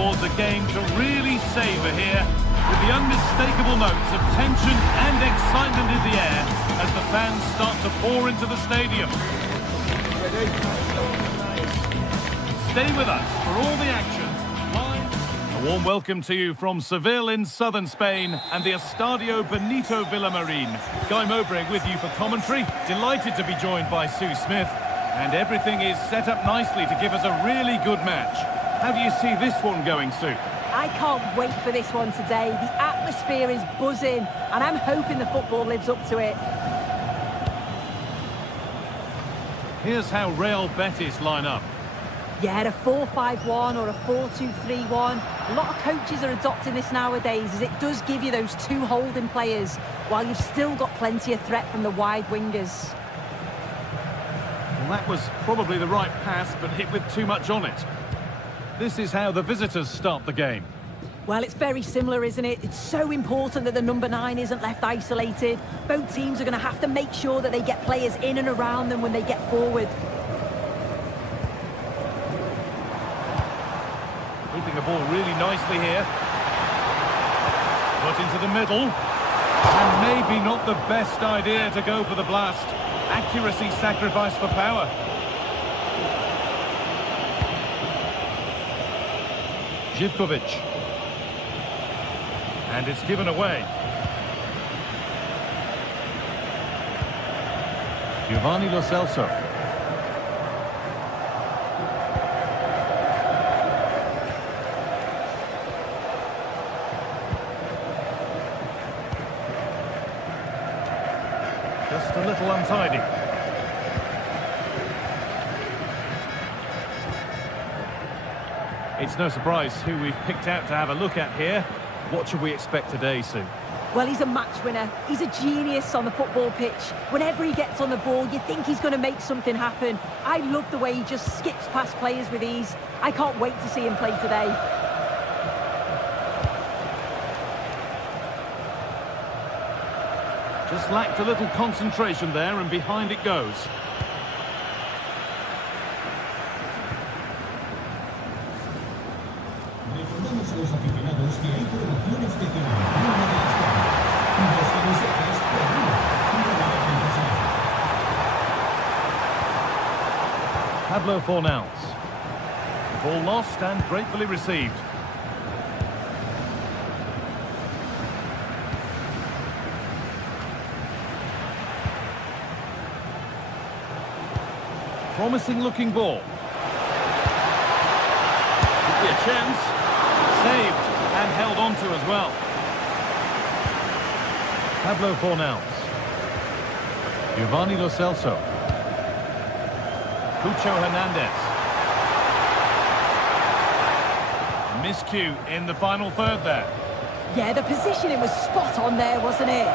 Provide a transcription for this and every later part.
towards a game to really savour here, with the unmistakable notes of tension and excitement in the air as the fans start to pour into the stadium. Stay with us for all the action. A warm welcome to you from Seville in southern Spain and the Estadio Benito Villamarín. Guy Mowbray with you for commentary. Delighted to be joined by Sue Smith. And everything is set up nicely to give us a really good match. How do you see this one going, Sue? I can't wait for this one today. The atmosphere is buzzing, and I'm hoping the football lives up to it. Here's how Real Betis line up. Yeah, a 4-5-1 or a 4-2-3-1. A lot of coaches are adopting this nowadays, as it does give you those two holding players, while you've still got plenty of threat from the wide wingers. Well, that was probably the right pass, but hit with too much on it. This is how the visitors start the game. Well, it's very similar, isn't it? It's so important that the number 9 isn't left isolated. Both teams are going to have to make sure that they get players in and around them when they get forward. Keeping the ball really nicely here. Put into the middle. And maybe not the best idea to go for the blast. Accuracy sacrificed for power. Živkovic. And it's given away. Giovanni Lo Celso. Just a little untidy. It's no surprise who we've picked out to have a look at here. What should we expect today, Sue? Well, he's a match winner. He's a genius on the football pitch. Whenever he gets on the ball, you think he's going to make something happen. I love the way he just skips past players with ease. I can't wait to see him play today. Just lacked a little concentration there, and behind it goes. Recordamos a los aficionados que hay promociones de telefonía de estadio y las camisetas por Pablo Fornals. Ball lost and gratefully received. Promising looking ball. Could be a chance. Saved and held on to as well. Pablo Fornals. Giovanni Lo Celso. Cucho Hernandez. Miscue in the final third there. Yeah, the positioning was spot on there, wasn't it?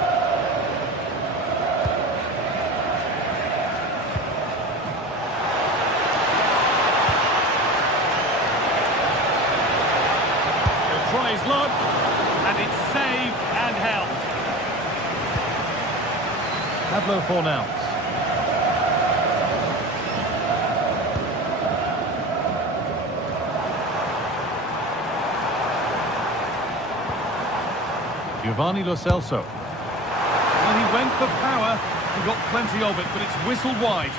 Try his luck, and it's saved and held. Pablo Fornals. Giovanni Lo Celso. Well, he went for power. He got plenty of it, but it's whistled wide.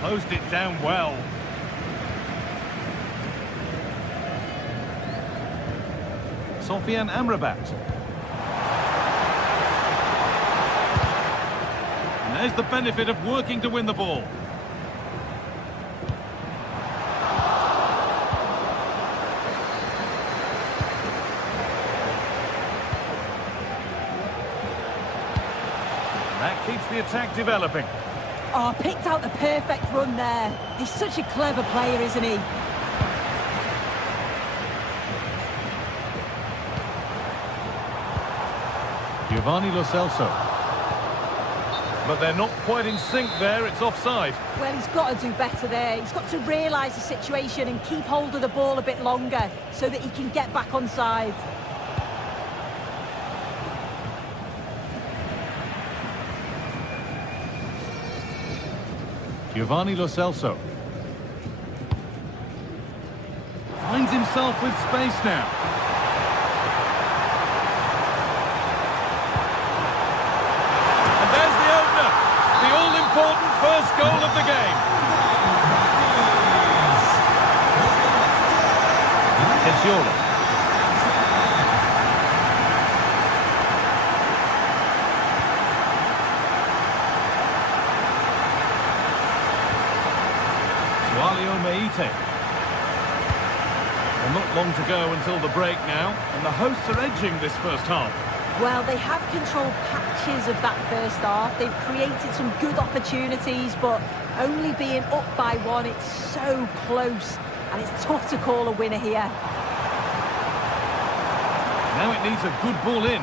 Closed it down well. Sofian Amrabat. And there's the benefit of working to win the ball. That keeps the attack developing. Oh, picked out the perfect run there. He's such a clever player, isn't he? Giovanni Lo Celso. But they're not quite in sync there, it's offside. Well, he's got to do better there. He's got to realise the situation and keep hold of the ball a bit longer so that he can get back on side. Giovanni Lo Celso. Finds himself with space now. And there's the opener. The all-important first goal of the game. It's Well, not long to go until the break now, and the hosts are edging this first half. Well, they have controlled patches of that first half. They've created some good opportunities, but only being up by one, it's so close, and it's tough to call a winner here. Now it needs a good ball in.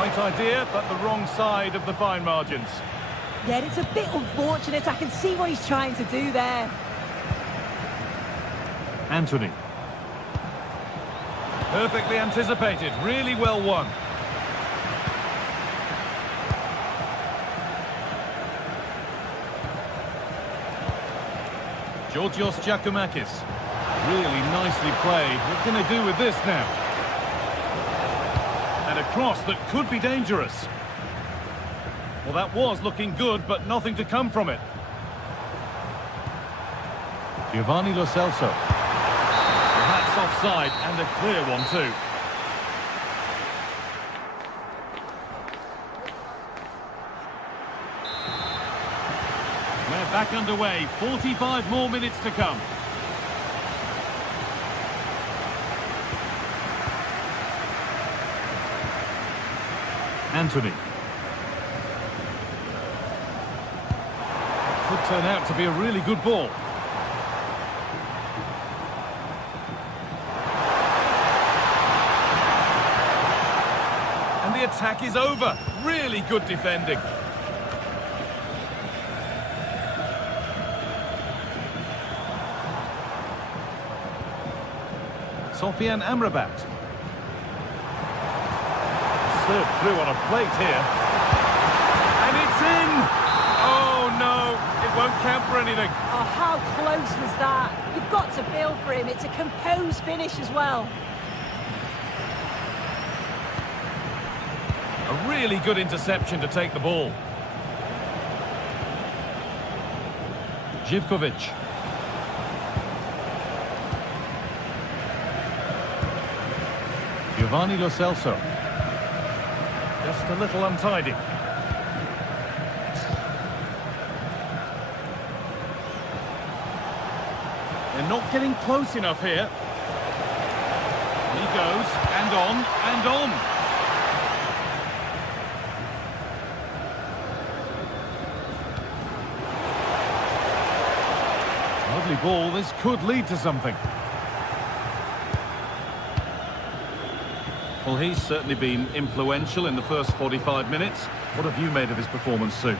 Right idea, but the wrong side of the fine margins. Yeah, it's a bit unfortunate. I can see what he's trying to do there. Anthony. Perfectly anticipated, really well won. Georgios Giacomakis. Really nicely played. What can they do with this now? And a cross that could be dangerous. Well, that was looking good, but nothing to come from it. Giovanni Lo Celso. Well, that's offside, and a clear one too. We're back underway. 45 more minutes to come. Anthony. Could turn out to be a really good ball. And the attack is over. Really good defending. Sofian Amrabat. Served through on a plate here. And it's in! Oh no, it won't count for anything. Oh, how close was that? You've got to feel for him. It's a composed finish as well. A really good interception to take the ball. Živković. Giovanni Lo Celso. Just a little untidy. They're not getting close enough here. He goes, and on, and on. Lovely ball, this could lead to something. Well, he's certainly been influential in the first 45 minutes. What have you made of his performance, Sue?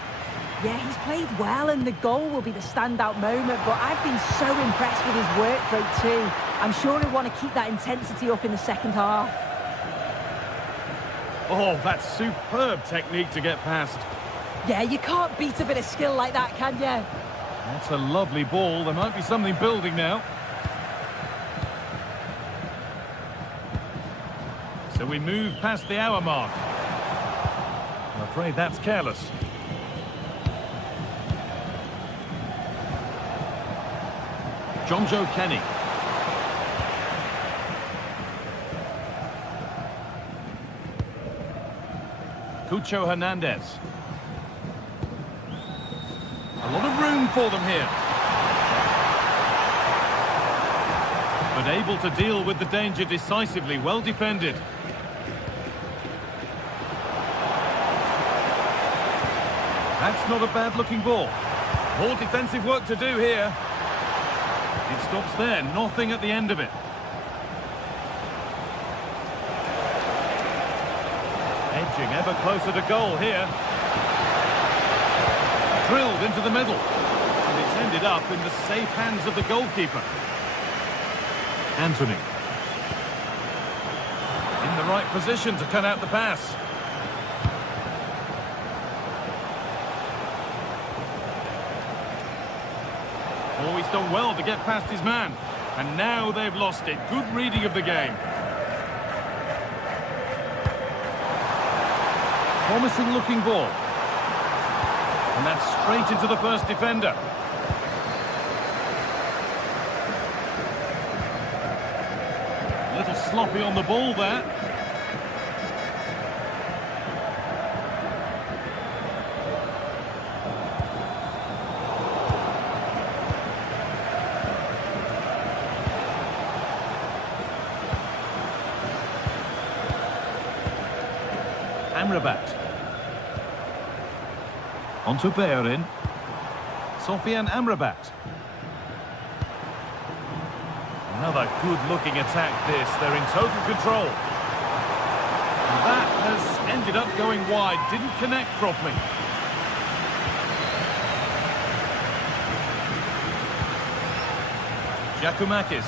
Yeah, he's played well, and the goal will be the standout moment, but I've been so impressed with his work rate too. I'm sure he'll want to keep that intensity up in the second half. Oh, that's superb technique to get past. Yeah, you can't beat a bit of skill like that, can you? That's a lovely ball. There might be something building now. So we move past the hour mark. I'm afraid that's careless. John Joe Kenny. Cucho Hernandez. A lot of room for them here. But able to deal with the danger decisively, well defended. That's not a bad-looking ball. More defensive work to do here. It stops there, nothing at the end of it. Edging ever closer to goal here. Drilled into the middle. And it's ended up in the safe hands of the goalkeeper. Anthony. In the right position to cut out the pass. Always done well to get past his man. And now they've lost it. Good reading of the game. Promising looking ball. And that's straight into the first defender. A little sloppy on the ball there. Amrabat. On to Bellerin. Sofian Amrabat. Another good-looking attack this. They're in total control. And that has ended up going wide. Didn't connect properly. Giacomakis.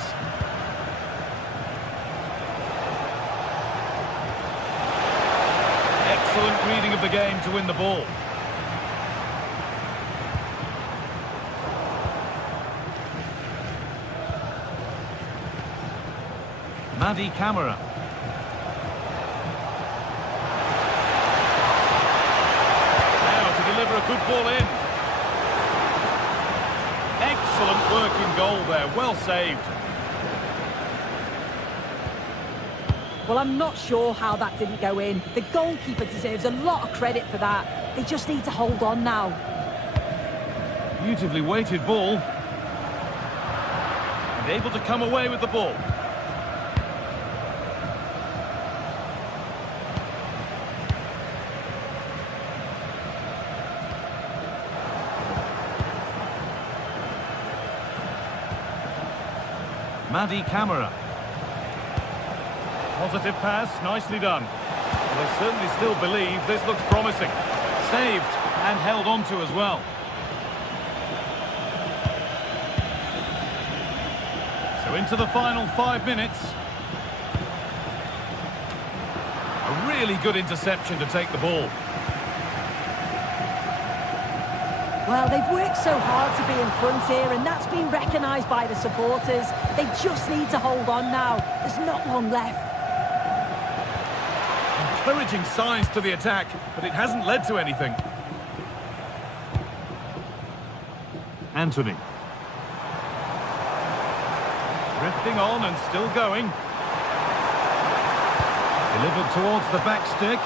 Excellent reading of the game to win the ball. Madi Camara. Now to deliver a good ball in. Excellent working goal there, well saved. Well, I'm not sure how that didn't go in. The goalkeeper deserves a lot of credit for that. They just need to hold on now. Beautifully weighted ball. And able to come away with the ball. Madi Camara. Positive pass, nicely done. Well, they certainly still believe this looks promising. Saved and held on to as well. So into the final 5 minutes. A really good interception to take the ball. Well, they've worked so hard to be in front here, and that's been recognised by the supporters. They just need to hold on now. There's not long left. Encouraging signs to the attack, but it hasn't led to anything. Anthony. Drifting on and still going. Delivered towards the back stick.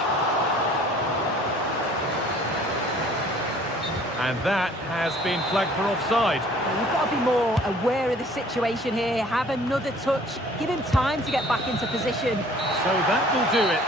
And that has been flagged for offside. Well, you've got to be more aware of the situation here. Have another touch. Give him time to get back into position. So that will do it.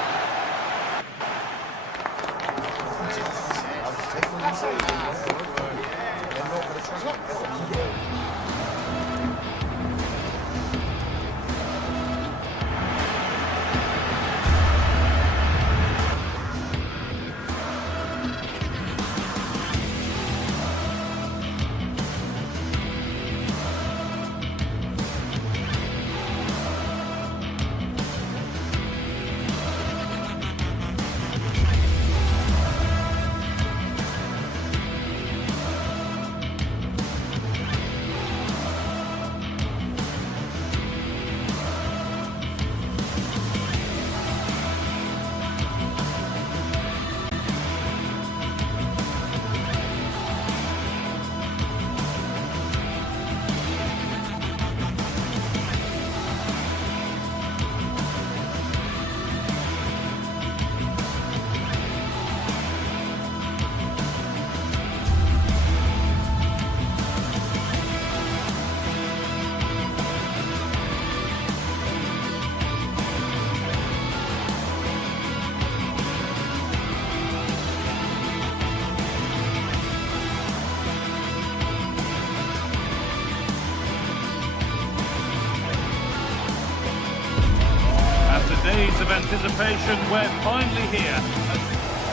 Days of anticipation, we're finally here.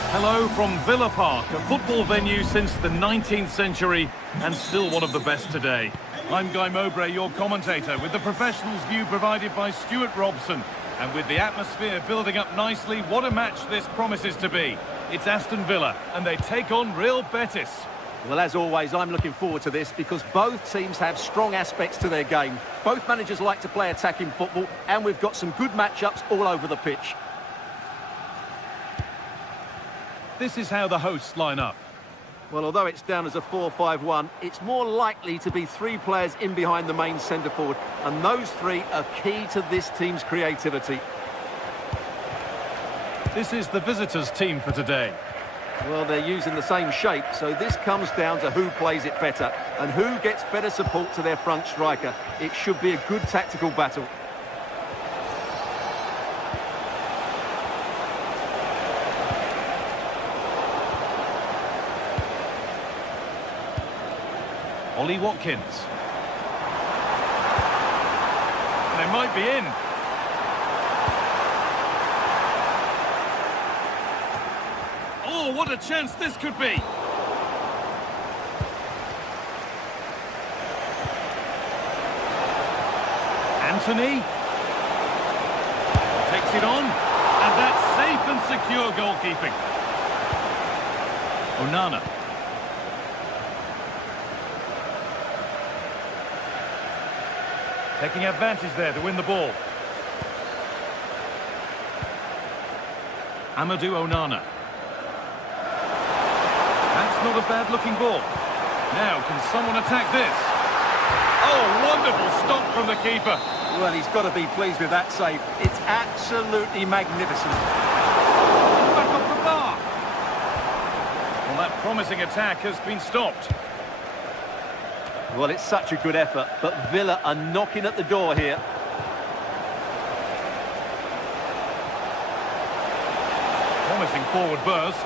Hello from Villa Park, a football venue since the 19th century and still one of the best today. I'm Guy Mowbray, your commentator, with the professionals' view provided by Stuart Robson. And with the atmosphere building up nicely, what a match this promises to be. It's Aston Villa, and they take on Real Betis. Well, as always, I'm looking forward to this because both teams have strong aspects to their game. Both managers like to play attacking football, and we've got some good matchups all over the pitch. This is how the hosts line up. Well, although it's down as a 4-5-1, it's more likely to be 3 players in behind the main centre-forward, and those 3 are key to this team's creativity. This is the visitors' team for today. Well, they're using the same shape, so this comes down to who plays it better and who gets better support to their front striker. It should be a good tactical battle. Ollie Watkins. They might be in. Oh, what a chance this could be. Anthony. Takes it on. And that's safe and secure goalkeeping. Onana. Taking advantage there to win the ball. Amadou Onana. That's not a bad-looking ball. Now, can someone attack this? Oh, wonderful stop from the keeper. Well, he's got to be pleased with that save. It's absolutely magnificent. Back off the bar. Well, that promising attack has been stopped. Well, it's such a good effort, but Villa are knocking at the door here. Promising forward burst.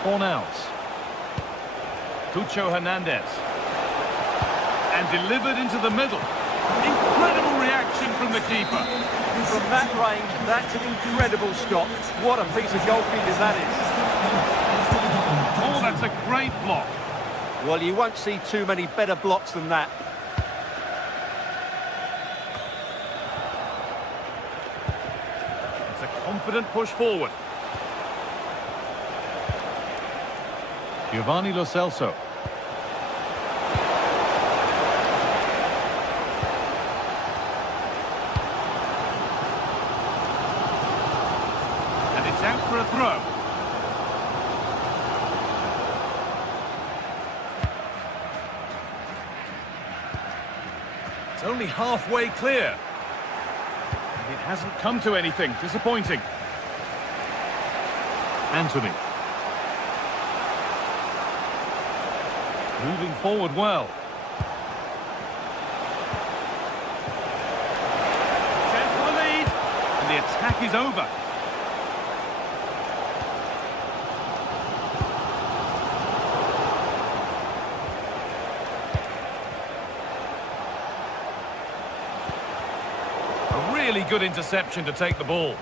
Fornals. Cucho Hernandez. And delivered into the middle. Incredible reaction from the keeper. From that range, that's an incredible stop. What a piece of goalkeeping that is. Oh, that's a great block. Well, you won't see too many better blocks than that. It's a confident push forward. Giovanni Lo Celso. And it's out for a throw. It's only halfway clear. It hasn't come to anything. Disappointing. Anthony. Moving forward well. Chance for the lead. And the attack is over. A really good interception to take the ball.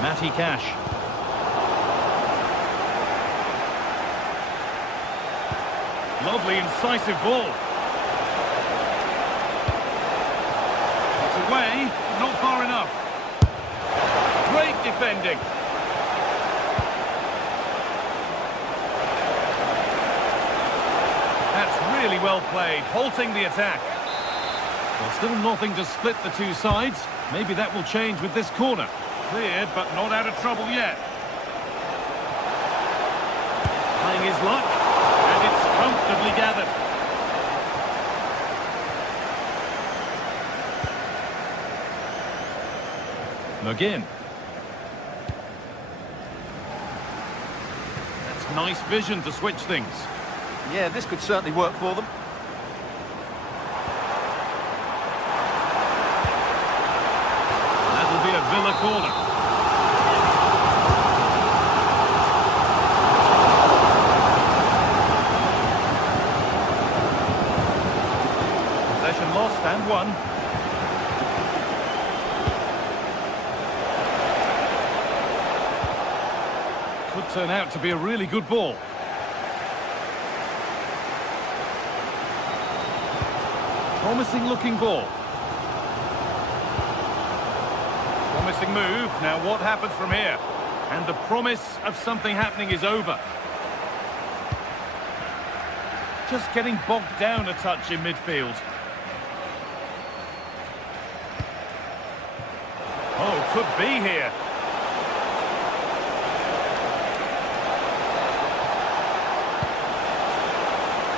Matty Cash. Lovely incisive ball. It's away, not far enough. Great defending. That's really well played, halting the attack. Well, still nothing to split the two sides. Maybe that will change with this corner. Cleared, but not out of trouble yet. Trying his luck, and it's comfortably gathered. McGinn. That's nice vision to switch things. Yeah, this could certainly work for them. That'll be a Villa corner. Possession lost and won. Could turn out to be a really good ball. Promising looking ball. Promising move. Now what happens from here? And the promise of something happening is over. Just getting bogged down a touch in midfield. Oh, could be here.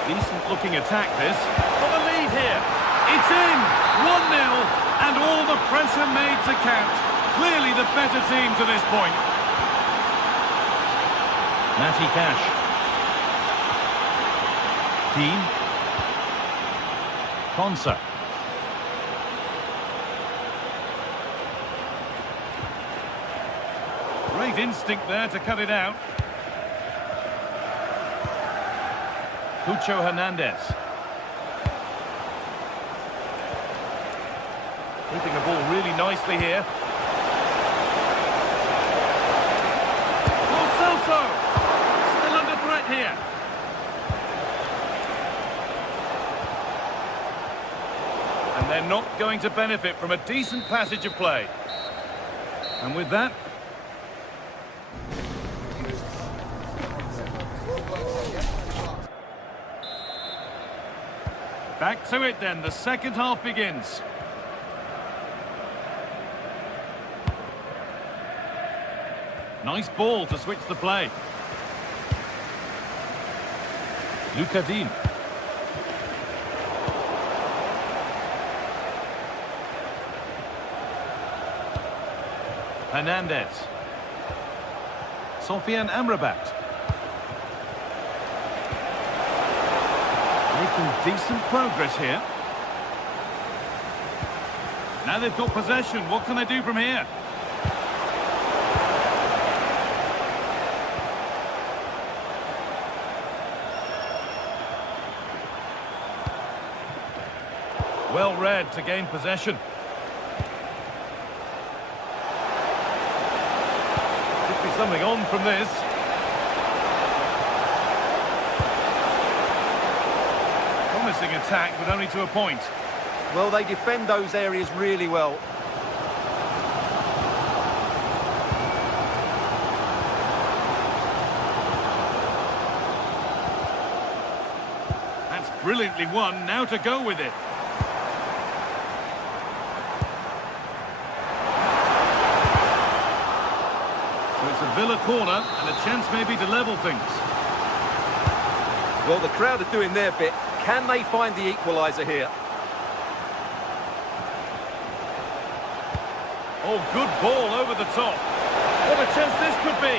Decent looking attack this. For the lead here. It's in. 1-0. And all the pressure made to count. Clearly the better team to this point. Matty Cash. Dean. Konsa. Great instinct there to cut it out. Cucho Hernandez. Keeping the ball really nicely here. Oh, Celso! Still under threat here. And they're not going to benefit from a decent passage of play. And with that... back to it then, the second half begins. Nice ball to switch the play. Luca Dean. Hernandez. Sofian Amrabat. Making decent progress here. Now they've got possession. What can they do from here? Well read to gain possession. Could be something on from this. Promising attack, but only to a point. Well, they defend those areas really well. That's brilliantly won. Now to go with it. So it's a Villa corner and a chance maybe to level things. Well, the crowd are doing their bit. Can they find the equaliser here? Oh, good ball over the top. What a chance this could be.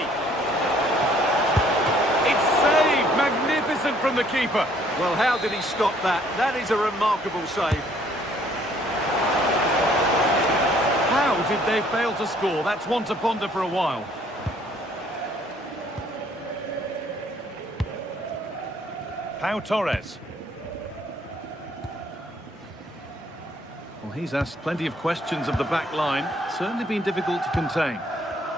It's saved. Magnificent from the keeper. Well, how did he stop that? That is a remarkable save. How did they fail to score? That's one to ponder for a while. Pau Torres. Well, he's asked plenty of questions of the back line. Certainly been difficult to contain.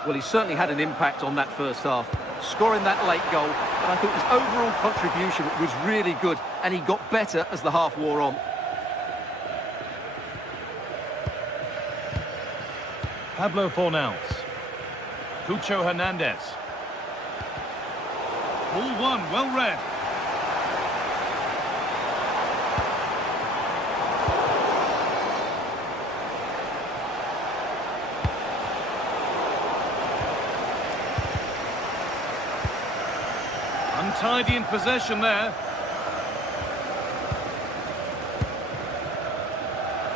Well, he certainly had an impact on that first half. Scoring that late goal, and I think his overall contribution was really good, and he got better as the half wore on. Pablo Fornals. Cucho Hernandez. Ball one, well read. Untidy in possession there.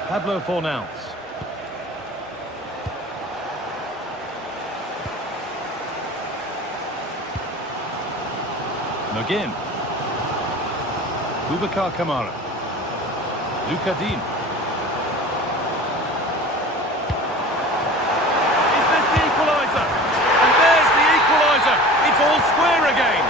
Pablo Fornals. Again. Boubacar Kamara. Luca Dean. Is this the equaliser? And there's the equaliser. It's all square again.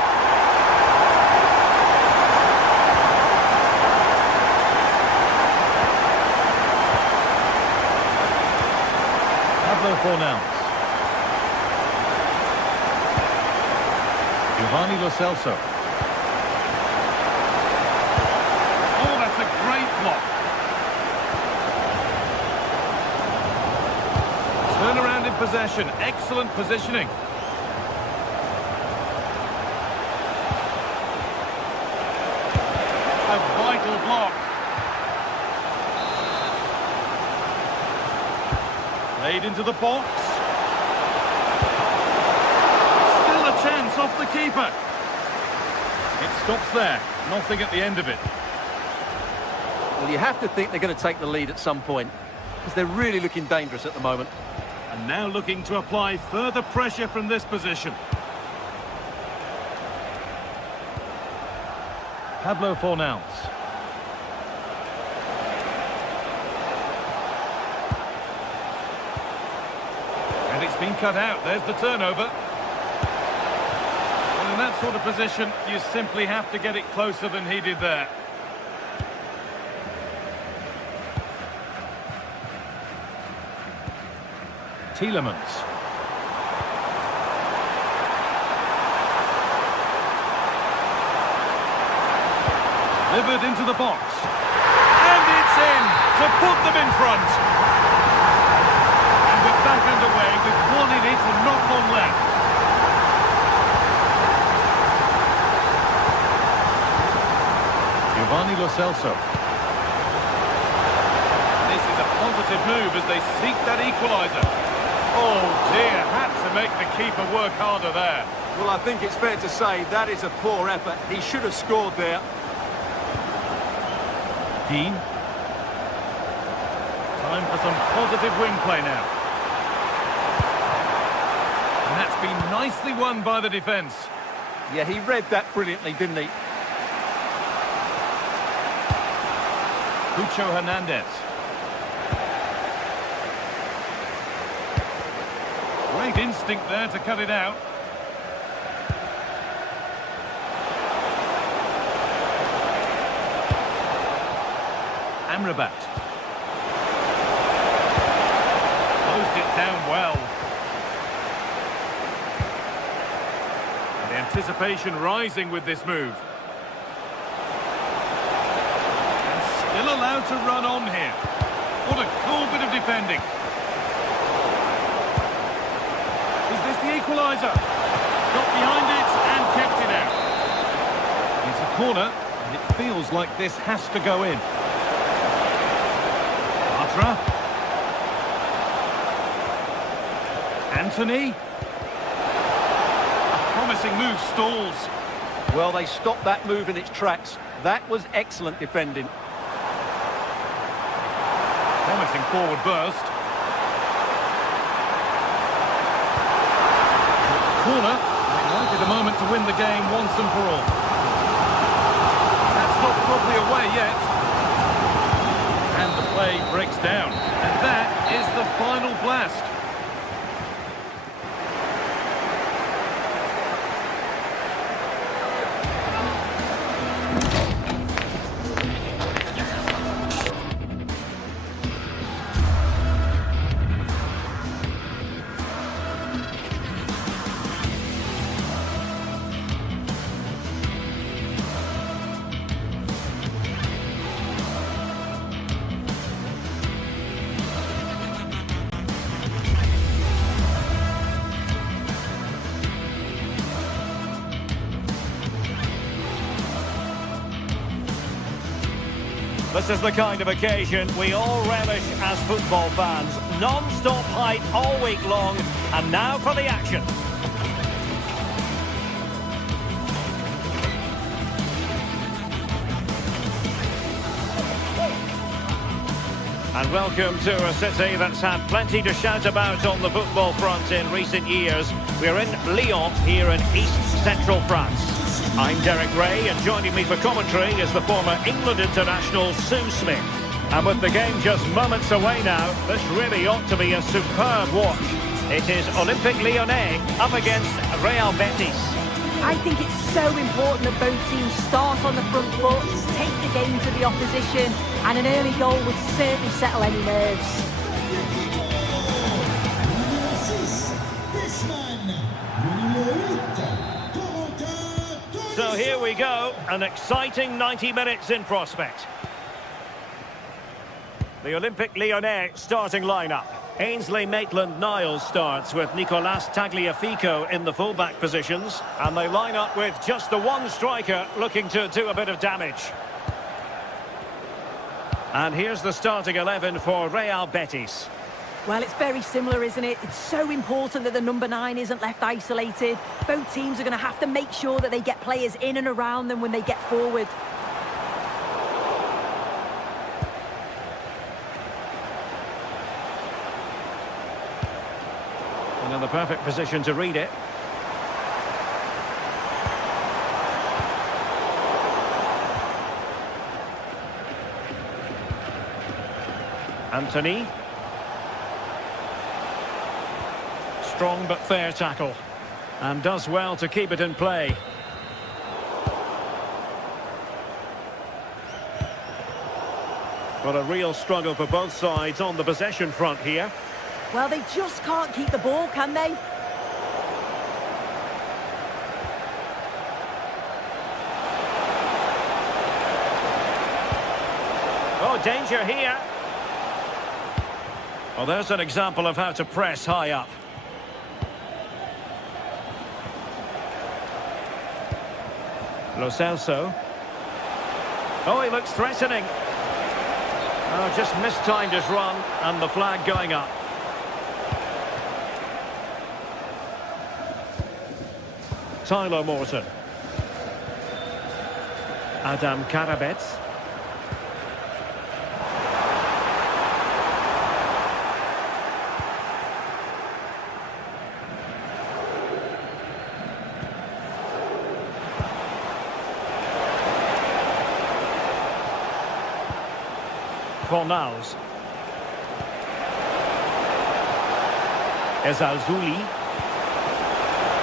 Pablo Fornals. Giovanni Lo Celso. Oh, that's a great block. possession. Excellent positioning. A vital block. Played into the box. Still a chance off the keeper. It stops there. Nothing at the end of it. Well, you have to think they're going to take the lead at some point, because they're really looking dangerous at the moment. And now looking to apply further pressure from this position. Pablo Fornals. And it's been cut out. There's the turnover. Well, in that sort of position, you simply have to get it closer than he did there. Tielemans. Delivered into the box. And it's in to put them in front. And we're back underway with one in it and not long left. Giovanni Lo Celso. This is a positive move as they seek that equaliser. Oh dear, had to make the keeper work harder there. Well, I think it's fair to say that is a poor effort. He should have scored there. Dean. Time for some positive wing play now. And that's been nicely won by the defence. Yeah, he read that brilliantly, didn't he? Cucho Hernandez. Great instinct there to cut it out. Amrabat. Closed it down well. And the anticipation rising with this move. And still allowed to run on here. What a cool bit of defending. Is this the equaliser? Got behind it and kept it out. It's a corner, and it feels like this has to go in. Bartra. Anthony. A promising move stalls. Well, they stopped that move in its tracks. That was excellent defending. Promising forward burst. Corner, it might be the moment to win the game once and for all. That's not properly away yet. And the play breaks down. And that is the final blast. This is the kind of occasion we all relish as football fans. Non-stop hype all week long, and now for the action. And welcome to a city that's had plenty to shout about on the football front in recent years. We're in Lyon, here in East Central France. I'm Derek Ray, and joining me for commentary is the former England international Sue Smith. And with the game just moments away now, this really ought to be a superb watch. It is Olympique Lyonnais up against Real Betis. I think it's so important that both teams start on the front foot, take the game to the opposition, and an early goal would certainly settle any nerves. So here we go, an exciting 90 minutes in prospect. The Olympique Lyonnais starting lineup. Ainsley Maitland-Niles starts with Nicolas Tagliafico in the fullback positions. And they line up with just the one striker looking to do a bit of damage. And here's the starting 11 for Real Betis. Well, it's very similar, isn't it? It's so important that the number 9 isn't left isolated. Both teams are going to have to make sure that they get players in and around them when they get forward. In the perfect position to read it. Anthony. Strong but fair tackle. And does well to keep it in play. But a real struggle for both sides on the possession front here. Well, they just can't keep the ball, can they? Oh, danger here. Well, there's an example of how to press high up. Lo Celso. Oh, he looks threatening. Oh, just mistimed his run, and the flag going up. Tyler Morton. Adam Karabets. Fornals. Ezalzouli.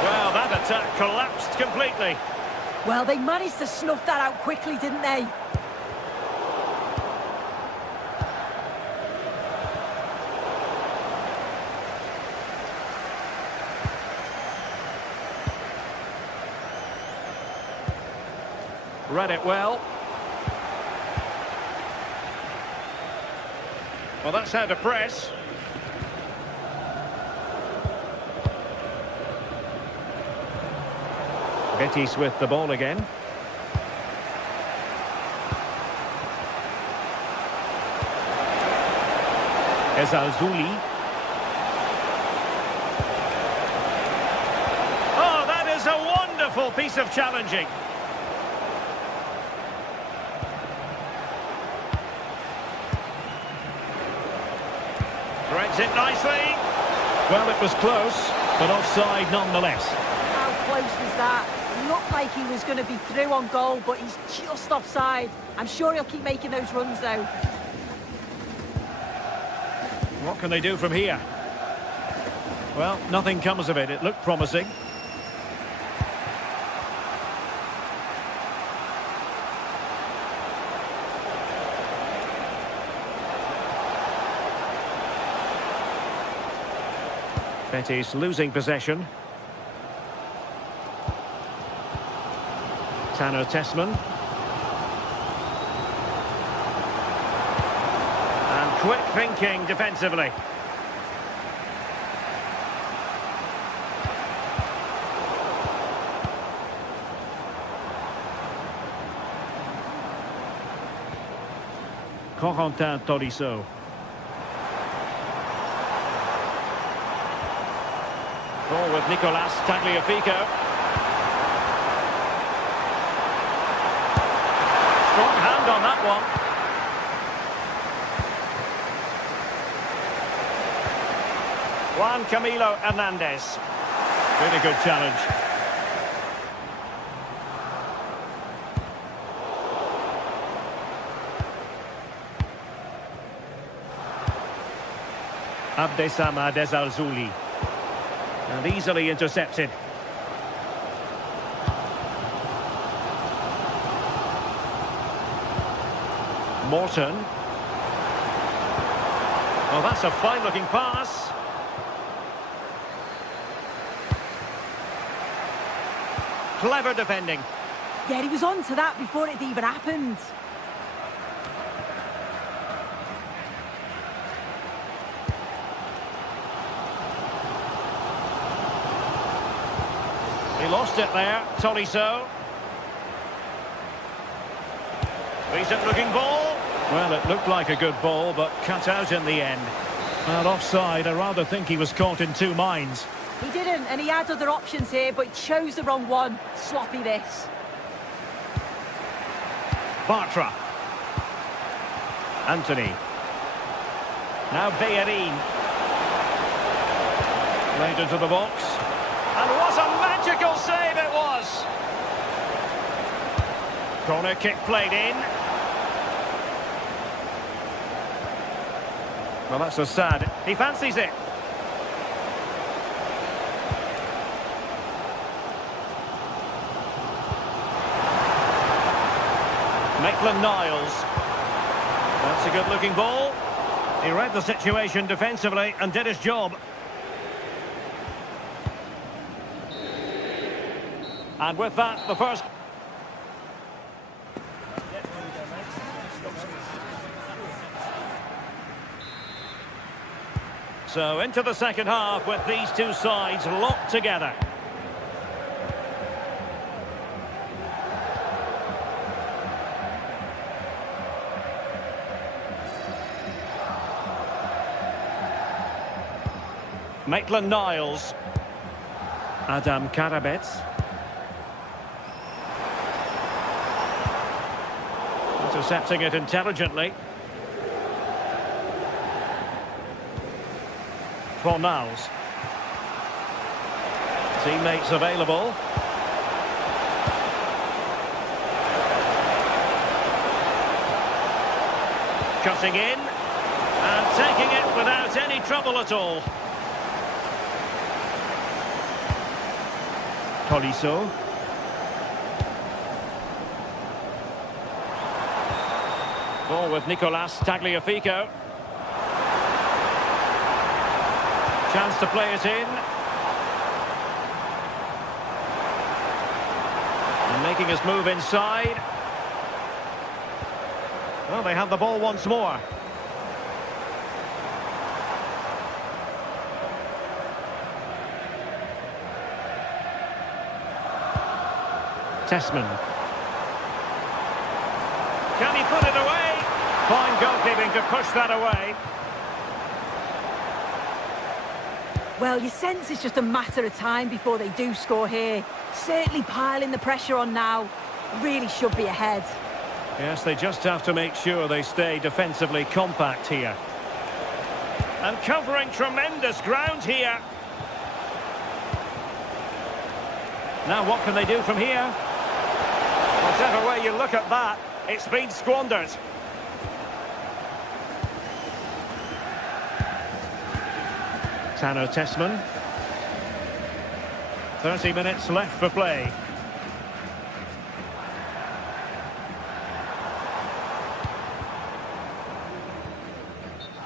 Well, that attack collapsed completely. Well, they managed to snuff that out quickly, didn't they? Read it well. Well, that's how to press. Betis with the ball again. Ezalzouli. Oh, that is a wonderful piece of challenging. Threads it nicely. Well, it was close, but offside nonetheless. How close was that? It looked like he was going to be through on goal, but he's just offside. I'm sure he'll keep making those runs, though. What can they do from here? Well, nothing comes of it. It looked promising. Betis losing possession. Tanner Tessman. And quick thinking defensively. Corentin Tolisso. Ball with Nicolas Tagliafico. Strong hand on that one. Juan Camilo Hernandez. Really good challenge. Abdessamad Ezalzouli. And easily intercepted. Morton. Well, that's a fine-looking pass. Clever defending. Yeah, he was on to that before it even happened. lost it there, Tolisso. Decent looking ball. Well, it looked like a good ball, but cut out in the end. Well, offside, I rather think he was caught in two minds. He didn't, and he had other options here, but he chose the wrong one. Sloppy this. Bartra. Anthony. Now Bellerin. Played into the box. And what a magical save it was! Corner kick played in. Well, that's a sad. He fancies it. Maitland-Niles. That's a good-looking ball. He read the situation defensively and did his job. And with that, the first... So into the second half with these two sides locked together. Maitland-Niles. Adam Karabets. Intercepting it intelligently. Fornals. Teammates available. Cutting in. And taking it without any trouble at all. Tolisso. Ball with Nicolas Tagliafico. Chance to play it in. And making his move inside. Well, they have the ball once more. Tessman. Can he put it away? Fine goalkeeping to push that away. Well, you sense it's just a matter of time before they do score here. Certainly piling the pressure on now. Really should be ahead. Yes, they just have to make sure they stay defensively compact here. And covering tremendous ground here. Now what can they do from here? Whatever way you look at that, it's been squandered. Tano Tessman. 30 minutes left for play.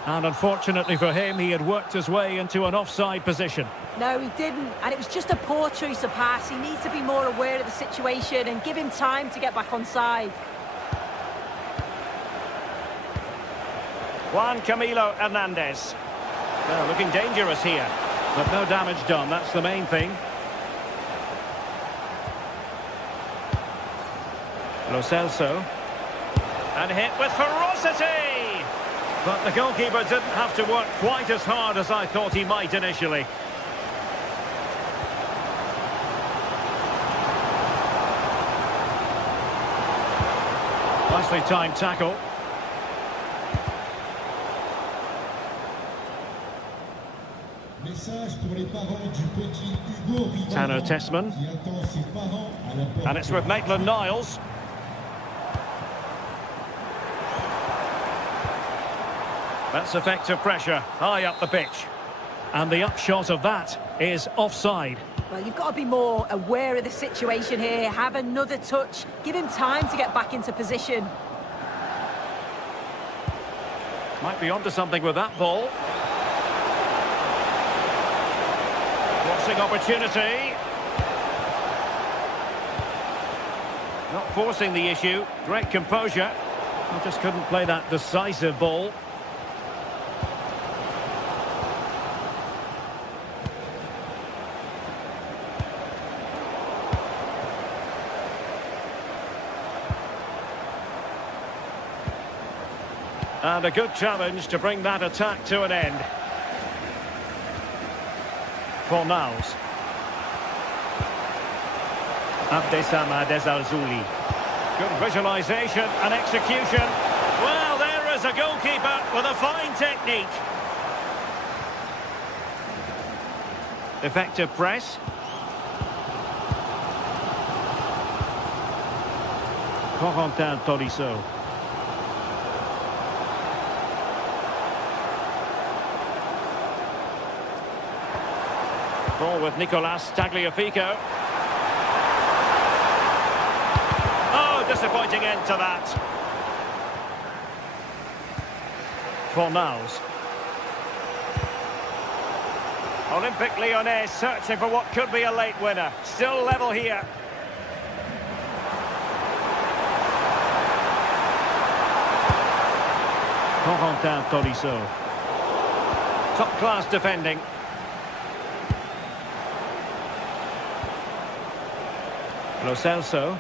And unfortunately for him, he had worked his way into an offside position. No, he didn't, and it was just a poor choice of pass. He needs to be more aware of the situation and give him time to get back on side. Juan Camilo Hernandez. Well, looking dangerous here, but no damage done, that's the main thing. Lo Celso. And hit with ferocity! But the goalkeeper didn't have to work quite as hard as I thought he might initially. Nicely timed tackle. Tano Tessman. And it's with Maitland-Niles. That's effective pressure, high up the pitch. And the upshot of that is offside. Well, you've got to be more aware of the situation here. Have another touch. Give him time to get back into position. Might be onto something with that ball. Crossing opportunity. Not forcing the issue. Great composure. He just couldn't play that decisive ball. And a good challenge to bring that attack to an end. Fornals. Abdesama Desarzuli. Good visualisation and execution. Well, there is a goalkeeper with a fine technique. Effective press. Corentin Tolisso. Ball with Nicolas Tagliafico. Oh, disappointing end to that. Fornals. Olympique Lyonnais searching for what could be a late winner. Still level here. Corentin Tolisso. Top-class defending. Lo Celso.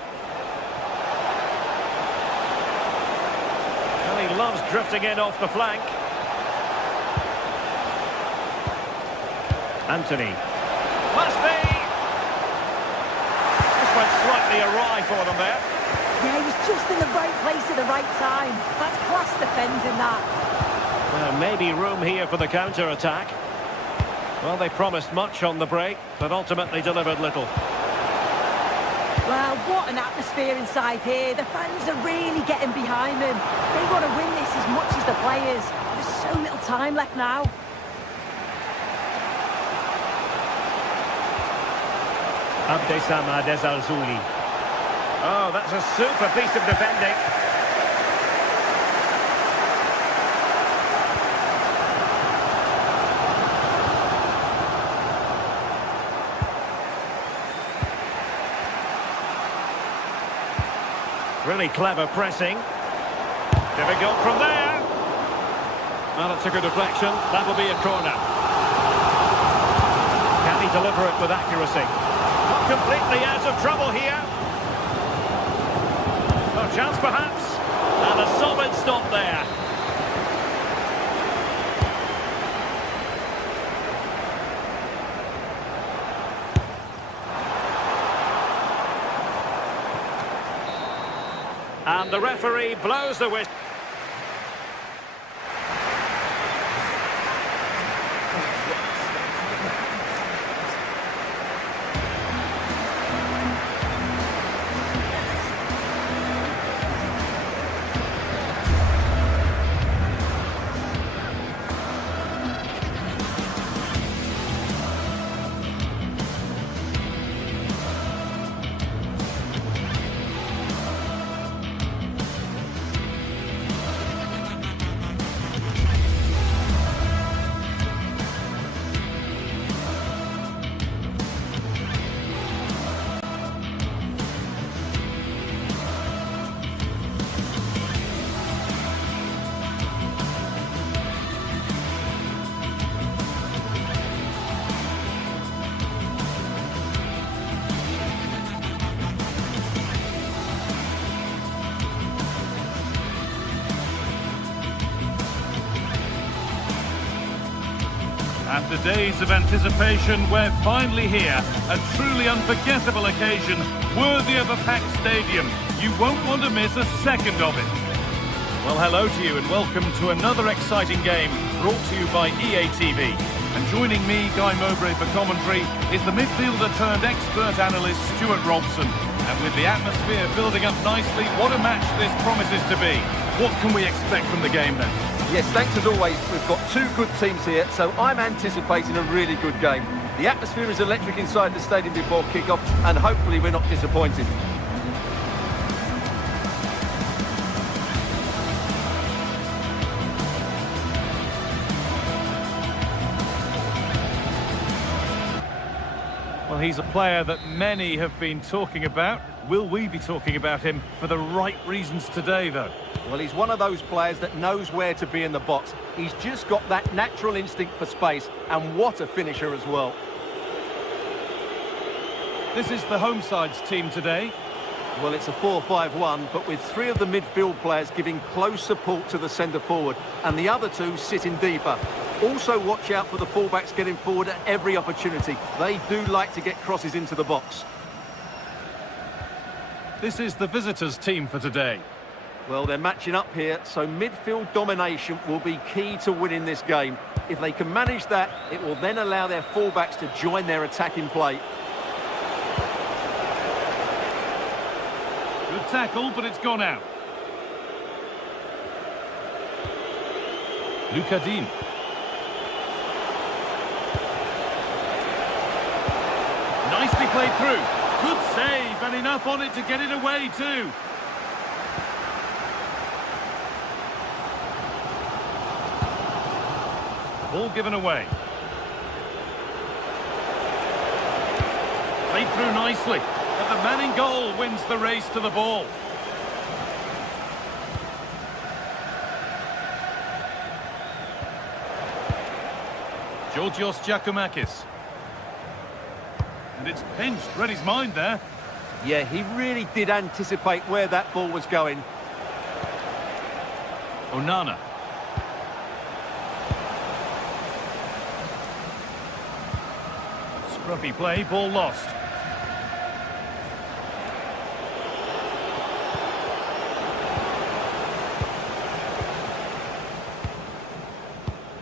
Well, he loves drifting in off the flank. Anthony. Must be! This went slightly awry for them there. Yeah, he was just in the right place at the right time. That's class defending, that. Maybe room here for the counter-attack. Well, they promised much on the break, but ultimately delivered little. Well, what an atmosphere inside here. The fans are really getting behind them. They want to win this as much as the players. There's so little time left now. Abdesama Desarzuli. Oh, that's a super piece of defending. Really clever pressing. Difficult from there. Well, it took a deflection. That'll be a corner. Can he deliver it with accuracy? Not completely out of trouble here. A chance perhaps. And a solid stop there. And the referee blows the whistle. After days of anticipation, we're finally here. A truly unforgettable occasion, worthy of a packed stadium. You won't want to miss a second of it. Well, hello to you and welcome to another exciting game brought to you by EA TV. And joining me, Guy Mowbray, for commentary is the midfielder turned expert analyst Stuart Robson. And with the atmosphere building up nicely, what a match this promises to be. What can we expect from the game then? Yes, thanks as always. We've got two good teams here, so I'm anticipating a really good game. The atmosphere is electric inside the stadium before kick-off, and hopefully we're not disappointed. Well, he's a player that many have been talking about. Will we be talking about him for the right reasons today, though? Well, he's one of those players that knows where to be in the box. He's just got that natural instinct for space, and what a finisher as well. This is the home side's team today. Well, it's a 4-5-1, but with three of the midfield players giving close support to the centre forward and the other two sitting deeper. Also watch out for the fullbacks getting forward at every opportunity. They do like to get crosses into the box. This is the visitors' team for today. Well, they're matching up here, so midfield domination will be key to winning this game. If they can manage that, it will then allow their fullbacks to join their attacking play. Good tackle, but it's gone out. Lucadine. Nicely played through. Good save, and enough on it to get it away too. Ball given away. Played through nicely, but the man in goal wins the race to the ball. Georgios Giacomakis. And it's pinched, read his mind there. Yeah, he really did anticipate where that ball was going. Onana. Scruffy play, ball lost.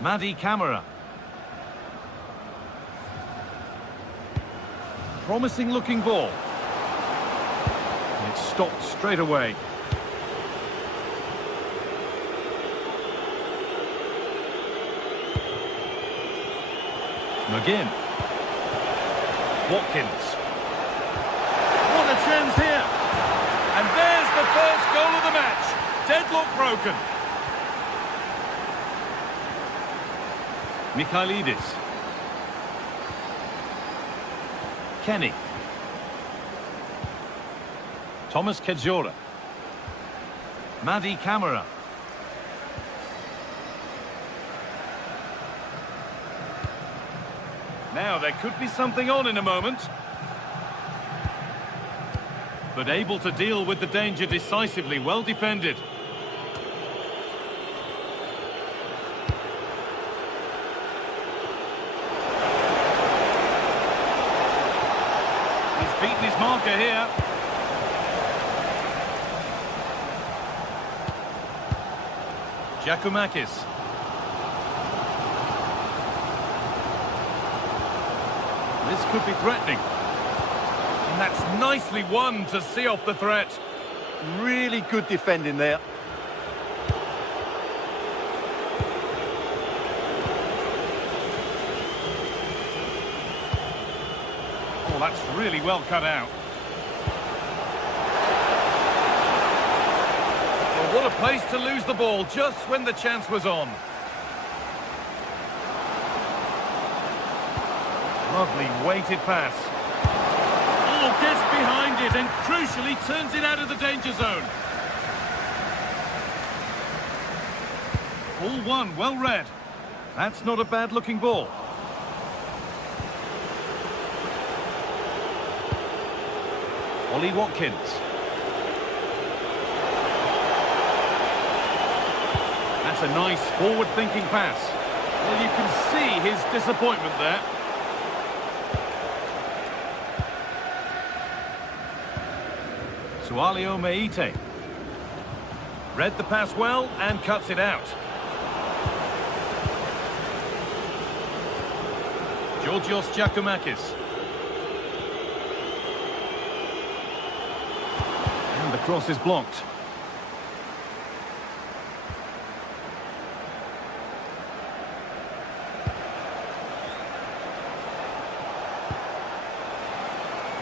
Madi Camara. Promising looking ball. And it's stopped straight away. McGinn. Watkins. What a chance here. And there's the first goal of the match. Deadlock broken. Mikhailidis. Kenny. Thomas Kedzora. Madi Camara. Now, there could be something on in a moment. But able to deal with the danger decisively, well defended. He's beaten his marker here. Giacomakis. This could be threatening. And that's nicely won to see off the threat. Really good defending there. Oh, that's really well cut out. Well, what a place to lose the ball just when the chance was on. Lovely weighted pass. Oh, gets behind it and crucially turns it out of the danger zone. All one, well read. That's not a bad looking ball. Ollie Watkins. That's a nice forward-thinking pass. Well, you can see his disappointment there. Sualio Meite. Read the pass well and cuts it out. Georgios Giacomakis. And the cross is blocked.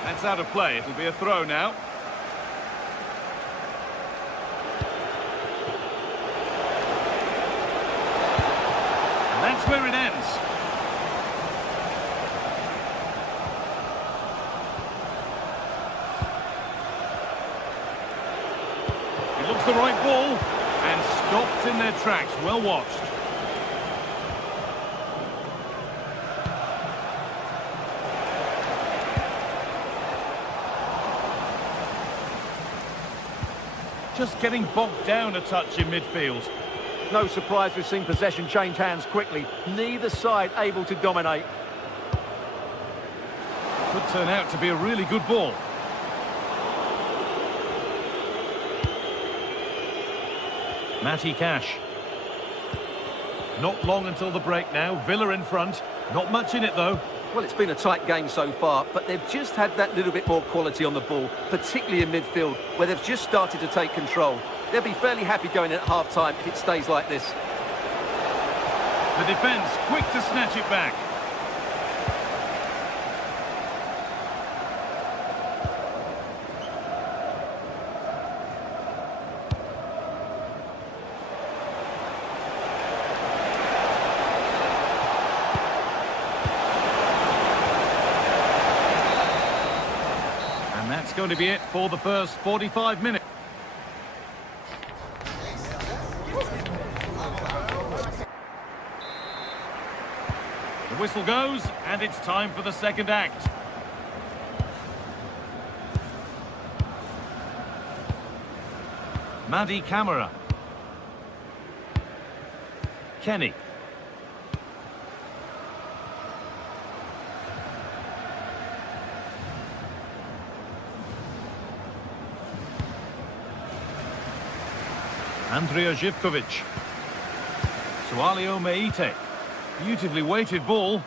That's out of play. It'll be a throw now. That's where it ends. It looks the right ball and stopped in their tracks. Well watched. just getting bogged down a touch in midfield. No surprise we've seen possession change hands quickly. Neither side able to dominate. Could turn out to be a really good ball. Matty Cash. Not long until the break now. Villa in front. Not much in it though. Well, it's been a tight game so far, but they've just had that little bit more quality on the ball, particularly in midfield, where they've just started to take control. They'll be fairly happy going in at half-time if it stays like this. The defence quick to snatch it back. And that's going to be it for the first 45 minutes. The whistle goes, and it's time for the second act. Madi Camara. Kenny. Andrea Zivkovic. Sualio Meite. Beautifully weighted ball.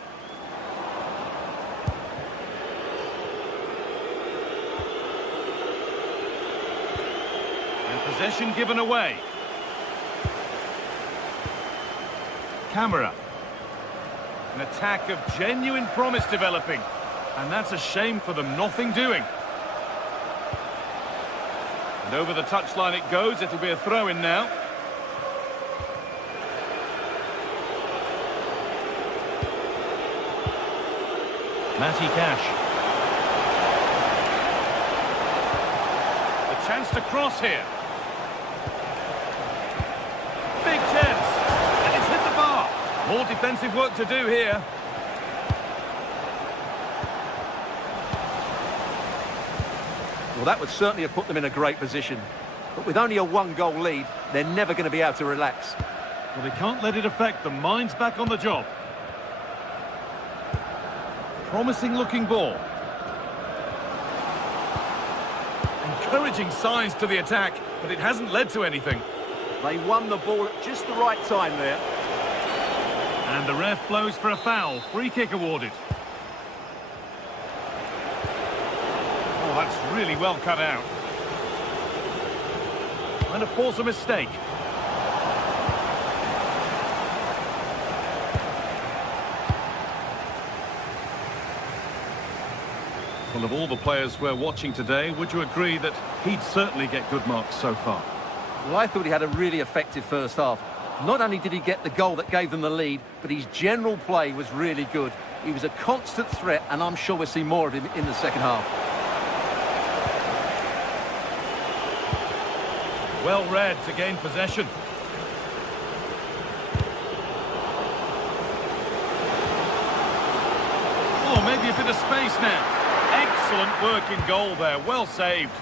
And possession given away. Camera. An attack of genuine promise developing. And that's a shame for them, nothing doing. And over the touchline it goes, it'll be a throw-in now. Matty Cash. A chance to cross here. Big chance. And it's hit the bar. More defensive work to do here. Well, that would certainly have put them in a great position. But with only a one-goal lead, they're never going to be able to relax. Well, they can't let it affect them. Mind's back on the job. Promising looking ball. Encouraging signs to the attack, but it hasn't led to anything. They won the ball at just the right time there. And the ref blows for a foul. Free kick awarded. Oh, that's really well cut out. Trying to force a mistake. Well, of all the players we're watching today, would you agree that he'd certainly get good marks so far? Well, I thought he had a really effective first half. Not only did he get the goal that gave them the lead, but his general play was really good. He was a constant threat, and I'm sure we'll see more of him in the second half. Well read to gain possession. Oh, maybe a bit of space now. Excellent work in goal there, well saved.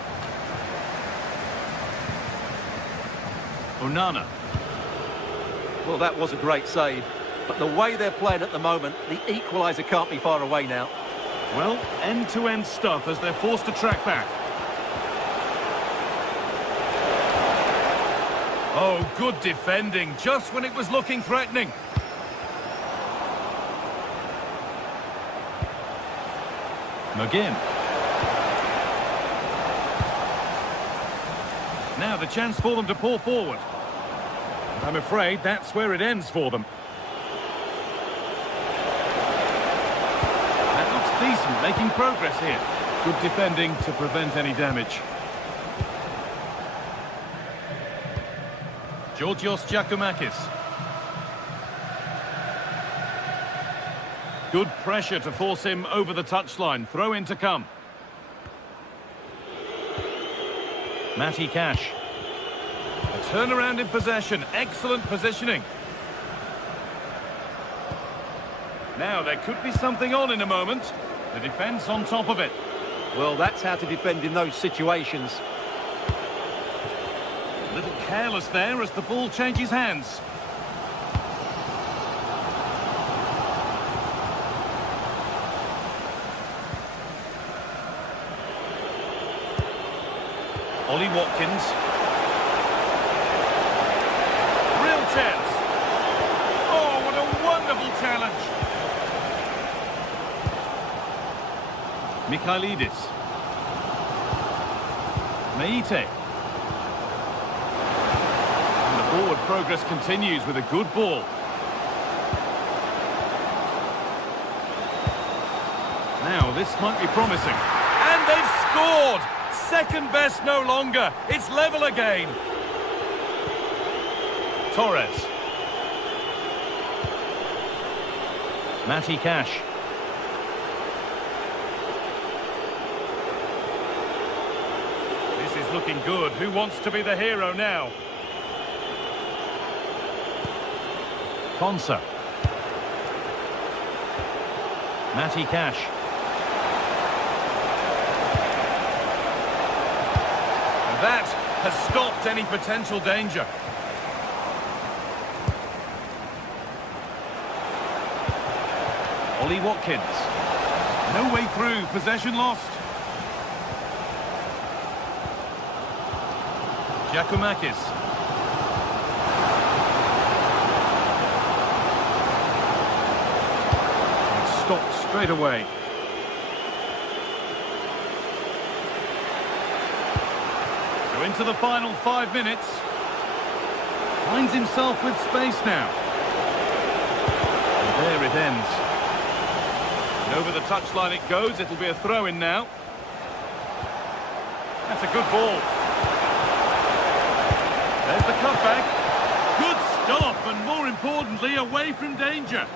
Onana. Well, that was a great save. But the way they're playing at the moment, the equaliser can't be far away now. Well, end-to-end stuff as they're forced to track back. Oh, good defending, just when it was looking threatening. McGinn. Now the chance for them to pull forward. And I'm afraid that's where it ends for them. That looks decent, making progress here. Good defending to prevent any damage. Georgios Giacomakis. Good pressure to force him over the touchline. Throw in to come. Matty Cash. A turnaround in possession. Excellent positioning. Now, there could be something on in a moment. The defence on top of it. Well, that's how to defend in those situations. careless there as the ball changes hands. Ollie Watkins. Real chance. Oh, what a wonderful challenge. Mikhailidis. Meite. And the forward progress continues with a good ball. Now, this might be promising. And they've scored! Second best no longer. It's level again. Torres. Matty Cash. This is looking good. Who wants to be the hero now? Konsa. Matty Cash. That has stopped any potential danger. Ollie Watkins. No way through. Possession lost. Giacomakis. Stopped straight away. Into the final 5 minutes. Finds himself with space now. And there it ends. And over the touchline it goes. It'll be a throw-in now. That's a good ball. There's the cutback. Good stop, and more importantly, away from danger.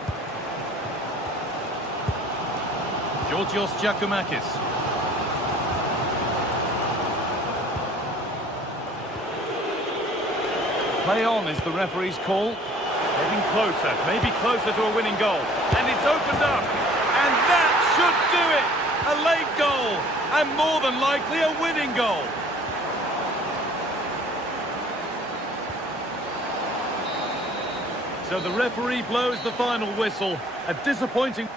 Georgios Giacomakis. Play on is the referee's call. Getting closer, maybe closer to a winning goal. And it's opened up. And that should do it. A late goal. And more than likely a winning goal. So the referee blows the final whistle. A disappointing...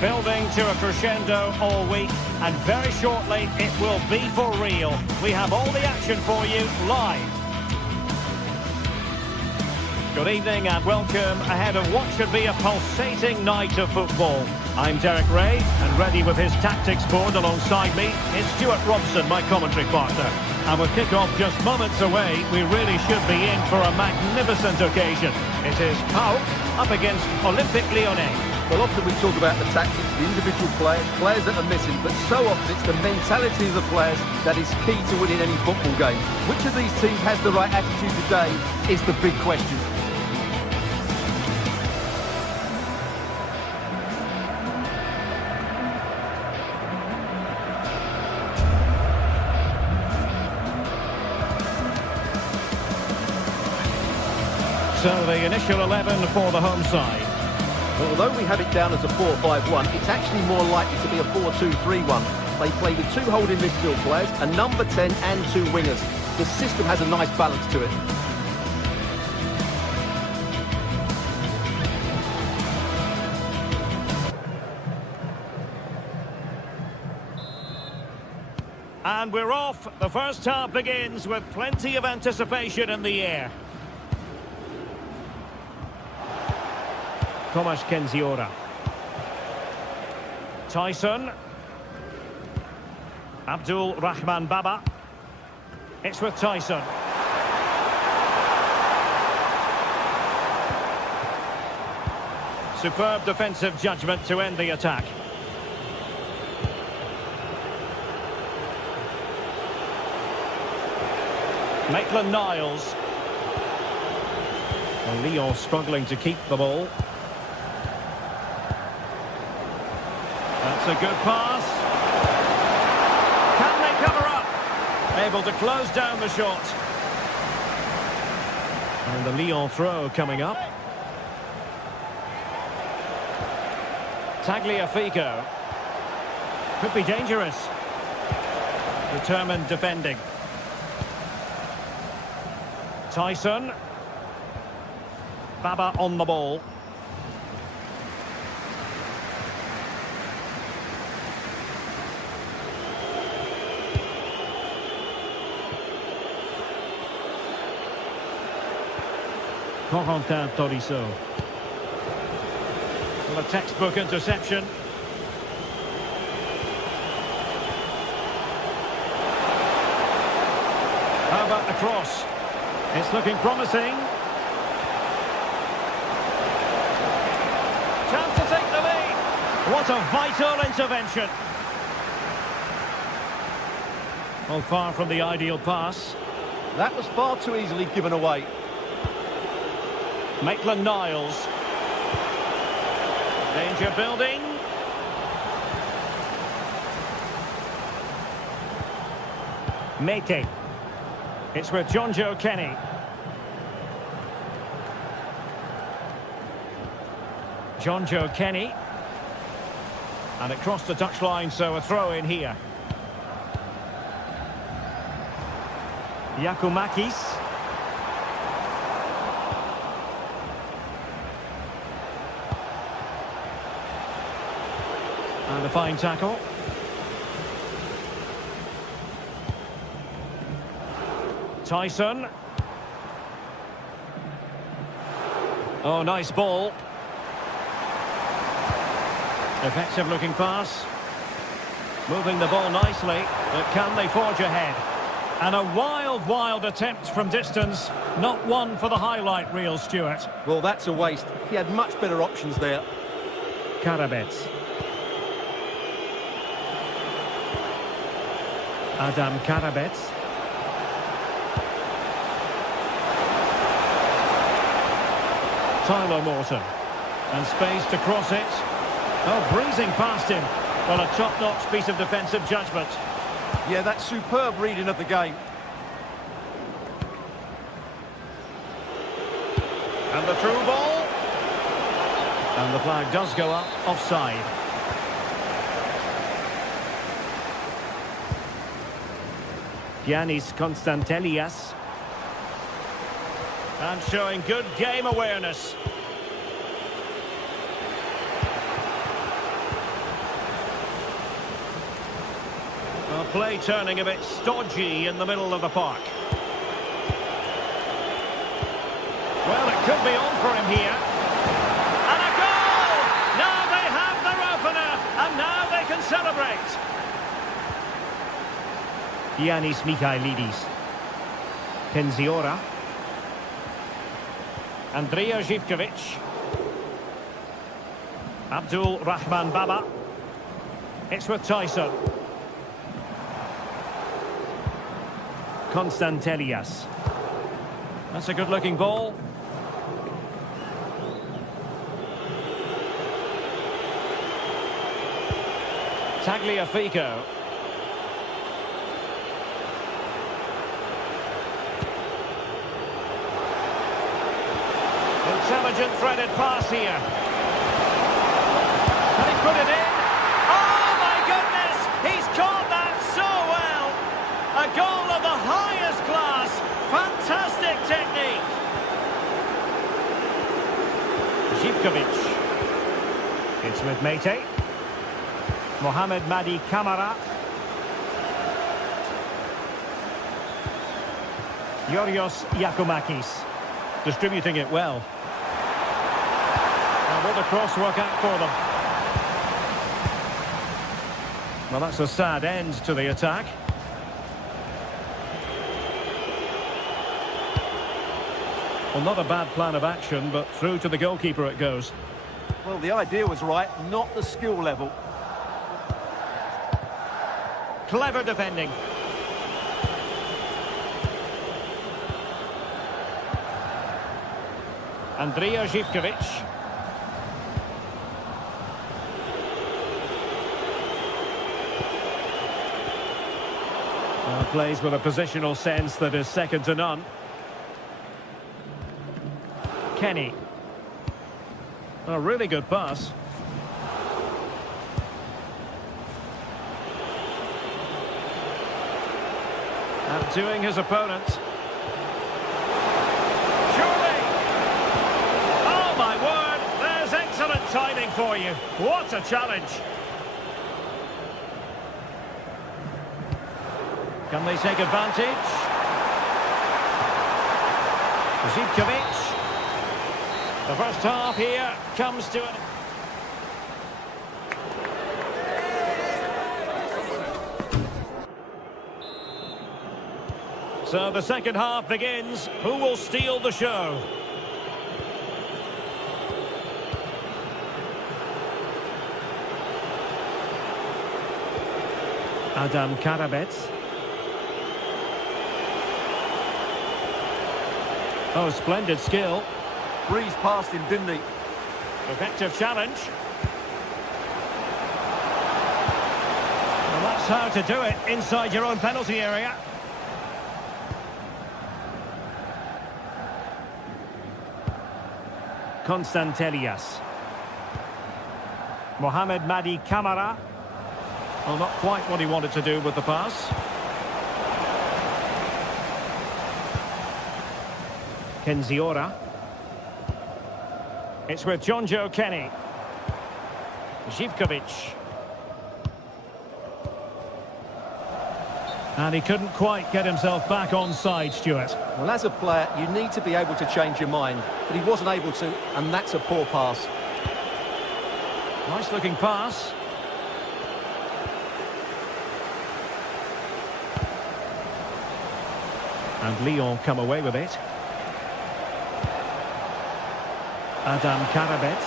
Building to a crescendo all week, and very shortly it will be for real. We have all the action for you live. Good evening and welcome ahead of what should be a pulsating night of football. I'm Derek Ray, and ready with his tactics board alongside me is Stuart Robson, my commentary partner. And with kick-off just moments away, we really should be in for a magnificent occasion. It is PAOK up against Olympique Lyonnais. Well, often we talk about the tactics, the individual players that are missing, but so often it's the mentality of the players that is key to winning any football game. Which of these teams has the right attitude today is the big question. So the initial 11 for the home side. But although we have it down as a 4-5-1, it's actually more likely to be a 4-2-3-1. They play with two holding midfield players, a number 10 and two wingers. The system has a nice balance to it. And we're off. The first half begins with plenty of anticipation in the air. Tomasz Kenziora. Tyson. Abdul Rahman Baba. It's with Tyson. Superb defensive judgment to end the attack. Maitland-Niles. Well, Lyon struggling to keep the ball. That's a good pass. Can they cover up? Able to close down the shot. And the Lyon throw coming up. Tagliafico. Could be dangerous. Determined defending. Tyson. Baba on the ball. Corentin Tolisso. Well, a textbook interception. How about the cross? It's looking promising. Chance to take the lead. What a vital intervention. Well, far from the ideal pass. That was far too easily given away. Maitland-Niles. Danger building. Mete. It's with Jonjo Kenny. Jonjo Kenny. And it crossed the touchline, so a throw in here. Giacomakis. And a fine tackle. Tyson. Oh, nice ball. Effective looking pass. Moving the ball nicely, but can they forge ahead? And a wild attempt from distance. Not one for the highlight reel, Stuart. Well, that's a waste. He had much better options there. Karabets. Adam Karabets. Tyler Morton. And space to cross it. Oh, breezing past him. Well, a top-notch piece of defensive judgment. Yeah, that's superb reading of the game. And the through ball. And the flag does go up, offside. Giannis Constantelias. And showing good game awareness. Well, play turning a bit stodgy in the middle of the park. Well, it could be on for him here. And a goal! Now they have their opener, and now they can celebrate. Giannis Michailidis. Penziora. Andrea Zivkovic. Abdul Rahman Baba. It's with Tyson. Constantelias. That's a good-looking ball. Tagliafico. Intelligent threaded pass here. Can he put it in? Oh my goodness! He's caught that so well! A goal of the highest class. Fantastic technique. Zivkovic. It's with Mete. Mohamed Madi Kamara. Yorios Giacomakis. Distributing it well. And will the cross work out for them? Well, that's a sad end to the attack. Well, not a bad plan of action, but through to the goalkeeper it goes. Well, the idea was right, not the skill level. Clever defending. Andrija Živković. Plays with a positional sense that is second to none. Kenny. A really good pass. Outdoing his opponent. Surely! Oh my word! There's excellent timing for you. What a challenge! Can they take advantage? Živković. The first half here comes to an... So the second half begins. Who will steal the show? Adam Karabets. Oh, splendid skill. Breezed past him, didn't he? Effective challenge. Well, that's how to do it inside your own penalty area. Konstantelias. Mohamed Madi Kamara. Well, not quite what he wanted to do with the pass. Kenziora. It's with John Joe Kenny. Živković. And he couldn't quite get himself back on side, Stuart. Well, as a player, you need to be able to change your mind, but he wasn't able to, and that's a poor pass. Nice looking pass. And Lyon come away with it. Adam Karabets.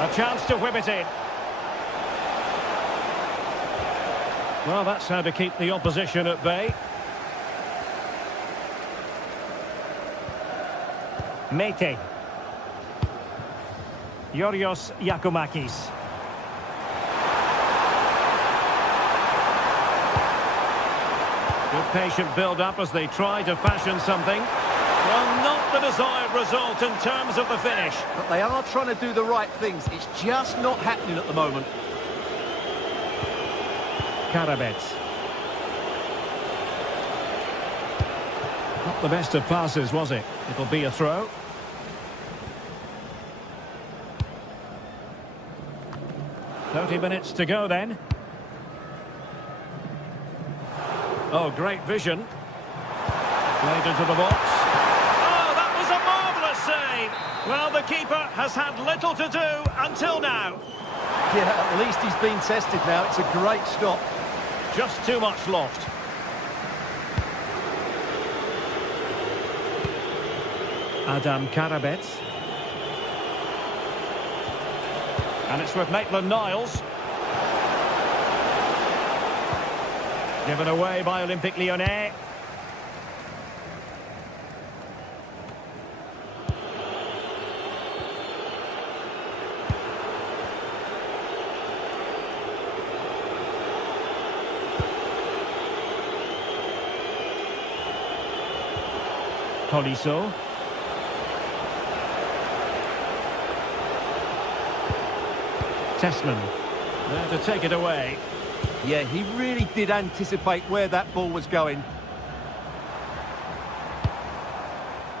A chance to whip it in. Well, that's how to keep the opposition at bay. Mete. Yorios Yakumakis. Good patient build-up as they try to fashion something. Well, not the desired result in terms of the finish. But they are trying to do the right things. It's just not happening at the moment. Karabets. Not the best of passes, was it? It'll be a throw. "30 minutes to go then." Oh, great vision. Played into the box. Oh, that was a marvellous save. Well, the keeper has had little to do until now. Yeah, at least he's been tested now. It's a great stop. Just too much loft. Adam Karabets. And it's with Maitland-Niles. Given away by Olympique Lyonnais. Tolisso. Tessman. There to take it away. Yeah, he really did anticipate where that ball was going.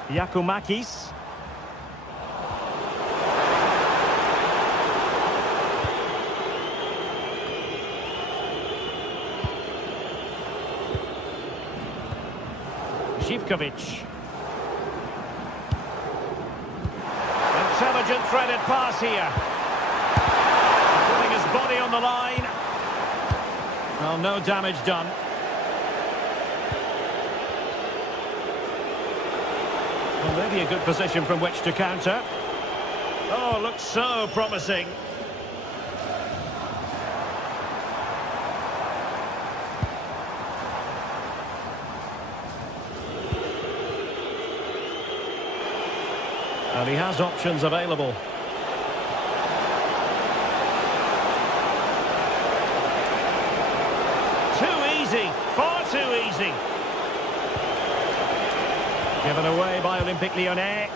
Yakumakis. Živković. Intelligent threaded pass here. Putting his body on the line. Well, no damage done. Well, maybe a good position from which to counter. Oh, looks so promising. And he has options available. Too easy, far too easy. Given away by Olympique Lyonnais.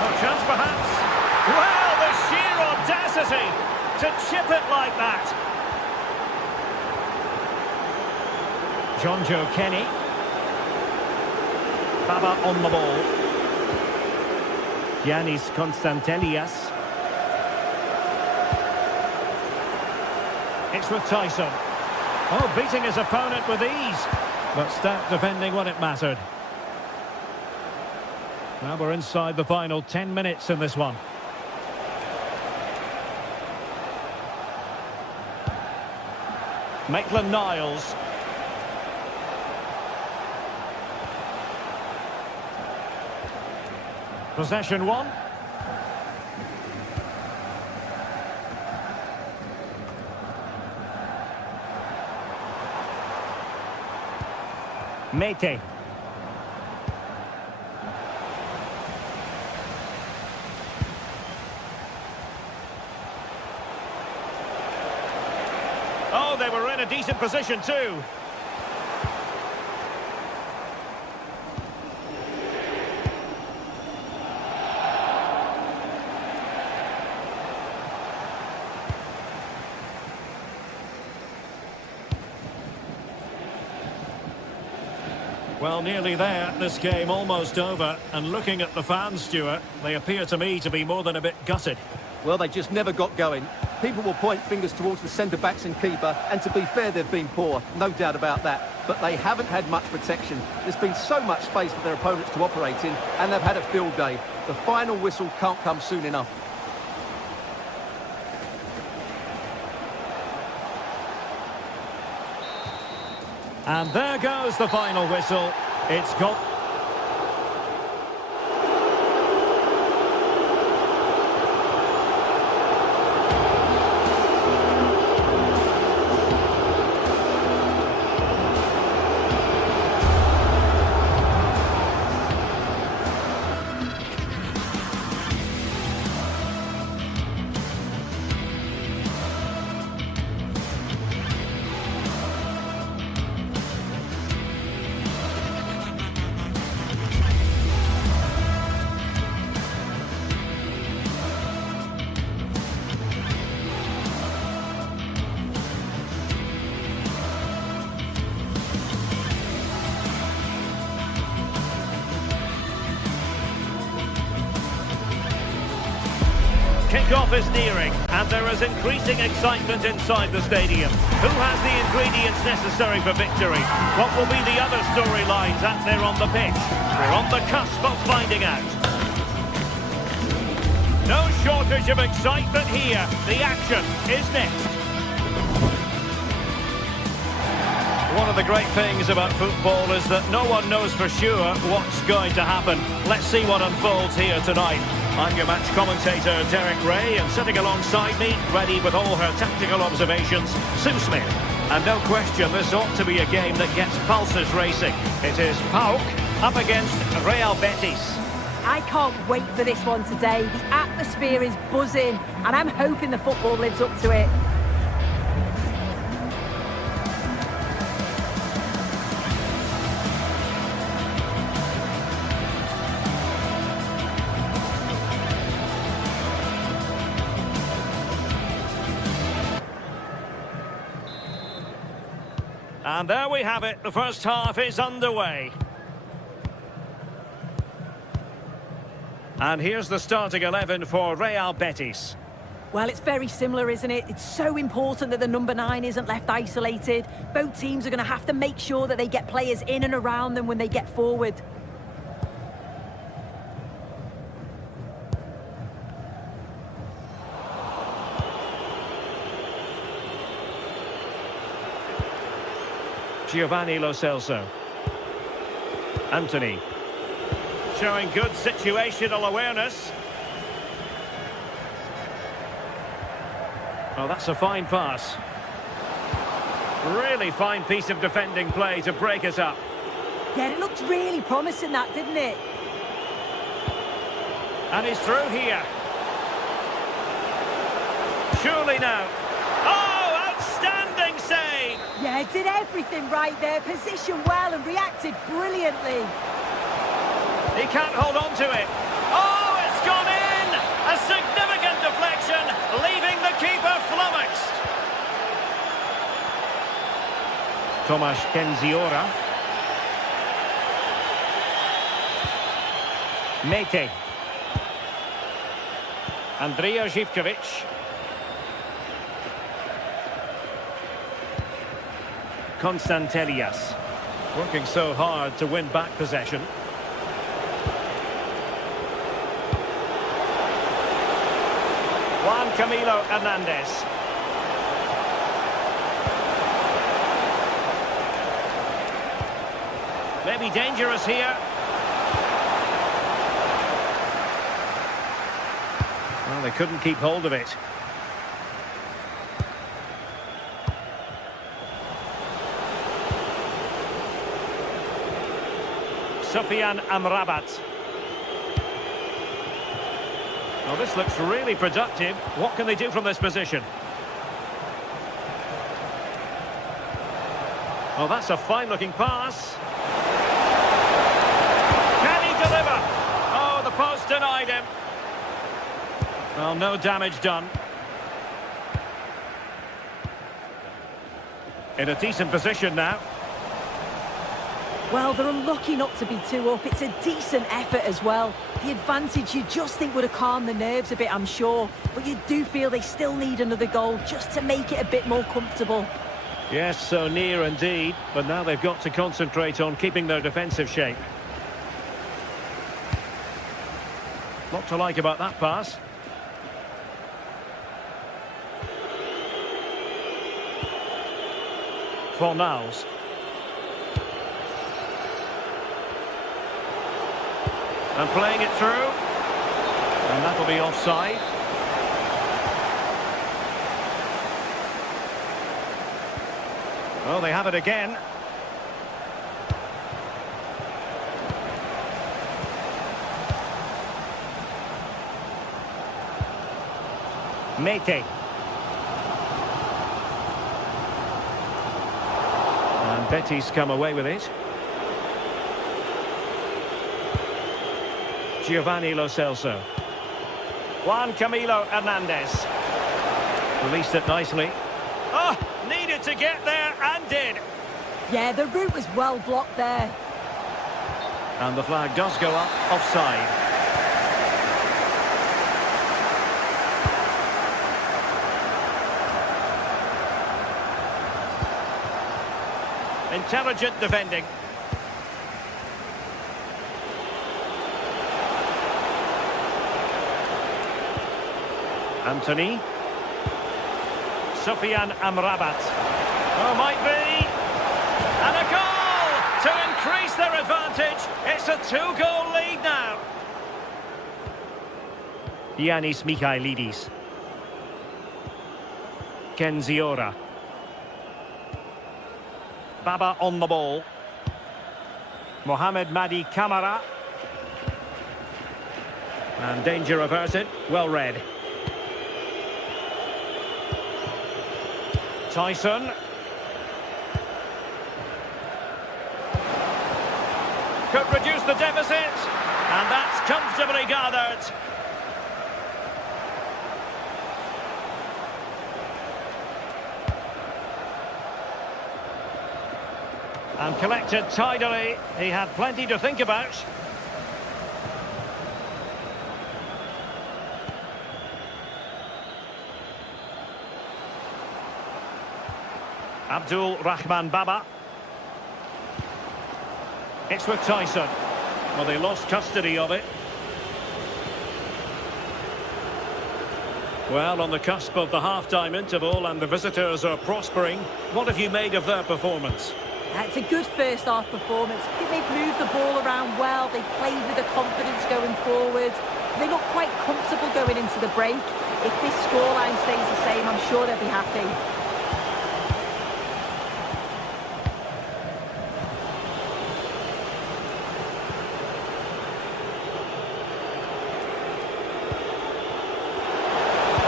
A chance perhaps. Well, the sheer audacity to chip it like that. Jonjo Kenny. Baba on the ball. Giannis Constantelias. It's with Tyson. Oh, beating his opponent with ease. But stout defending when it mattered. Now we're inside the final 10 minutes in this one. Maitland-Niles. Possession one. Mete. Oh, they were in a decent position too. Well, nearly there, this game almost over. And looking at the fans, Stuart, they appear to me to be more than a bit gutted. Well, they just never got going. People will point fingers towards the centre-backs and keeper, and to be fair, they've been poor, no doubt about that. But they haven't had much protection. There's been so much space for their opponents to operate in, and they've had a field day. The final whistle can't come soon enough. And there goes the final whistle. It's gone. Kick-off is nearing, and there is increasing excitement inside the stadium. Who has the ingredients necessary for victory? What will be the other storylines out there on the pitch? We're on the cusp of finding out. No shortage of excitement here. The action is next. One of the great things about football is that no one knows for sure what's going to happen. Let's see what unfolds here tonight. I'm your match commentator, Derek Ray, and sitting alongside me, ready with all her tactical observations, Sue Smith. And no question, this ought to be a game that gets pulses racing. It is PAOK up against Real Betis. I can't wait for this one today. The atmosphere is buzzing, and I'm hoping the football lives up to it. And there we have it. The first half is underway. And here's the starting 11 for Real Betis. Well, it's very similar, isn't it? It's so important that the number 9 isn't left isolated. Both teams are going to have to make sure that they get players in and around them when they get forward. Giovanni Lo Celso. Anthony. Showing good situational awareness. Oh, that's a fine pass. Really fine piece of defending play to break us up. Yeah, it looked really promising, that, didn't it? And he's through here. Surely now. Oh, outstanding save! Yeah, did everything right there. Positioned well and reacted brilliantly. He can't hold on to it. Oh, it's gone in! A significant deflection, leaving the keeper flummoxed. Tomasz Kenziora. Mete. Andrija Živković. Konstantelias. Working so hard to win back possession. Juan Camilo Hernandez. Maybe dangerous here. Well, they couldn't keep hold of it. Sofyan Amrabat. Well, this looks really productive. What can they do from this position? Oh, that's a fine-looking pass. Can he deliver? Oh, the post denied him. Well, no damage done. In a decent position now. Well, they're unlucky not to be 2 up. It's a decent effort as well. The advantage you just think would have calmed the nerves a bit, I'm sure. But you do feel they still need another goal just to make it a bit more comfortable. Yes, so near indeed. But now they've got to concentrate on keeping their defensive shape. Lot to like about that pass. Fornals. And playing it through. And that'll be offside. Oh, they have it again. Mete. And Betis come away with it. Giovanni Lo Celso. Juan Camilo Hernandez. Released it nicely. Oh, needed to get there and did. Yeah, the route was well blocked there. And the flag does go up offside. Intelligent defending. Anthony. Sofyan Amrabat. Oh, might be. And a goal to increase their advantage. It's a 2-goal lead now. Yanis Michailidis. Kenziora. Baba on the ball. Mohamed Madi Kamara. And danger averted. Well read. Tyson. Could reduce the deficit. And that's comfortably gathered. And collected tidily. He had plenty to think about. Abdul Rahman Baba. It's with Tyson. Well, they lost custody of it. Well, on the cusp of the half-time interval and the visitors are prospering. What have you made of their performance? It's a good first half performance. I think they've moved the ball around well. They've played with the confidence going forward. They look quite comfortable going into the break. If this scoreline stays the same, I'm sure they'll be happy.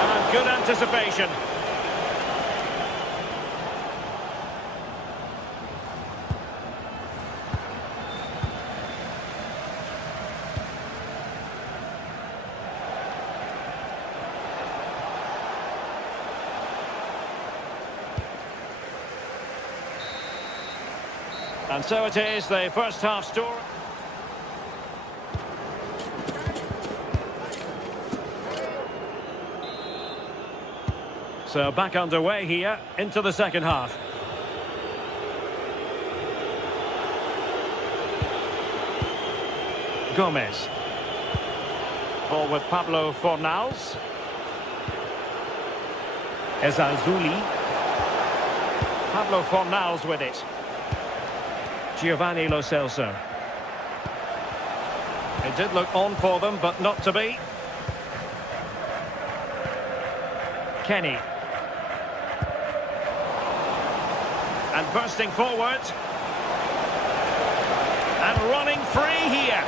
And good anticipation. And so it is, the first half story. So back underway here into the second half. Gomez. Ball with Pablo Fornals. Ezalzouli. Pablo Fornals with it. Giovanni Lo Celso. It did look on for them, but not to be. Kenny. And bursting forward. And running free here.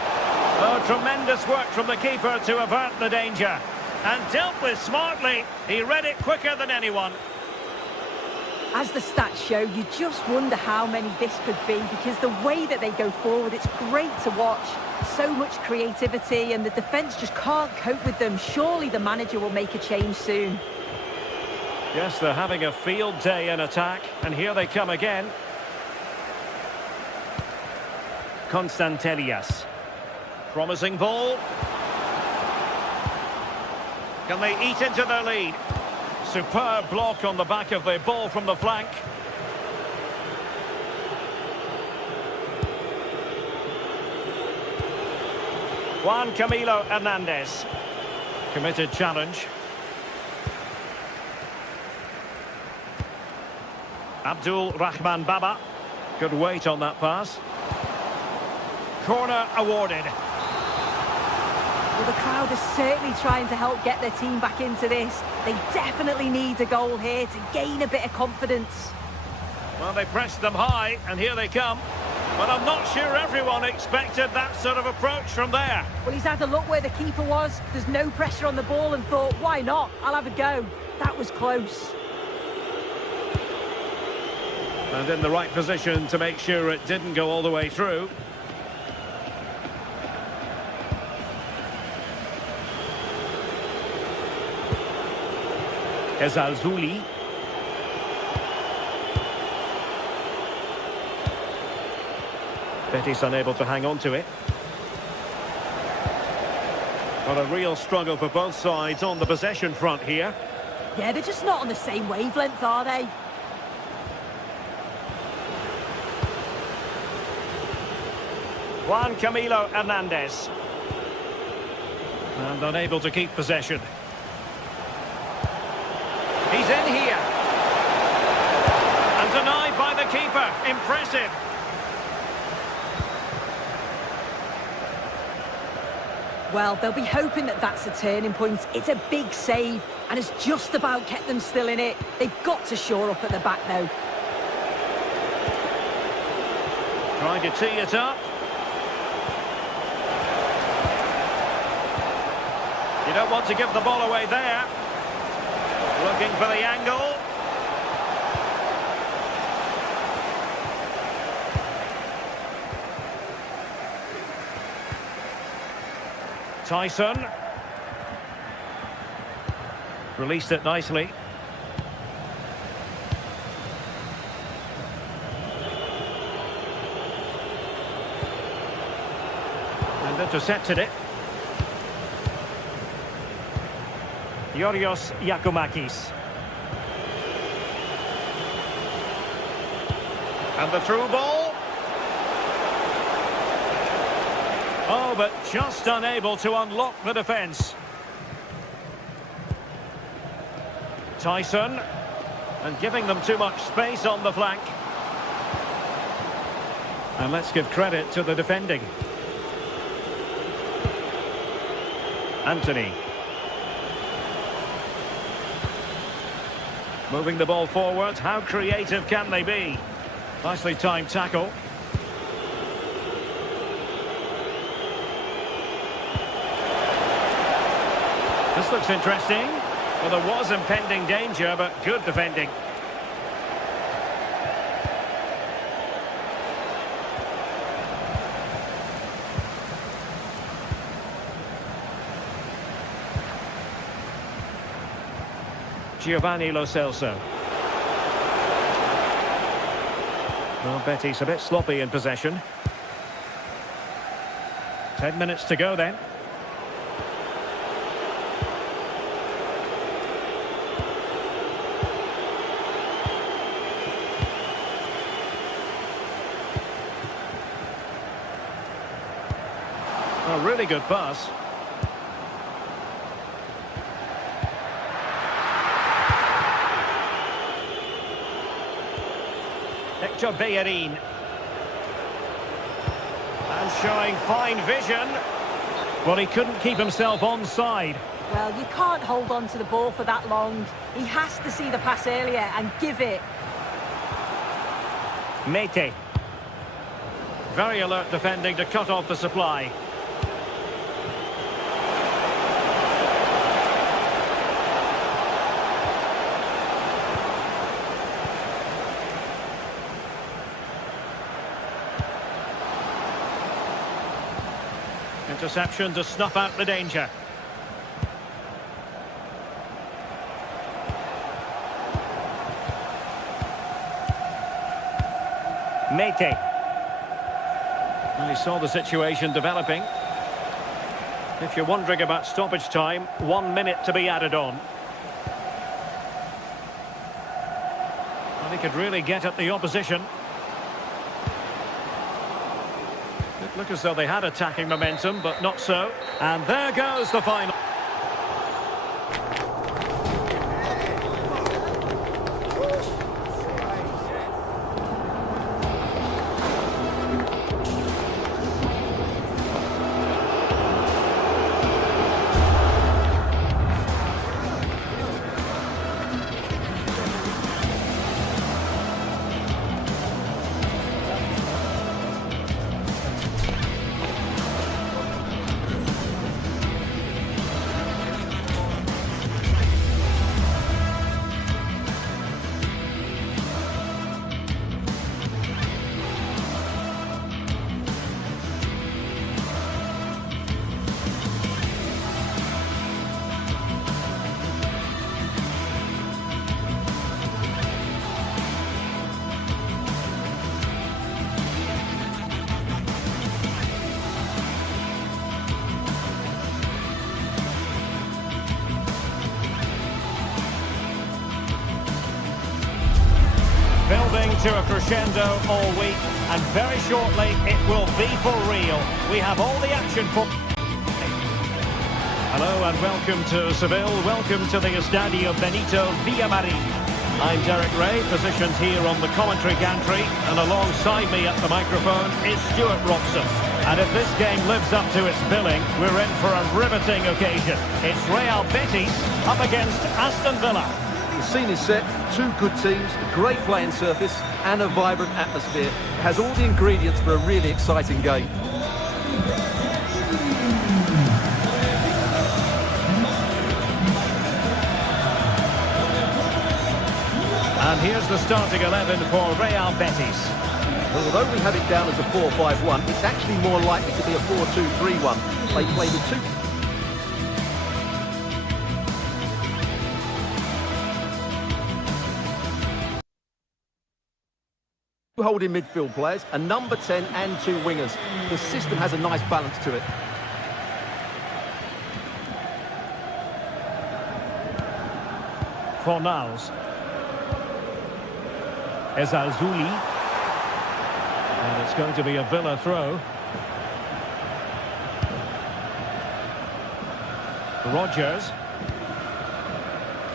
Oh, tremendous work from the keeper to avert the danger. And dealt with smartly. He read it quicker than anyone. As the stats show, you just wonder how many this could be, because the way that they go forward, it's great to watch. So much creativity, and the defence just can't cope with them. Surely the manager will make a change soon. Yes, they're having a field day in attack, and here they come again. Constantelias. Promising ball. Can they eat into their lead? Superb block on the back of the ball from the flank. Juan Camilo Hernandez. Committed challenge. Abdul Rahman Baba. Good weight on that pass. Corner awarded. Well, the crowd is certainly trying to help get their team back into this. They definitely need a goal here to gain a bit of confidence. Well, they pressed them high, and here they come. But I'm not sure everyone expected that sort of approach from there. Well, he's had a look where the keeper was. There's no pressure on the ball and thought, why not? I'll have a go. That was close. And in the right position to make sure it didn't go all the way through. Ezalzouli. Betis unable to hang on to it. Well, a real struggle for both sides on the possession front here. Yeah, they're just not on the same wavelength, are they? Juan Camilo Hernandez. And unable to keep possession. He's in here. And denied by the keeper. Impressive. Well, they'll be hoping that that's a turning point. It's a big save, and it's just about kept them still in it. They've got to shore up at the back, though. Trying to tee it up. You don't want to give the ball away there. Looking for the angle. Tyson. Released it nicely. And intercepted it. Yorios Yakumakis. And the through ball. Oh, but just unable to unlock the defence. Tyson. And giving them too much space on the flank. And let's give credit to the defending. Anthony. Moving the ball forward. How creative can they be? Nicely timed tackle. This looks interesting. Well, there was impending danger, but good defending. Giovanni Lo Celso. Well, Betis a bit sloppy in possession. 10 minutes to go then. A really good pass. Hector Bellerin. And showing fine vision. Well, he couldn't keep himself onside. Well, you can't hold on to the ball for that long. He has to see the pass earlier and give it. Mete. Very alert defending to cut off the supply. Interception to snuff out the danger. Mete. Well, he saw the situation developing. If you're wondering about stoppage time, 1 minute to be added on. Well, he could really get at the opposition. It looked as though they had attacking momentum, but not so. And there goes the final. Building to a crescendo all week, and very shortly it will be for real. We have all the action for... Hello and welcome to Seville. Welcome to the Estadio Benito Villamarin. I'm Derek Ray, positioned here on the commentary gantry, and alongside me at the microphone is Stuart Robson. And if this game lives up to its billing, we're in for a riveting occasion. It's Real Betis up against Aston Villa. The scene is set, two good teams, a great playing surface and a vibrant atmosphere. It has all the ingredients for a really exciting game. And here's the starting 11 for Real Betis. Although we have it down as a 4-5-1, it's actually more likely to be a 4-2-3-1. They play with two... holding midfield players, a number 10 and two wingers. The system has a nice balance to it. Fornals. Ezalzouli. And it's going to be a Villa throw. Rogers.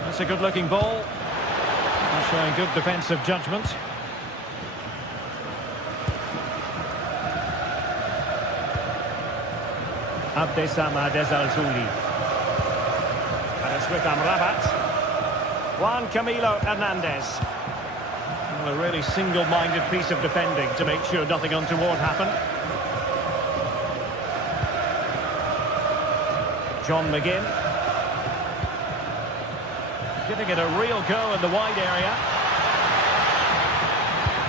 That's a good-looking ball. Showing good defensive judgment. Abdessamad Ezalzouli. And it's with Amrabat. Juan Camilo Hernandez. Well, a really single-minded piece of defending to make sure nothing untoward happened. John McGinn. Giving it a real go in the wide area.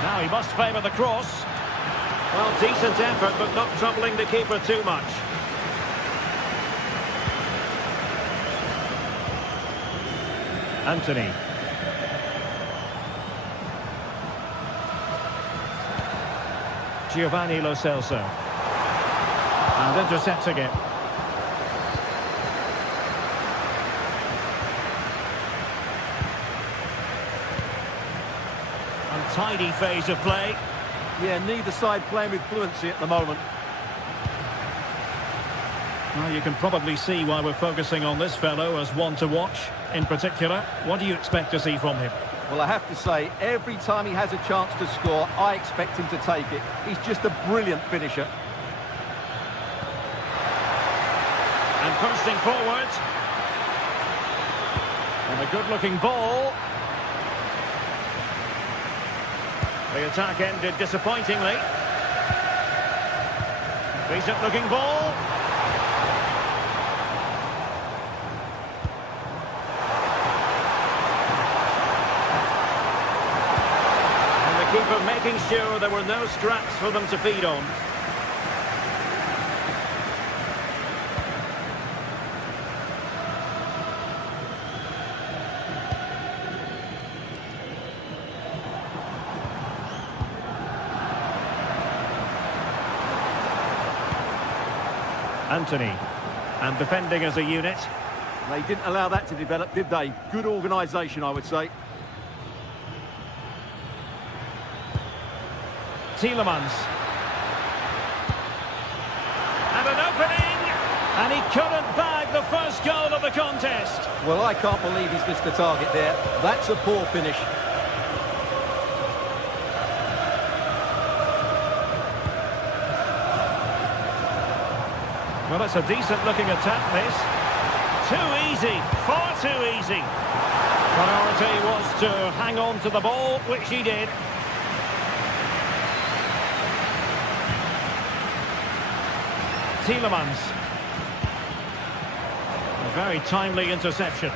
Now he must favour the cross. Well, decent effort, but not troubling the keeper too much. Anthony. Giovanni Lo Celso. And intercepting it. Untidy phase of play. Yeah, neither side playing with fluency at the moment. Well, you can probably see why we're focusing on this fellow as one to watch. In particular, what do you expect to see from him? Well, I have to say, every time he has a chance to score, I expect him to take it. He's just a brilliant finisher. And pushing forward. And a good-looking ball. The attack ended disappointingly. Decent-looking ball. Keeper making sure there were no scraps for them to feed on. Anthony. And defending as a unit. They didn't allow that to develop, did they? Good organisation, I would say. Tielemans. And an opening! And he couldn't bag the first goal of the contest. Well, I can't believe he's missed the target there. That's a poor finish. Well, it's a decent-looking attack, this. Too easy, far too easy. Priority was to hang on to the ball, which he did. Tielemans. A very timely interception.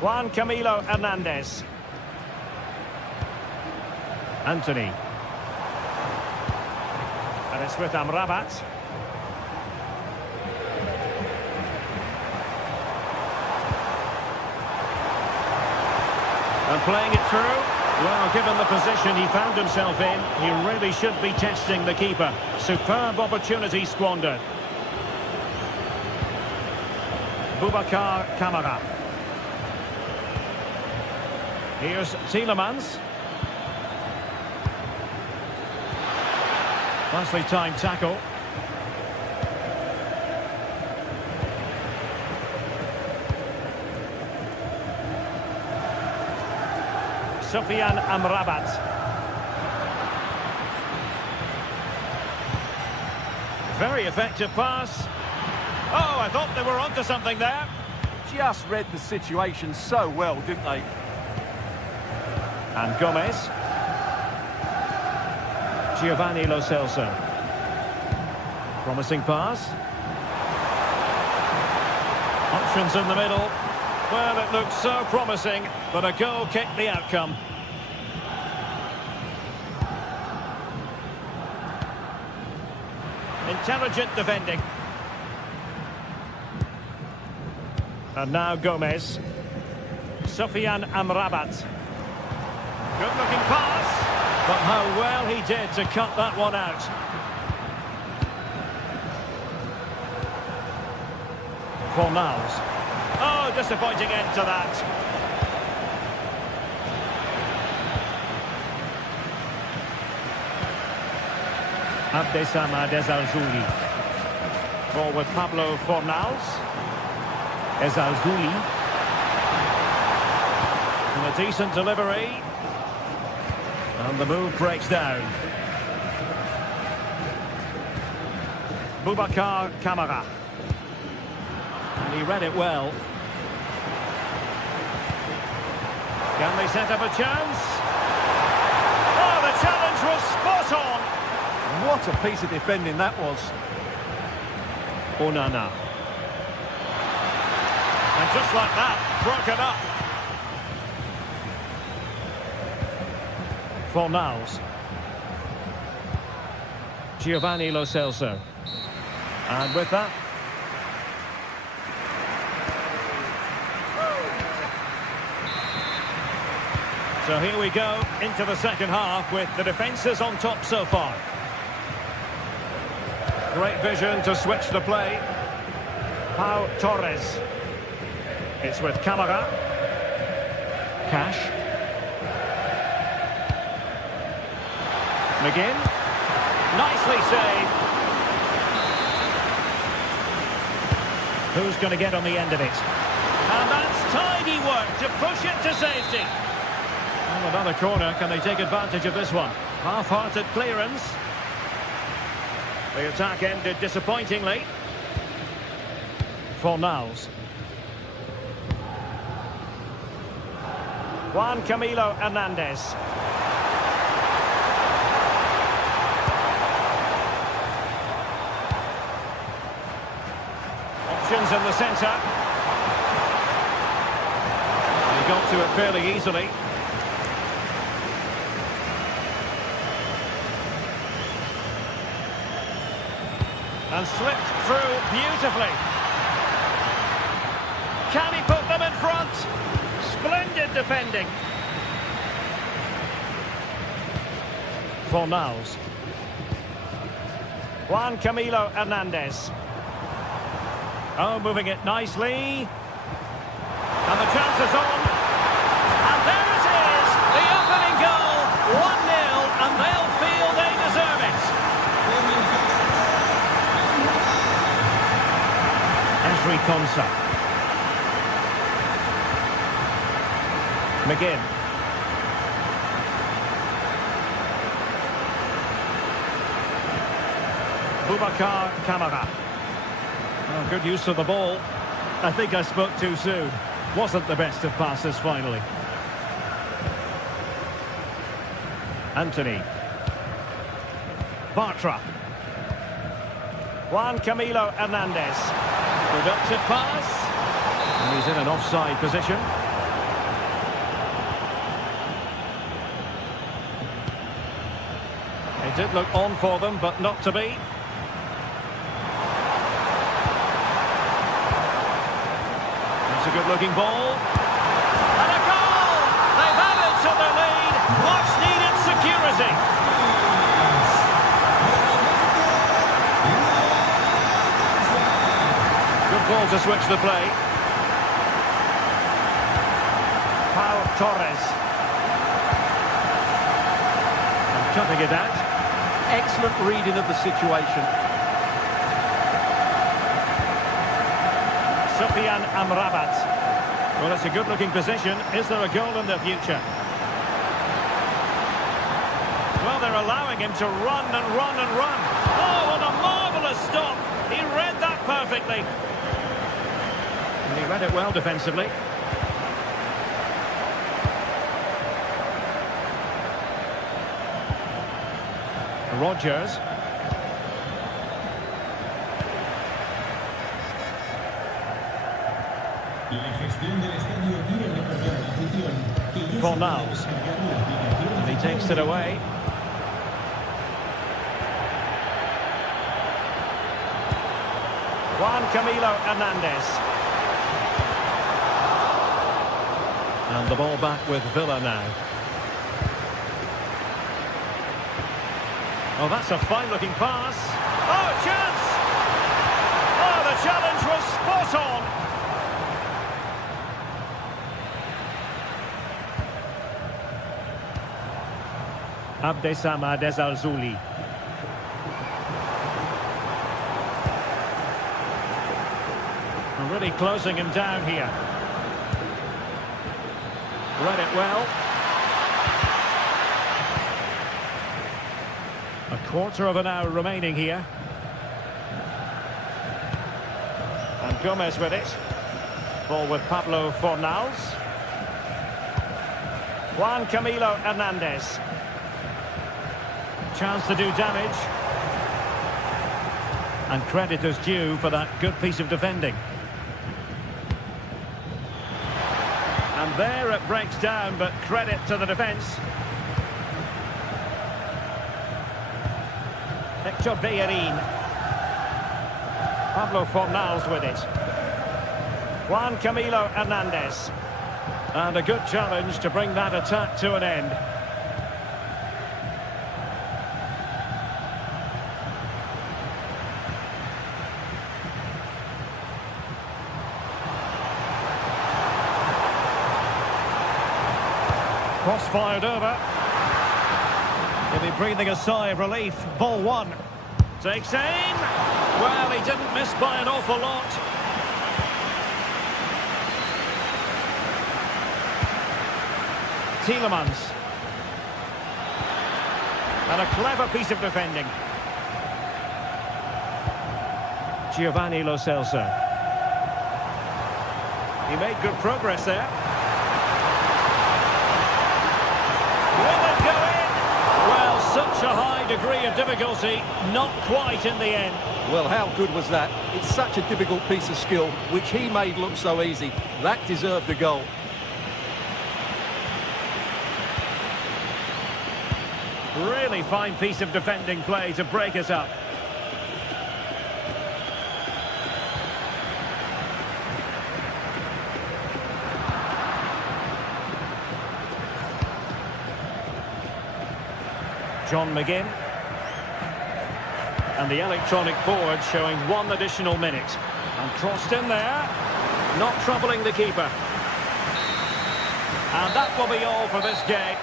Juan Camilo Hernandez. Anthony. And it's with Amrabat. And playing it through. Well, given the position he found himself in, he really should be testing the keeper. Superb opportunity squandered. Boubacar Kamara. Here's Tielemans. Nicely timed tackle. Sofiane Amrabat. Very effective pass. Oh, I thought they were onto something there. Just read the situation so well, didn't they? And Gomez. Giovanni Lo Celso. Promising pass. Options in the middle. Well, it looked so promising, but a goal kicked the outcome. Intelligent defending. And now Gomez. Sofiane Amrabat. Good-looking pass. But how well he did to cut that one out. Fornals. Oh, disappointing end to that. Abdessamad Ezalzouli. Ball with Pablo Fornals. Ezalzouli. A decent delivery. And the move breaks down. Boubacar Kamara. And he read it well. Can they set up a chance? Oh, the challenge was spot on! What a piece of defending that was. Onana. And just like that, broken up. Fornals. Giovanni Lo Celso. And with that, so here we go into the second half with the defences on top so far. Great vision to switch the play. Pau Torres. It's with Kamara. Cash. McGinn. Nicely saved. Who's going to get on the end of it? And that's tidy work to push it to safety. Well, another corner. Can they take advantage of this one? Half-hearted clearance. The attack ended disappointingly. Fornals. Juan Camilo Hernandez. Options in the centre. He got to it fairly easily. And slipped through beautifully. Can he put them in front? Splendid defending. Fornals. Juan Camilo Hernandez. Oh, moving it nicely. And the chance is on. And there it is! The opening goal. 1-0, and they'll feel they deserve it. Esri Konsa. McGinn. Boubacar Kamara. Oh, good use of the ball. I think I spoke too soon. Wasn't the best of passes finally. Anthony. Bartra. Juan Camilo Hernandez. Productive pass. And he's in an offside position. It did look on for them, but not to be. It's a good-looking ball. And a goal! They've added to their lead. Much-needed security. Good ball to switch the play. Pau Torres. And cutting it out. Excellent reading of the situation. Sofian Amrabat. Well, it's a good-looking position. Is there a goal in the future? Well, they're allowing him to run and run and run. Oh, what a marvellous stop. He read that perfectly. And he read it well defensively. Rodgers. Fornals. And he takes it away. Juan Camilo Hernandez. And the ball back with Villa now. Oh, that's a fine-looking pass. Oh, a chance! Oh, the challenge was spot on. Abdessamad Ezalzouli. Really closing him down here. Read it well. A quarter of an hour remaining here. And Gomez with it. Ball with Pablo Fornals. Juan Camilo Hernandez. Chance to do damage. And credit is due for that good piece of defending. And there it breaks down, but credit to the defence. Hector Bellerin. Pablo Fornals with it. Juan Camilo Hernandez. And a good challenge to bring that attack to an end. Cross fired over. He'll be breathing a sigh of relief. Ball one. Takes aim. Well, he didn't miss by an awful lot. Tielemans. And a clever piece of defending. Giovanni Lo Celso. He made good progress there. Will it go in? Well, such a high degree of difficulty, not quite in the end. Well, how good was that? It's such a difficult piece of skill, which he made look so easy. That deserved a goal. Really fine piece of defending play to break us up. John McGinn. And the electronic board showing 1 additional minute. And crossed in there. Not troubling the keeper. And that will be all for this game.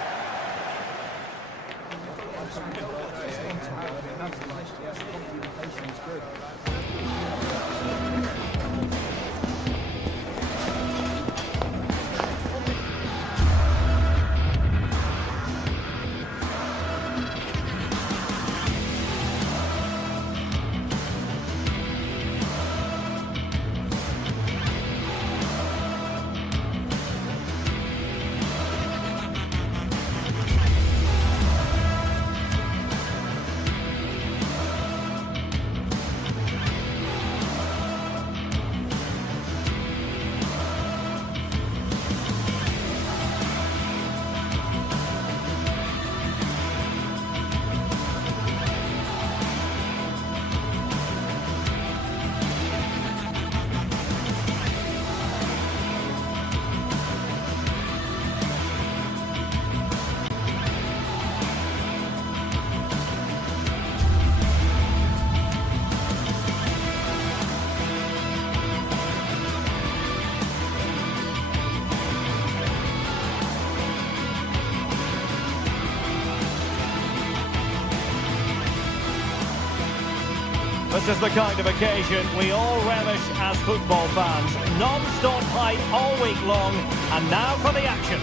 This is the kind of occasion we all relish as football fans. Non-stop hype all week long, and now for the action.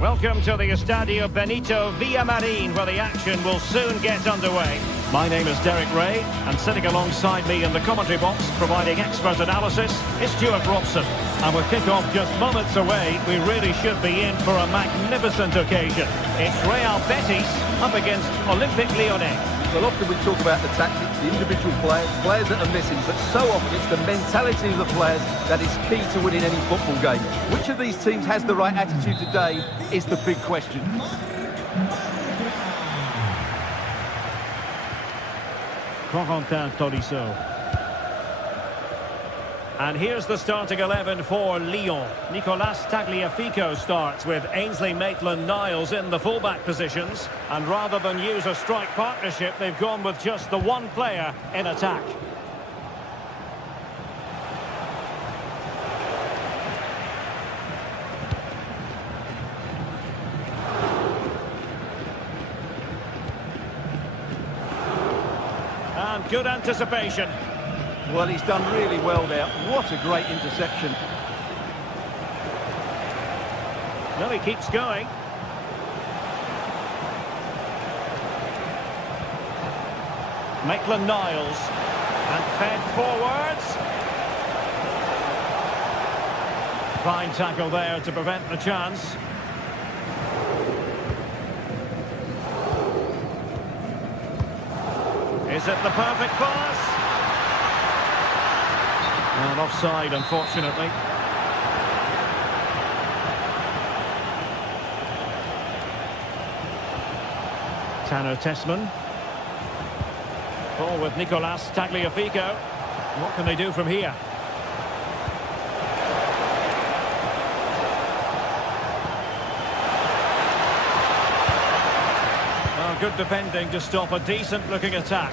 Welcome to the Estadio Benito Villamarin, where the action will soon get underway. My name is Derek Ray, and sitting alongside me in the commentary box, providing expert analysis, is Stuart Robson. And with kick-off just moments away, we really should be in for a magnificent occasion. It's Real Betis up against Olympique Lyonnais. Well, often we talk about the tactics, the individual players that are missing, but so often it's the mentality of the players that is key to winning any football game. Which of these teams has the right attitude today is the big question. Corentin Tolisso. And here's the starting 11 for Lyon. Nicolas Tagliafico starts with Ainsley Maitland-Niles in the fullback positions. And rather than use a strike partnership, they've gone with just the one player in attack. Good anticipation. Well, he's done really well there. What a great interception. No, he keeps going. Maitland-Niles. And fed forwards. Fine tackle there to prevent the chance. Is it the perfect pass? And offside, unfortunately. Tanner Tessman. Ball with Nicolas Tagliafico. What can they do from here? Oh, good defending to stop a decent-looking attack.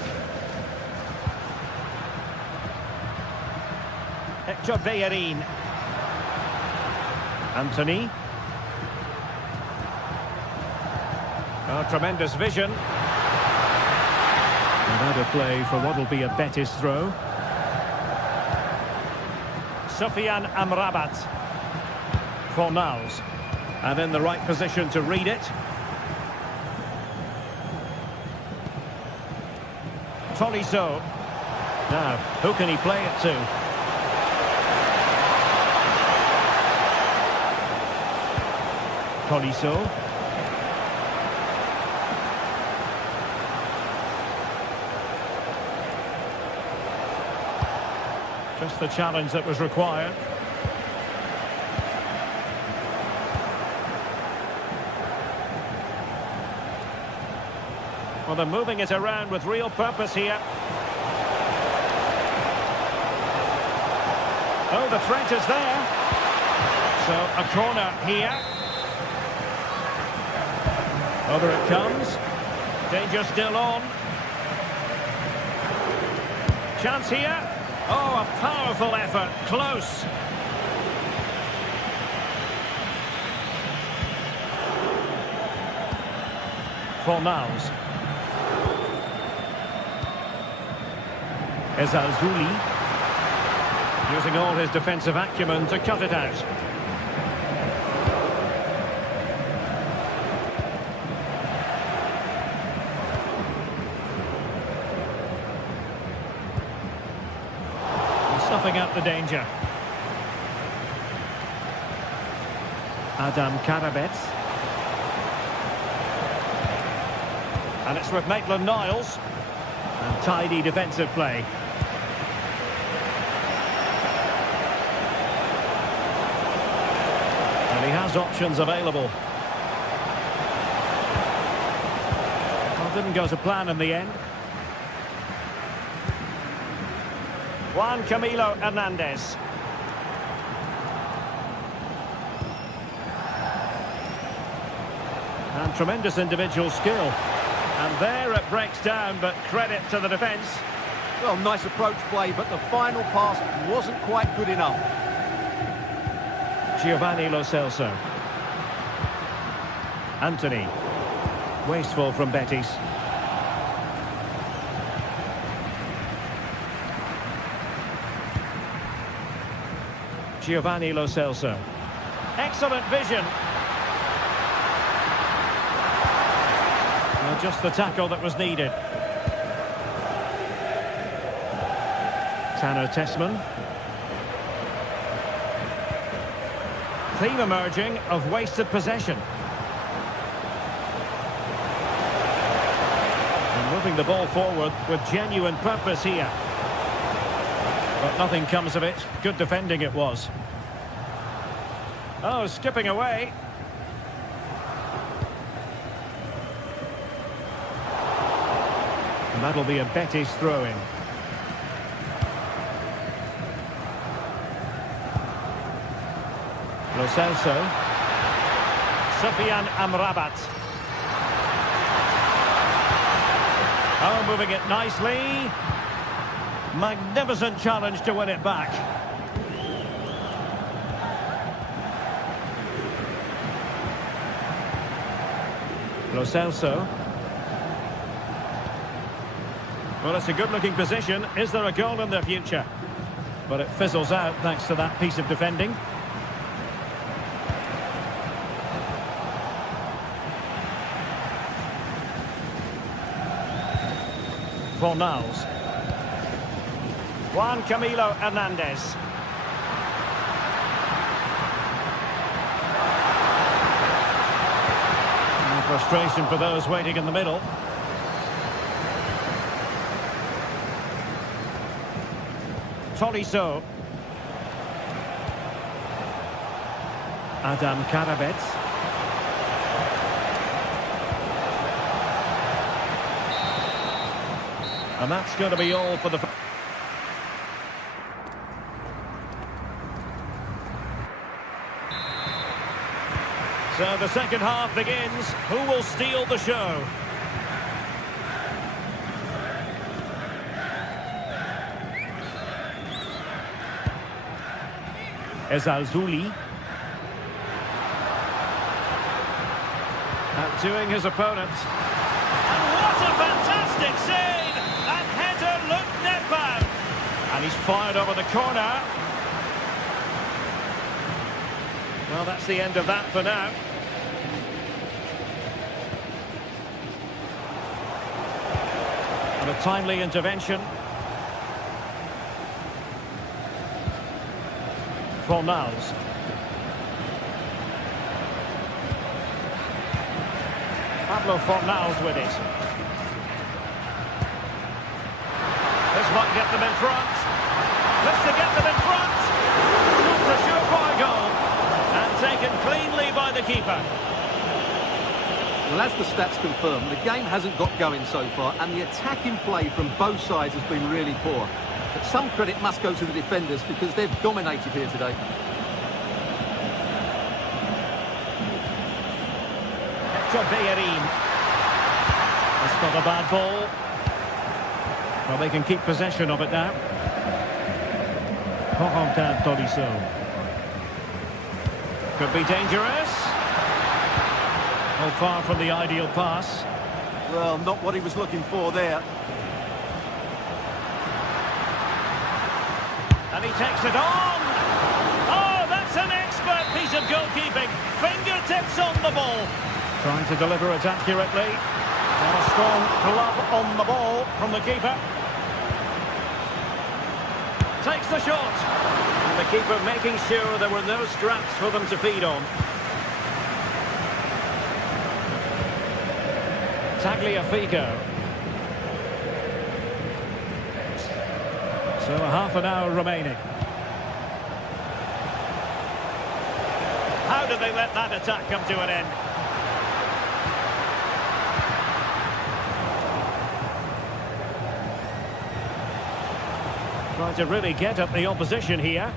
Hector Bellerin. Anthony. Oh, tremendous vision. And out of play for what will be a Betis throw. Sofiane Amrabat. Fornals. And in the right position to read it. Tolisso. Now, who can he play it to? Tolisso. Just the challenge that was required. Well, they're moving it around with real purpose here. Oh, the threat is there. So, a corner here. Over it comes. Danger still on. Chance here. Oh, a powerful effort. Close. Fornals. Ezalzouli. Using all his defensive acumen to cut it out. Snuffing out the danger. Adam Karabets. And it's with Maitland-Niles. And tidy defensive play. And he has options available. Well, didn't go to plan in the end. Juan Camilo Hernandez. And tremendous individual skill. And there it breaks down, but credit to the defence. Well, nice approach play, but the final pass wasn't quite good enough. Giovanni Lo Celso. Anthony. Wasteful from Betis. Giovanni Lo Celso. Excellent vision. Well, just the tackle that was needed. Tanner Tessman. Theme emerging of wasted possession. And moving the ball forward with genuine purpose here. But nothing comes of it. Good defending it was. Oh, skipping away. And that'll be a Betis throw-in. Lo Celso. Sofiane Amrabat. Oh, moving it nicely. Magnificent challenge to win it back. Lo Celso. Well, it's a good-looking position. Is there a goal in their future? But it fizzles out thanks to that piece of defending. Fornals. Juan Camilo Hernandez. And frustration for those waiting in the middle. Tolisso. Adam Karabets. And that's going to be all for the... So the second half begins. Who will steal the show? Ezalzouli. Outdoing his opponent. And what a fantastic save! That header looked net-bound. And he's fired over the corner. Well, that's the end of that for now. And a timely intervention. Fornals. Pablo Fornals with it. This might get them in front. This to get them in front. That's a surefire goal. And taken cleanly by the keeper. Well, as the stats confirm, the game hasn't got going so far, and the attacking play from both sides has been really poor. But some credit must go to the defenders because they've dominated here today. Bellerin. That's not a bad ball. Well, they can keep possession of it now. Corentin Tolisso. Could be dangerous. Oh, far from the ideal pass. Well, not what he was looking for there. And he takes it on. Oh, that's an expert piece of goalkeeping. Fingertips on the ball. Trying to deliver it accurately. And a strong glove on the ball from the keeper. Takes the shot. And the keeper making sure there were no straps for them to feed on. Tagliafico. So a half an hour remaining. How did they let that attack come to an end? Trying to really get at the opposition here.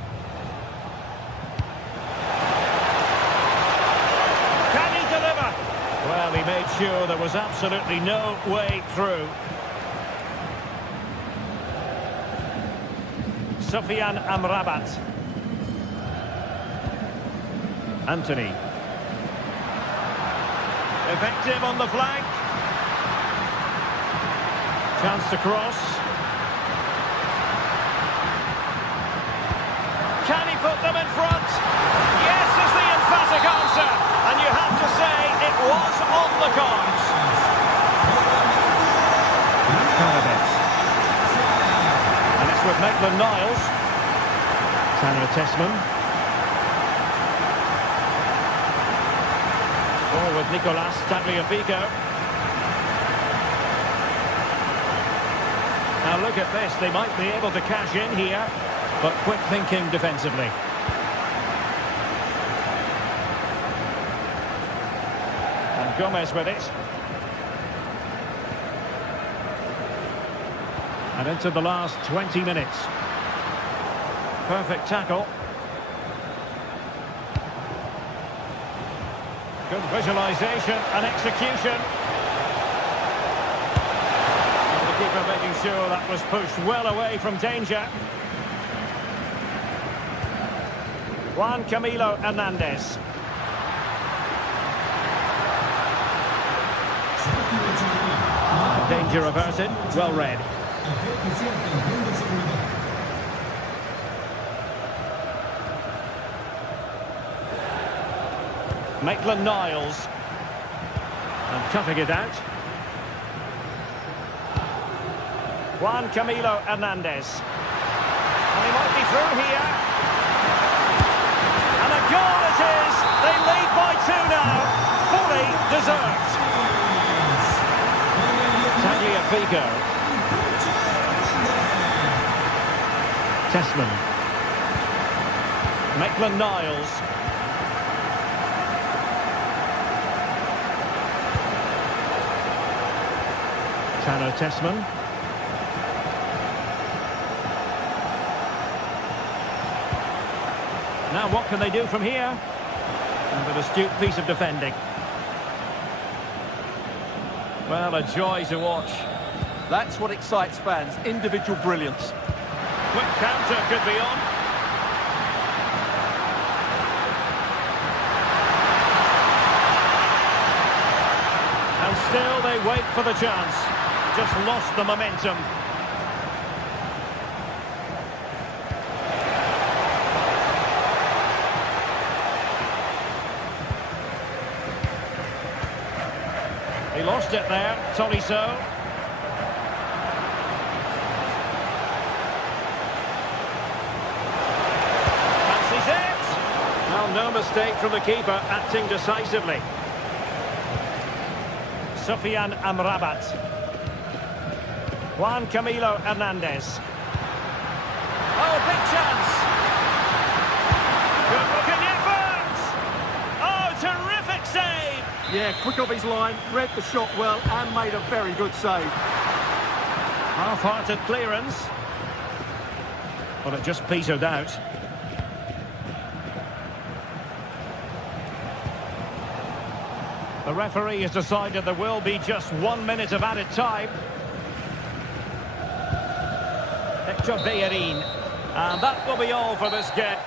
Can he deliver? Well, he made sure there was absolutely no way through. Sofiane Amrabat. Anthony. Effective on the flank. Chance to cross. Can he put them in front? Yes is the emphatic answer. And you have to say it was on the cards. Karabets. And it's with Maitland-Niles. Tanner Tessman. Ball with Nicolas Tagliafico. Now look at this. They might be able to cash in here. But quick thinking defensively. And Gomez with it. And into the last 20 minutes. Perfect tackle. Good visualisation and execution. And the keeper making sure that was pushed well away from danger. Juan Camilo Hernandez. Danger averted. Well read. eficiente y bien de seguridad. Maitland-Niles. And cutting it out. Juan Camilo Hernandez. And he might be through here. And a goal it is! They lead by 2 now. Fully deserved. Tagliafico. Tessman. Maitland-Niles. Tanner Tessman. Now what can they do from here? And an astute piece of defending. Well, a joy to watch. That's what excites fans, individual brilliance. Quick counter could be on. And still they wait for the chance. Just lost the momentum. He lost it there, Tolisso. Fancies it! Well, no mistake from the keeper, acting decisively. Sufyan Amrabat. Juan Camilo Hernandez. Oh, big chance! Good looking effort! Oh, terrific save! Yeah, quick off his line, read the shot well and made a very good save. Half-hearted clearance. Well, it just petered out. The referee has decided there will be just 1 minute of added time. Hector Bellerin. And that will be all for this game.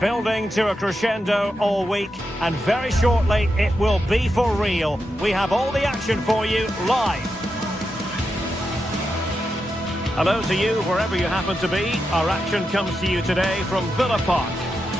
Building to a crescendo all week, and very shortly it will be for real. We have all the action for you live. Hello to you wherever you happen to be. Our action comes to you today from Villa Park.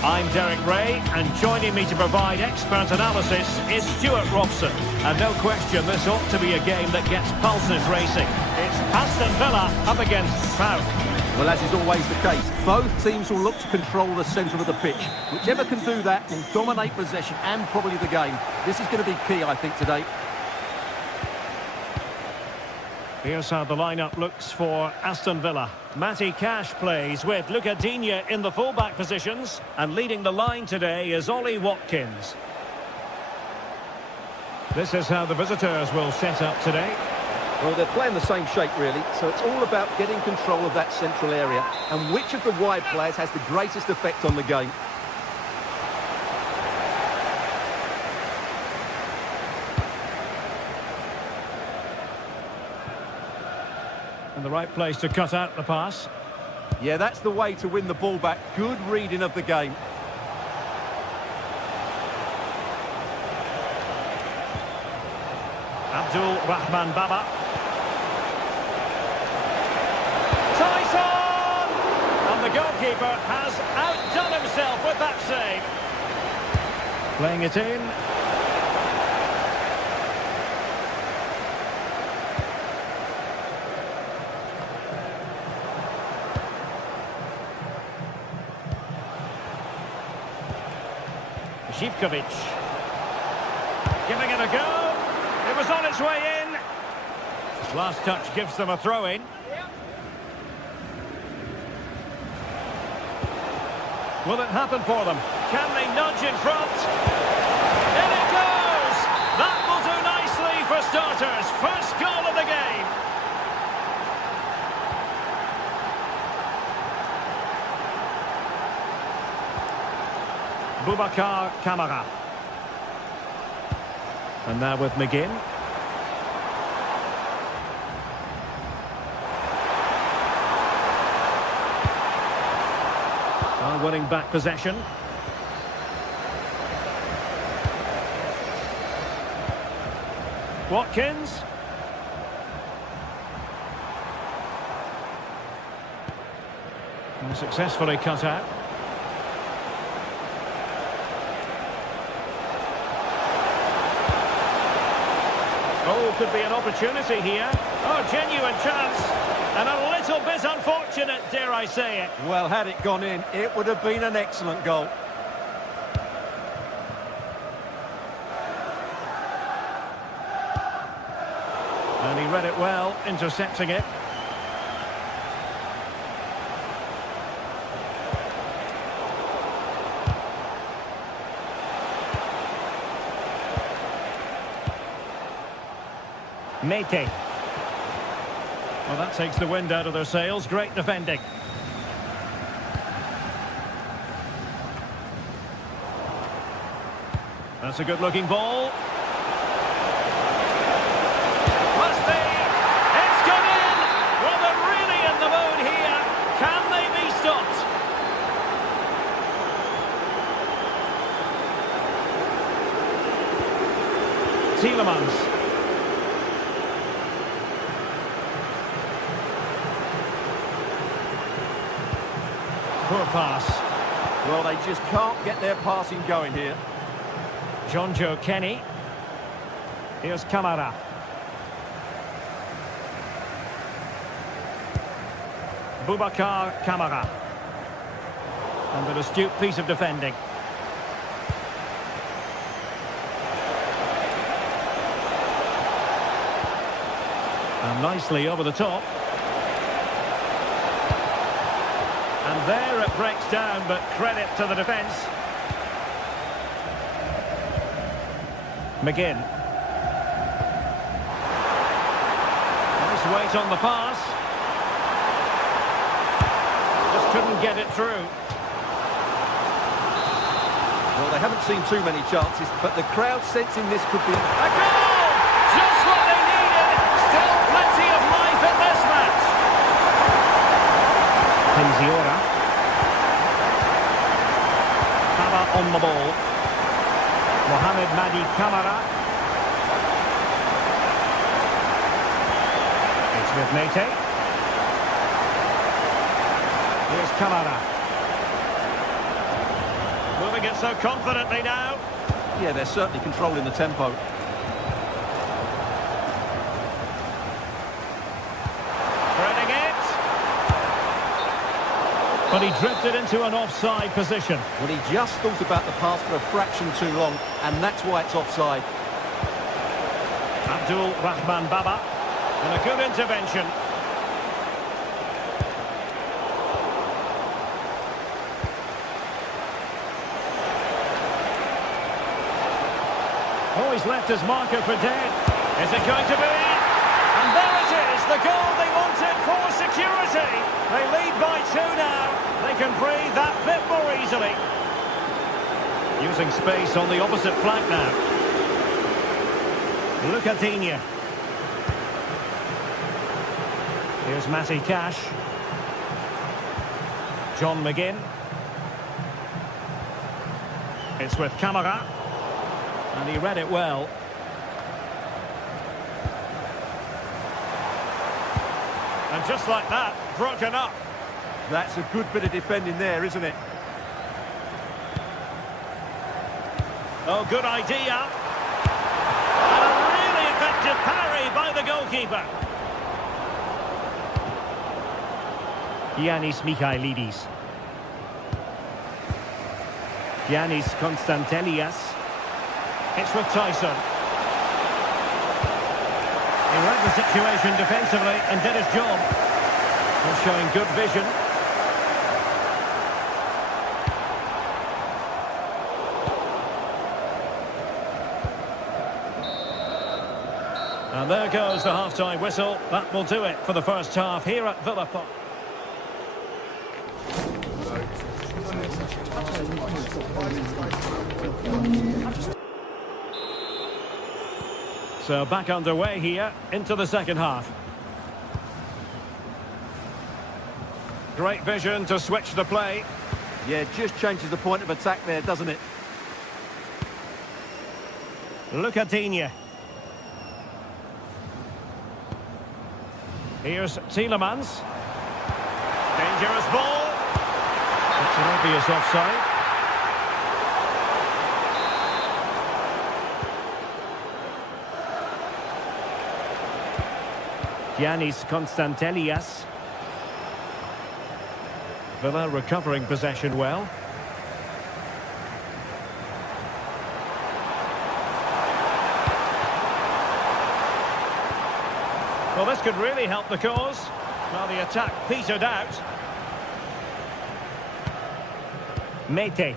I'm Derek Ray, and joining me to provide expert analysis is Stuart Robson. And no question, this ought to be a game that gets pulses racing. It's Aston Villa up against South. Well, as is always the case, both teams will look to control the centre of the pitch. Whichever can do that will dominate possession and probably the game. This is going to be key, I think, today. Here's how the lineup looks for Aston Villa. Matty Cash plays with Luca Digne in the fullback positions, and leading the line today is Ollie Watkins. This is how the visitors will set up today. Well, they're playing the same shape, really, so it's all about getting control of that central area and which of the wide players has the greatest effect on the game. And the right place to cut out the pass. Yeah, that's the way to win the ball back. Good reading of the game. Abdul Rahman Baba. Tyson! And the goalkeeper has outdone himself with that save. Playing it in. Zivkovic. Giving it a go. It was on its way in. Last touch gives them a throw-in. Will it happen for them? Can they nudge in front? In it goes! That will do nicely for starters. First goal of the game. Boubacar Kamara. And now with McGinn. Winning back possession. Watkins. And successfully cut out. Oh, could be an opportunity here. Oh, genuine chance. And a little bit unfortunate, dare I say it. Well, had it gone in, it would have been an excellent goal. And he read it well, intercepting it. Mete. Well, that takes the wind out of their sails. Great defending. That's a good-looking ball. Must be. It's gone in. Well, they're really in the mood here. Can they be stopped? Tielemans. Poor pass. Well, they just can't get their passing going here. John Joe Kenny. Here's Kamara. Boubacar Kamara. And an astute piece of defending. And nicely over the top. And there it breaks down, but credit to the defence. McGinn. Nice weight on the pass. Just couldn't get it through. Well, they haven't seen too many chances, but the crowd sensing this could be... A goal! Just what they needed! Still plenty of life in this match. Penziora. Kaba on the ball. Mohamed Madi Kamara. It's with Mete. Here's Kamara. Moving it so confidently now. Yeah, they're certainly controlling the tempo. Threading it. But he drifted into an offside position. Well, he just thought about the pass for a fraction too long, and that's why it's offside. Abdul Rahman Baba. And a good intervention. Oh, he's left his marker for dead. Is it going to be? And there it is, the goal they wanted for security. They lead by 2 now. They can breathe that bit more easily. Using space on the opposite flank now. Lucatinha. Here's Matty Cash. John McGinn. It's with Camara. And he read it well. And just like that, broken up. That's a good bit of defending there, isn't it? Oh, good idea. And a really effective parry by the goalkeeper. Giannis Michailidis. Giannis Konstantelias. It's with Tyson. He read the situation defensively and did his job. He's showing good vision. And there goes the half-time whistle. That will do it for the first half here at Villa Park. So back underway here into the second half. Great vision to switch the play. Yeah, it just changes the point of attack there, doesn't it? Lucadinha. Here's Tielemans. Dangerous ball. That's an obvious offside. Giannis Konstantelias. Villa recovering possession well. Well, this could really help the cause. Well, the attack petered out. Mete.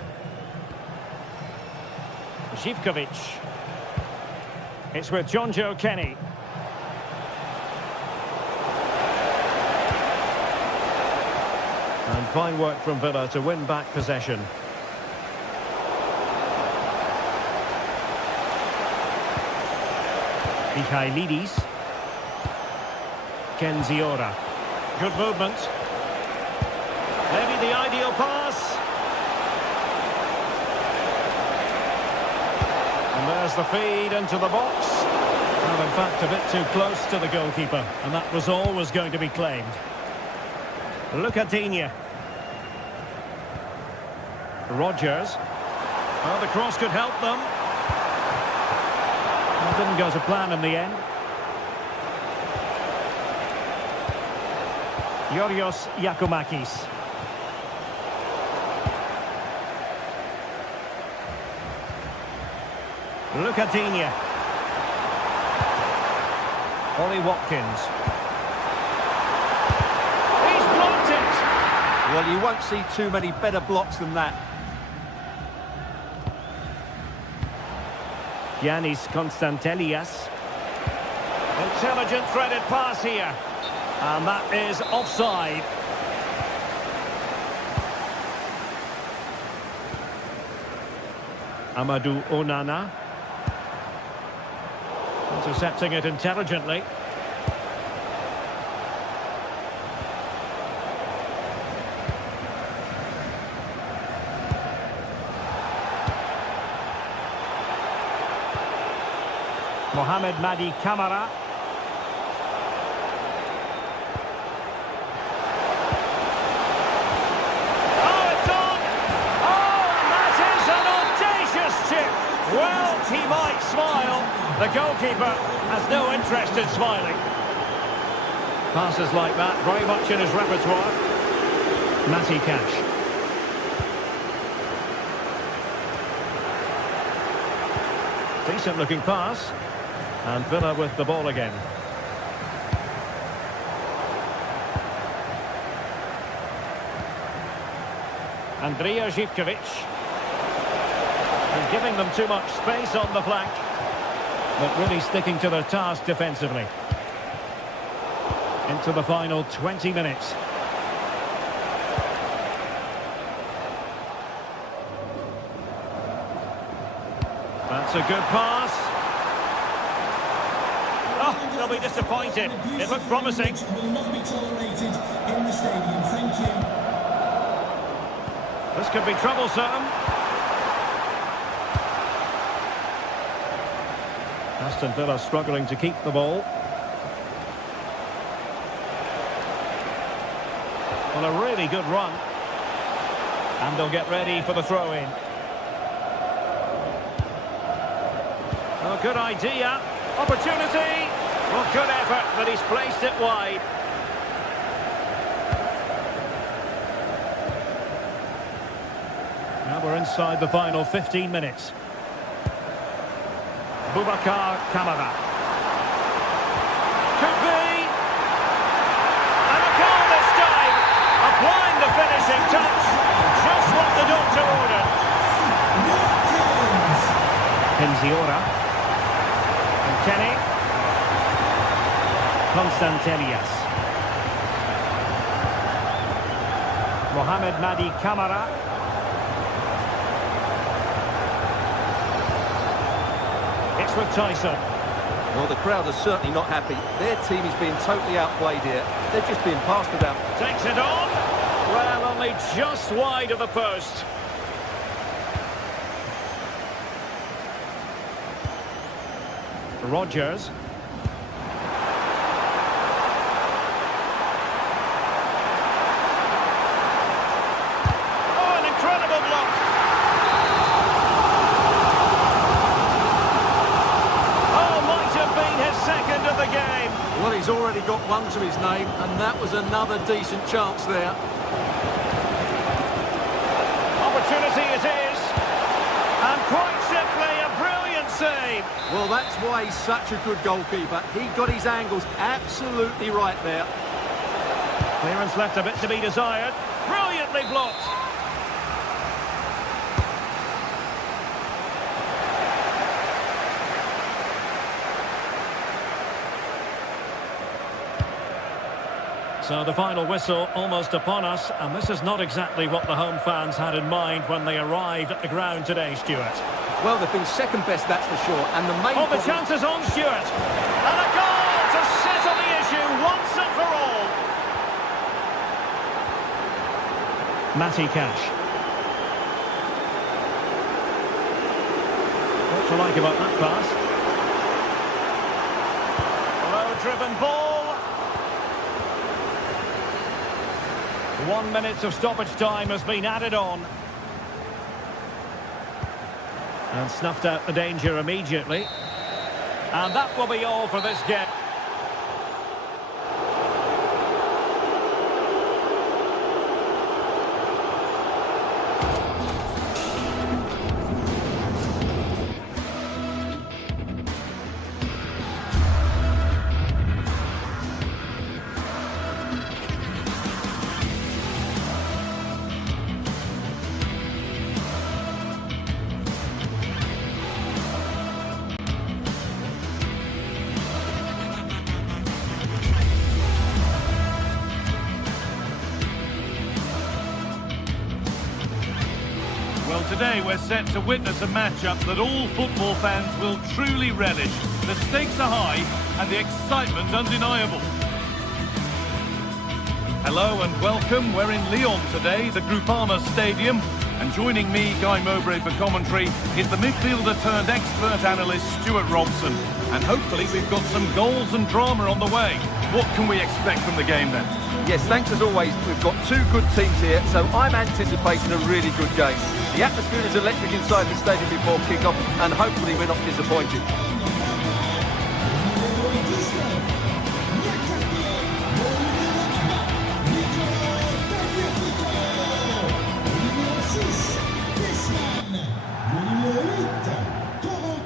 Zivkovic. It's with John Joe Kenny. And fine work from Villa to win back possession. Michailidis. Kenziora. Good movement. Maybe the ideal pass. And there's the feed into the box. Well, in fact, a bit too close to the goalkeeper. And that was always going to be claimed. Lucadinha. Rogers. Well, the cross could help them. It didn't go to plan in the end. Yorios Yakumakis. Lucadinha. Ollie Watkins. He's blocked it! Well, you won't see too many better blocks than that. Giannis Konstantelias. Intelligent threaded pass here. And that is offside. Amadou Onana. Intercepting it intelligently. Mohamed Madi Camara. Well, he might smile. The goalkeeper has no interest in smiling. Passes like that, very much in his repertoire. Matty Cash. Decent looking pass. And Villa with the ball again. Andrija Zivkovic. And giving them too much space on the flank, but really sticking to their task defensively. Into the final 20 minutes. That's a good pass. Oh, they'll be disappointed. It looked promising. Will not be tolerated in the stadium. Thank you. This could be troublesome. Aston Villa struggling to keep the ball. Well, a really good run. And they'll get ready for the throw-in. Oh, good idea. Opportunity. Well, good effort, but he's placed it wide. Now we're inside the final 15 minutes. Boubacar Kamara. Could be. And a goal this time. Applying the finishing touch. Just what the doctor ordered. Penziora. And Kenny. Constantelias. Mohamed Madi Kamara. It's with Tyson. Well, the crowd are certainly not happy. Their team is being totally outplayed here. They're just being passed about. Takes it on. Well, only just wide of the post. Rodgers. Oh, an incredible block. Oh, might have been his second of the game. Well, he's already got one to his name, and that was another decent chance there. Opportunity it is. And quite simply, a brilliant save. Well, that's why he's such a good goalkeeper. He got his angles absolutely right there. Clearance left a bit to be desired. Brilliantly blocked. So the final whistle almost upon us, and this is not exactly what the home fans had in mind when they arrived at the ground today, Stuart. Well, they've been second best, that's for sure. And the main Oh, the chance is on, Stuart. And a goal to settle the issue once and for all. Matty Cash. What to like about that pass? Low-driven ball. 1 minute of stoppage time has been added on. And snuffed out the danger immediately. And that will be all for this game. Well, today we're set to witness a matchup that all football fans will truly relish. The stakes are high and the excitement undeniable. Hello and welcome. We're in Lyon today, the Groupama Stadium. And joining me, Guy Mowbray, for commentary is the midfielder turned expert analyst Stuart Robson. And hopefully we've got some goals and drama on the way. What can we expect from the game then? Yes, thanks as always. We've got two good teams here, so I'm anticipating a really good game. The atmosphere is electric inside the stadium before kick-off, and hopefully we're not disappointed.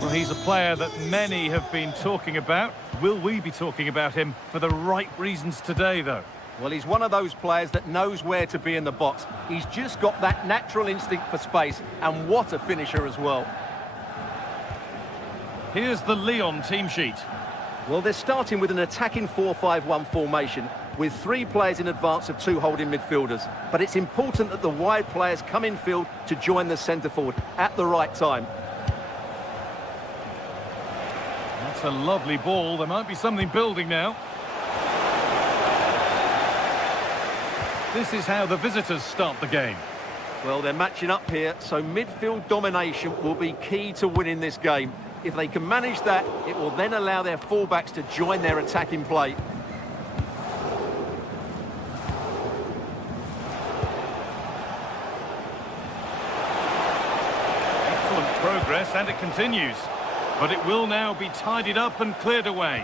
Well, he's a player that many have been talking about. Will we be talking about him for the right reasons today, though? Well, he's one of those players that knows where to be in the box. He's just got that natural instinct for space, and what a finisher as well. Here's the Lyon team sheet. Well, they're starting with an attacking 4-5-1 formation with 3 players in advance of 2 holding midfielders. But it's important that the wide players come in field to join the centre forward at the right time. That's That's a lovely ball. There might be something building now. This is how the visitors start the game. Well, they're matching up here, so midfield domination will be key to winning this game. If they can manage that, it will then allow their fullbacks to join their attacking play. Excellent progress, and it continues. But it will now be tidied up and cleared away.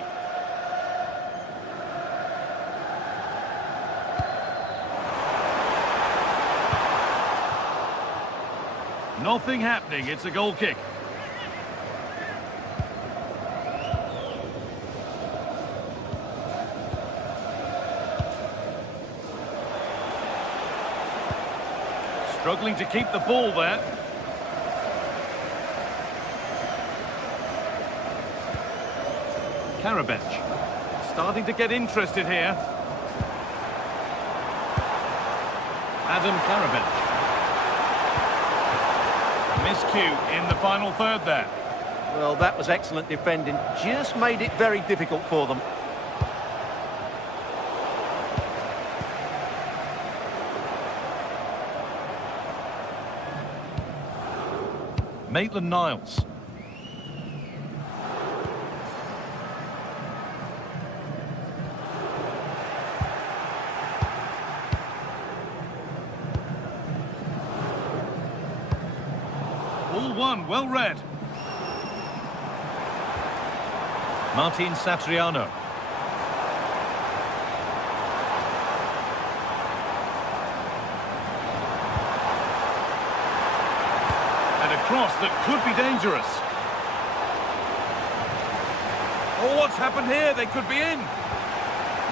Nothing happening, it's a goal kick. Struggling to keep the ball there. Karabech starting to get interested here. Adam Karabech. Miscue in the final third there. Well, that was excellent defending. Just made it very difficult for them. Maitland-Niles. Ball one, well read. Martin Satriano. And a cross that could be dangerous. Oh, what's happened here? They could be in.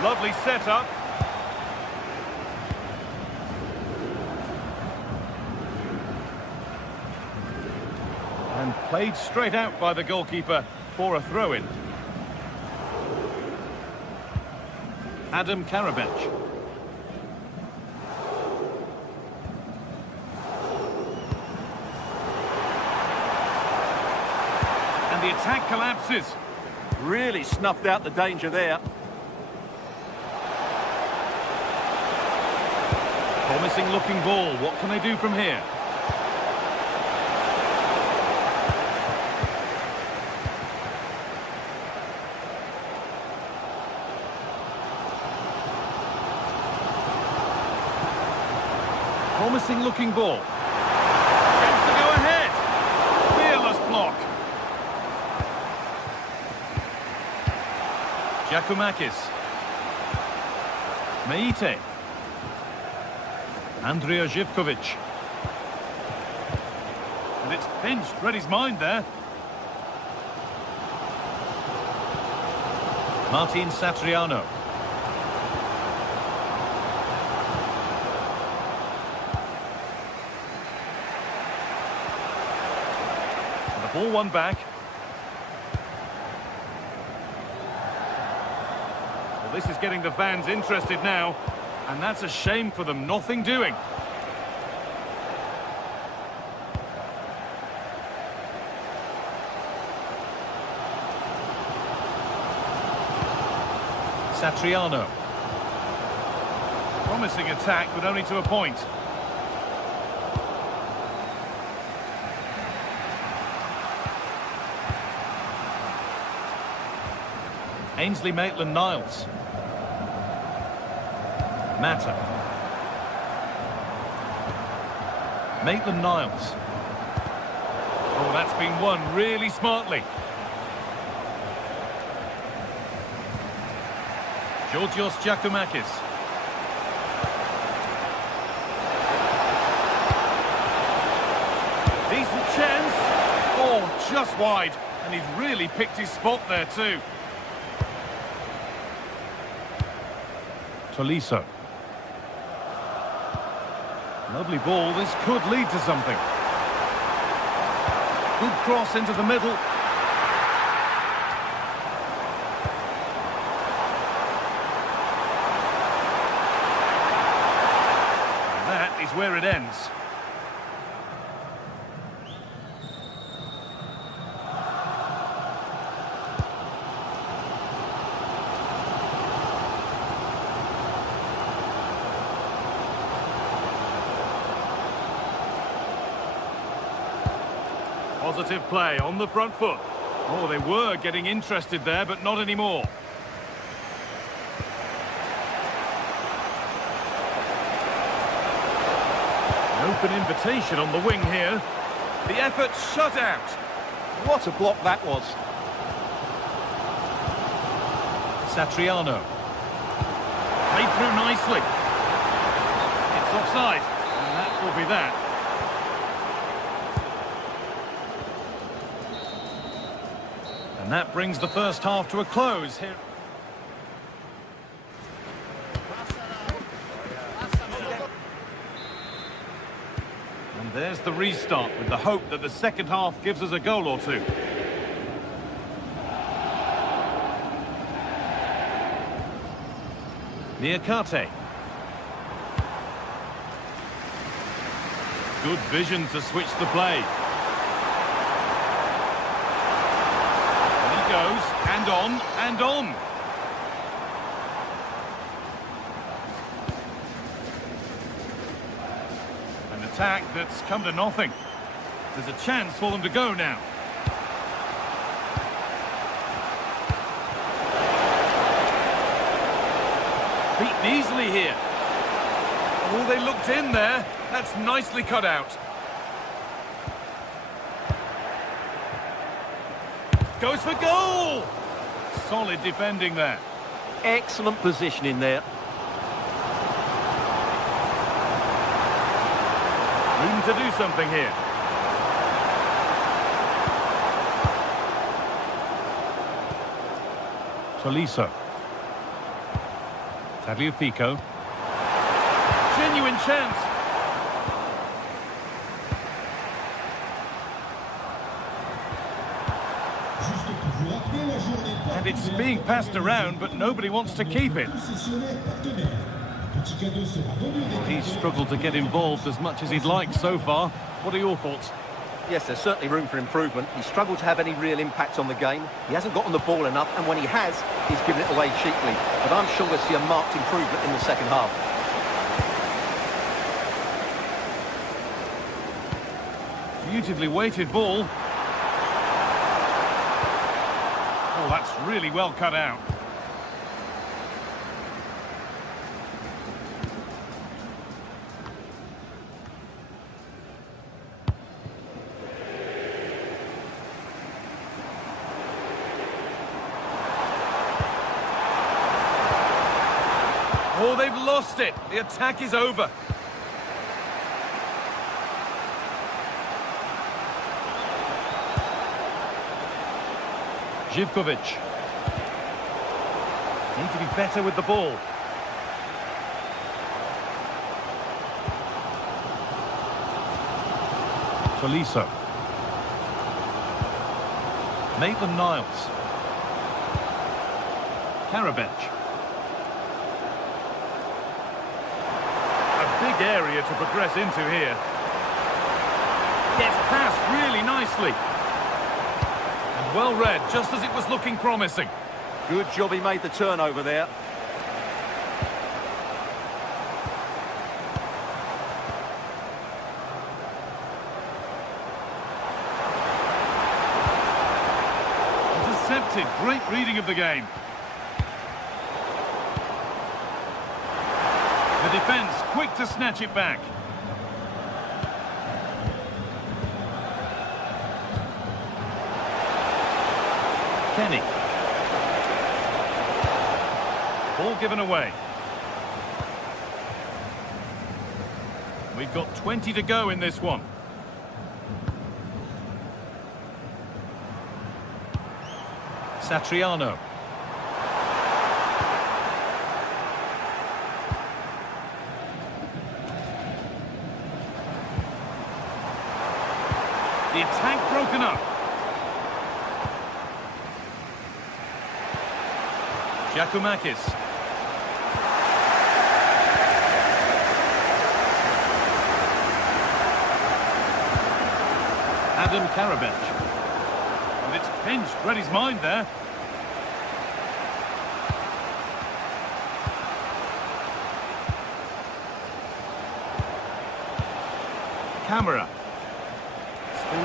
Lovely setup. And played straight out by the goalkeeper for a throw-in. Adam Karabech. And the attack collapses. Really snuffed out the danger there. Promising looking ball. What can they do from here? Promising looking ball. Chance to go ahead. Fearless block. Giacomakis. Meite. Andrea Zivkovic. And it's pinched. Read his mind there. Martin Satriano. Ball one back. Well, this is getting the fans interested now, and that's a shame for them. Nothing doing. Satriano. Promising attack, but only to a point. Ainsley Maitland-Niles. Mata. Maitland-Niles. Oh, that's been won really smartly. Georgios Giacomakis. Decent chance. Oh, just wide. And he's really picked his spot there too. Tolisso. Lovely ball. This could lead to something. Good cross into the middle. And that is where it ends. Positive play on the front foot. Oh, they were getting interested there, but not anymore. An open invitation on the wing here. The effort shut out. What a block that was. Satriano. Played through nicely. It's offside, and that will be that. And that brings the first half to a close here. And there's the restart with the hope that the second half gives us a goal or two. Niakate. Good vision to switch the play. And he goes, and on, and on. An attack that's come to nothing. There's a chance for them to go now. Beaten easily here. Oh, they looked in there. That's nicely cut out. Goes for goal! Solid defending there. Excellent positioning there. Room to do something here. Tolisso. Tagliafico. Genuine chance. And it's being passed around, but nobody wants to keep it. He's struggled to get involved as much as he'd like so far. What are your thoughts? Yes, there's certainly room for improvement. He's struggled to have any real impact on the game. He hasn't got on the ball enough, and when he has, he's given it away cheaply. But I'm sure we'll see a marked improvement in the second half. Beautifully weighted ball. Oh, that's really well cut out. Oh, they've lost it. The attack is over. Živkovic. Need to be better with the ball. Tolisso. Maitland-Niles. Karabech. Big area to progress into here. Gets past really nicely. And well read, just as it was looking promising. Good job he made the turnover there. Intercepted, great reading of the game. The defence quick to snatch it back. Kenny. Ball given away. We've got 20 to go in this one. Satriano. The attack broken up. Giacomakis. Adam Karabech. And it's pinched, read his mind there. Camera.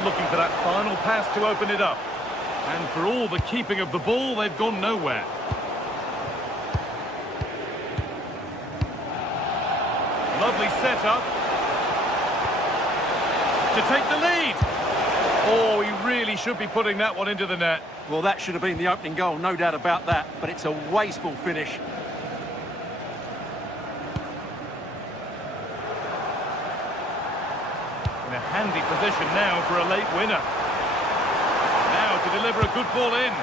Looking for that final pass to open it up. And for all the keeping of the ball, they've gone nowhere. Lovely setup. To take the lead. Oh, he really should be putting that one into the net. Well, that should have been the opening goal, no doubt about that. But it's a wasteful finish. In a handy position now for a late winner. Now to deliver a good ball in.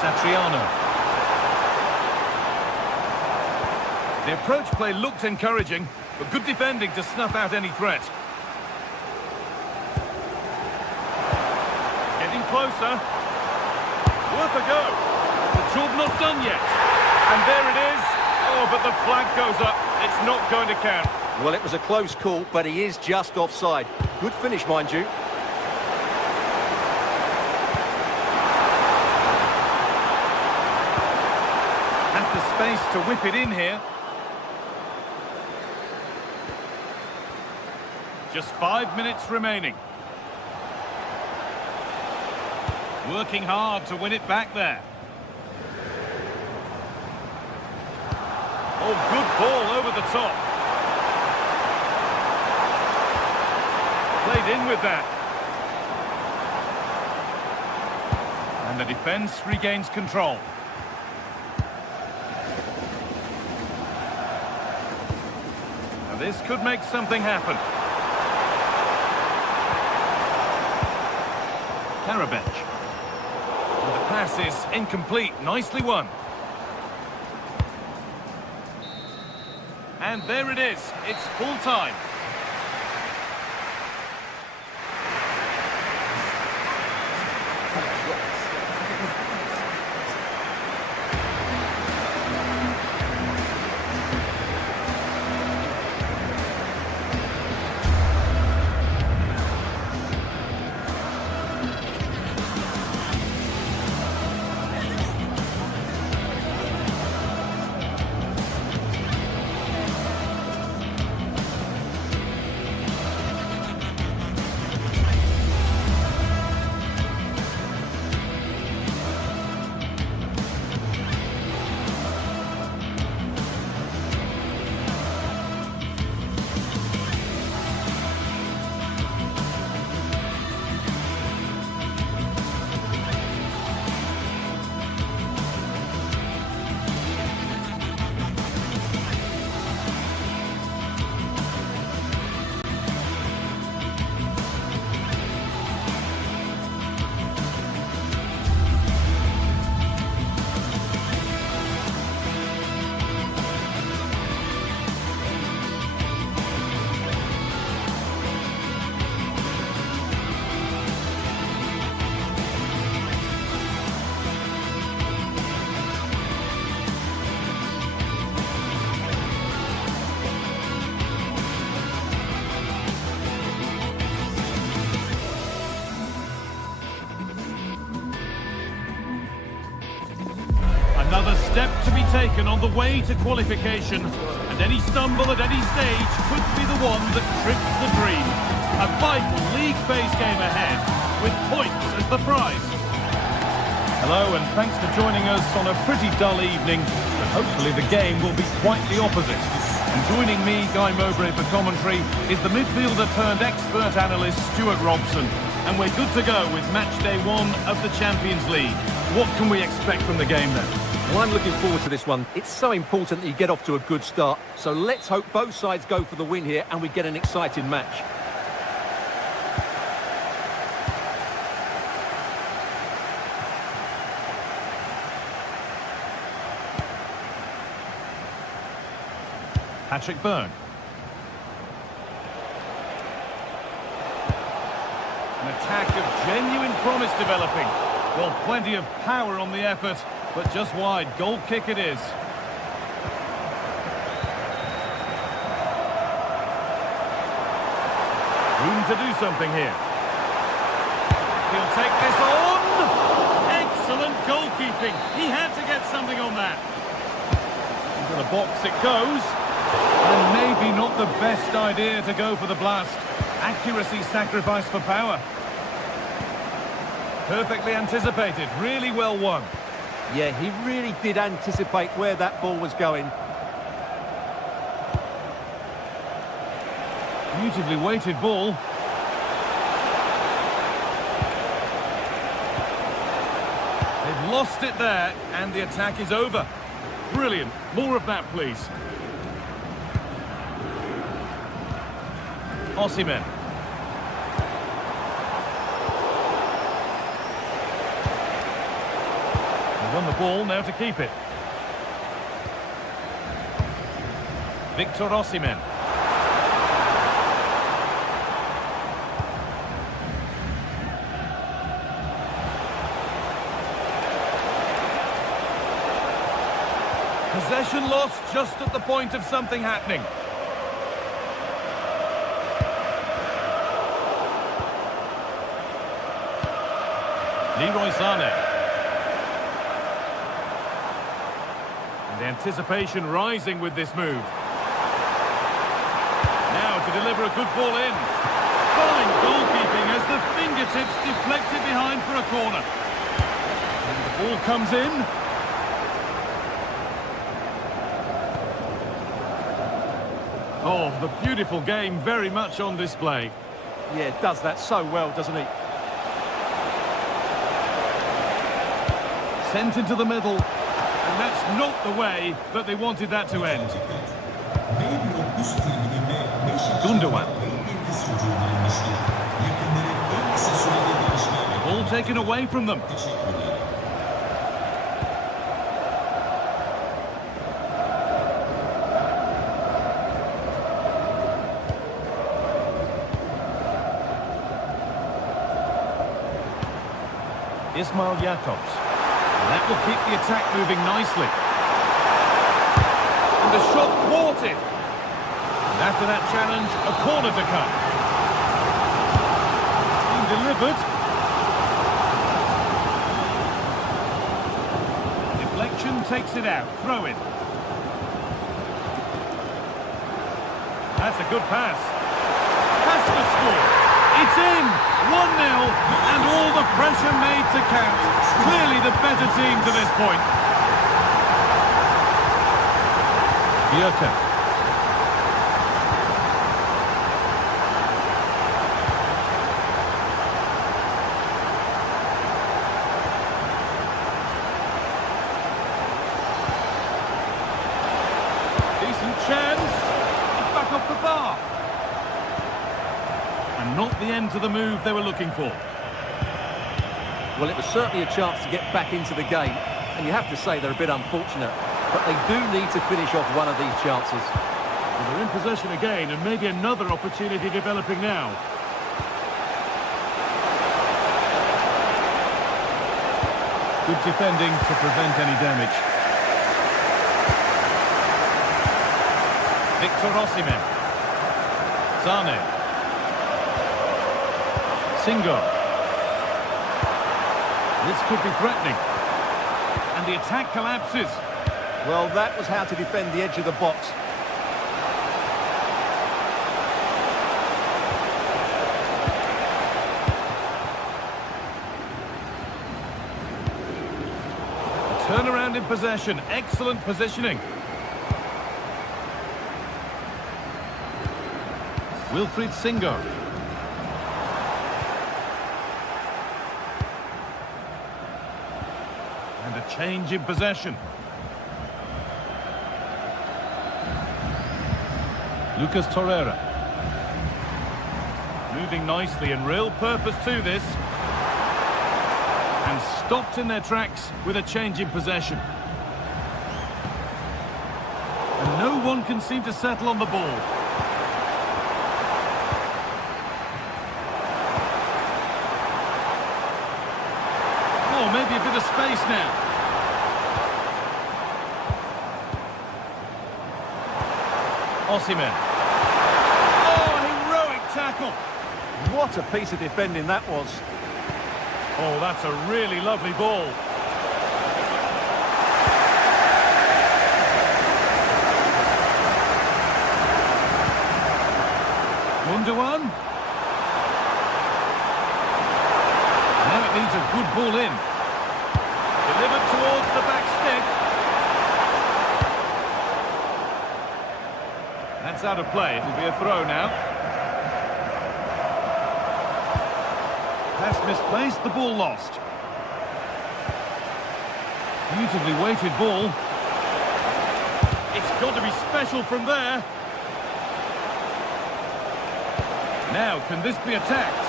Satriano. The approach play looked encouraging, but good defending to snuff out any threat. Getting closer. Worth a go. The job not done yet. And there it is. Oh, but the flag goes up. It's not going to count. Well, it was a close call, but he is just offside. Good finish, mind you. Has the space to whip it in here. Just 5 minutes remaining. Working hard to win it back there. Oh, good ball over the top. Played in with that. And the defence regains control. Now this could make something happen. Karabech. And the pass is incomplete. Nicely won. And there it is. It's full time. Another step to be taken on the way to qualification, and any stumble at any stage could be the one that trips the dream. A vital league phase game ahead, with points as the prize. Hello, and thanks for joining us on a pretty dull evening, but hopefully the game will be quite the opposite. And joining me, Guy Mowbray, for commentary, is the midfielder turned expert analyst Stuart Robson. And we're good to go with match day 1 of the Champions League. What can we expect from the game then? Well, I'm looking forward to this one. It's so important that you get off to a good start. So let's hope both sides go for the win here and we get an exciting match. Patrick Byrne. An attack of genuine promise developing. Well, plenty of power on the effort, but just wide. Goal kick it is. Room to do something here. He'll take this on. Excellent goalkeeping. He had to get something on that. To the box it goes. And maybe not the best idea to go for the blast. Accuracy sacrificed for power. Perfectly anticipated, really well won. Yeah, he really did anticipate where that ball was going. Beautifully weighted ball. They've lost it there, and the attack is over. Brilliant. More of that, please. Osimhen. They won the ball, now to keep it. Victor Osimhen. Possession lost just at the point of something happening. Leroy Sané. And the anticipation rising with this move. Now to deliver a good ball in. Fine goalkeeping as the fingertips deflected behind for a corner. And the ball comes in. Oh, the beautiful game very much on display. Yeah, does that so well, doesn't he? Sent into the middle. And that's not the way that they wanted that to end. Gundogan. Ball taken away from them. Ismail Jakobs. That will keep the attack moving nicely. And the shot thwarted. And after that challenge, a corner to come. Being delivered. Deflection takes it out. Throw in. That's a good pass. Pass to score. It's in. 1-0, and all the pressure made to count. Clearly the better team to this point. Bjerke. Decent chance. It's back off the bar. And not the end to the move they were looking for. Well, it was certainly a chance to get back into the game, and you have to say they're a bit unfortunate, but they do need to finish off one of these chances. And they're in possession again, and maybe another opportunity developing now. Good defending to prevent any damage. Victor Osimhen. Sané. Singo. This could be threatening. And the attack collapses. Well, that was how to defend the edge of the box. A turnaround in possession. Excellent positioning. Wilfried Singo. And a change in possession. Lucas Torreira. Moving nicely and real purpose to this. And stopped in their tracks with a change in possession. And no one can seem to settle on the ball. Oh, maybe a bit of space now. Osimhen. Oh, heroic tackle. What a piece of defending that was. Oh, that's a really lovely ball. ball in. Delivered towards the back stick. That's out of play. It'll be a throw now. Pass misplaced, the ball lost. Beautifully weighted ball. It's got to be special from there. Now, can this be attacked?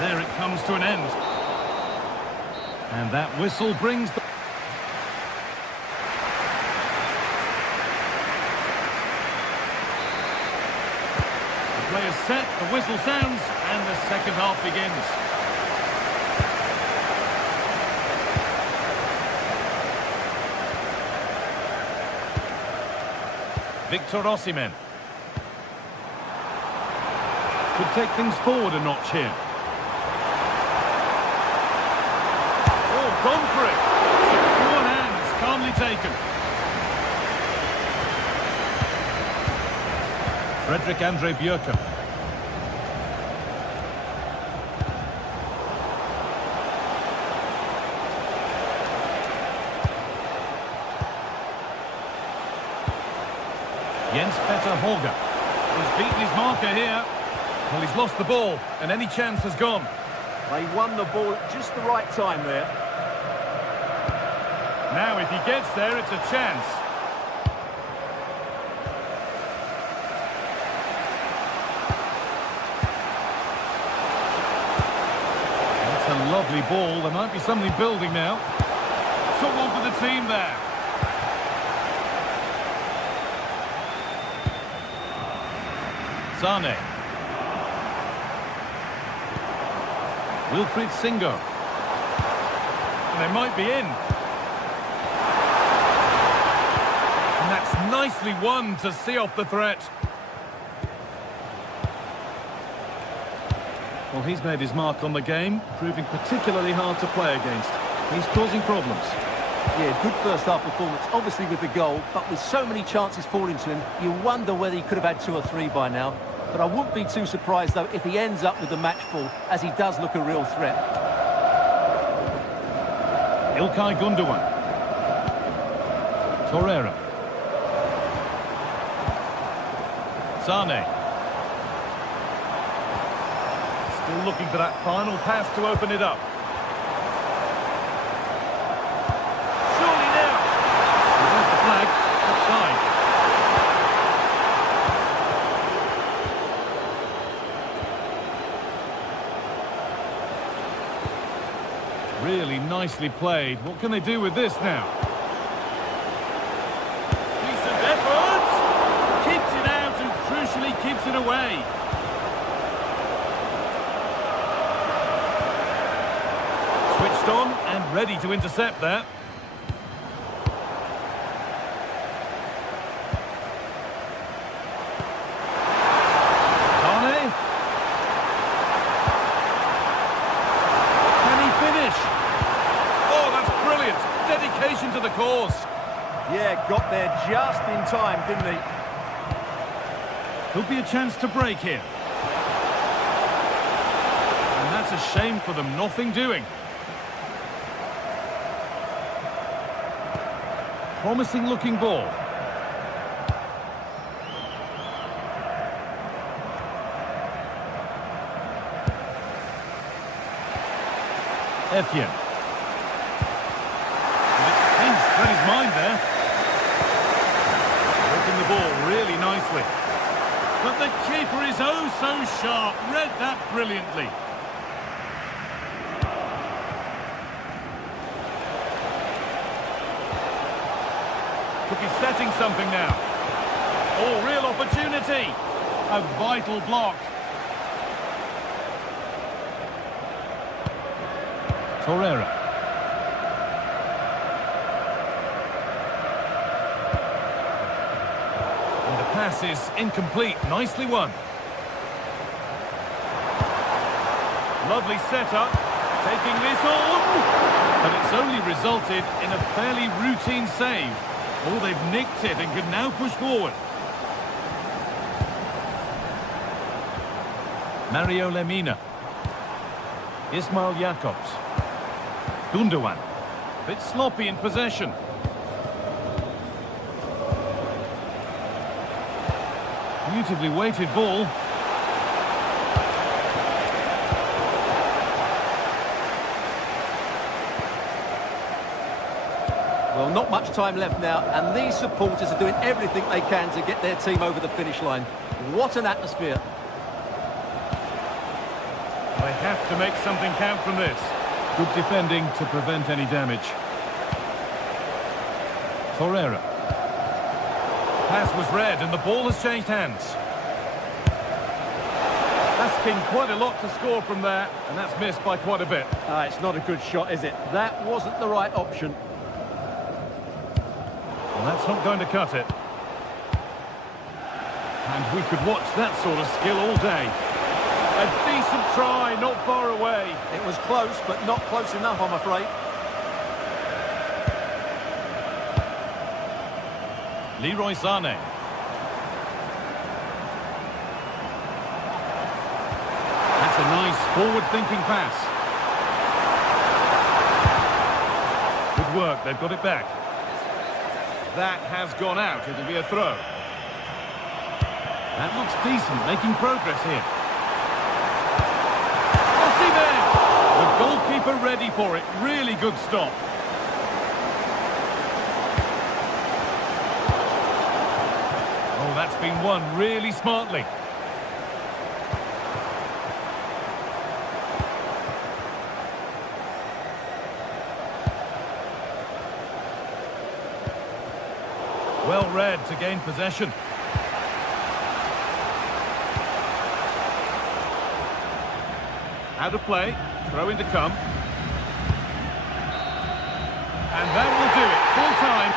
There it comes to an end. And that whistle brings the... The play is set, the whistle sounds, and the second half begins. Victor Osimhen. Could take things forward a notch here. Oh, gone for it. Secure hands, calmly taken. Frederick Andre Bjerke. Jens Petter Holger. He's beaten his marker here. Well, he's lost the ball, and any chance has gone. They won the ball at just the right time there. Now, if he gets there, it's a chance. That's a lovely ball. There might be something building now. Took one for the team there. Sane. Wilfried Singo. And they might be in. And that's nicely won to see off the threat. Well, he's made his mark on the game, proving particularly hard to play against. He's causing problems. Yeah, good first half performance, obviously with the goal, but with so many chances falling to him, you wonder whether he could have had 2 or 3 by now. But I wouldn't be too surprised, though, if he ends up with the match ball, as he does look a real threat. Ilkay Gundogan. Torreira. Sane. Still looking for that final pass to open it up. Surely now. There's the flag. Offside. Really nicely played. What can they do with this now? Decent effort! Keeps it out and crucially keeps it away. Switched on and ready to intercept there. Dedication to the cause. Yeah, got there just in time, didn't he? Could be a chance to break here. And that's a shame for them, nothing doing. Promising looking ball. Etienne. Read his mind there. Working the ball really nicely. But the keeper is oh so sharp. Read that brilliantly. Could be setting something now. Oh, real opportunity. A vital block. Torreira. Pass is incomplete. Nicely won. Lovely setup. Taking this on. But it's only resulted in a fairly routine save. Oh, they've nicked it and can now push forward. Mario Lemina. Ismail Jakobs. Gundogan. Bit sloppy in possession. Beautifully weighted ball. Well, not much time left now, and these supporters are doing everything they can to get their team over the finish line. What an atmosphere. They have to make something count from this. Good defending to prevent any damage. Torreira. Pass was read and the ball has changed hands. Asking quite a lot to score from there, and that's missed by quite a bit. It's not a good shot, is it? That wasn't the right option. Well, that's not going to cut it. And we could watch that sort of skill all day. A decent try, not far away. It was close, but not close enough, I'm afraid. Leroy Sané. That's a nice forward-thinking pass. Good work, they've got it back. That has gone out, it'll be a throw. That looks decent, making progress here. The goalkeeper ready for it. Really good stop. Oh, that's been won really smartly. Well read to gain possession. Out of play. Throw in to come. And that will do it. Full time.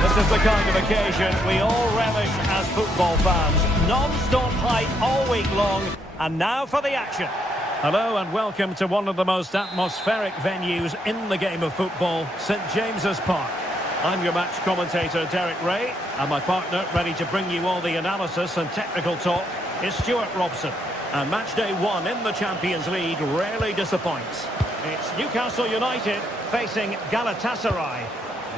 This is the kind of occasion we all relish as football fans. Non-stop hype all week long, and now for the action. Hello and welcome to one of the most atmospheric venues in the game of football, St James's Park. I'm your match commentator Derek Ray, and my partner ready to bring you all the analysis and technical talk is Stuart Robson. And match day one in the Champions League rarely disappoints. It's Newcastle United facing Galatasaray.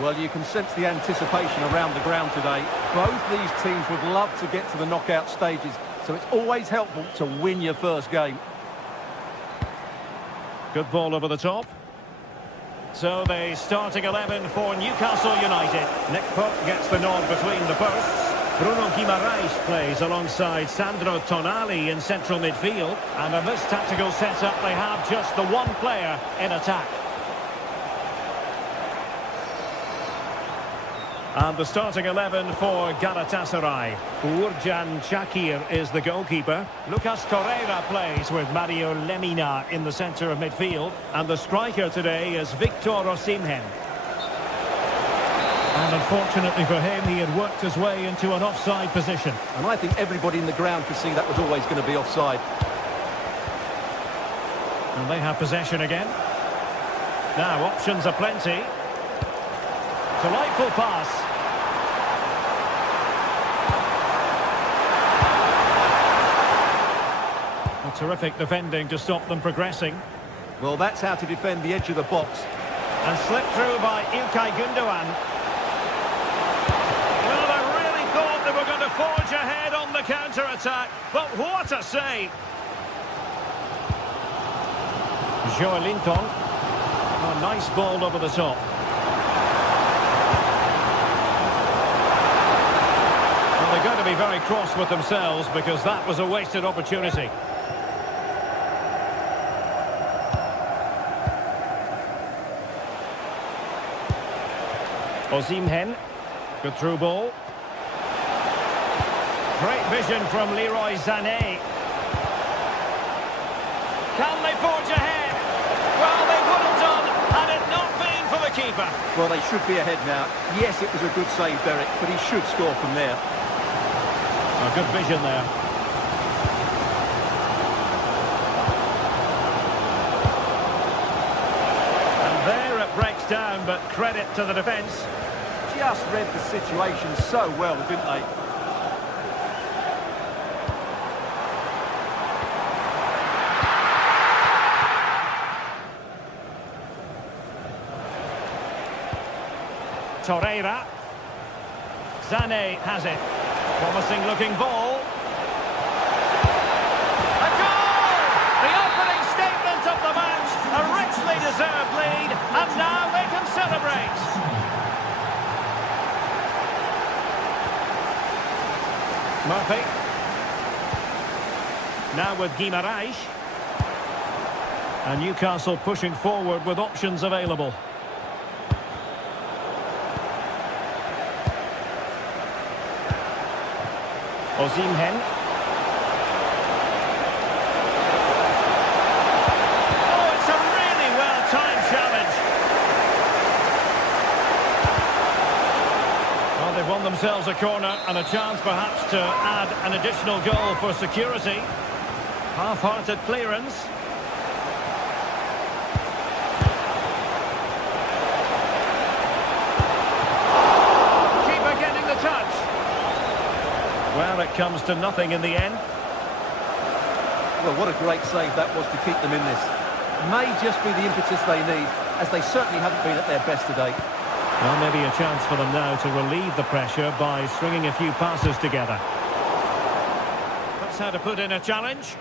Well, you can sense the anticipation around the ground today. Both these teams would love to get to the knockout stages, so it's always helpful to win your first game. Good ball over the top. So the starting 11 for Newcastle United. Nick Pope gets the nod between the posts. Bruno Guimaraes plays alongside Sandro Tonali in central midfield. And in this tactical setup, they have just the one player in attack. And the starting 11 for Galatasaray. Uğurcan Çakır is the goalkeeper. Lucas Torreira plays with Mario Lemina in the centre of midfield. And the striker today is Victor Osimhen. And unfortunately for him, he had worked his way into an offside position. And I think everybody in the ground could see that was always going to be offside. And they have possession again. Now, options are plenty. Delightful pass. A terrific defending to stop them progressing. Well, that's how to defend the edge of the box. And slipped through by İlkay Gündoğan. Well, I really thought they were going to forge ahead on the counter-attack. But what a save! Joelinton. A nice ball over the top. Well, they're going to be very cross with themselves because that was a wasted opportunity. Osimhen. Good through ball. Great vision from Leroy Sané. Can they forge ahead? Well, they would have done had it not been for the keeper. Well, they should be ahead now. Yes, it was a good save, Derek, but he should score from there. A good vision there. And there it breaks down, but credit to the defence. Just read the situation so well, didn't they? Torreira. Sané has it. Promising looking ball. A goal! The opening statement of the match. A richly deserved lead. And now they can celebrate. Murphy. Now with Guimaraes. And Newcastle pushing forward with options available. Osimhen. Oh, it's a really well-timed challenge. Well, they've won themselves a corner and a chance perhaps to add an additional goal for security. Half-hearted clearance. Keeper getting the touch. Well, it comes to nothing in the end. Well, what a great save that was to keep them in this. May just be the impetus they need, as they certainly haven't been at their best today. Well, maybe a chance for them now to relieve the pressure by stringing a few passes together. That's how to put in a challenge.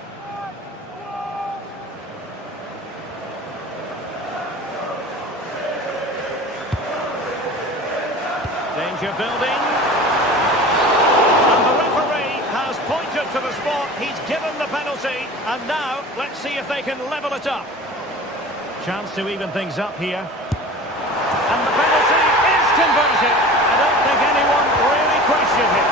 Danger building. And the referee has pointed to the spot. He's given the penalty. And now, let's see if they can level it up. Chance to even things up here. And the penalty is converted. I don't think anyone really questioned it.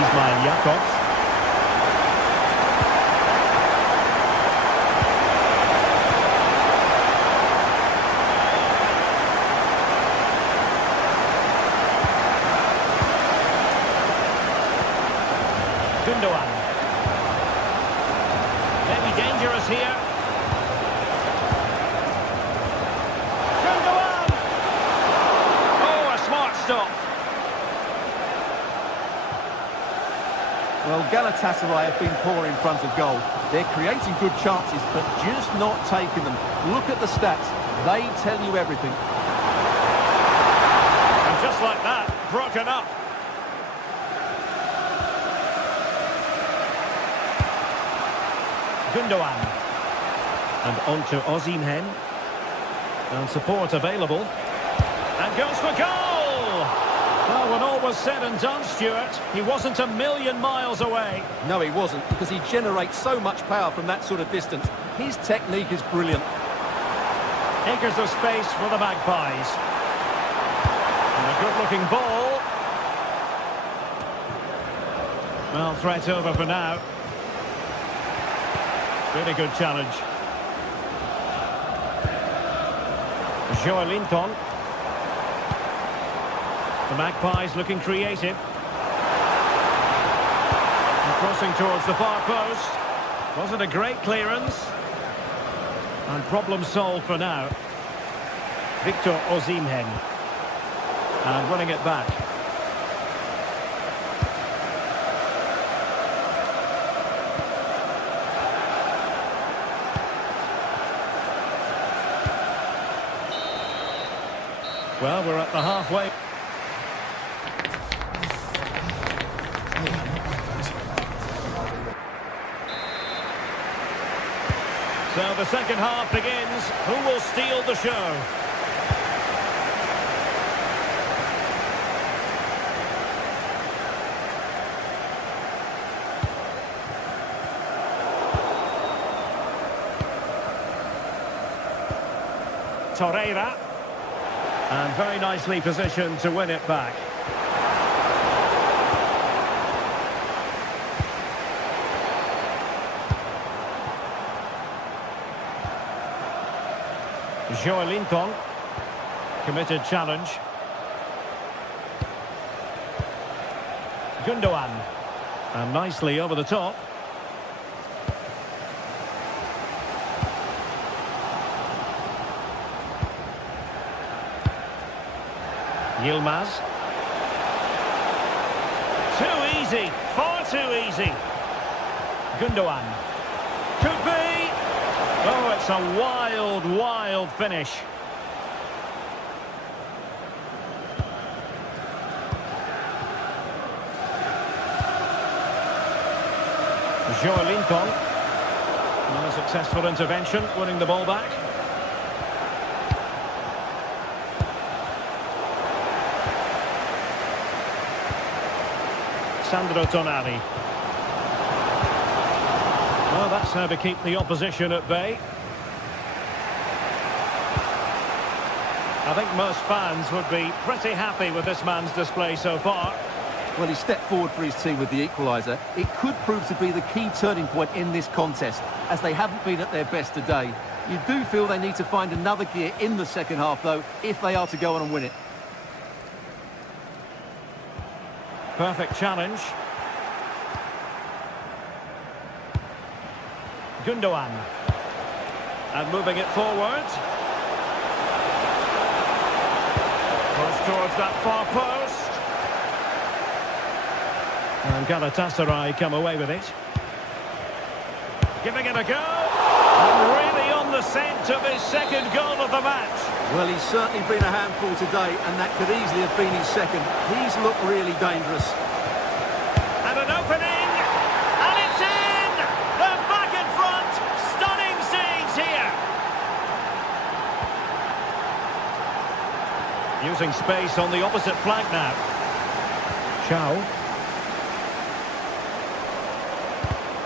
Ismail Jakobs. Gündoğan. Maybe dangerous here. Gündoğan! Oh, a smart stop. Well, Galatasaray have been poor in front of goal. They're creating good chances, but just not taking them. Look at the stats. They tell you everything. And just like that, broken up. Gündoğan. And on to Osimhen. And support available. And goes for goal! Well, when all was said and done, Stuart, he wasn't a million miles away. No, he wasn't, because he generates so much power from that sort of distance. His technique is brilliant. Acres of space for the Magpies. And a good-looking ball. Well, threat over for now. Really good challenge. Joelinton. The Magpies looking creative. And crossing towards the far post. Wasn't a great clearance. And problem solved for now. Victor Osimhen. And winning it back. Well, we're at the halfway. So the second half begins. Who will steal the show? Torreira. And very nicely positioned to win it back. Joelinton. Committed challenge. Gundogan. And nicely over the top. Yilmaz. Too easy. Far too easy. Gundogan. Could be. Oh, it's a wild, wild finish. Joelinton. A successful intervention, winning the ball back. Sandro Tonali. Well, that's how to keep the opposition at bay. I think most fans would be pretty happy with this man's display so far. Well, he stepped forward for his team with the equaliser. It could prove to be the key turning point in this contest, as they haven't been at their best today. You do feel they need to find another gear in the second half, though, if they are to go on and win it. Perfect challenge. Gundogan. And moving it forward. Goes towards that far post. And Galatasaray come away with it. Giving it a go. And really on the scent of his second goal of the match. Well, he's certainly been a handful today, and that could easily have been his second. He's looked really dangerous. And an opening. And it's in! They're back in front. Stunning scenes here. Using space on the opposite flank now. Chow.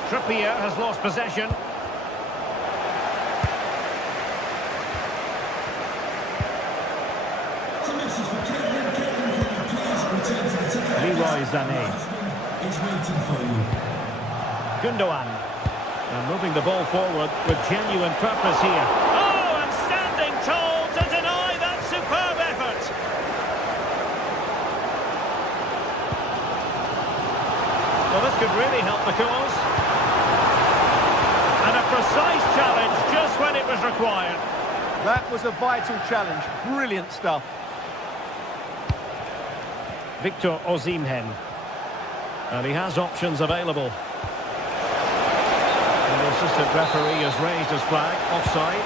Trippier has lost possession. Leroy Sané. Gundogan. And moving the ball forward with genuine purpose here. Oh, and standing tall to deny that superb effort. Well, this could really help the cause. And a precise challenge just when it was required. That was a vital challenge. Brilliant stuff. Victor Osimhen. And he has options available. And the assistant referee has raised his flag. Offside.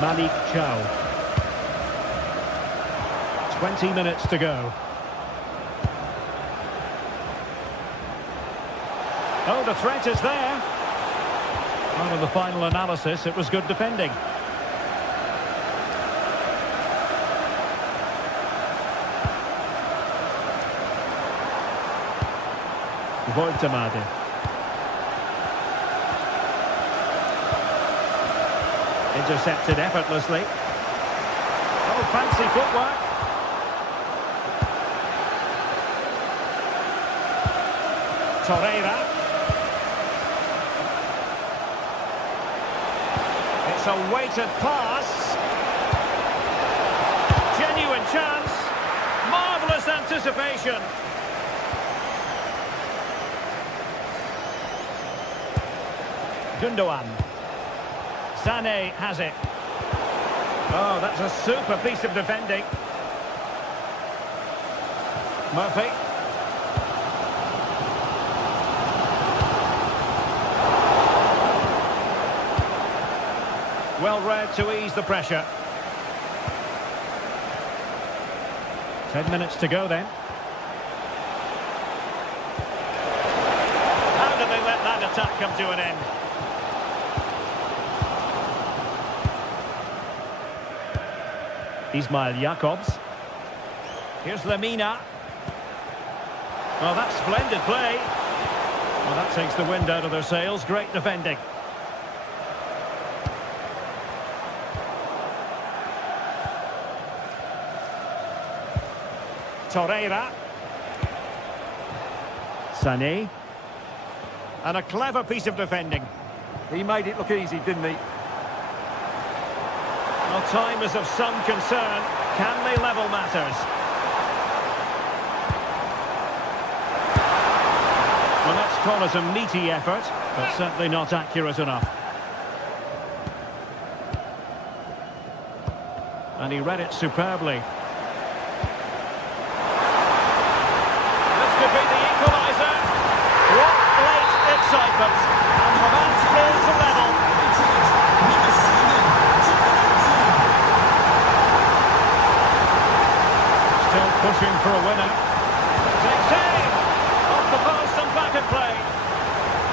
Malik Chow. 20 minutes to go. Oh, the threat is there. Out of the final analysis, it was good defending. Voitamade. Intercepted effortlessly. Oh, fancy footwork. Torreira. It's a weighted pass. Genuine chance. Marvellous anticipation. Gundogan. Sané has it. Oh, that's a super piece of defending. Murphy. Well read to ease the pressure. 10 minutes to go then. How do they let that attack come to an end? Ismail Jakobs. Here's Lemina. Oh, that's splendid play. Well, that takes the wind out of their sails. Great defending. Torreira. Sané. And a clever piece of defending. He made it look easy, didn't he? Well, time is of some concern. Can they level matters? Well, let's call it a meaty effort, but certainly not accurate enough. And he read it superbly. This could be the equaliser. What late excitement. And the match is level. Still pushing for a winner. Takes aim! Off the post and back in play.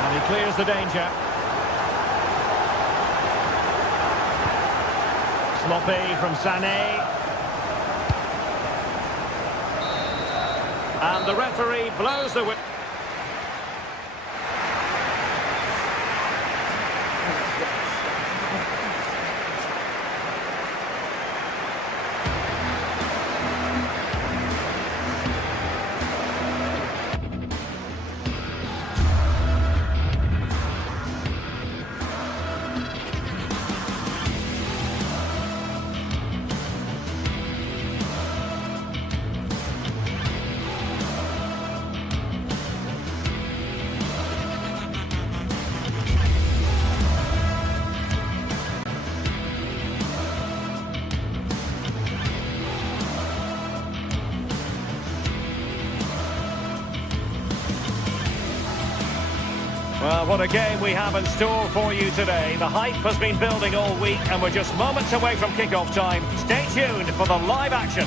And he clears the danger. Sloppy from Sané. And the referee blows the whistle. Well, what a game we have in store for you today. The hype has been building all week and we're just moments away from kick-off time. Stay tuned for the live action.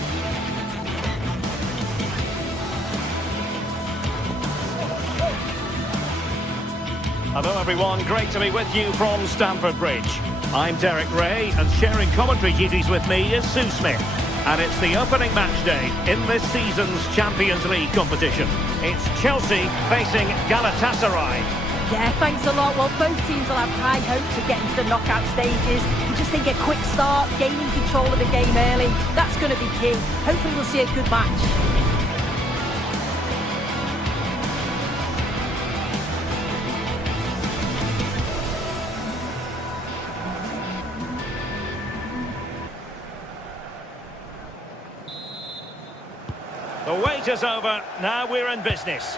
Hello everyone, great to be with you from Stamford Bridge. I'm Derek Ray and sharing commentary duties with me is Sue Smith. And it's the opening match day in this season's Champions League competition. It's Chelsea facing Galatasaray. Yeah, thanks a lot. Well, both teams will have high hopes of getting to the knockout stages. You just think a quick start, gaining control of the game early, that's going to be key. Hopefully we'll see a good match. The wait is over, now we're in business.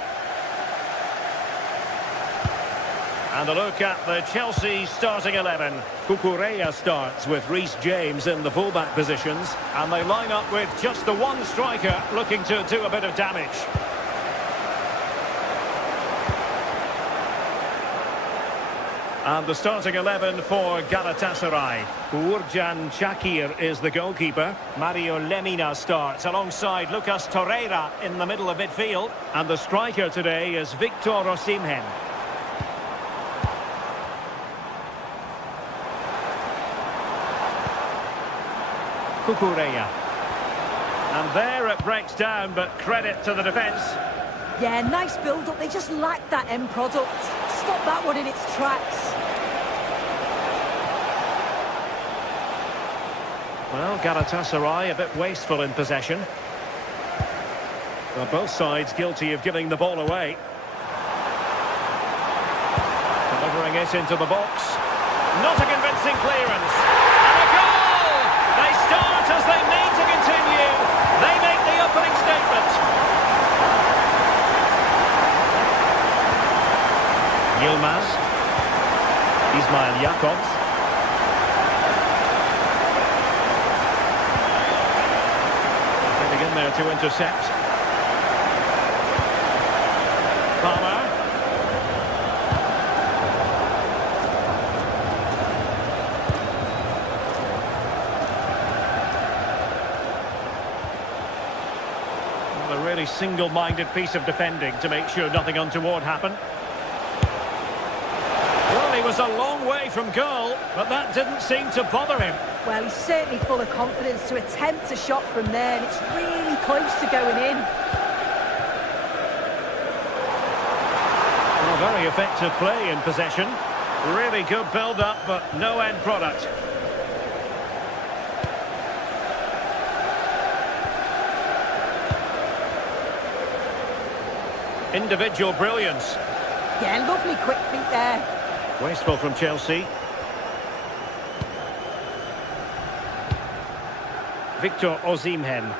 And a look at the Chelsea starting 11. Cucurella starts with Reece James in the fullback positions. And they line up with just the one striker looking to do a bit of damage. And the starting 11 for Galatasaray. Uğurcan Çakır is the goalkeeper. Mario Lemina starts alongside Lucas Torreira in the middle of midfield. And the striker today is Victor Osimhen. Cucurella. And there it breaks down, but credit to the defence. Yeah, nice build-up. They just lack that end product. Stop that one in its tracks. Well, Galatasaray a bit wasteful in possession. Well, both sides guilty of giving the ball away. Delivering it into the box. Not a convincing clearance. And a goal! They start as they mean to continue. They make the opening statement. Yilmaz. Ismail Jakobs. Getting in there to intercept. Palmer. Well, a really single-minded piece of defending to make sure nothing untoward happened. Well, he was a long way from goal, but that didn't seem to bother him. Well, he's certainly full of confidence to attempt a shot from there, and it's really close to going in. Well, very effective play in possession. Really good build-up, but no end product. Individual brilliance. Yeah, lovely quick feet there. Wasteful from Chelsea. Victor Osimhen.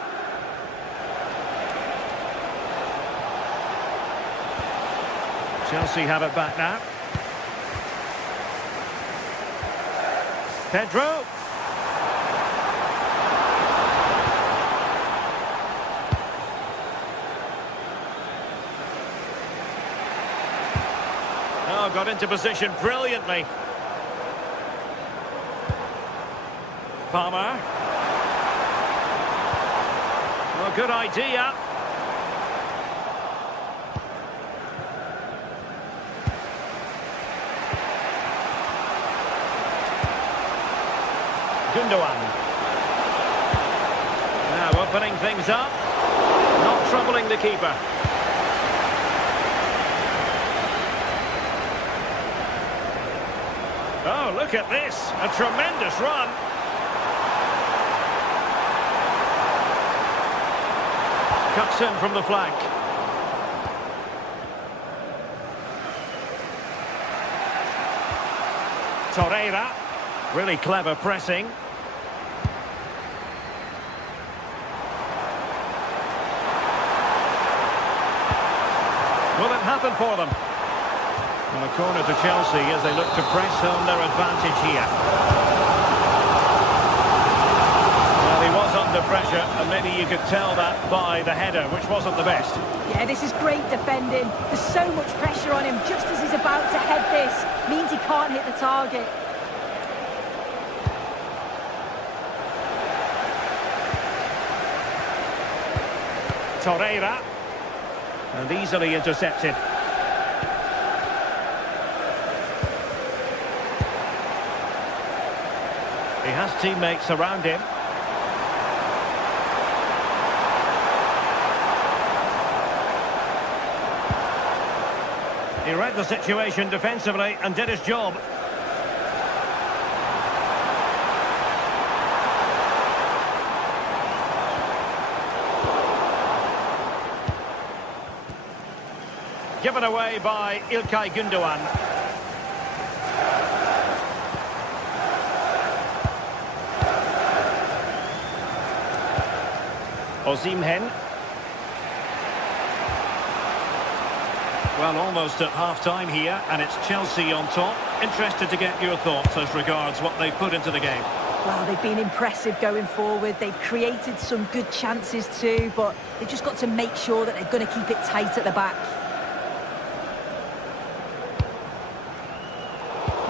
Chelsea have it back now. Pedro. Oh, got into position brilliantly. Palmer. Well, good idea. Gundogan. Now opening things up. Not troubling the keeper. Oh, look at this. A tremendous run. Cuts in from the flank. Torreira. Really clever pressing. Will it happen for them? Well, a corner to Chelsea as they look to press home their advantage here. Well, he was under pressure, and maybe you could tell that by the header, which wasn't the best. Yeah, this is great defending. There's so much pressure on him just as he's about to head this. Means he can't hit the target. Torreira. And easily intercepted. He has teammates around him. He read the situation defensively and did his job. Given away by İlkay Gündoğan. Osimhen. Well, almost at half-time here, and it's Chelsea on top. Interested to get your thoughts as regards what they've put into the game. Well, they've been impressive going forward. They've created some good chances too, but they've just got to make sure that they're going to keep it tight at the back.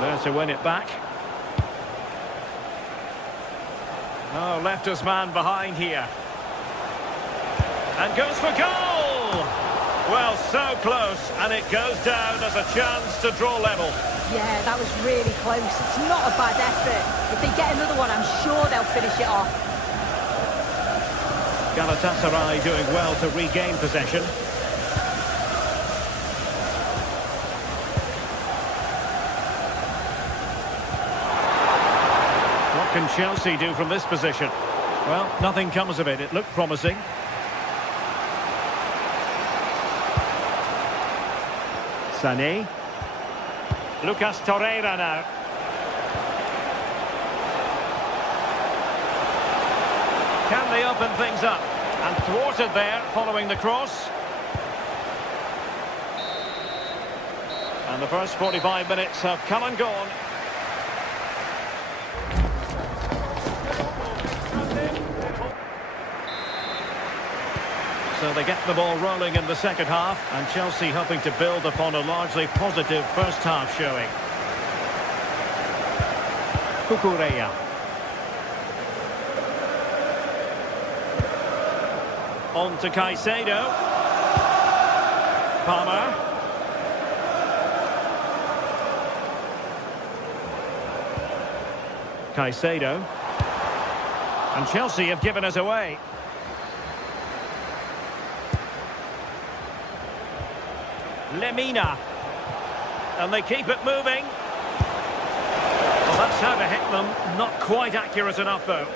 There to win it back. Oh, left his man behind here. And goes for goal! Well, so close, and it goes down as a chance to draw level. Yeah, that was really close. It's not a bad effort. If they get another one, I'm sure they'll finish it off. Galatasaray doing well to regain possession. Can Chelsea do from this position? Well, nothing comes of it. It looked promising. Sané. Lucas Torreira now. Can they open things up? And thwarted there following the cross. And the first 45 minutes have come and gone. So they get the ball rolling in the second half, and Chelsea hoping to build upon a largely positive first half showing. Cucurella. On to Caicedo. Palmer. Caicedo. And Chelsea have given us away. Lemina. And they keep it moving. Well, that's how to hit them. Not quite accurate enough, though.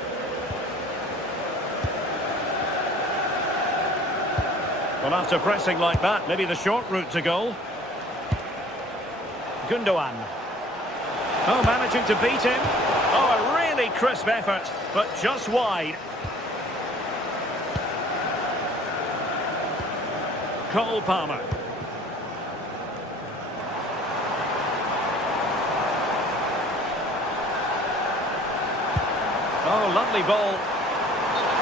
Well, after pressing like that, maybe the short route to goal. Gundogan. Oh, managing to beat him. Oh, a really crisp effort, but just wide. Cole Palmer. Oh, lovely ball.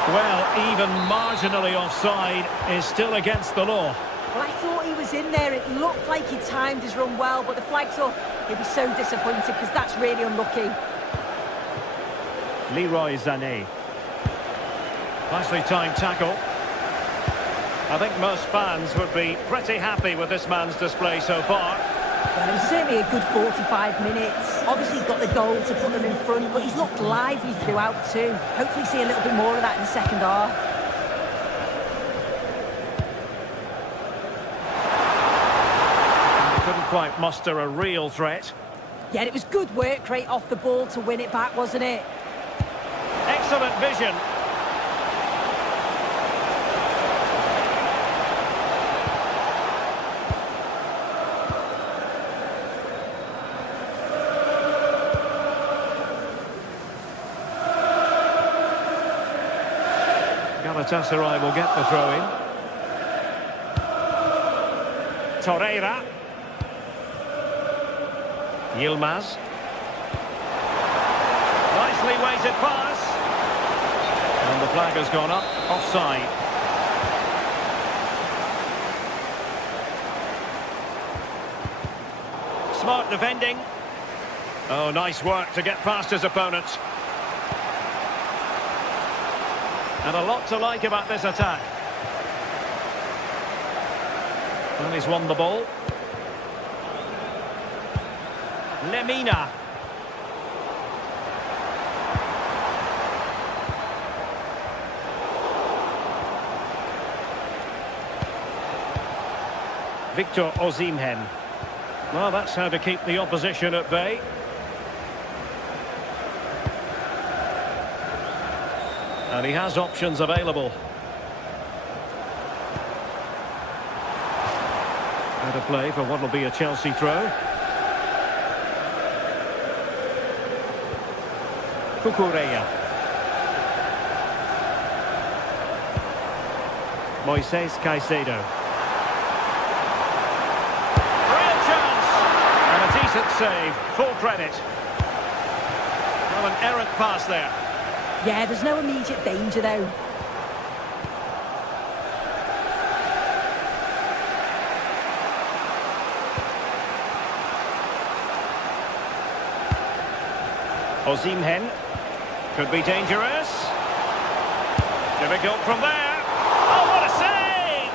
Well, even marginally offside is still against the law. Well, I thought he was in there. It looked like he timed his run well, but the flag's up. He'll be so disappointed because that's really unlucky. Leroy Sané. Nicely timed tackle. I think most fans would be pretty happy with this man's display so far. Well, it was certainly a good 45 minutes. Obviously got the goal to put them in front, but he's looked lively throughout too. Hopefully see a little bit more of that in the second half. Couldn't quite muster a real threat. Yeah, it was good work rate off the ball to win it back, wasn't it? Excellent vision. Galatasaray will get the throw-in. Torreira. Yilmaz. Nicely weighted pass. And the flag has gone up, offside. Smart defending. Oh, nice work to get past his opponents. And a lot to like about this attack. And he's won the ball. Lemina. Victor Osimhen. Well, that's how to keep the opposition at bay. And he has options available. Out of play for what will be a Chelsea throw. Cucurella. Moises Caicedo. Real chance! And a decent save. Full credit. Well, an errant pass there. Yeah, there's no immediate danger though. Osimhen could be dangerous. Difficult from there. Oh, what a save!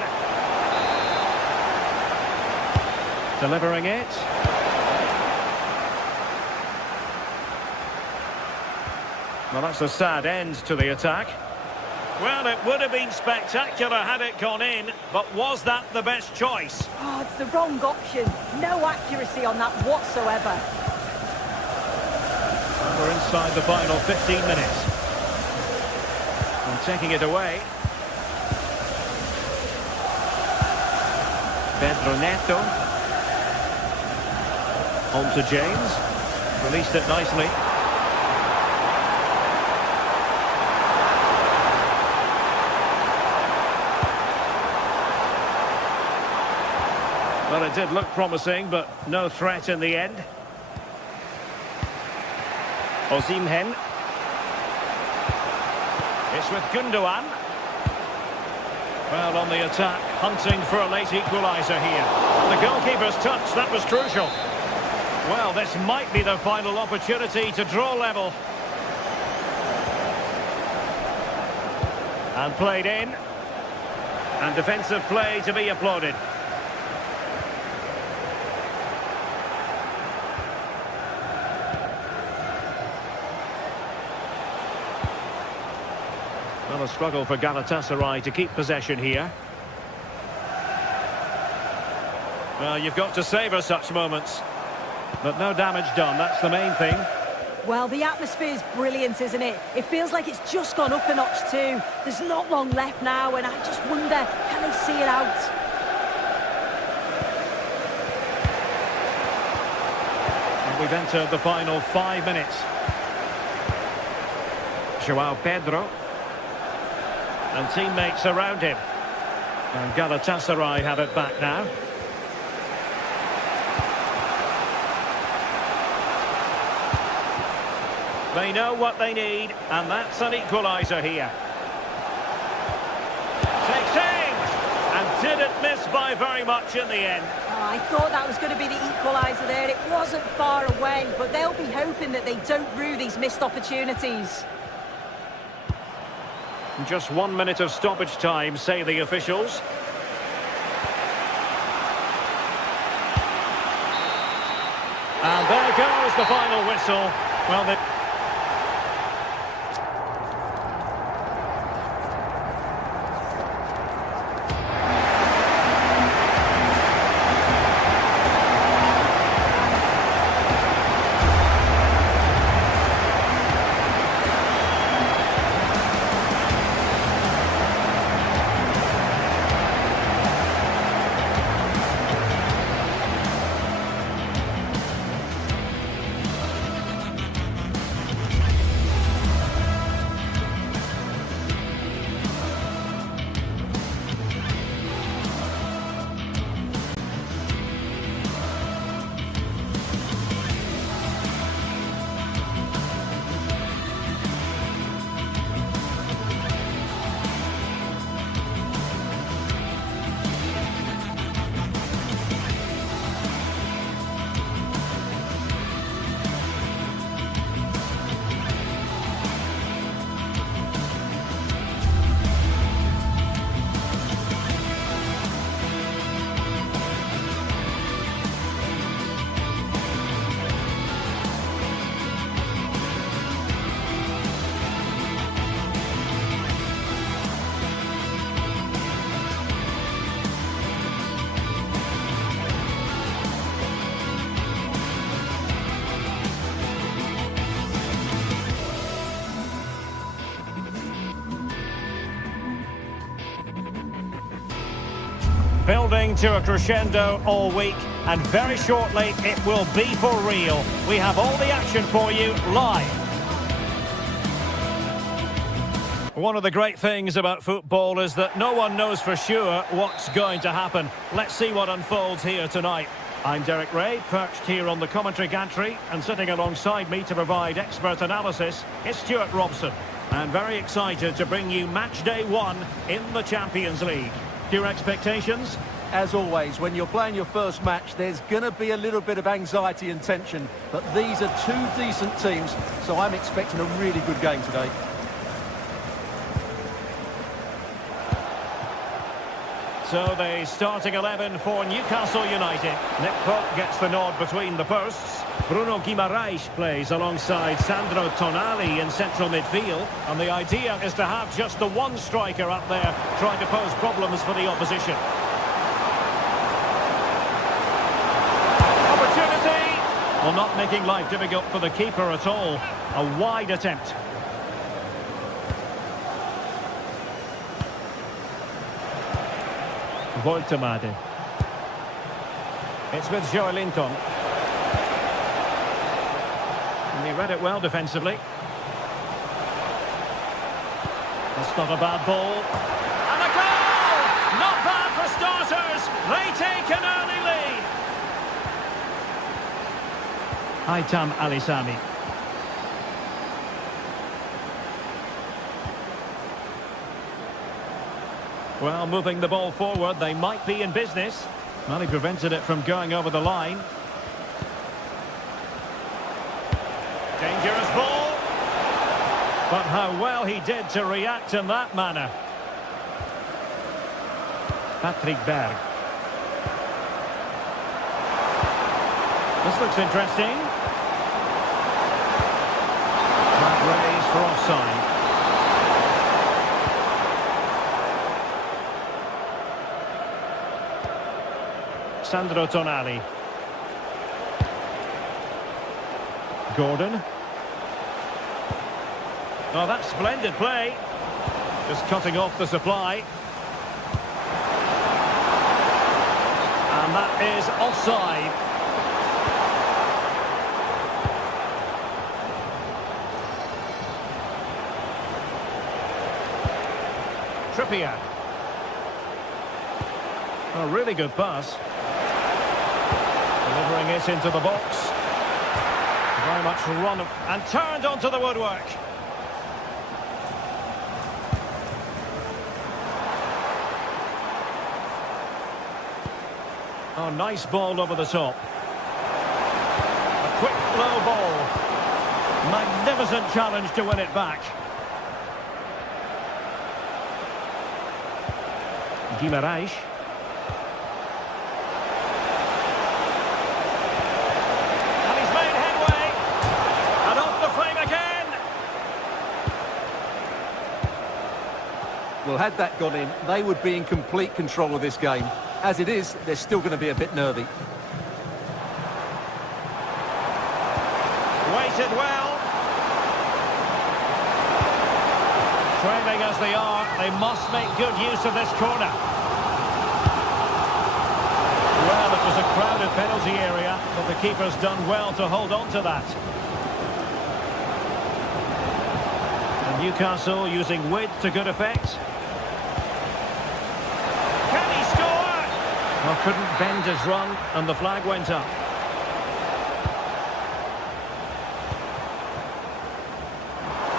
Delivering it. Well, that's a sad end to the attack. Well, it would have been spectacular had it gone in, but was that the best choice? Oh, it's the wrong option. No accuracy on that whatsoever. We're in inside the final 15 minutes. And taking it away. Pedro Neto. On to James. Released it nicely. Well, it did look promising, but no threat in the end. Osimhen. It's with Gundogan. Well, on the attack, hunting for a late equaliser here. The goalkeeper's touch, that was crucial. Well, this might be the final opportunity to draw level. And played in. And defensive play to be applauded. Well, a struggle for Galatasaray to keep possession here. Well, you've got to savour such moments. But no damage done, that's the main thing. Well, the atmosphere's brilliant, isn't it? It feels like it's just gone up a notch too. There's not long left now, and I just wonder, can they see it out? And we've entered the final 5 minutes. João Pedro. And teammates around him. And Galatasaray have it back now. They know what they need, and that's an equaliser here. Takes aim! And didn't miss by very much in the end. Oh, I thought that was going to be the equaliser there. It wasn't far away, but they'll be hoping that they don't rue these missed opportunities. Just 1 minute of stoppage time, say the officials. And there goes the final whistle. Well, they... Building to a crescendo all week, and very shortly it will be for real. We have all the action for you live. One of the great things about football is that no one knows for sure what's going to happen. Let's see what unfolds here tonight. I'm Derek Ray, perched here on the commentary gantry, and sitting alongside me to provide expert analysis is Stuart Robson. And very excited to bring you match day 1 in the Champions League. Your expectations? As always, when you're playing your first match, there's going to be a little bit of anxiety and tension. But these are two decent teams, so I'm expecting a really good game today. So the starting 11 for Newcastle United. Nick Pope gets the nod between the posts. Bruno Guimaraes plays alongside Sandro Tonali in central midfield. And the idea is to have just the one striker up there trying to pose problems for the opposition. Opportunity! Well, not making life difficult for the keeper at all. A wide attempt. Voltemade. It's with Joelinton. And he read it well defensively. That's not a bad ball. And a goal! Not bad for starters. They take an early lead. Aitam Alisami. Well, moving the ball forward, they might be in business. Well, he prevented it from going over the line. Dangerous ball. But how well he did to react in that manner. Patrick Berg. This looks interesting. Flag raised for offside. Sandro Tonali. Gordon. Oh, that's splendid play. Just cutting off the supply. And that is offside. Trippier. A really good pass. Delivering it into the box. Very much run and turned onto the woodwork. Oh, nice ball over the top. A quick low ball. Magnificent challenge to win it back. Guimarães. And he's made headway. And off the frame again. Well, had that gone in, they would be in complete control of this game. As it is, they're still going to be a bit nervy. Weighted well. Trailing as they are, they must make good use of this corner. Well, it was a crowded penalty area, but the keeper's done well to hold on to that. And Newcastle using width to good effect. Well, couldn't bend his run, and the flag went up.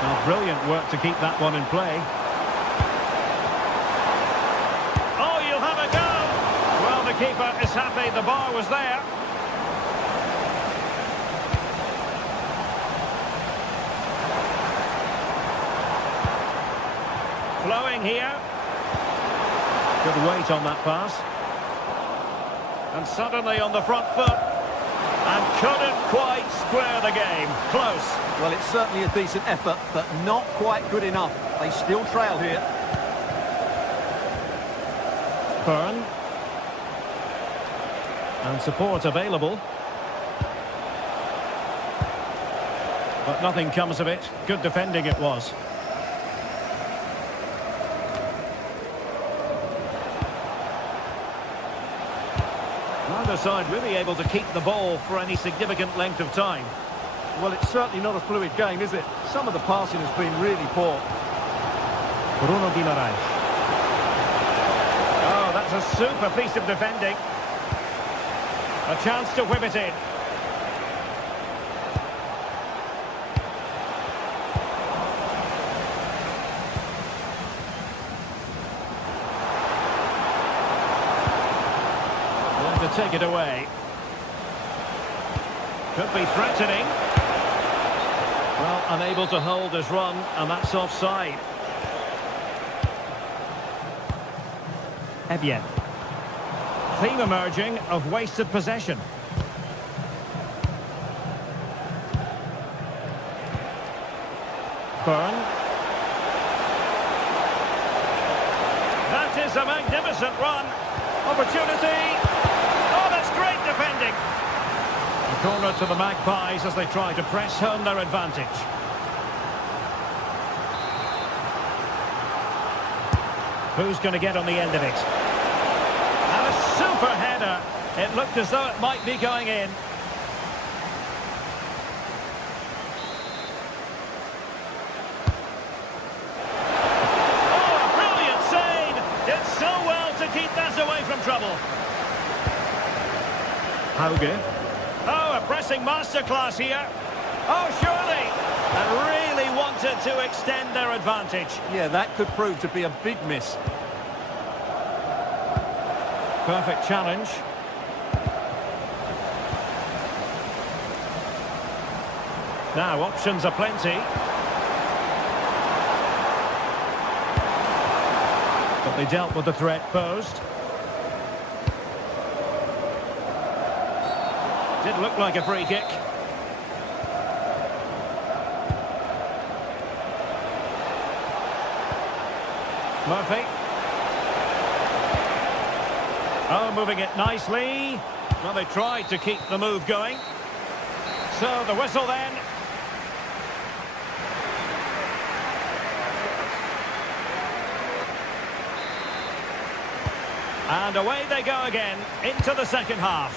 Well, brilliant work to keep that one in play. Oh, you'll have a go! Well, the keeper is happy the bar was there. Flowing here. Good weight on that pass. And suddenly on the front foot. And couldn't quite square the game. Close. Well, it's certainly a decent effort, but not quite good enough. They still trail here. Byrne. And support available. But nothing comes of it. Good defending it was. Neither side really able to keep the ball for any significant length of time. Well, it's certainly not a fluid game, is it? Some of the passing has been really poor. Bruno Guimarães. Oh, that's a super piece of defending. A chance to whip it in. To take it away. Could be threatening. Well, unable to hold his run, and that's offside. Evian. Theme emerging of wasted possession. Byrne. That is a magnificent run. Opportunity. Great defending. A corner to the Magpies as they try to press home their advantage. Who's going to get on the end of it? And a super header. It looked as though it might be going in. Oh, a brilliant save! Did so well to keep that away from trouble. Hauge. Oh, a pressing masterclass here. Oh, surely. And really wanted to extend their advantage. Yeah, that could prove to be a big miss. Perfect challenge. Now, options are plenty. But they dealt with the threat posed. Did look like a free kick. Murphy. Oh, moving it nicely. Well, they tried to keep the move going. So, the whistle then. And away they go again, into the second half.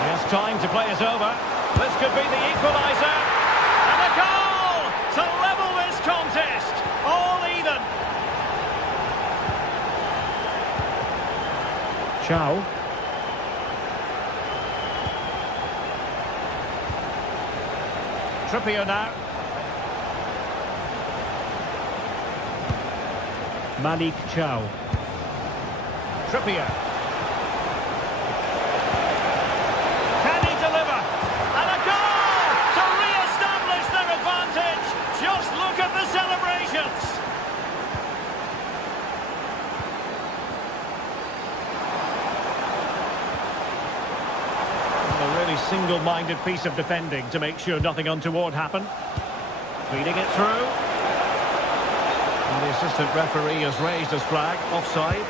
Yes, time to play is over. This could be the equaliser. And a goal to level this contest. All even. Chow. Trippier now. Malik Chow. Trippier. Can he deliver? And a goal to re-establish their advantage. Just look at the celebrations. A really single-minded piece of defending to make sure nothing untoward happened. Feeding it through. And the assistant referee has raised his flag, offside.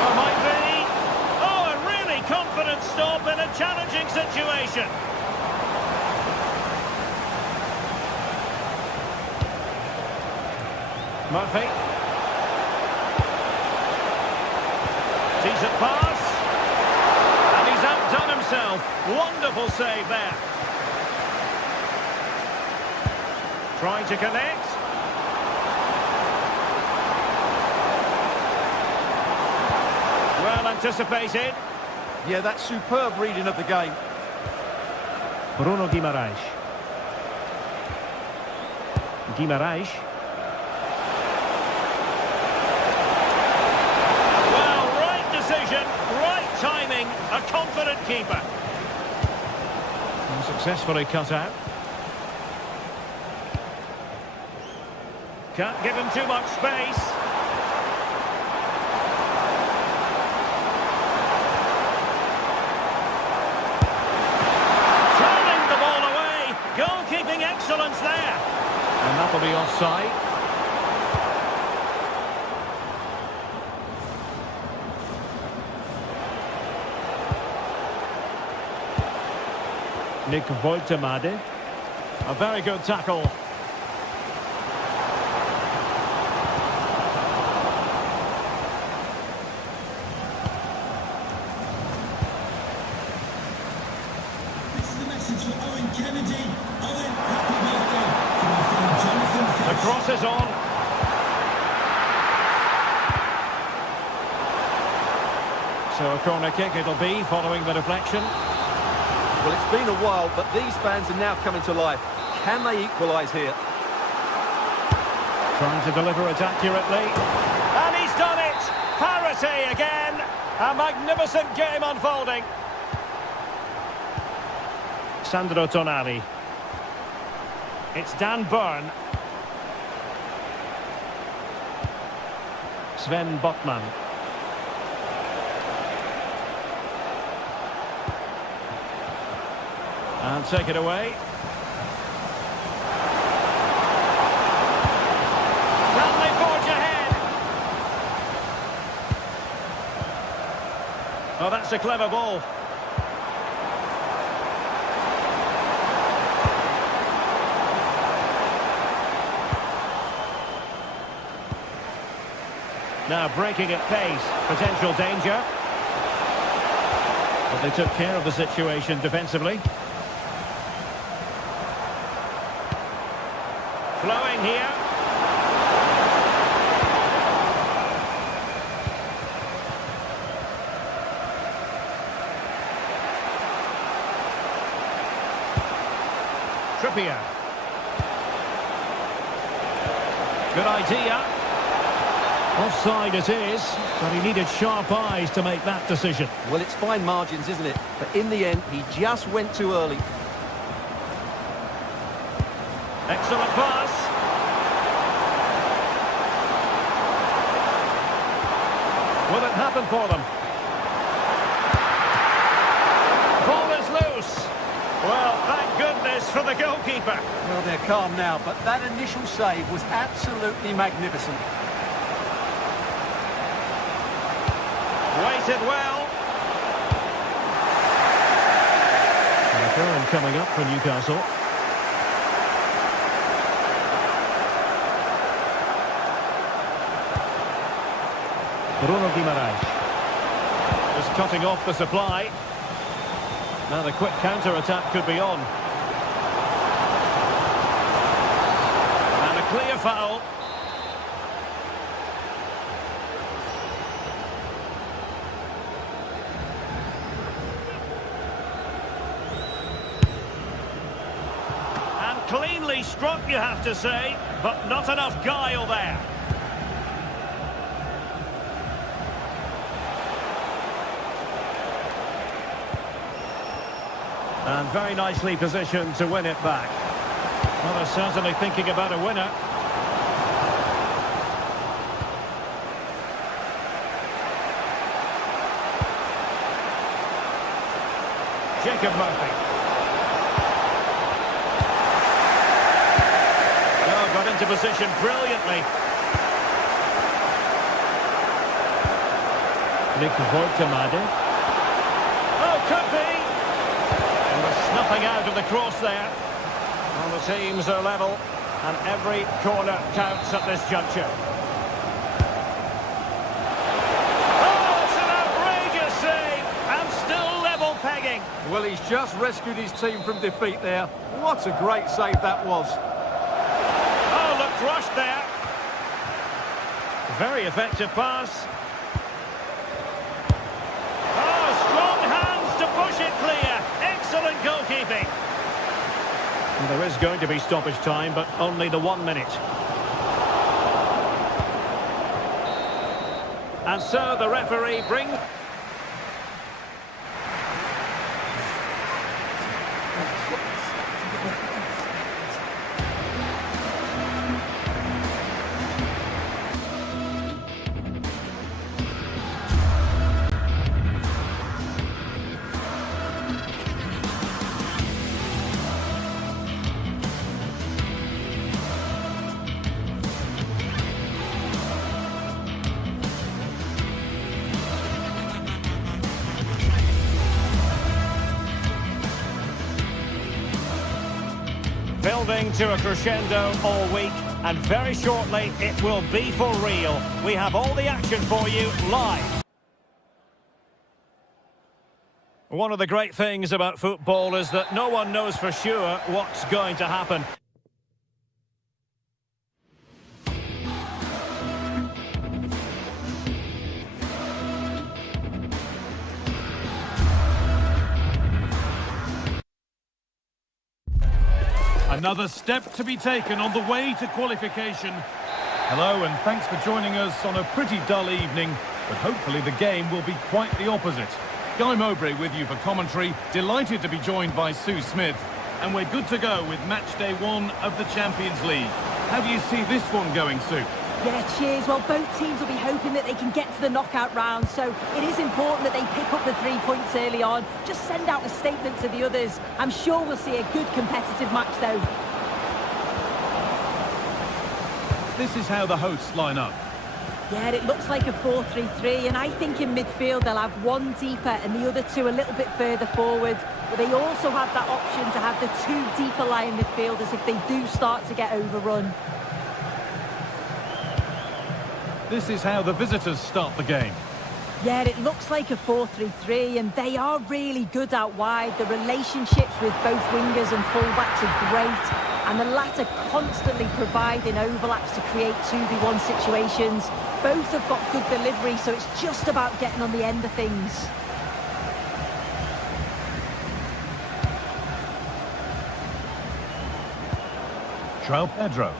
Oh, might be. Oh, a really confident stop in a challenging situation. Murphy. Decent pass. And he's outdone himself. Wonderful save there. Trying to connect. Well anticipated. Yeah, that's superb reading of the game. Bruno Guimaraes. Guimaraes. Right timing, a confident keeper. And successfully cut out. Can't give him too much space. Turning the ball away. Goalkeeping excellence there. And that'll be offside. Nick Woltemade. A very good tackle. This is the message for Owen Kennedy. Owen, happy birthday from our friend Jonathan Fish. The cross is on. So a corner kick it'll be following the deflection. Well, it's been a while, but these fans are now coming to life. Can they equalise here? Trying to deliver it accurately. And he's done it! Parity again! A magnificent game unfolding. Sandro Tonali. It's Dan Burn. Sven Botman. And take it away. Oh, that's a clever ball. Now breaking at pace, potential danger. But they took care of the situation defensively. Flowing here. Trippier. Good idea. Offside it is, but he needed sharp eyes to make that decision. Well, it's fine margins, isn't it? But in the end, he just went too early. Excellent pass. Will it happen for them? Ball is loose. Well, thank goodness for the goalkeeper. Well, they're calm now, but that initial save was absolutely magnificent. Waited well. And a throw-in coming up for Newcastle. Bruno Guimaraes. Just cutting off the supply. Now the quick counter-attack could be on. And a clear foul. And cleanly struck, you have to say, but not enough guile there. And very nicely positioned to win it back. Well, they're certainly thinking about a winner. Jacob Murphy. Oh, got into position brilliantly. Nick Voigtemade. Oh, could be. Snuffing out of the cross there. Well, the teams are level, and every corner counts at this juncture. Oh, it's an outrageous save, and still level pegging. Well, he's just rescued his team from defeat there. What a great save that was. Oh, looked rushed there. Very effective pass. Oh, strong hands to push it clear. Excellent goalkeeping. And there is going to be stoppage time, but only the 1 minute. And so the referee brings... building to a crescendo all week, and very shortly it will be for real. We have all the action for you live. One of the great things about football is that no one knows for sure what's going to happen. Another step to be taken on the way to qualification. Hello and thanks for joining us on a pretty dull evening, but hopefully the game will be quite the opposite. Guy Mowbray with you for commentary, delighted to be joined by Sue Smith, and we're good to go with match day 1 of the Champions League. How do you see this one going, Sue? Yeah, cheers. Well, both teams will be hoping that they can get to the knockout round, so it is important that they pick up the 3 points early on. Just send out a statement to the others. I'm sure we'll see a good competitive match, though. This is how the hosts line up. Yeah, it looks like a 4-3-3, and I think in midfield they'll have one deeper and the other two a little bit further forward. But they also have that option to have the two deeper lying midfielders if they do start to get overrun. This is how the visitors start the game. Yeah, it looks like a 4-3-3, and they are really good out wide. The relationships with both wingers and fullbacks are great, and the latter constantly providing overlaps to create 2v1 situations. Both have got good delivery, so it's just about getting on the end of things. João Pedro.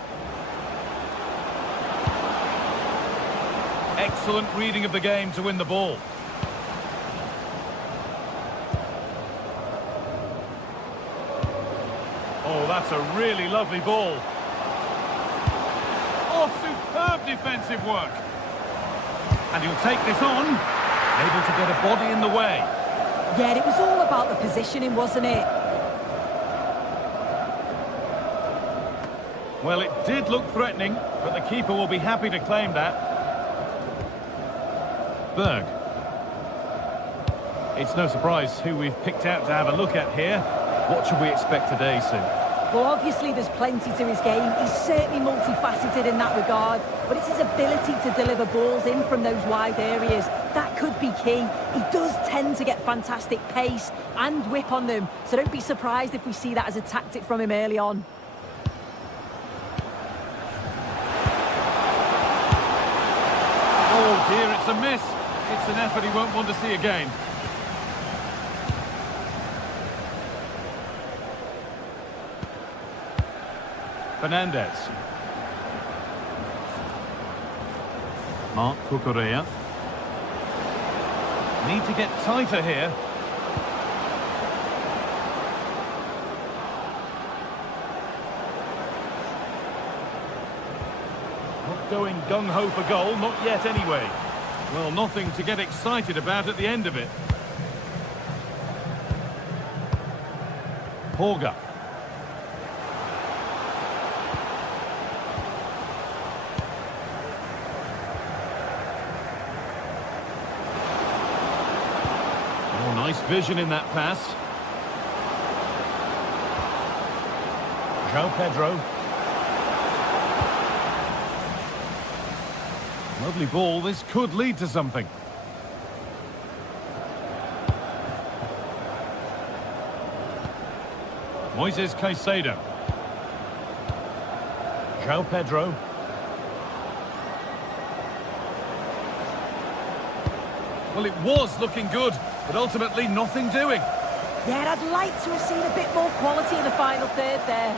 Excellent reading of the game to win the ball. Oh, that's a really lovely ball. Oh, superb defensive work. And he'll take this on. Able to get a body in the way. Yeah, it was all about the positioning, wasn't it? Well, it did look threatening, but the keeper will be happy to claim that. Berg. It's no surprise who we've picked out to have a look at here. What should we expect today, Sue? Well, obviously there's plenty to his game. He's certainly multifaceted in that regard, but it's his ability to deliver balls in from those wide areas. That could be key. He does tend to get fantastic pace and whip on them, so don't be surprised if we see that as a tactic from him early on. Oh dear, it's a miss. It's an effort he won't want to see again. Fernandez. Marc Cucurella. Need to get tighter here. Not going gung-ho for goal, not yet anyway. Well, nothing to get excited about at the end of it. Porga. Oh, nice vision in that pass. João Pedro. Lovely ball, this could lead to something. Moises Caicedo. João Pedro. Well, it was looking good, but ultimately nothing doing. Yeah, I'd like to have seen a bit more quality in the final third there.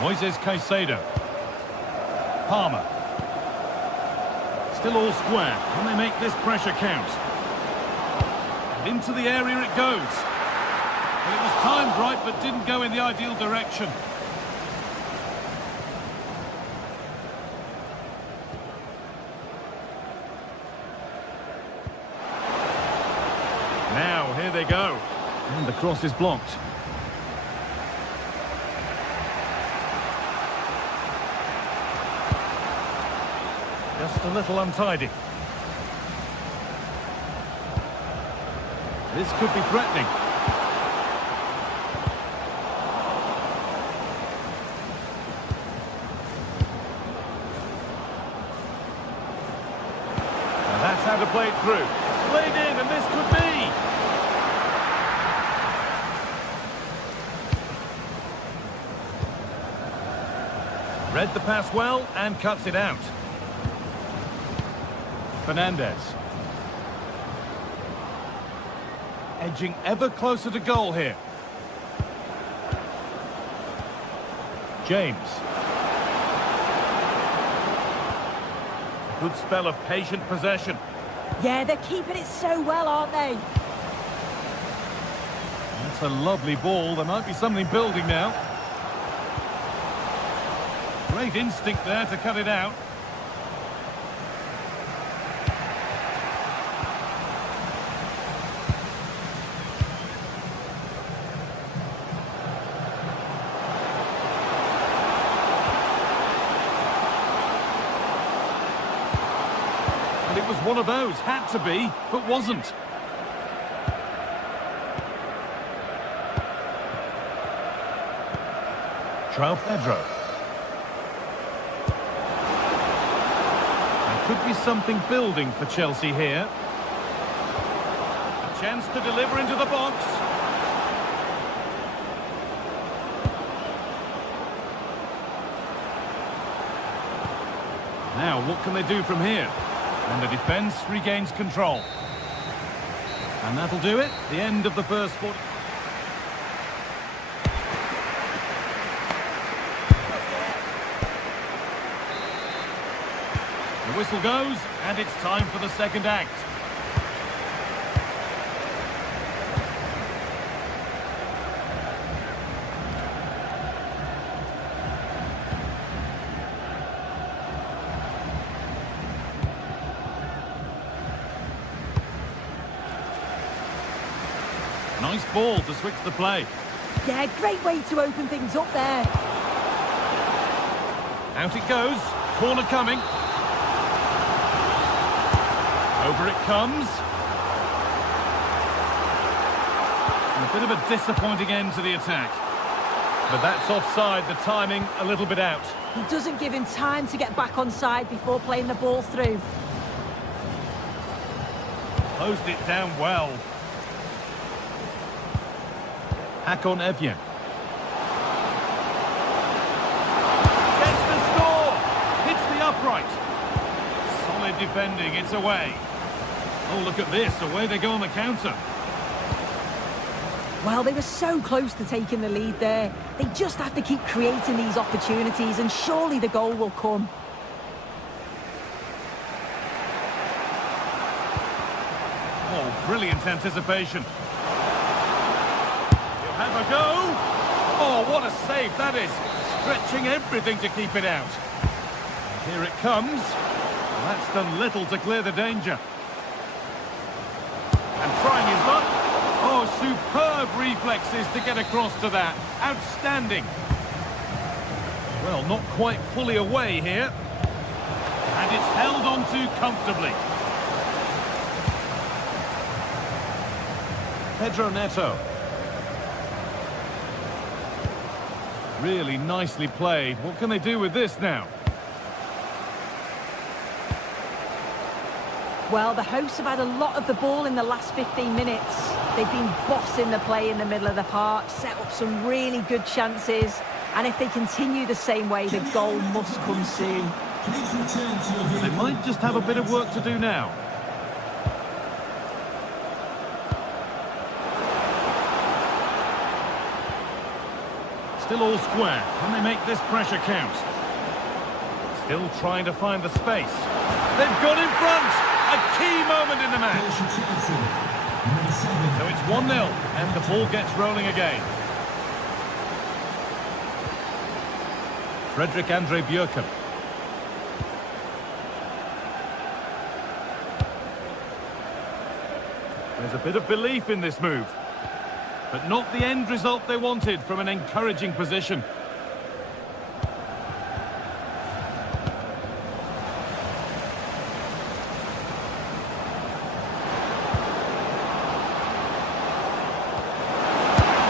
Moises Caicedo. Palmer. Still all square. Can they make this pressure count? And into the area it goes. Well, it was timed right, but didn't go in the ideal direction. Now, here they go. And the cross is blocked. Just a little untidy. This could be threatening. And that's how to play it through. Played in, and this could be. Read the pass well and cuts it out. Fernandez. Edging ever closer to goal here. James. Good spell of patient possession. Yeah, they're keeping it so well, aren't they? That's a lovely ball. There might be something building now. Great instinct there to cut it out. And it was one of those, had to be, but wasn't. João Pedro. There could be something building for Chelsea here. A chance to deliver into the box. Now, what can they do from here? And the defence regains control. And that'll do it. The end of the first 40. The whistle goes, and it's time for the second act. Nice ball to switch the play. Yeah, great way to open things up there. Out it goes. Corner coming. Over it comes. And a bit of a disappointing end to the attack. But that's offside, the timing a little bit out. He doesn't give him time to get back on side before playing the ball through. Closed it down well. Hakon Evjen. Gets the score! Hits the upright. Solid defending, it's away. Oh, look at this, away they go on the counter. Well, they were so close to taking the lead there. They just have to keep creating these opportunities and surely the goal will come. Oh, brilliant anticipation. Have a go. Oh, what a save that is. Stretching everything to keep it out. Here it comes. That's done little to clear the danger. And trying his luck. Oh, superb reflexes to get across to that. Outstanding. Well, not quite fully away here. And it's held on to comfortably. Pedro Neto. Really nicely played. What can they do with this now? Well, the hosts have had a lot of the ball in the last 15 minutes. They've been bossing the play in the middle of the park, set up some really good chances, and if they continue the same way, the goal must come soon. They might just have a bit of work to do now. Still all square. Can they make this pressure count? Still trying to find the space. They've got in front! A key moment in the match. So it's 1-0 and the ball gets rolling again. Fredrik Andre Bjørken. There's a bit of belief in this move. But not the end result they wanted from an encouraging position.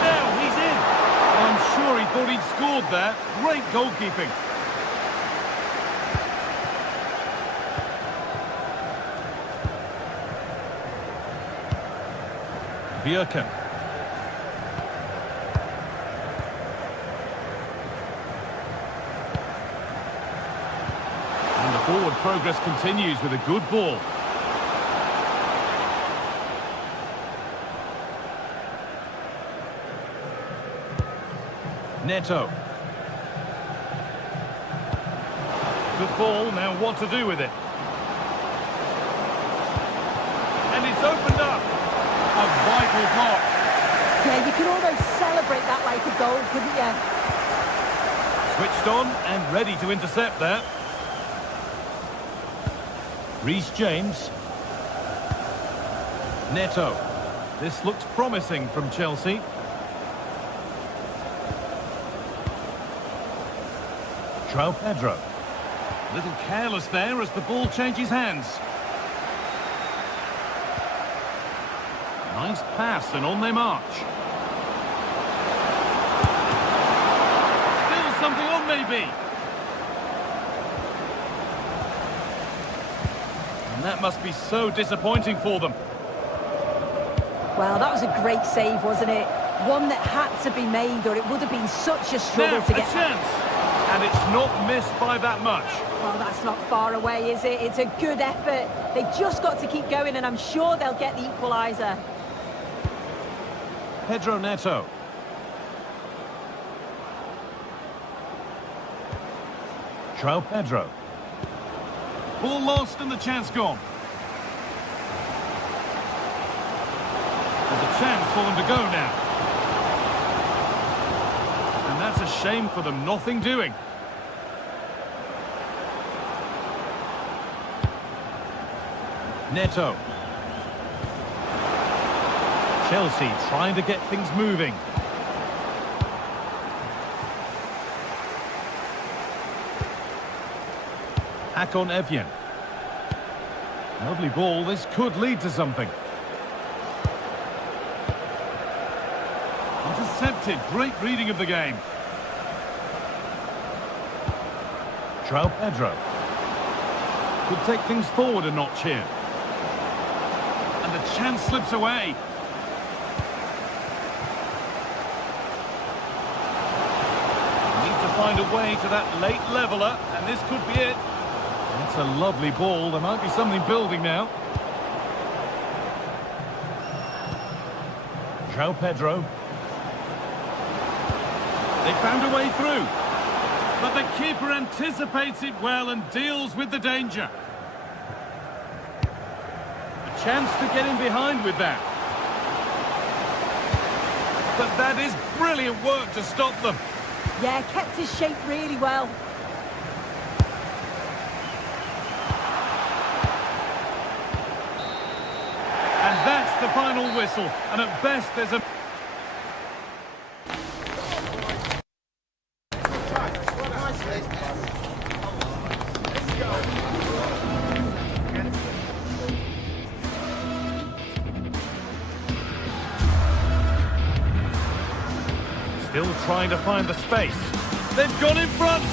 Now he's in. I'm sure he thought he'd scored there. Great goalkeeping. Bjørken. Forward progress continues with a good ball. Neto. Good ball, now what to do with it? And it's opened up. A vital block. Yeah, you can almost celebrate that like a goal, couldn't you? Switched on and ready to intercept there. Reece James. Neto. This looks promising from Chelsea. João Pedro. A little careless there as the ball changes hands. Nice pass and on they march. Still something on maybe. And that must be so disappointing for them. Well, that was a great save, wasn't it? One that had to be made, or it would have been such a struggle Now, to get. a chance. And it's not missed by that much. Well, that's not far away, is it? It's a good effort. They've just got to keep going, and I'm sure they'll get the equaliser. Pedro Neto. João Pedro. Ball lost and the chance gone. There's a chance for them to go now. And that's a shame for them, nothing doing. Neto. Chelsea trying to get things moving. Hakon Evjen. Lovely ball, this could lead to something. Intercepted, great reading of the game. João Pedro. Could take things forward a notch here. And the chance slips away. Need to find a way to that late leveller, and this could be it. That's a lovely ball. There might be something building now. João Pedro. They found a way through. But the keeper anticipates it well and deals with the danger. A chance to get in behind with that. But that is brilliant work to stop them. Yeah, kept his shape really well. And that's the final whistle. And at best, there's a... Still trying to find the space. They've gone in front.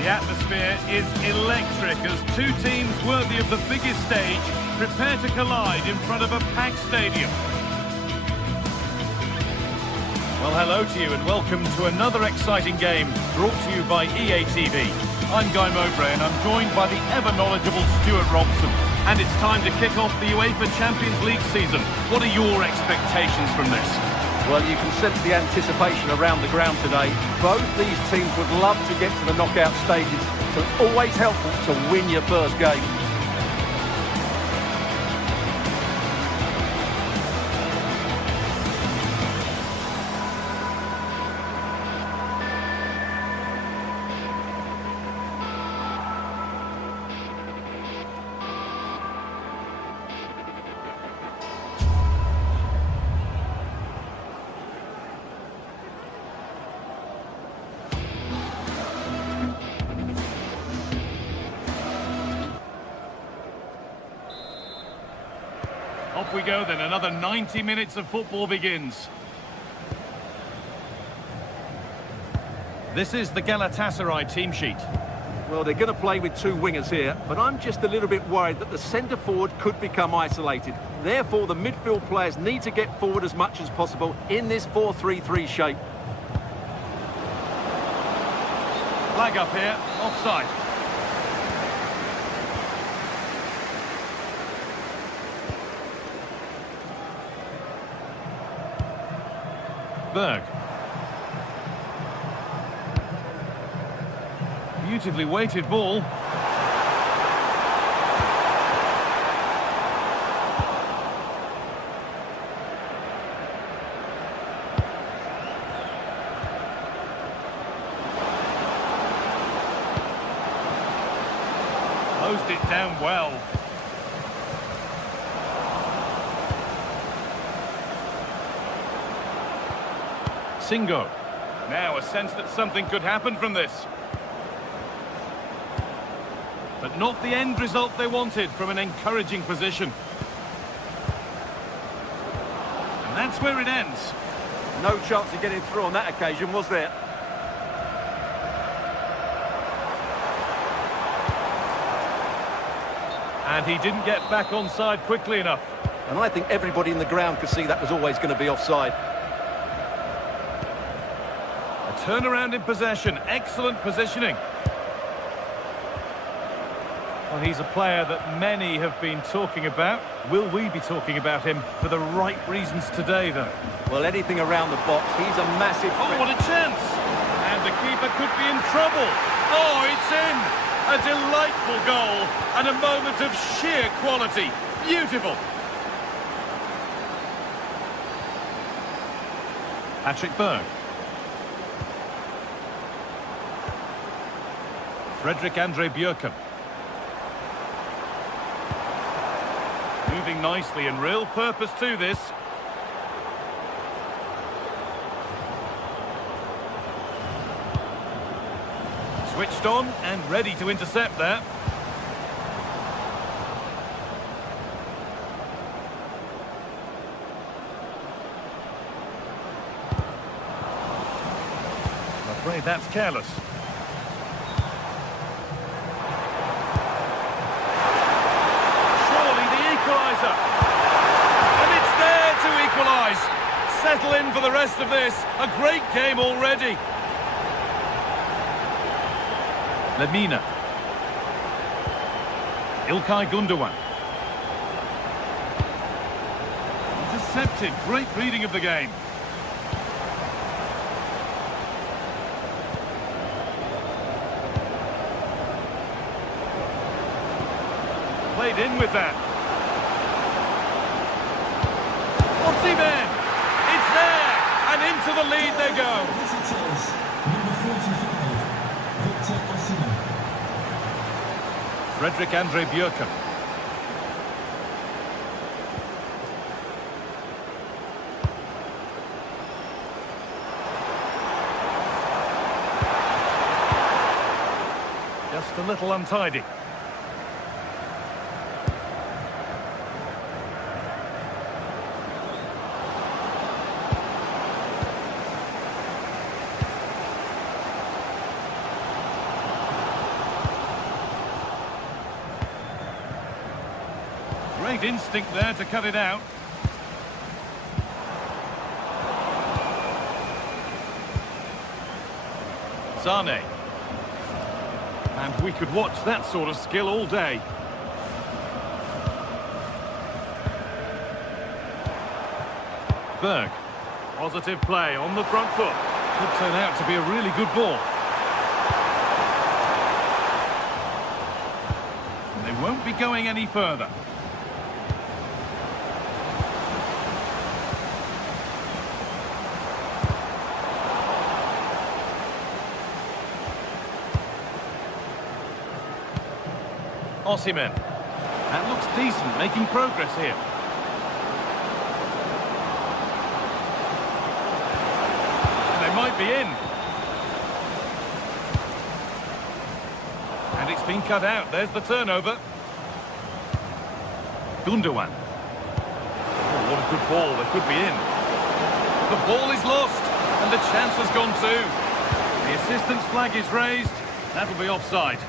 The atmosphere is electric as two teams worthy of the biggest stage prepare to collide in front of a packed stadium. Well, hello to you and welcome to another exciting game brought to you by EA TV. I'm Guy Mowbray and I'm joined by the ever-knowledgeable Stuart Robson. And it's time to kick off the UEFA Champions League season. What are your expectations from this? Well, you can sense the anticipation around the ground today. Both these teams would love to get to the knockout stages, so it's always helpful to win your first game. Off we go then, another 90 minutes of football begins. This is the Galatasaray team sheet. Well, they're going to play with two wingers here, but I'm just a little bit worried that the centre forward could become isolated. Therefore, the midfield players need to get forward as much as possible in this 4-3-3 shape. Flag up here, offside. Berg. Beautifully weighted ball. Closed it down well. Singo. Now a sense that something could happen from this. But not the end result they wanted from an encouraging position. And that's where it ends. No chance of getting through on that occasion, was there? And he didn't get back onside quickly enough. And I think everybody in the ground could see that was always going to be offside. Turnaround in possession, excellent positioning. Well, he's a player that many have been talking about. Will we be talking about him for the right reasons today, though? Well, anything around the box, he's a massive Oh, threat. what a chance! And the keeper could be in trouble. Oh, it's in! A delightful goal and a moment of sheer quality. Beautiful! Patrick Berg. Frederick Andre Björken. Moving nicely and real purpose to this. Switched on and ready to intercept there. I'm afraid that's careless. And it's there to equalise. Settle in for the rest of this. A great game already. Lemina. İlkay Gundogan. Intercepted. Great reading of the game. Played in with that. Osimhen! It's there! And into the lead they go. Visitors, number 45, Victor Osimhen. Frederick Andre Björken. Just a little untidy. Great instinct there to cut it out. Sane. And we could watch that sort of skill all day. Berg. Positive play on the front foot. Could turn out to be a really good ball. And they won't be going any further. Osimhen. That looks decent, making progress here. They might be in. And it's been cut out. There's the turnover. Gundogan. Oh, what a good ball. They could be in. The ball is lost, and the chance has gone too. The assistant's flag is raised. That'll be offside.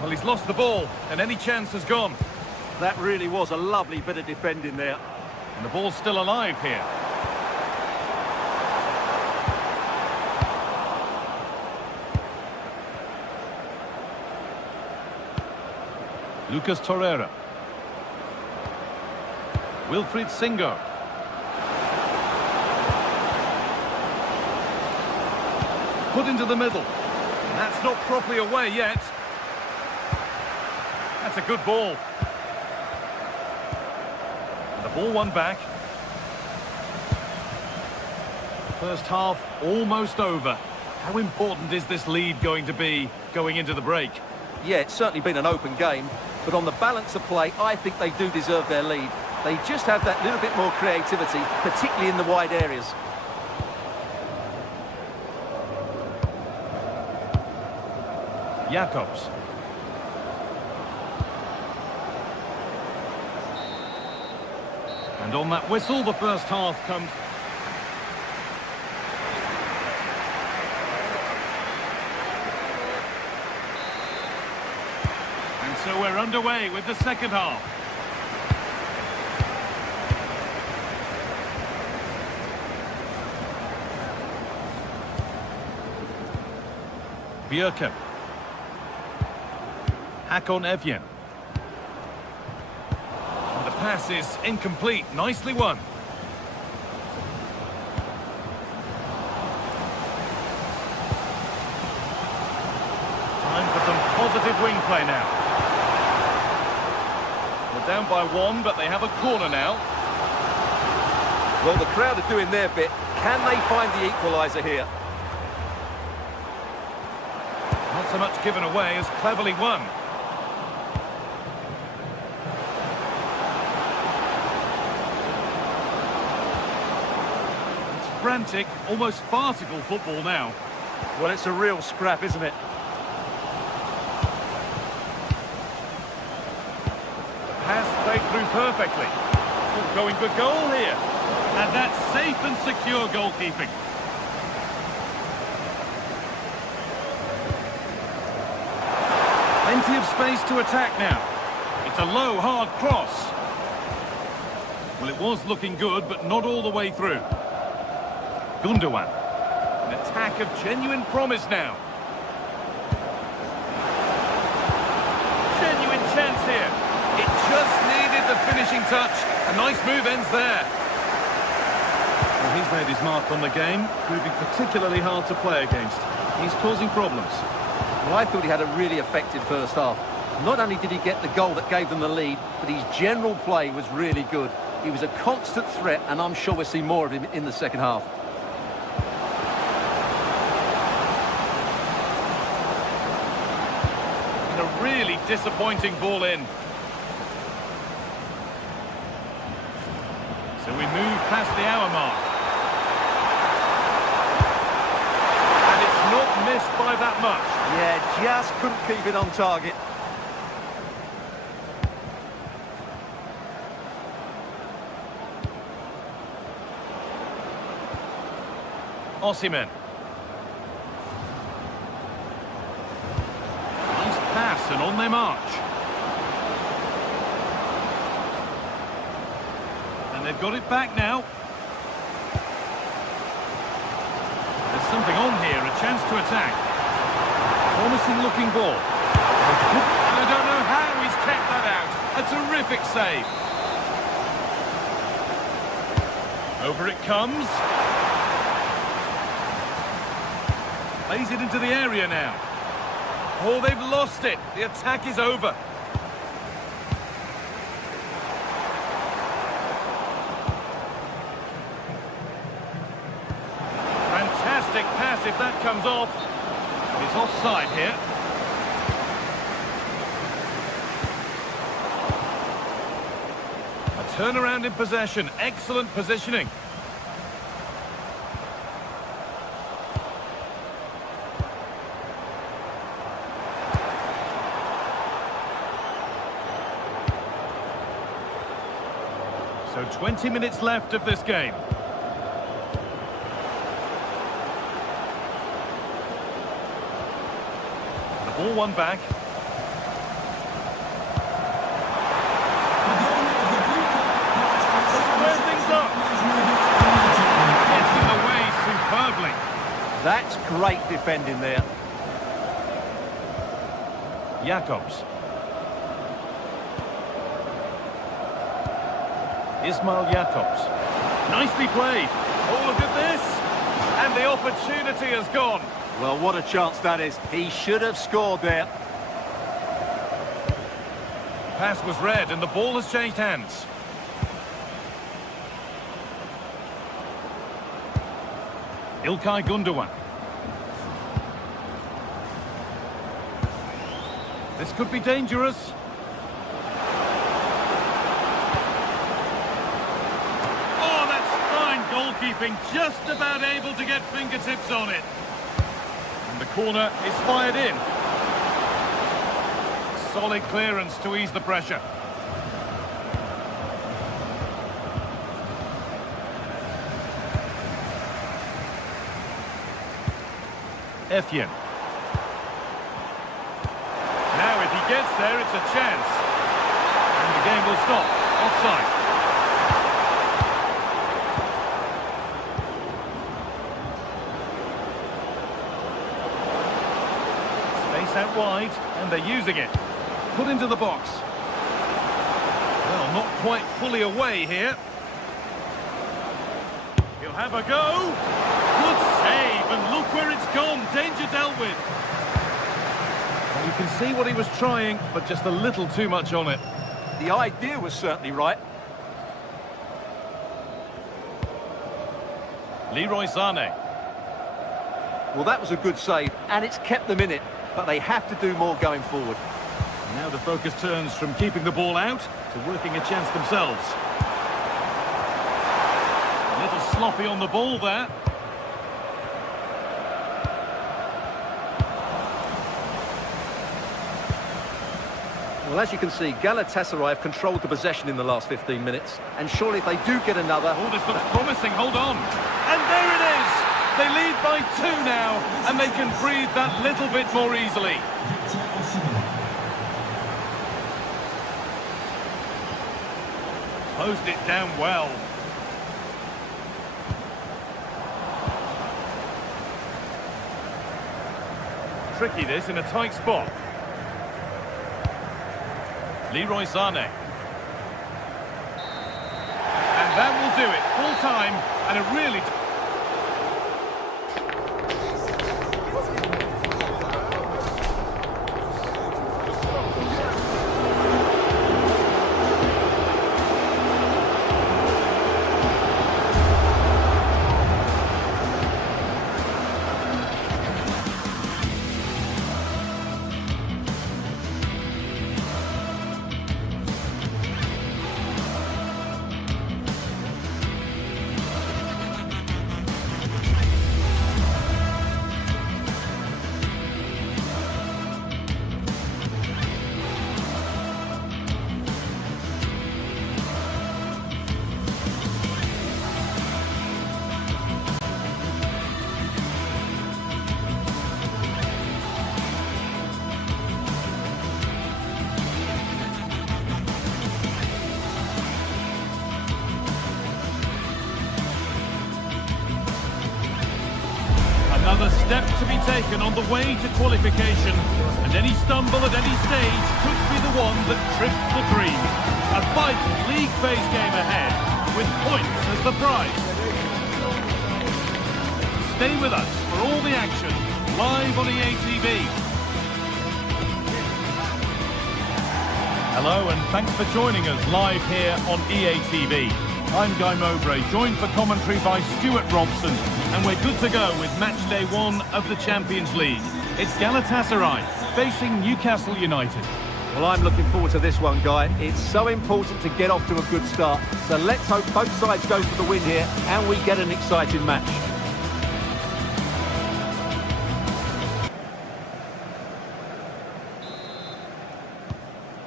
Well, he's lost the ball, and any chance has gone. That really was a lovely bit of defending there. And the ball's still alive here. Lucas Torreira. Wilfried Singo. Put into the middle. And that's not properly away yet. That's a good ball. And the ball won back. First half almost over. How important is this lead going to be going into the break? Yeah, it's certainly been an open game, but on the balance of play, I think they do deserve their lead. They just have that little bit more creativity, particularly in the wide areas. Jacobs. And on that whistle, the first half comes. And so we're underway with the second half. Bjerke. Hakon Evjen. And the pass is incomplete. Nicely won. Time for some positive wing play now. They're down by one, but they have a corner now. Well, the crowd are doing their bit. Can they find the equaliser here? Not so much given away as cleverly won. It's frantic, almost farcical football now. Well, it's a real scrap, isn't it? Pass played through perfectly. Oh, going for goal here. And that's safe and secure goalkeeping. Plenty of space to attack now. It's a low, hard cross. Well, it was looking good, but not all the way through. Gundogan. An attack of genuine promise now. Genuine chance here. It just needed the finishing touch. A nice move ends there. Well, he's made his mark on the game, proving particularly hard to play against. He's causing problems. Well, I thought he had a really effective first half. Not only did he get the goal that gave them the lead, but his general play was really good. He was a constant threat, and I'm sure we'll see more of him in the second half. And a really disappointing ball in. So we move past the hour mark. And it's not missed by that much. Yeah, just couldn't keep it on target. Osimhen. and on their march. And they've got it back now. There's something on here, a chance to attack. Promising looking ball. And I don't know how he's kept that out. A terrific save. Over it comes. Plays it into the area now. Oh, they've lost it. The attack is over. Fantastic pass if that comes off. He's offside here. A turnaround in possession. Excellent positioning. So 20 minutes left of this game. The ball won back. Square things up. Gets in the way superbly. That's great defending there. Jacobs. Ismail Jacobs. Nicely played. Oh, look at this. And the opportunity has gone. Well, what a chance that is. He should have scored there. Pass was read and the ball has changed hands. İlkay Gundogan. This could be dangerous. Goalkeeping, just about able to get fingertips on it. And the corner is fired in. Solid clearance to ease the pressure. Etienne. Now if he gets there, it's a chance. And the game will stop. Offside. Out wide, and they're using it. Put into the box. Well, not quite fully away here. He'll have a go. Good save, and look where it's gone. Danger dealt with. Well, you can see what he was trying, but just a little too much on it. The idea was certainly right. Leroy Sané. Well, that was a good save, and it's kept them in it. But they have to do more going forward. Now the focus turns from keeping the ball out to working a chance themselves. A little sloppy on the ball there. Well, as you can see, Galatasaray have controlled the possession in the last 15 minutes. And surely if they do get another... Oh, this looks promising. Hold on. And there it is. They lead by 2 now, and they can breathe that little bit more easily. Closed it down well. Tricky this in a tight spot. Leroy Sané. And that will do it. Full time, and it really... step to be taken on the way to qualification, and any stumble at any stage could be the one that trips the dream. A vital league phase game ahead, with points as the prize. Stay with us for all the action, live on EA TV. Hello and thanks for joining us live here on EA TV. I'm Guy Mowbray, joined for commentary by Stuart Robson, and we're good to go with match day 1 of the Champions League. It's Galatasaray facing Newcastle United. Well, I'm looking forward to this one, Guy. It's so important to get off to a good start. So let's hope both sides go for the win here and we get an exciting match.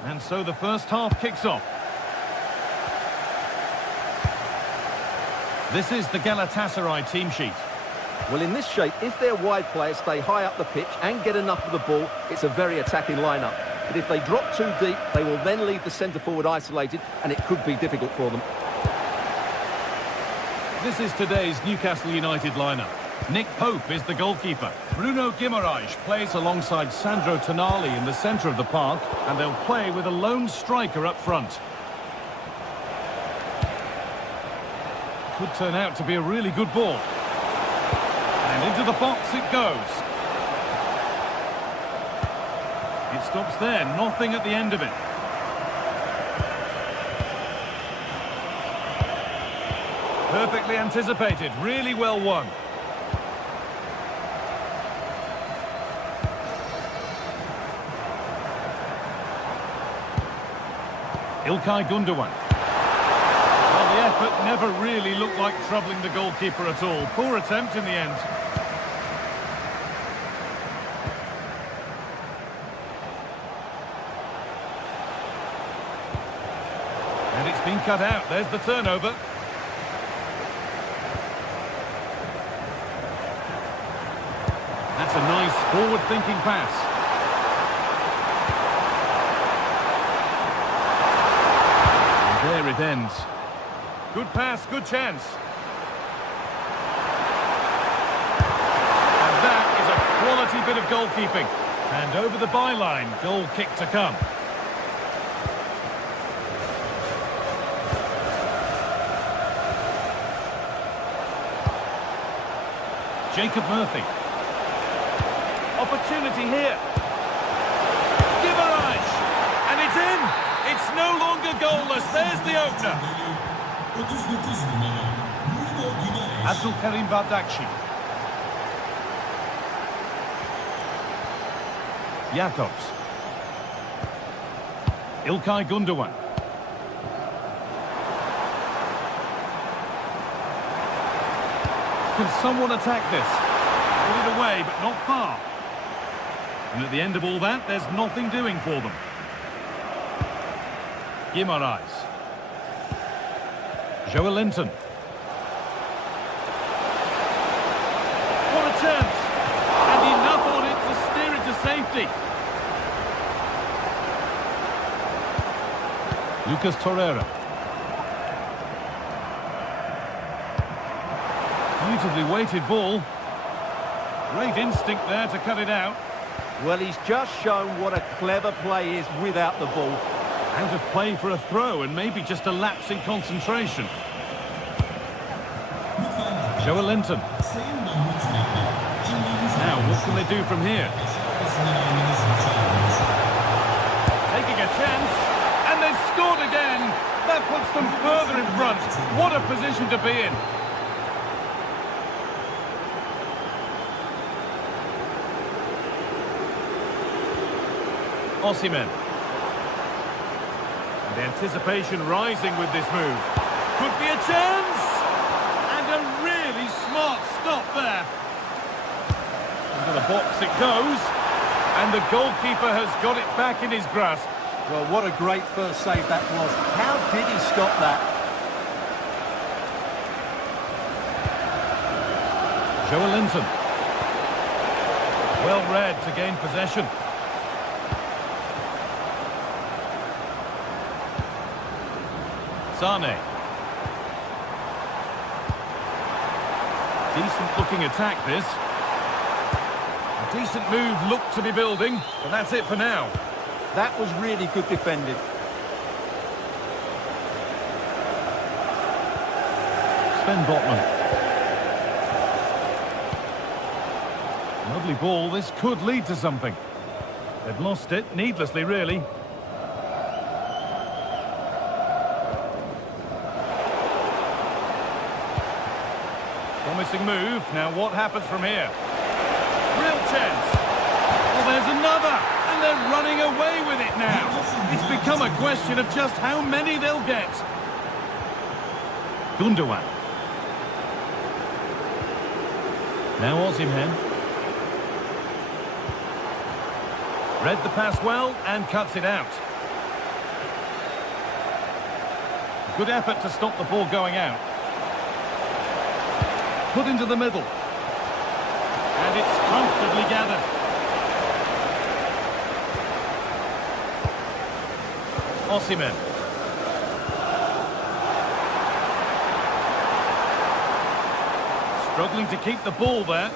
And so the first half kicks off. This is the Galatasaray team sheet. Well, in this shape, if their wide players stay high up the pitch and get enough of the ball, it's a very attacking lineup. But if they drop too deep, they will then leave the centre-forward isolated, and it could be difficult for them. This is today's Newcastle United lineup. Nick Pope is the goalkeeper. Bruno Guimaraes plays alongside Sandro Tonali in the centre of the park, and they'll play with a lone striker up front. Could turn out to be a really good ball. And into the box it goes. It stops there, nothing at the end of it. Perfectly anticipated, really well won. İlkay Gundogan. Well, the effort never really looked like troubling the goalkeeper at all. Poor attempt in the end. And it's been cut out. There's the turnover. That's a nice forward-thinking pass. There it ends. Good pass, good chance. And that is a quality bit of goalkeeping. And over the byline, goal kick to come. Jacob Murphy. Opportunity here. Guimaraes. And it's in. It's no longer goalless. There's the opener. Abdulkarim Bardakci. Jakobs. İlkay Gundogan. Can someone attack this? Put it away, but not far. And at the end of all that, there's nothing doing for them. Guimaraes. Joelinton. What a chance! And enough on it to steer it to safety. Lucas Torreira. Beautifully weighted ball. Great instinct there to cut it out. Well, he's just shown what a clever play is without the ball. Out of play for a throw and maybe just a lapse in concentration. Joelinton. Now, what can they do from here? Taking a chance, and they've scored again. That puts them further in front. What a position to be in. Osimhen. The anticipation rising with this move. Could be a chance! And a really smart stop there. Into the box it goes. And the goalkeeper has got it back in his grasp. Well, what a great first save that was. How did he stop that? Joelinton. Well read to gain possession. Sane. Decent looking attack this. Decent move looked to be building, but that's it for now. That was really good defending. Sven Botman. Lovely ball, this could lead to something. They've lost it, needlessly really. Promising move, now what happens from here? Real chance. Well, there's another, and they're running away with it now. It's become a question of just how many they'll get. Gundogan. Now Osimhen. Read the pass well and cuts it out. Good effort to stop the ball going out. Put into the middle. And it's comfortably gathered. Osimhen. Struggling to keep the ball there.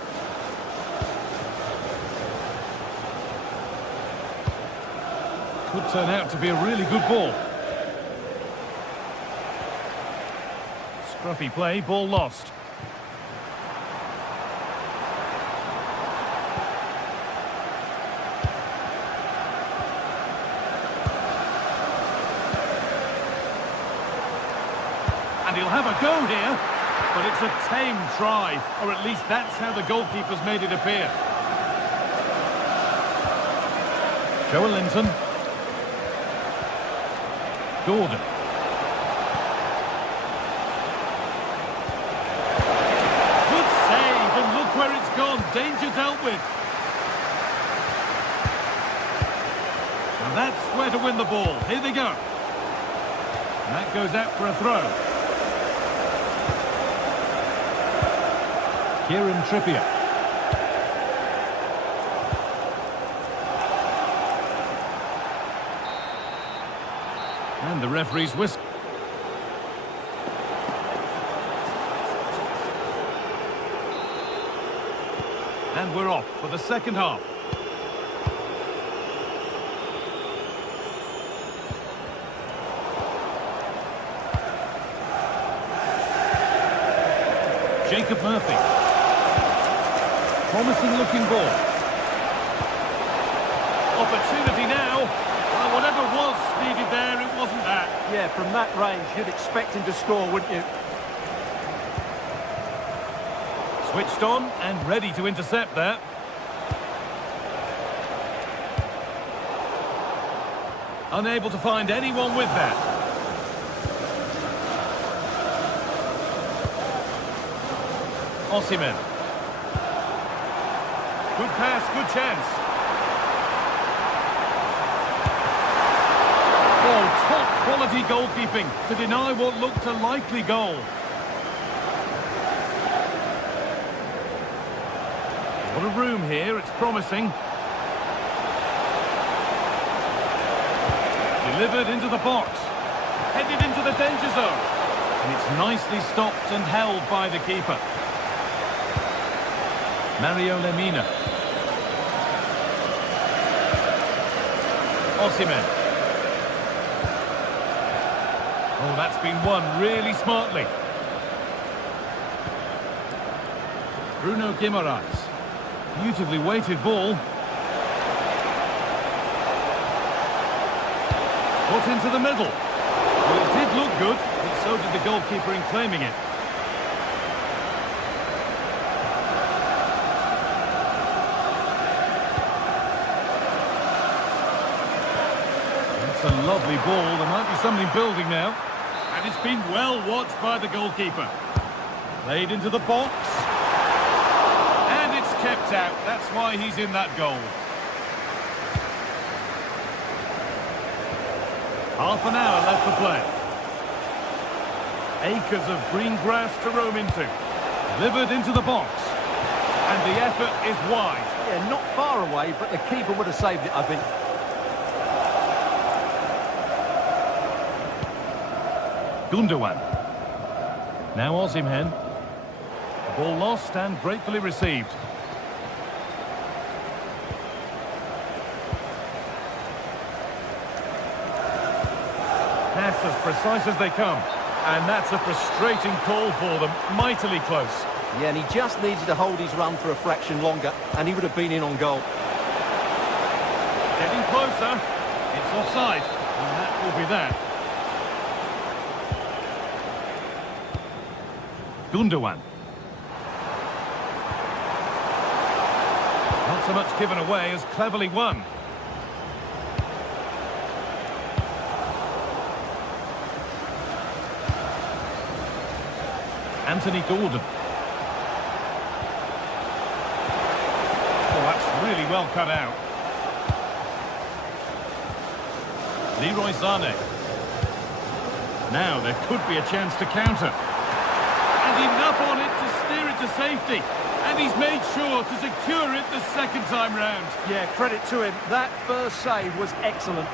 Could turn out to be a really good ball. Scruffy play, ball lost. And he'll have a go here, but it's a tame try, or at least that's how the goalkeeper's made it appear. Joe Linton. Gordon. Good save, and look where it's gone. Danger dealt with. And that's where to win the ball. Here they go. And that goes out for a throw. Kieran Trippier. And the referee's whistle. And we're off for the second half. Jacob Murphy. Promising looking ball. Opportunity now. Well, whatever was needed there, it wasn't that. Yeah, from that range, you'd expect him to score, wouldn't you? Switched on and ready to intercept there. Unable to find anyone with that. Osimhen. Good pass, good chance. Oh, top quality goalkeeping to deny what looked a likely goal. What a room here, it's promising. Delivered into the box. Headed into the danger zone. And it's nicely stopped and held by the keeper. Mario Lemina. Osimhen. Oh, that's been won really smartly. Bruno Guimaraes. Beautifully weighted ball. Put into the middle. Well, it did look good, but so did the goalkeeper in claiming it. That's a lovely ball. There might be something building now. And it's been well watched by the goalkeeper. Played into the box. And it's kept out. That's why he's in that goal. Half an hour left to play. Acres of green grass to roam into. Delivered into the box. And the effort is wide. Yeah, not far away, but the keeper would have saved it, I think. Gundogan. Now Osimhen. The ball lost and gratefully received. That's as precise as they come. And that's a frustrating call for them. Mightily close. Yeah, and he just needed to hold his run for a fraction longer, and he would have been in on goal. Getting closer. It's offside. And that will be that. Gundogan. Not so much given away as cleverly won. Anthony Gordon. Oh, that's really well cut out. Leroy Sané. Now there could be a chance to counter. And enough on it to steer it to safety. And he's made sure to secure it the second time round. Yeah, credit to him. That first save was excellent.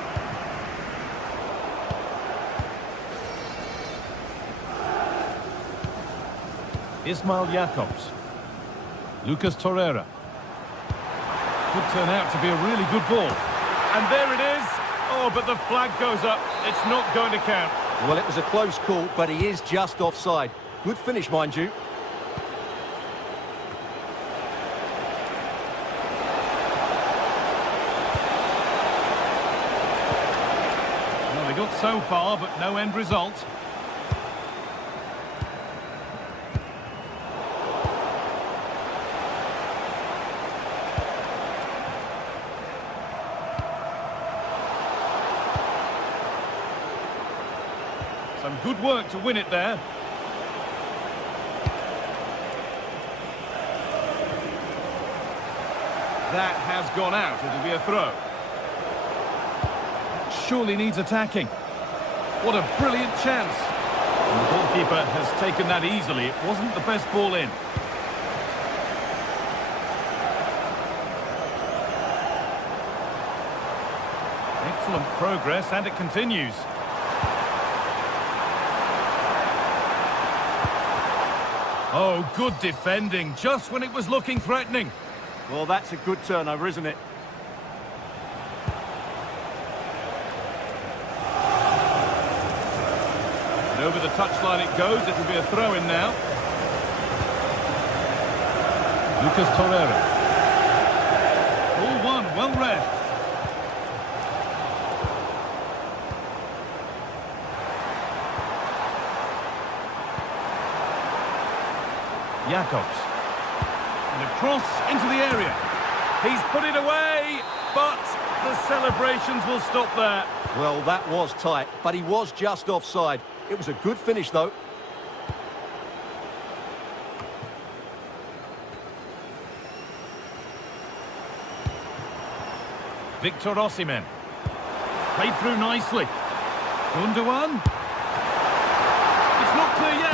Ismail Jakobs. Lucas Torreira. Could turn out to be a really good ball. And there it is. Oh, but the flag goes up. It's not going to count. Well, it was a close call, but he is just offside. Good finish, mind you. Well, they got so far, but no end result. Some good work to win it there. That has gone out. It'll be a throw. Surely needs attacking. What a brilliant chance. And the goalkeeper has taken that easily. It wasn't the best ball in. Excellent progress, and it continues. Oh, good defending, just when it was looking threatening. Well, that's a good turnover, isn't it? And over the touchline it goes. It will be a throw-in now. Lucas Torreira. Ball one, well read. Jakobs. And across into the area. He's put it away, but the celebrations will stop there. Well, that was tight, but he was just offside. It was a good finish, though. Victor Osimhen. Played through nicely. Gundogan. It's not clear yet.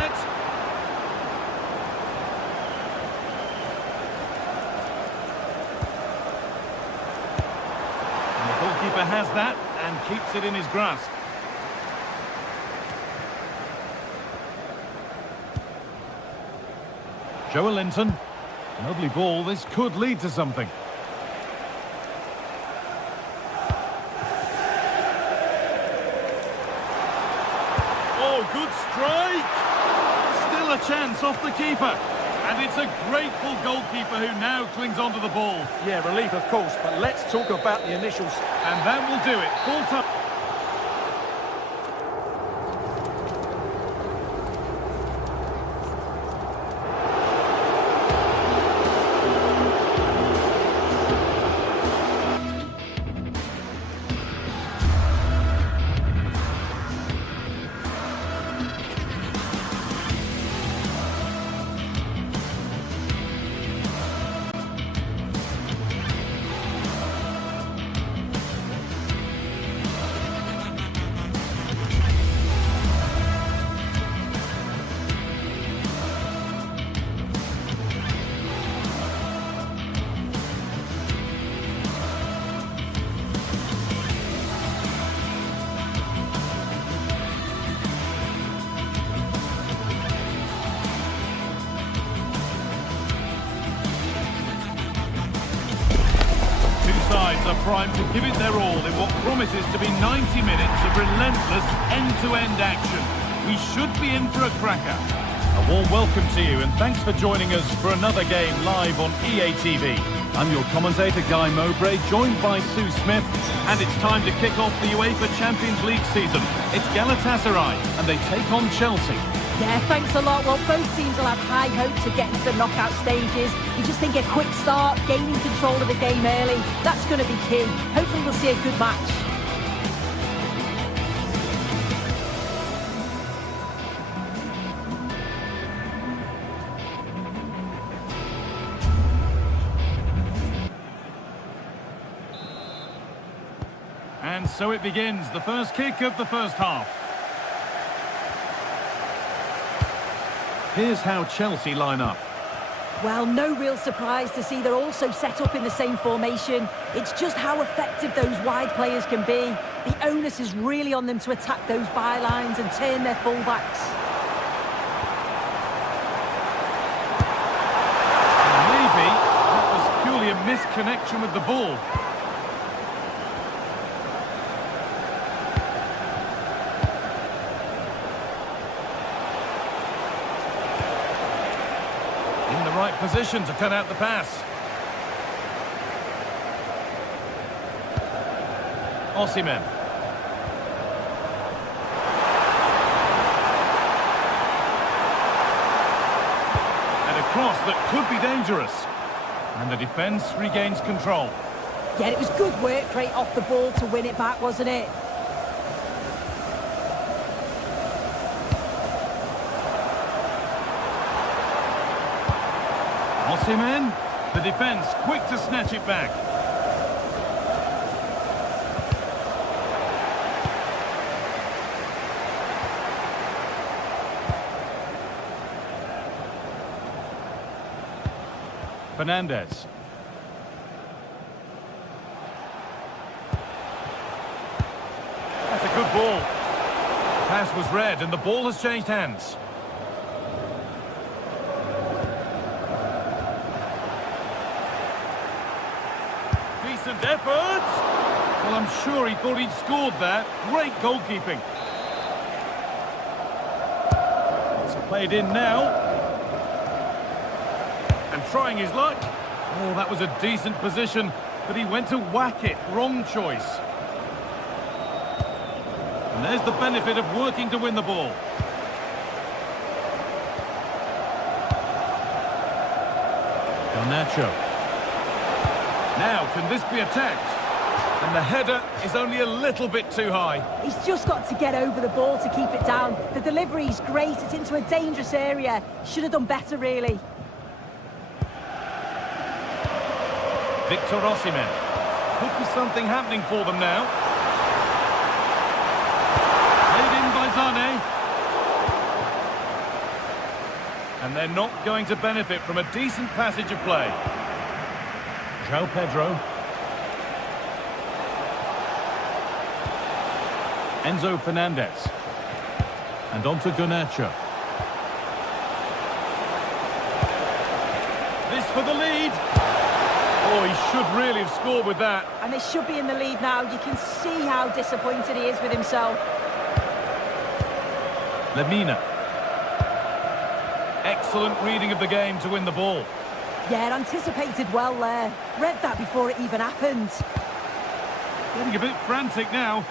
Goalkeeper has that and keeps it in his grasp. Joelinton. Lovely ball. This could lead to something. Oh, good strike. Still a chance off the keeper. And it's a grateful goalkeeper who now clings onto the ball. Yeah, relief, of course, but let's talk about the initials. And that will do it. Full time. players are primed to give it their all in what promises to be 90 minutes of relentless end-to-end action. We should be in for a cracker. A warm welcome to you and thanks for joining us for another game live on EA TV. I'm your commentator Guy Mowbray, joined by Sue Smith, and it's time to kick off the UEFA Champions League season. It's Galatasaray and they take on Chelsea. Yeah, thanks a lot. Well, both teams will have high hopes of getting to the knockout stages. You just think a quick start, gaining control of the game early, that's going to be key. Hopefully we'll see a good match. And so it begins, the first kick of the first half. Here's how Chelsea line up. Well, no real surprise to see they're also set up in the same formation. It's just how effective those wide players can be. The onus is really on them to attack those bylines and turn their fullbacks. Maybe that was purely a misconnection with the ball. In the right position to cut out the pass. Osimhen. And a cross that could be dangerous. And the defence regains control. Yeah, it was good work straight off the ball to win it back, wasn't it? Osimhen, the defence quick to snatch it back. Fernandez. That's a good ball. The pass was read and the ball has changed hands. Decent effort. Well, I'm sure he thought he'd scored that. Great goalkeeping. It's played in now. And trying his luck. Oh, that was a decent position, but he went to whack it. Wrong choice. And there's the benefit of working to win the ball. Garnacho. Now, can this be attacked? And the header is only a little bit too high. He's just got to get over the ball to keep it down. The delivery's great, it's into a dangerous area. Should have done better, really. Victor Osimhen. Could be something happening for them now. Played in by Zane. And they're not going to benefit from a decent passage of play. João Pedro. Enzo Fernandez. And on to Garnacho. This for the lead. Oh, he should really have scored with that. And they should be in the lead now. You can see how disappointed he is with himself. Lemina. Excellent reading of the game to win the ball. Yeah, anticipated well there. Read that before it even happened. Getting a bit frantic now.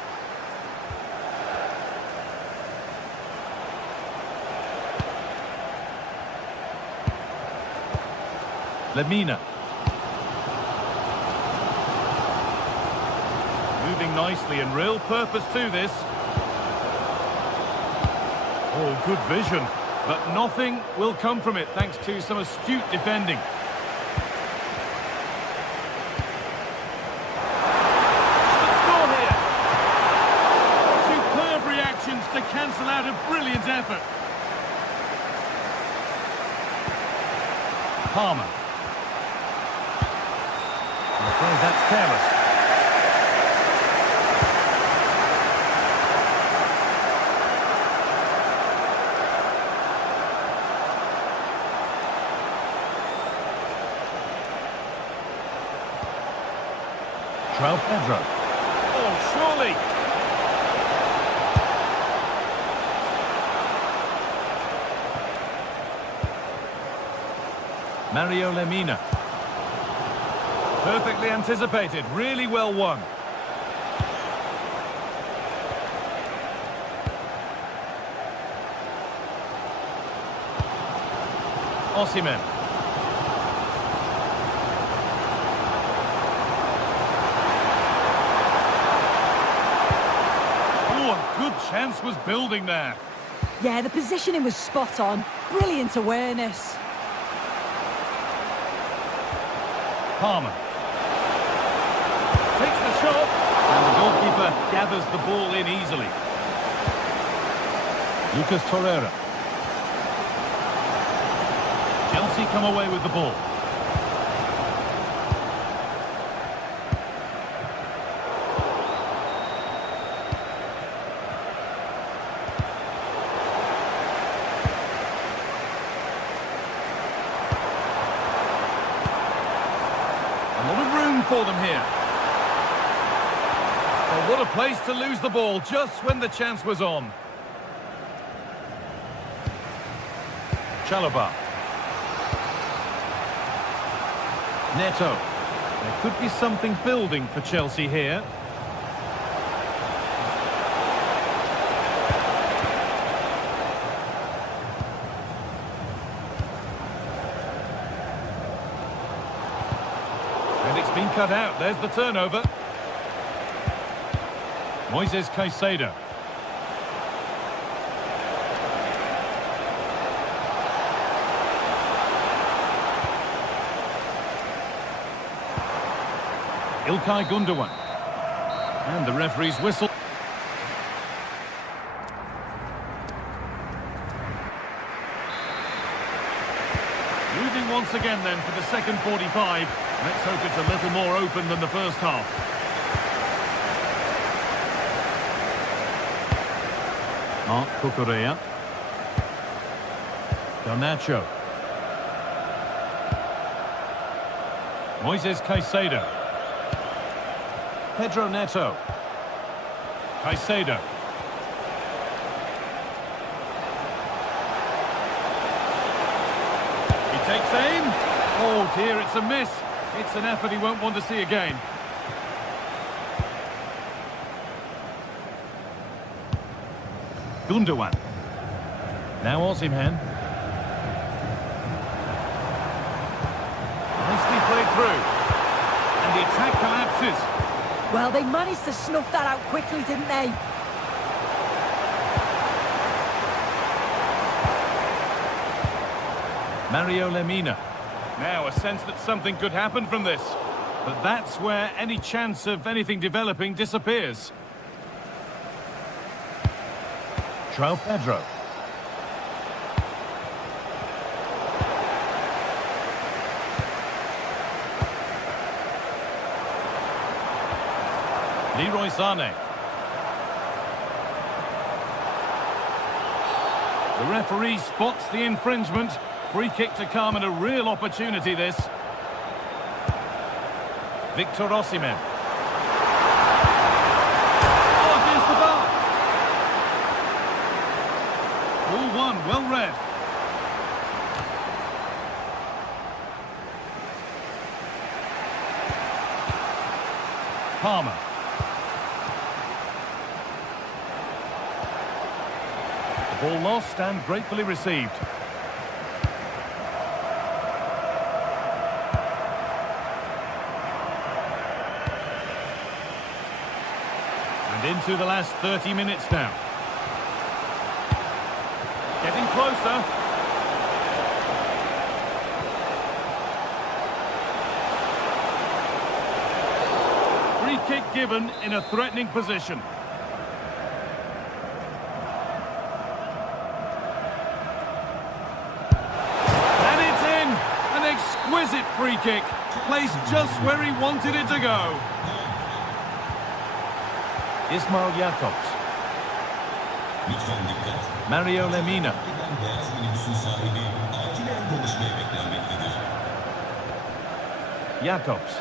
Lemina. Moving nicely and real purpose to this. Oh, good vision. But nothing will come from it thanks to some astute defending. To cancel out a brilliant effort. Palmer. I'm afraid that's careless. João Pedro. Oh, surely! Mario Lemina. Perfectly anticipated, really well won. Osimhen. Oh, a good chance was building there. Yeah, the positioning was spot on. Brilliant awareness. Palmer. Takes the shot. And the goalkeeper gathers the ball in easily. Lucas Torreira. Chelsea come away with the ball. A lot of room for them here. Well, what a place to lose the ball just when the chance was on. Chalobah. Neto. There could be something building for Chelsea here. And it's been cut out. There's the turnover. Moises Caicedo. Ilkay Gundogan. And the referee's whistle. Moving once again then for the second 45. Let's hope it's a little more open than the first half. Marc Cucurella. Garnacho. Moises Caicedo. Pedro Neto. Caicedo. He takes aim. Oh dear, it's a miss. It's an effort he won't want to see again. Gundogan. Now Osimhen. Nicely played through. And the attack collapses. Well, they managed to snuff that out quickly, didn't they? Mario Lemina. Now a sense that something could happen from this. But that's where any chance of anything developing disappears. João Pedro. Leroy Sané. The referee spots the infringement. Free kick to come and a real opportunity this. Victor Osimhen. Oh, against the bar. Ball one, well read. Palmer. Ball lost and gratefully received. And into the last 30 minutes now. Getting closer. Free kick given in a threatening position. Exquisite free kick, placed just where he wanted it to go. Ismail Jakobs. Mario Lemina. Jakobs.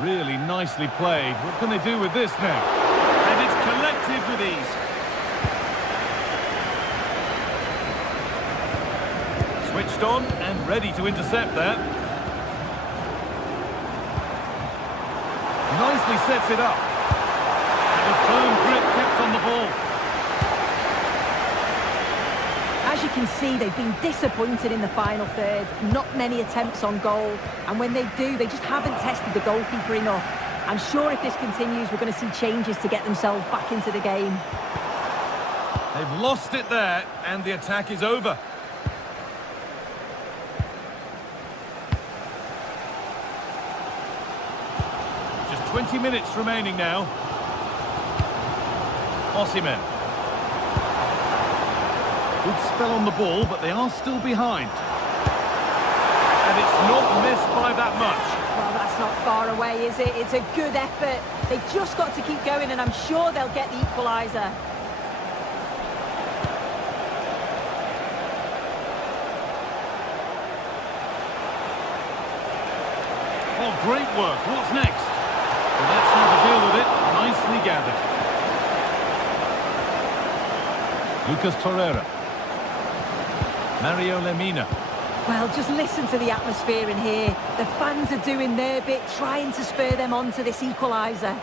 Really nicely played. What can they do with this now? And it's collected with ease. Switched on and ready to intercept there. Nicely sets it up. And a firm grip kept on the ball. As you can see, they've been disappointed in the final third. Not many attempts on goal. And when they do, they just haven't tested the goalkeeper enough. I'm sure if this continues, we're going to see changes to get themselves back into the game. They've lost it there, and the attack is over. Just 20 minutes remaining now. Osimhen. Good spell on the ball, but they are still behind. And it's not missed by that much. Well, that's not far away, is it? It's a good effort. They've just got to keep going, and I'm sure they'll get the equaliser. Oh, great work. What's next? Well, that's how to deal with it. Nicely gathered. Lucas Torreira. Mario Lemina. Well, just listen to the atmosphere in here. The fans are doing their bit, trying to spur them on to this equaliser.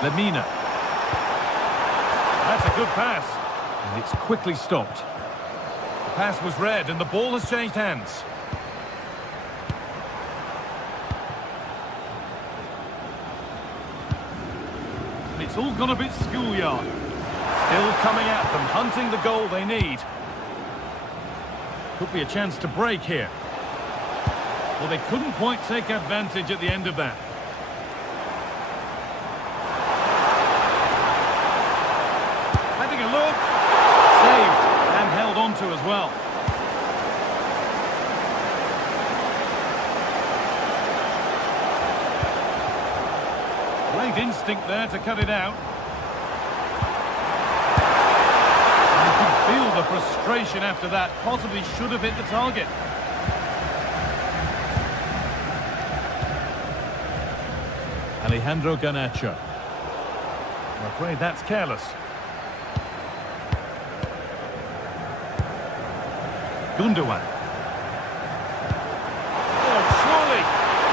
Lemina. That's a good pass. And it's quickly stopped. The pass was read and the ball has changed hands. It's all gone a bit schoolyard. Still coming at them, hunting the goal they need. Could be a chance to break here. Well, they couldn't quite take advantage at the end of that. Having a look. Saved and held on to as well. Great instinct there to cut it out. You can feel the frustration after that. Possibly should have hit the target. Alejandro Garnacho. I'm afraid that's careless. Gundogan. Oh, surely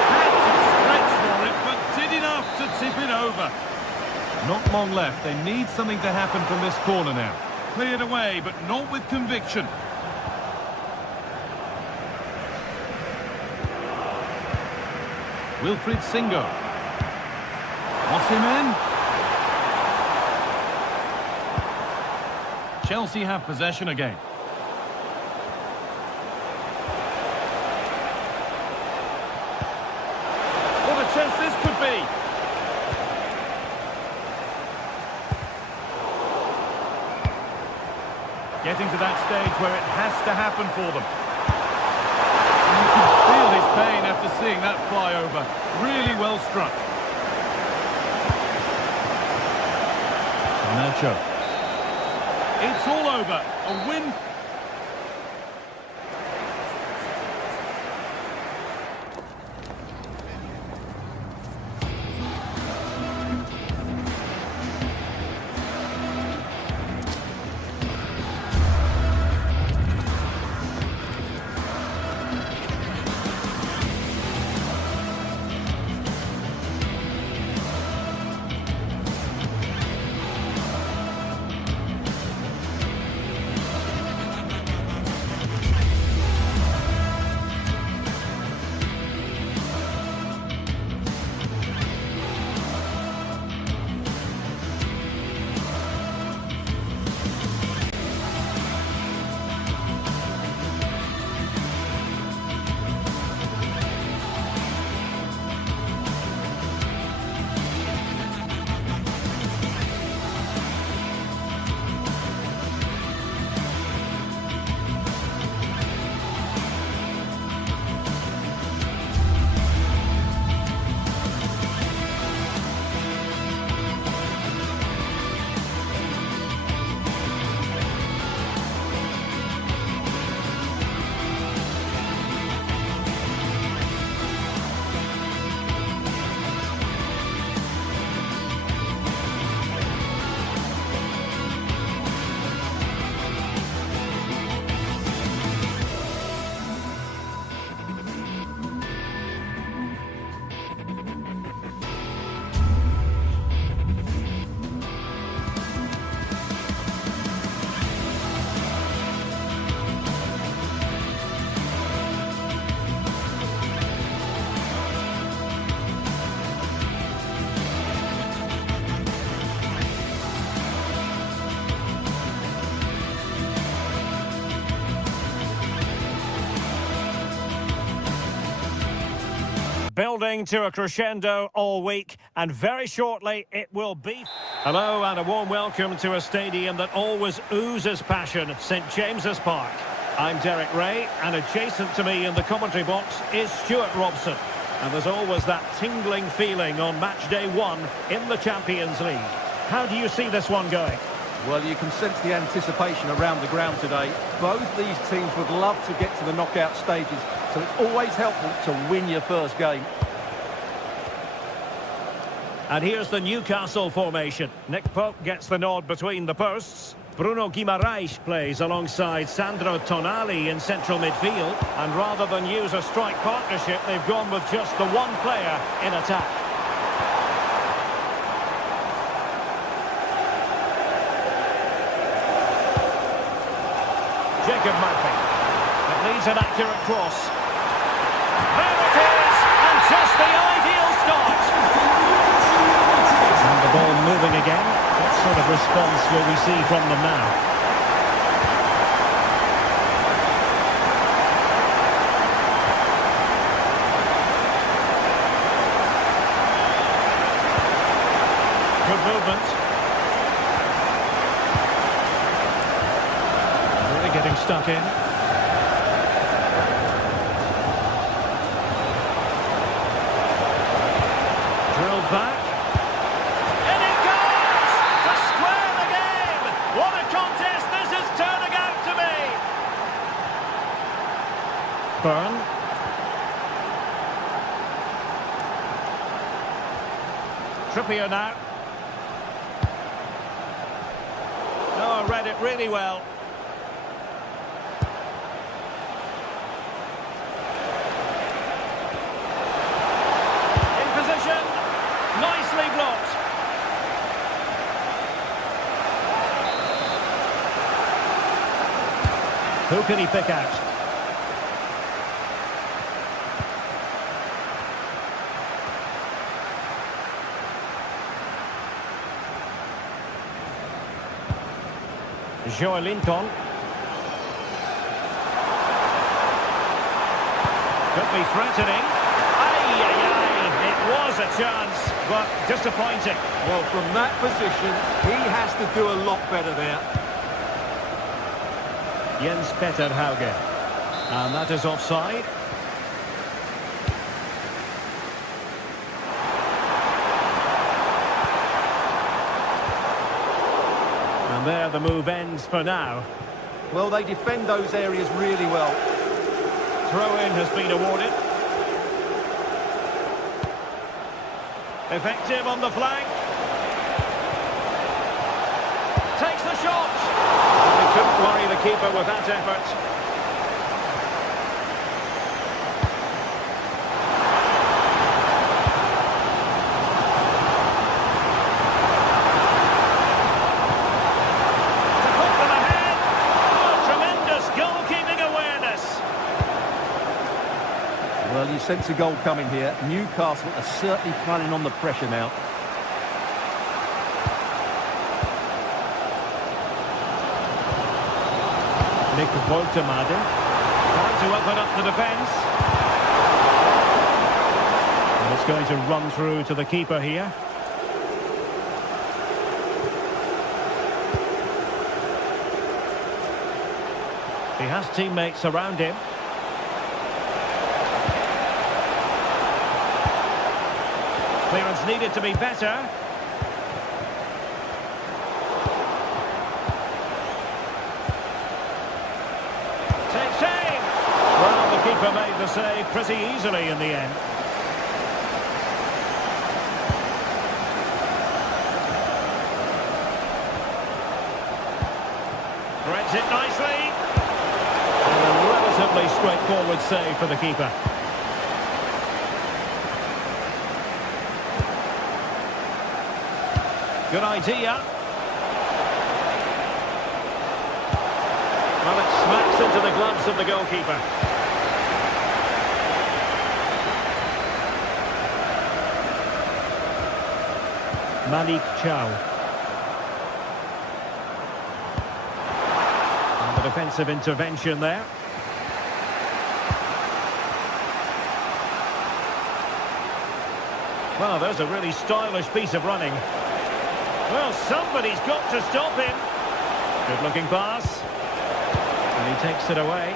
had to stretch for it, but did enough to tip it over. Not long left. They need something to happen from this corner now. Cleared away, but not with conviction. Wilfried Singo. Osimhen. Chelsea have possession again. What a chance this could be. Getting to that stage where it has to happen for them. And you can feel his pain after seeing that fly over. Really well struck. Nacho. It's all over. A win. building to a crescendo all week, and very shortly it will be. Hello and a warm welcome to a stadium that always oozes passion, St James's Park. I'm Derek Ray, and adjacent to me in the commentary box is Stuart Robson. And there's always that tingling feeling on match day 1 in the Champions League. How do you see this one going? Well, you can sense the anticipation around the ground today. Both these teams would love to get to the knockout stages, so it's always helpful to win your first game. And here's the Newcastle formation. Nick Pope gets the nod between the posts. Bruno Guimaraes plays alongside Sandro Tonali in central midfield. And rather than use a strike partnership, they've gone with just the one player in attack. Jacob Murphy. It needs an accurate cross. There it is! And just the ideal start! And the ball moving again. What sort of response will we see from them now? Good movement. Really getting stuck in. Drilled back. And it goes! To square the game! What a contest this is turning out to be! Byrne. Trippier now. Oh, read it really well. In position. Nicely blocked. Who can he pick out? Joelinton. Could be threatening. Aye, aye, aye. It was a chance, but disappointing. Well, from that position, he has to do a lot better there. Jens Petter Hauge. And that is offside. And there the move ends for now. Well, they defend those areas really well. Throw-in has been awarded. Effective on the flank. Takes the shot. He couldn't worry the keeper with that effort. To put them ahead. Oh, tremendous goalkeeping awareness. Well, you sense a goal coming here. Newcastle are certainly planning on the pressure now. Nick Woltemade trying to open up the defence. And it's going to run through to the keeper here. He has teammates around him. Clearance needed to be better. Takes aim! Well, the keeper made the save pretty easily in the end. Threads it nicely. And a relatively straightforward save for the keeper. Good idea. Well, it smacks into the gloves of the goalkeeper. Malik Chow. And the defensive intervention there. Well, there's a really stylish piece of running. Well, somebody's got to stop him. Good-looking pass. And he takes it away.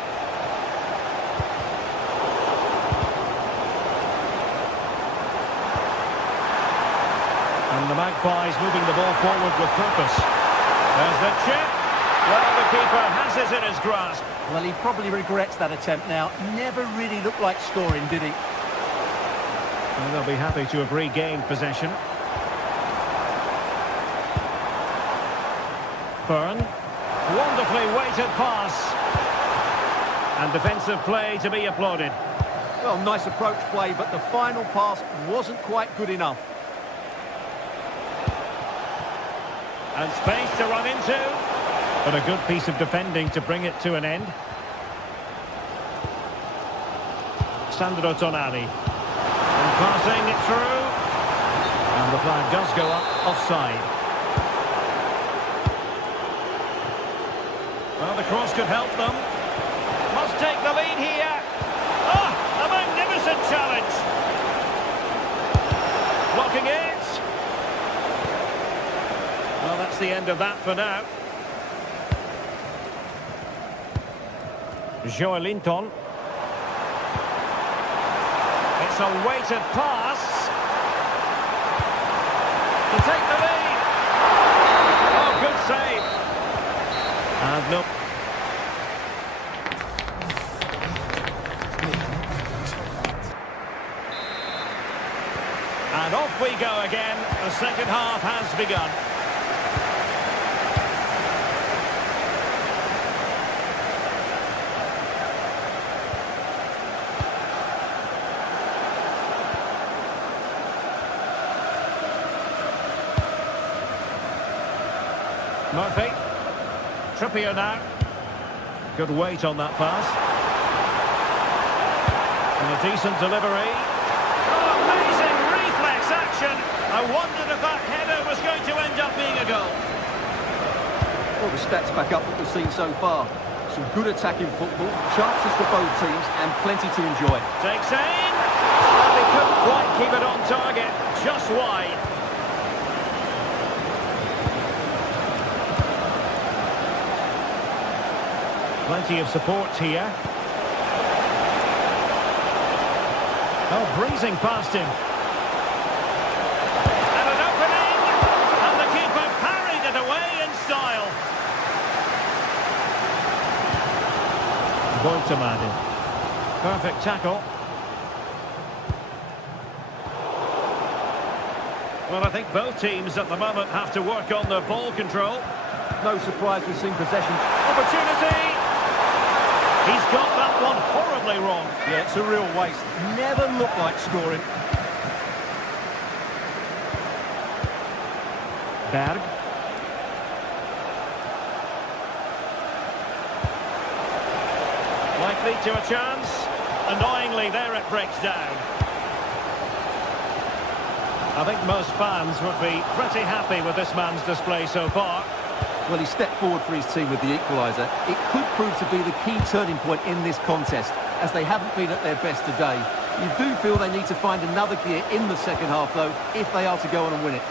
And the Magpies moving the ball forward with purpose. There's the chip. Well, the keeper has it in his grasp. Well, he probably regrets that attempt now. Never really looked like scoring, did he? And they'll be happy to have regained possession. Byrne. Wonderfully weighted pass. And defensive play to be applauded. Well, nice approach play, but the final pass wasn't quite good enough. And space to run into. But a good piece of defending to bring it to an end. Sandro Tonali. And passing it through. And the flag does go up offside. Well, the cross could help them. Must take the lead here. Oh, a magnificent challenge. Blocking it. Well, that's the end of that for now. Joelinton. It's a weighted pass. To take the lead. Oh, good save. And no. And off we go again. The second half has begun. Murphy. Trippier now. Good weight on that pass. And a decent delivery. Oh, amazing reflex action. I wondered if that header was going to end up being a goal. Well, the stats back up what we've seen so far. Some good attacking football, chances for both teams, and plenty to enjoy. Takes aim. Well, he couldn't quite keep it on target. Just wide. Plenty of support here. Oh, breezing past him. And an opening! And the keeper parried it away in style. Boitemade. Perfect tackle. Well, I think both teams at the moment have to work on their ball control. No surprise we've seen possession. Opportunity! He's got that one horribly wrong. Yeah, it's a real waste. Never looked like scoring. Berg. Likely to a chance. Annoyingly, there it breaks down. I think most fans would be pretty happy with this man's display so far. Well, he stepped forward for his team with the equaliser. It could prove to be the key turning point in this contest, as they haven't been at their best today. You do feel they need to find another gear in the second half, though, if they are to go on and win it.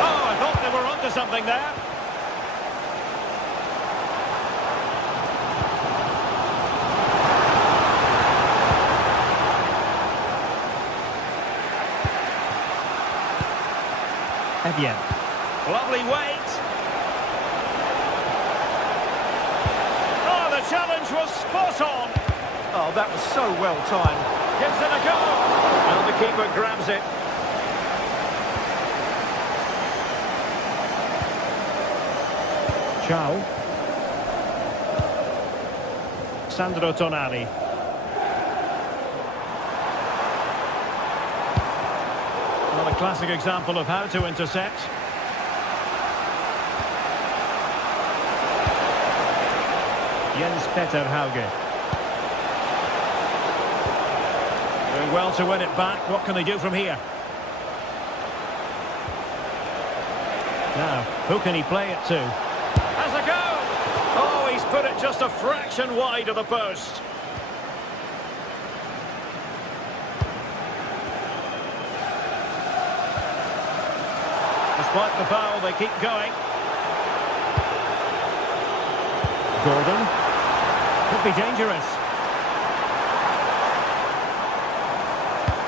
Oh, I thought they were onto something there. Evian. Lovely weight. Oh, the challenge was spot on. Oh, that was so well timed. Gives it a go. And the keeper grabs it. Ciao. Sandro Tonali. Well, a classic example of how to intercept. Jens Peter Hauge. Doing well to win it back. What can they do from here? Now, who can he play it to? Has a go! Oh, he's put it just a fraction wide of the post. Despite the foul, they keep going. Gordon. Could be dangerous.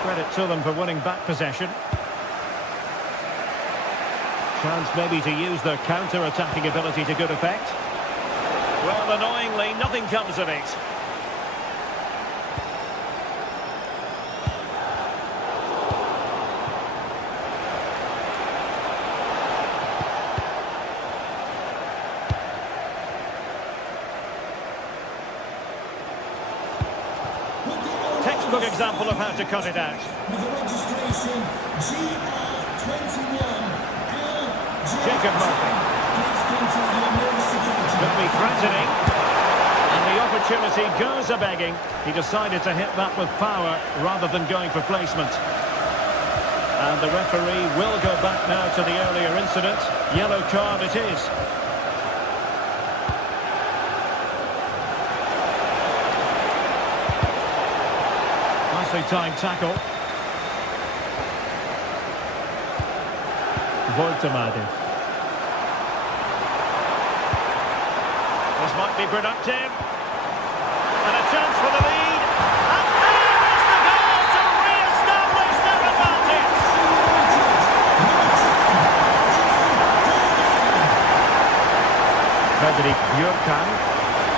Credit to them for winning back possession. Chance maybe to use their counter-attacking ability to good effect. Well, annoyingly, nothing comes of it. Textbook example of how to cut it out. With the registration GR21. Jacob Murphy. Could be threatening. And the opportunity goes a-begging. He decided to hit that with power rather than going for placement. And the referee will go back now to the earlier incident. Yellow card it is. Nicely timed tackle. Voltemade. This might be productive. And a chance for the lead. And there is the goal to re-establish their advantage. Frederick Björkan.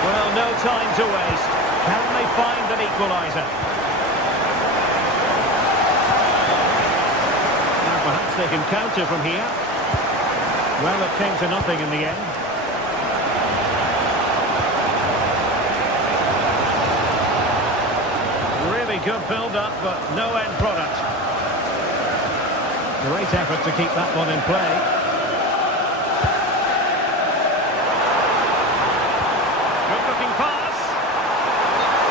Well, no time to waste. Can they find an equaliser? Perhaps they can counter from here. Well, it came to nothing in the end. Really good build-up, but no end product. Great effort to keep that one in play. Good-looking pass.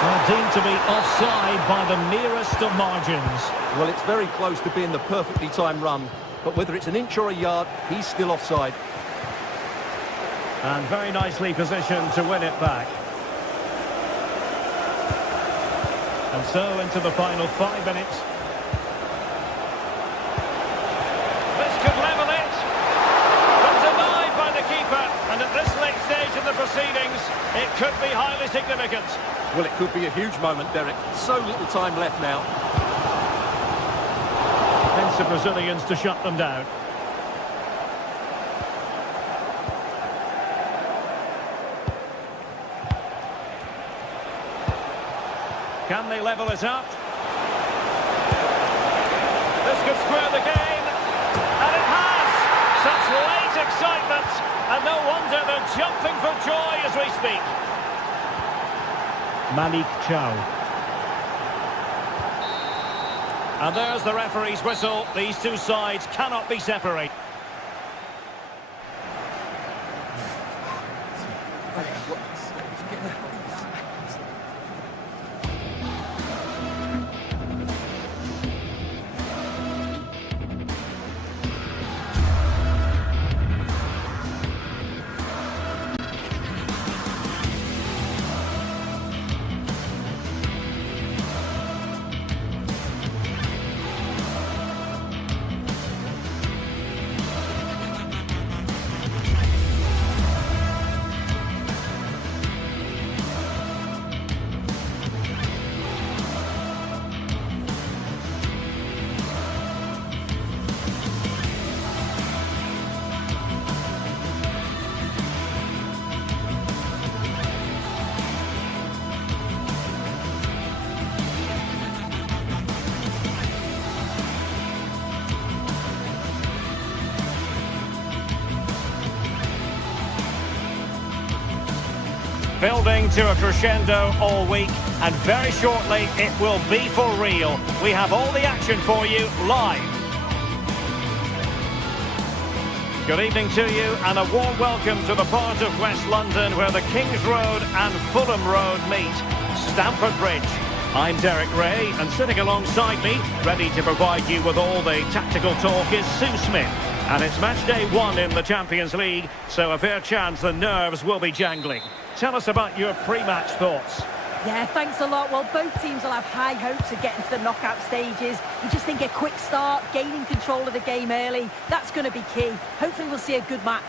Well, deemed to be offside by the merest of margins. Well, it's very close to being the perfectly timed run, but whether it's an inch or a yard, he's still offside. And very nicely positioned to win it back. And so into the final 5 minutes. This could level it. But denied by the keeper. And at this late stage of the proceedings, it could be highly significant. Well, it could be a huge moment, Derek. So little time left now. Hence the Brazilians to shut them down. Can they level it up? This could square the game. And it has! Such late excitement. And no wonder they're jumping for joy as we speak. Malik Chow. And there's the referee's whistle. These two sides cannot be separated. Building to a crescendo all week, and very shortly it will be for real. We have all the action for you live. Good evening to you, and a warm welcome to the part of West London where the Kings Road and Fulham Road meet, Stamford Bridge. I'm Derek Ray, and sitting alongside me, ready to provide you with all the tactical talk, is Sue Smith. And it's match day 1 in the Champions League, so a fair chance the nerves will be jangling. Tell us about your pre-match thoughts. Yeah, thanks a lot. Well, both teams will have high hopes of getting to the knockout stages. You just think a quick start, gaining control of the game early, that's going to be key. Hopefully we'll see a good match.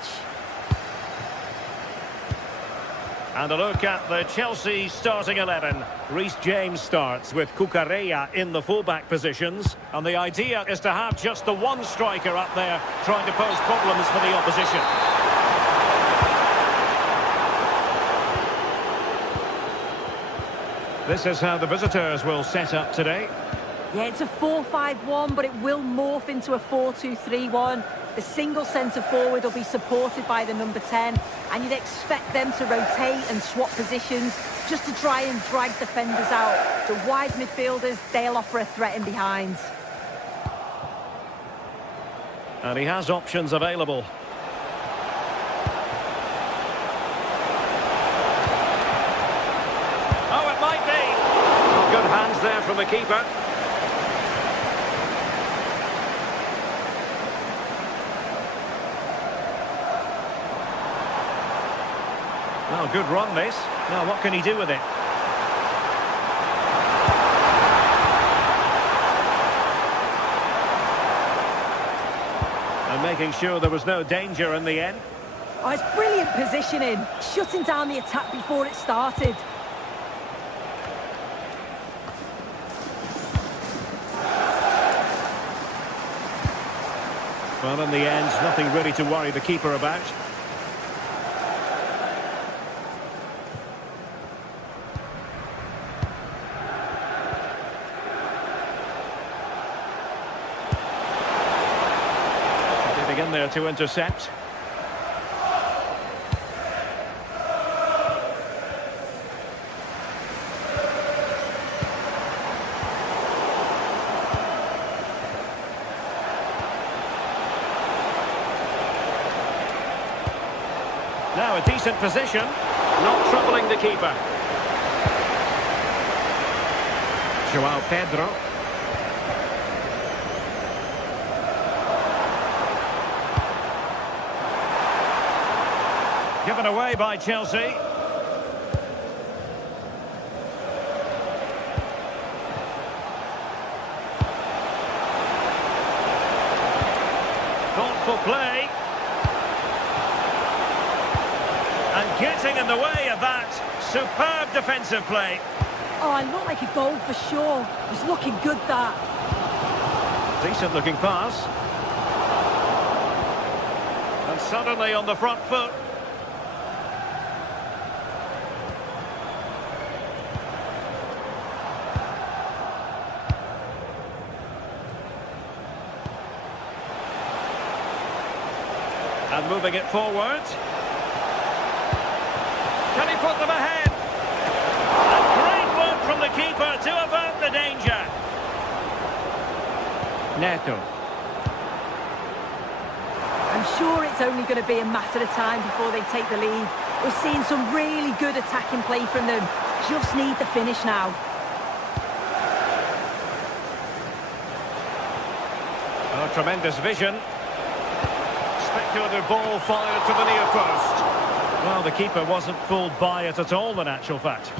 And a look at the Chelsea starting 11. Reece James starts with Cucurella in the fullback positions. And the idea is to have just the one striker up there trying to pose problems for the opposition. This is how the visitors will set up today. Yeah, it's a 4-5-1, but it will morph into a 4-2-3-1. The single centre-forward will be supported by the number 10, and you'd expect them to rotate and swap positions just to try and drag defenders out. The wide midfielders, they'll offer a threat in behind. And he has options available. Oh, it might be. Well, good hands there from the keeper. Well, good run this. Now, what can he do with it? And making sure there was no danger in the end. Oh, it's brilliant positioning, shutting down the attack before it started. Well, in the end, nothing really to worry the keeper about. In there to intercept. Now a decent position, not troubling the keeper. João Pedro. Given away by Chelsea. Thoughtful play. And getting in the way of that. Superb defensive play. Oh, it looked like a goal for sure. It was looking good, that. Decent looking pass. And suddenly on the front foot. And moving it forward. Can he put them ahead? A great work from the keeper to avert the danger. Neto. I'm sure it's only going to be a matter of time before they take the lead. We're seeing some really good attacking play from them. Just need the finish now. Oh, tremendous vision. Speculative ball fired to the near post. Well, the keeper wasn't fooled by it at all, in actual fact.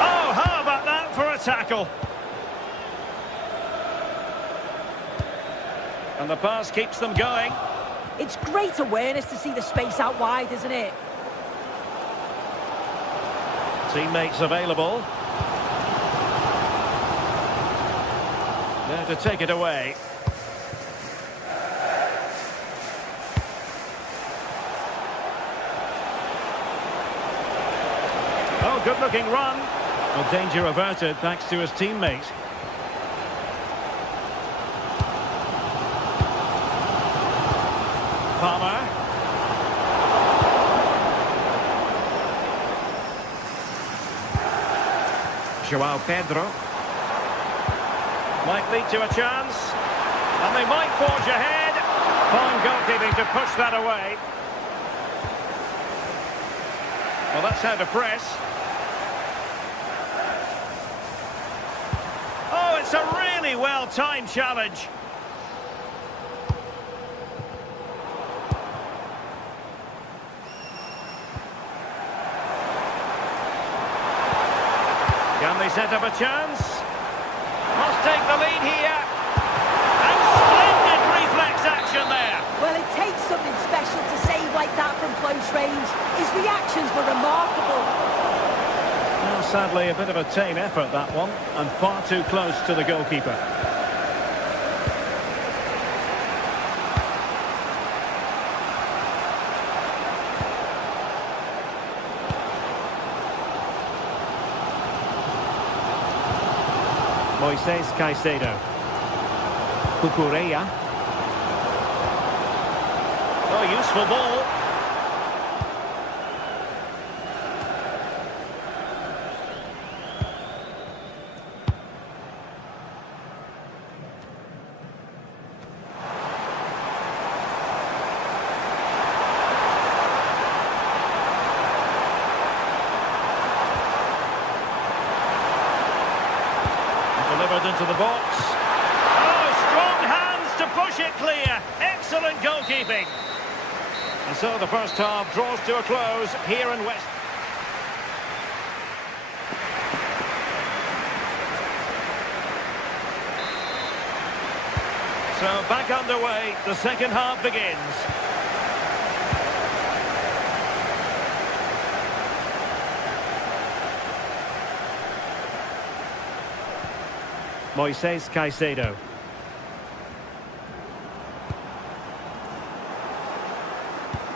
Oh, how about that for a tackle? And the pass keeps them going. It's great awareness to see the space out wide, isn't it? Teammates available. There to take it away. Oh, good looking run. Well, danger averted thanks to his teammate. Palmer. João Pedro. Might lead to a chance. And they might forge ahead. Fine goalkeeping to push that away. Well, that's how to press. Oh, It's a really well-timed challenge. Can they set up a chance? Must take the lead here. And splendid reflex action there. Well, it takes something special to save like that from close range. His reactions were remarkable. Well, sadly, a bit of a tame effort, that one, and far too close to the goalkeeper. Moises Caicedo. Cucurella. Oh, useful ball. Delivered into the box. Oh, strong hands to push it clear. Excellent goalkeeping. And so the first half draws to a close here in West. So back underway, the second half begins. Moises Caicedo.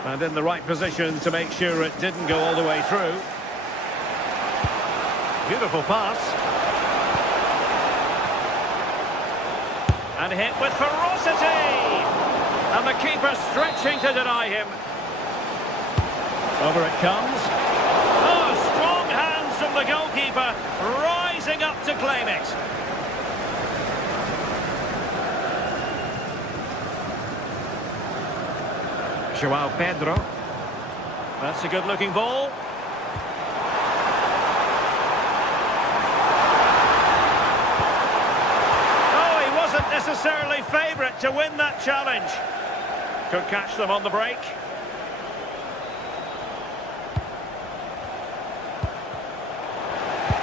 And in the right position to make sure it didn't go all the way through. Beautiful pass. And hit with ferocity. And the keeper stretching to deny him. Over it comes. Oh, strong hands from the goalkeeper, rising up to claim it. João Pedro. That's a good-looking ball. Oh, he wasn't necessarily favourite to win that challenge. Could catch them on the break.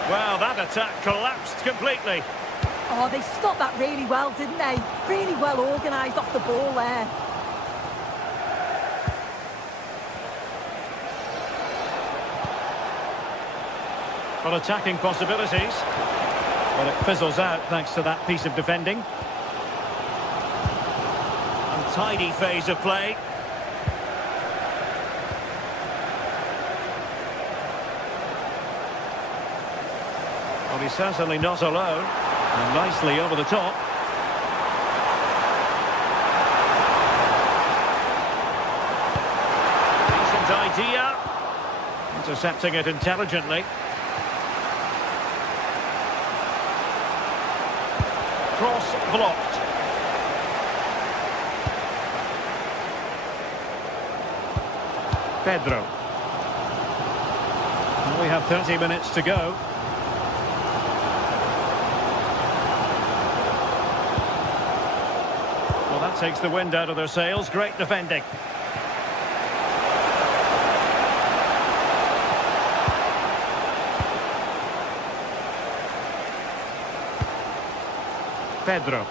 Well, that attack collapsed completely. Oh, they stopped that really well, didn't they? Really well organised off the ball there. Well, attacking possibilities. Well, it fizzles out thanks to that piece of defending. Untidy phase of play. Well, he's certainly not alone. And nicely over the top. Decent idea. Intercepting it intelligently. Cross blocked. Pedro. And we have 30 minutes to go. Well, that takes the wind out of their sails. Great defending. Pedro.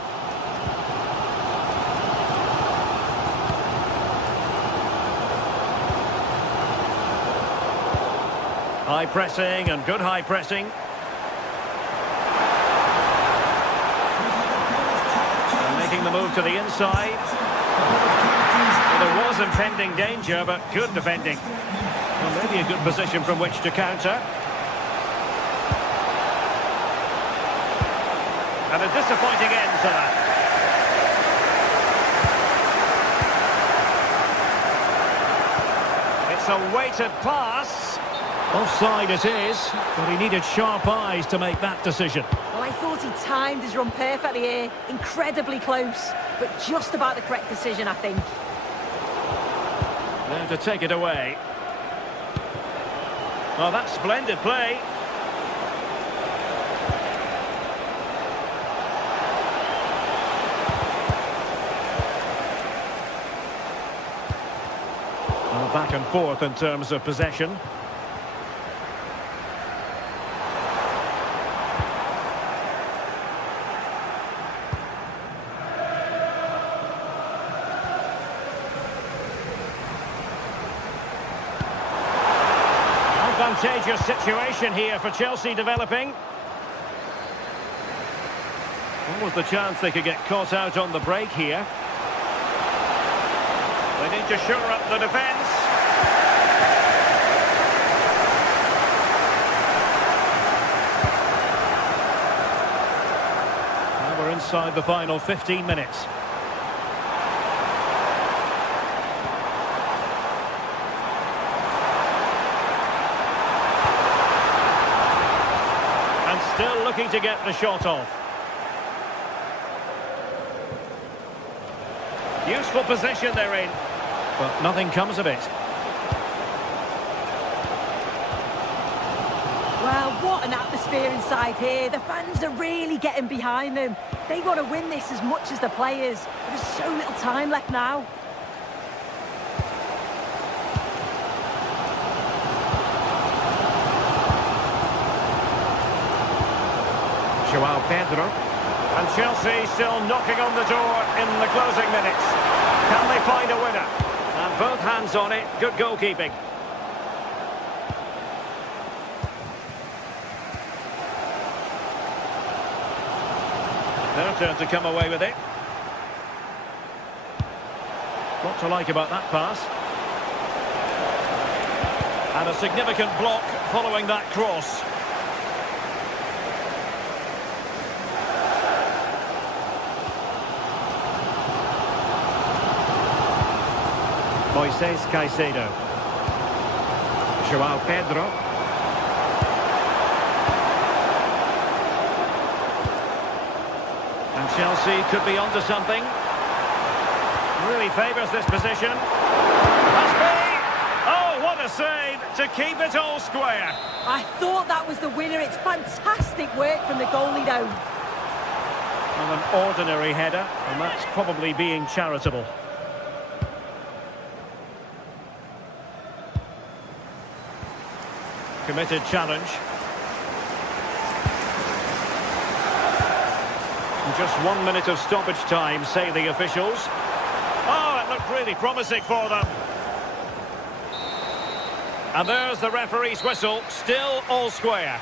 High pressing and good high pressing. And making the move to the inside. Well, there was impending danger, but good defending. Well, maybe a good position from which to counter. And a disappointing end to that. It's a weighted pass. Offside it is, but he needed sharp eyes to make that decision. Well, I thought he timed his run perfectly here. Incredibly close, but just about the correct decision, I think. Now to take it away. Well, that's splendid play. Well, back and forth in terms of possession. Advantageous situation here for Chelsea developing. What was the chance they could get caught out on the break here? They need to shore up the defence. Now we're inside the final 15 minutes. And still looking to get the shot off. Useful position they're in, but nothing comes of it. Well, what an atmosphere inside here. The fans are really getting behind them. They want to win this as much as the players. There's so little time left now. Joao Pedro. And Chelsea still knocking on the door in the closing minutes. Can they find a winner? And both hands on it. Good goalkeeping. Their turn to come away with it. What to like about that pass? And a significant block following that cross. Moises Caicedo. Joao Pedro. And Chelsea could be onto something. Really favours this position. Must be! Oh, what a save to keep it all square. I thought that was the winner. It's fantastic work from the goalie, though. Well, an ordinary header, and that's probably being charitable. Committed challenge. And just 1 minute of stoppage time, say the officials. Oh, it looked really promising for them. And there's the referee's whistle, still all square.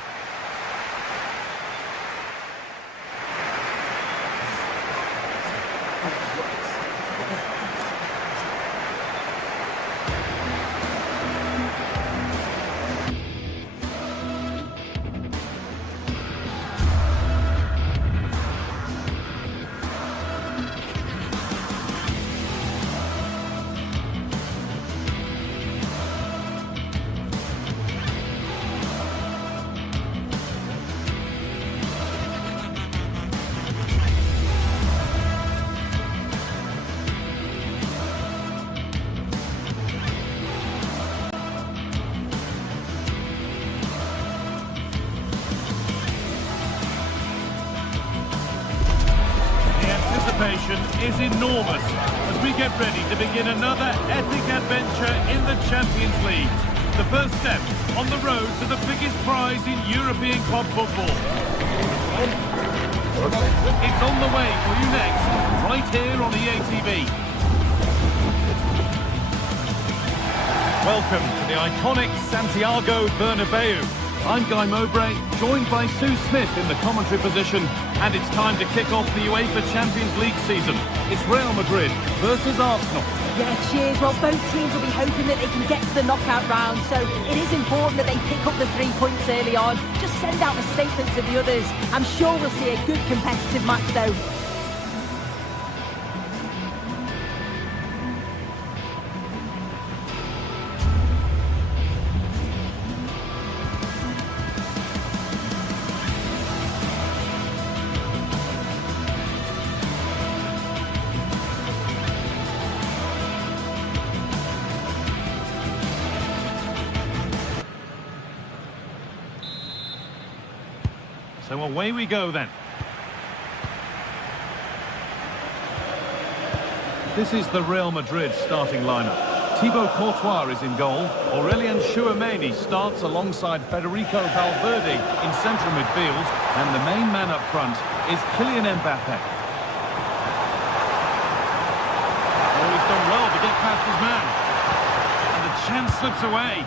Is enormous as we get ready to begin another epic adventure in the Champions League. The first step on the road to the biggest prize in European club football. It's on the way for you next, right here on EA TV. Welcome to the iconic Santiago Bernabeu. I'm Guy Mowbray, joined by Sue Smith in the commentary position, and it's time to kick off the UEFA Champions League season. It's Real Madrid versus Arsenal. Yeah, cheers. Well, both teams will be hoping that they can get to the knockout round, so it is important that they pick up the 3 points early on. Just send out the statement to the others. I'm sure we'll see a good competitive match, though. So away we go then. This is the Real Madrid starting lineup. Thibaut Courtois is in goal. Aurelien Chouameni starts alongside Federico Valverde in central midfield. And the main man up front is Kylian Mbappe. Oh, he's done well to get past his man. And the chance slips away.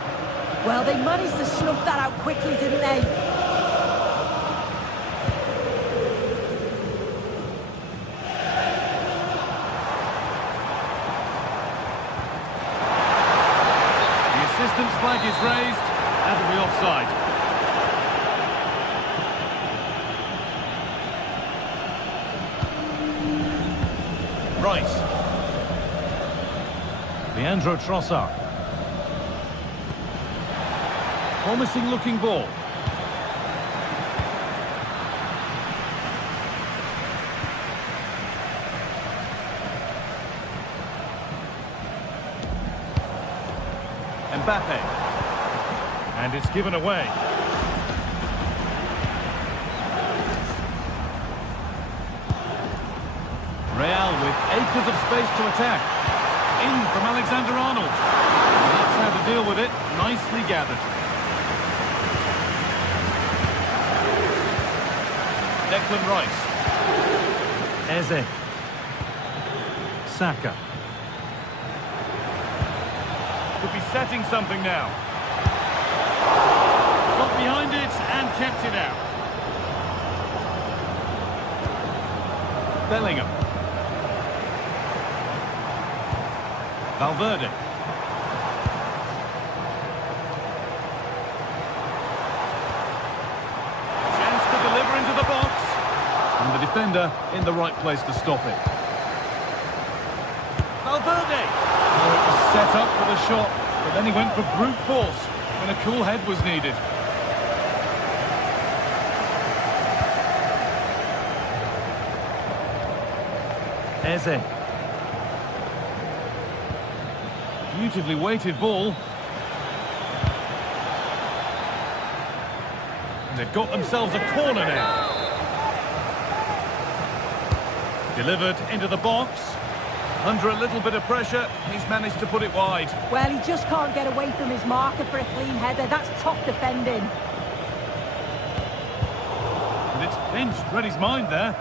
Well, they managed to snuff that out quickly, didn't they? The assistant's flag is raised. That'll be offside. Rice. Leandro Trossard. Promising looking ball. Mbappe. And it's given away. Real with acres of space to attack. In from Alexander-Arnold. That's how to deal with it. Nicely gathered. Declan Rice. Eze. Saka. Could be setting something now. Got behind it and kept it out. Bellingham. Valverde. Chance to deliver into the box. And the defender in the right place to stop it. Valverde. Oh, it was set up for the shot, but then he went for brute force when a cool head was needed. Eze. Beautifully weighted ball. And they've got themselves a corner now. Delivered into the box. Under a little bit of pressure, he's managed to put it wide. Well, he just can't get away from his marker for a clean header. That's top defending. And it's pinched, read his mind there.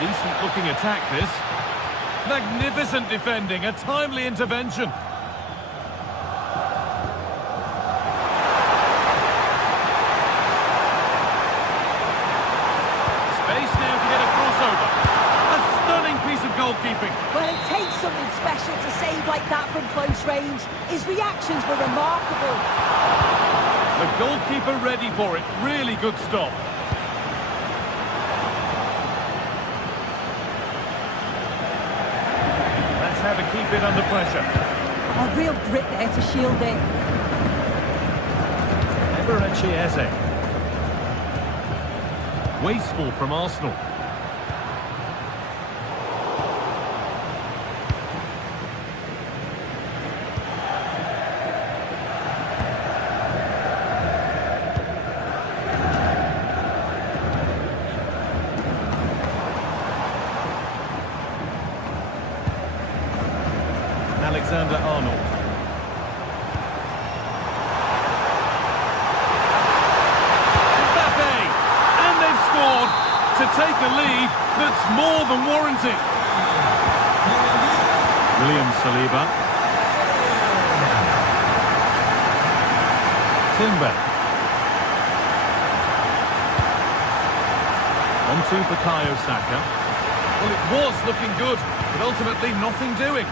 Decent looking attack, this. Magnificent defending, a timely intervention. Space now to get a crossover. A stunning piece of goalkeeping. Well, it takes something special to save like that from close range. His reactions were remarkable. The goalkeeper ready for it. Really good stop. How to keep it under pressure. Oh, real grit there to shield it. Eberechi Eze. Wasteful from Arsenal. Alexander-Arnold. Mbappe! And they've scored to take a lead that's more than warranted. William Saliba. Timber. Onto Bukayo Saka. Well, it was looking good, but ultimately nothing doing.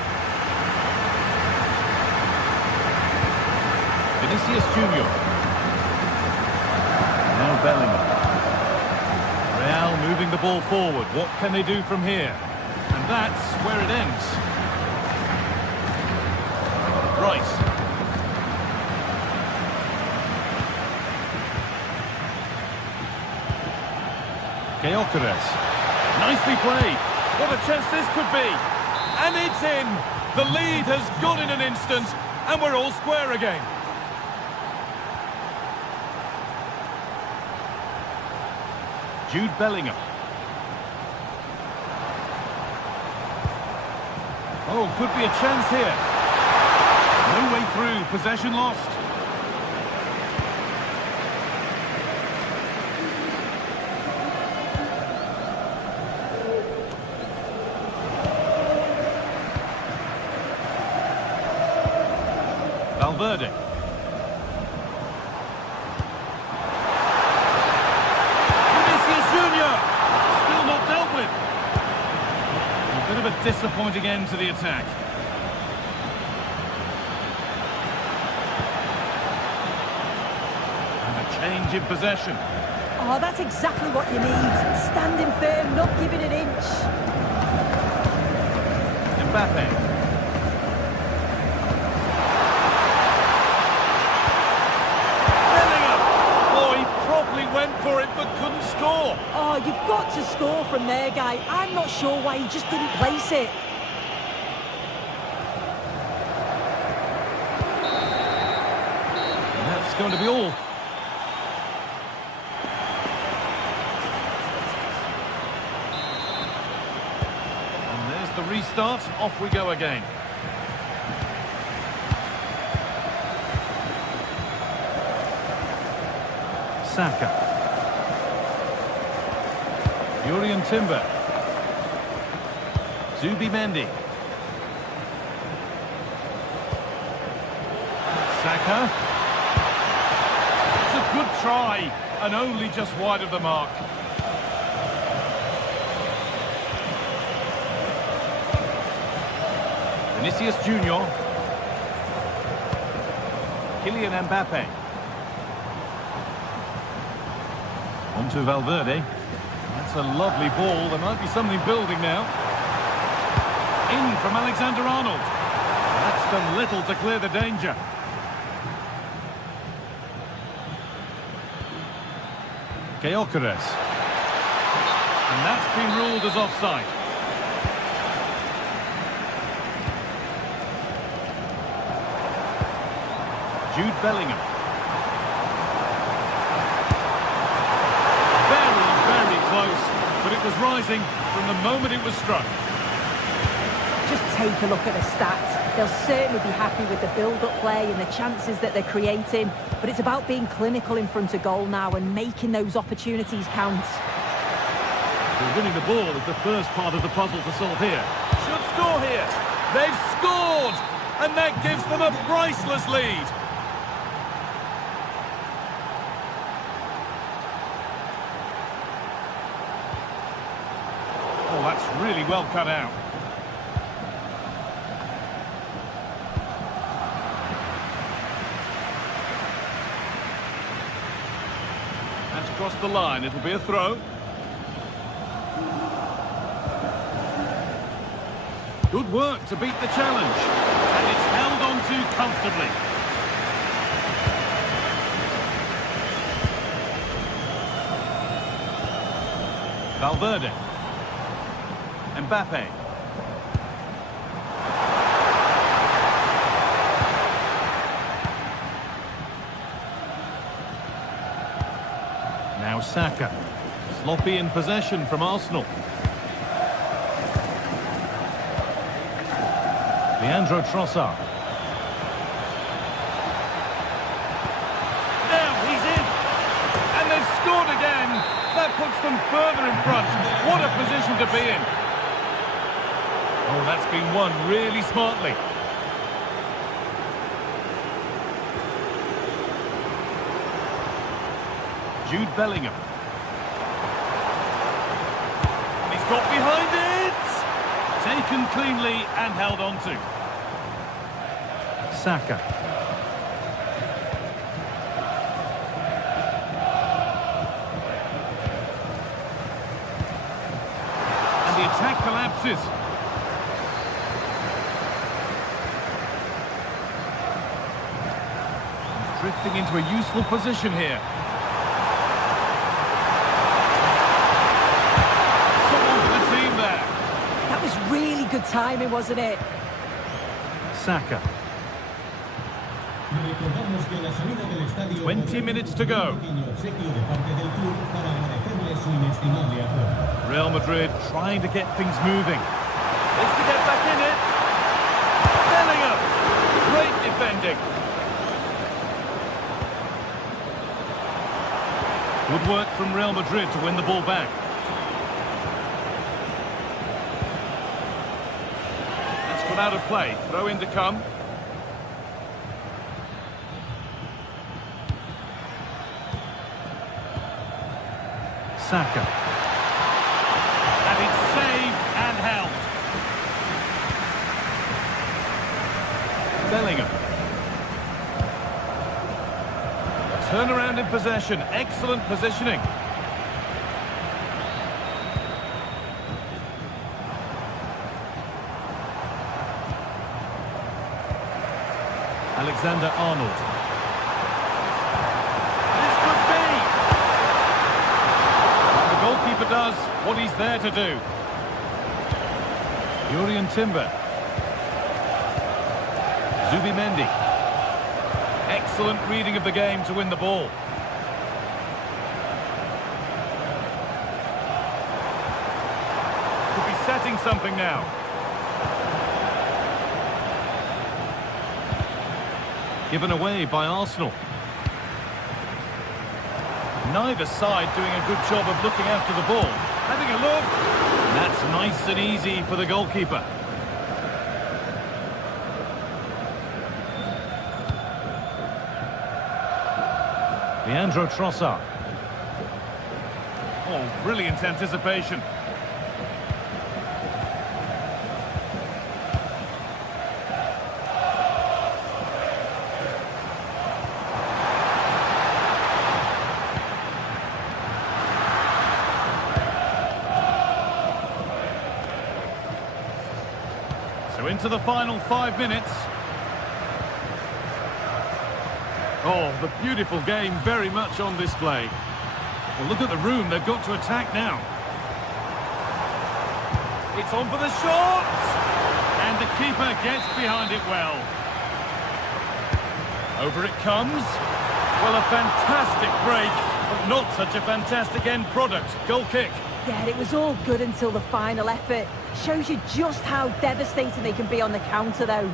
Vinicius Junior. Now Bellingham. Real moving the ball forward. What can they do from here? And that's where it ends. Rice. Gyökeres. Nicely played. What a chance this could be. And it's in. The lead has gone in an instant, and we're all square again. Jude Bellingham. Oh, could be a chance here. No way through, possession lost. Valverde. Vinicius Junior. Still not dealt with. A bit of a disappointing end to the attack. And a change in possession. Oh, that's exactly what you need. Standing firm, not giving an inch. Mbappe. Went for it but couldn't score. Oh, you've got to score from there, guy. I'm not sure why he just didn't place it. And that's going to be all. And there's the restart. Off we go again. Saka. Jurriën Timber. Zubimendi. Saka. It's a good try, and only just wide of the mark. Vinicius Junior. Kylian Mbappe. On to Valverde. That's a lovely ball. There might be something building now. In from Alexander-Arnold. That's done little to clear the danger. Gyökeres. And that's been ruled as offside. Jude Bellingham. But it was rising from the moment it was struck. Just take a look at the stats. They'll certainly be happy with the build-up play and the chances that they're creating. But it's about being clinical in front of goal now and making those opportunities count. Well, winning the ball is the first part of the puzzle to solve here. Should score here. They've scored! And that gives them a priceless lead. Oh, that's really well cut out. That's crossed the line. It'll be a throw. Good work to beat the challenge. And it's held on to comfortably. Valverde. Mbappe. Now Saka. Sloppy in possession from Arsenal. Leandro Trossard. Now he's in. And they've scored again. That puts them further in front. What a position to be in. Oh, that's been won really smartly. Jude Bellingham. And he's got behind it. Taken cleanly and held on to. Saka. And the attack collapses. He's drifting into a useful position here. That was really good timing, wasn't it? Saka. Recordamos que a la salida del estadio 20 minutes to go. un pequeño obsequio de parte del club para agradecerle su inestimable apoyo. Real Madrid trying to get things moving. Is to get back in it. Bellingham. Great defending. Good work from Real Madrid to win the ball back. That's gone out of play. Throw in to come. Saka. And it's saved and held. Bellingham. Turnaround in possession. Excellent positioning. Alexander-Arnold. This could be. And the goalkeeper does what he's there to do. Jurrien Timber. Zubimendi. Excellent reading of the game to win the ball. Could be setting something now. Given away by Arsenal. Neither side doing a good job of looking after the ball. Having a look. And that's nice and easy for the goalkeeper. Leandro Trossard. Oh, brilliant anticipation. So into the final 5 minutes. Oh, the beautiful game very much on display. Well, look at the room. They've got to attack now. It's on for the shot! And the keeper gets behind it well. Over it comes. Well, a fantastic break, but not such a fantastic end product. Goal kick. Yeah, it was all good until the final effort. Shows you just how devastating they can be on the counter, though.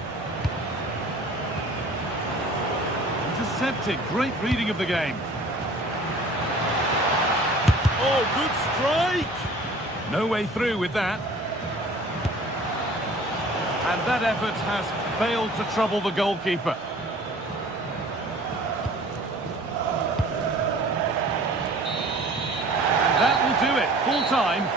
Intercepted. Great reading of the game. Oh, good strike! No way through with that. And that effort has failed to trouble the goalkeeper. And that will do it. Full time.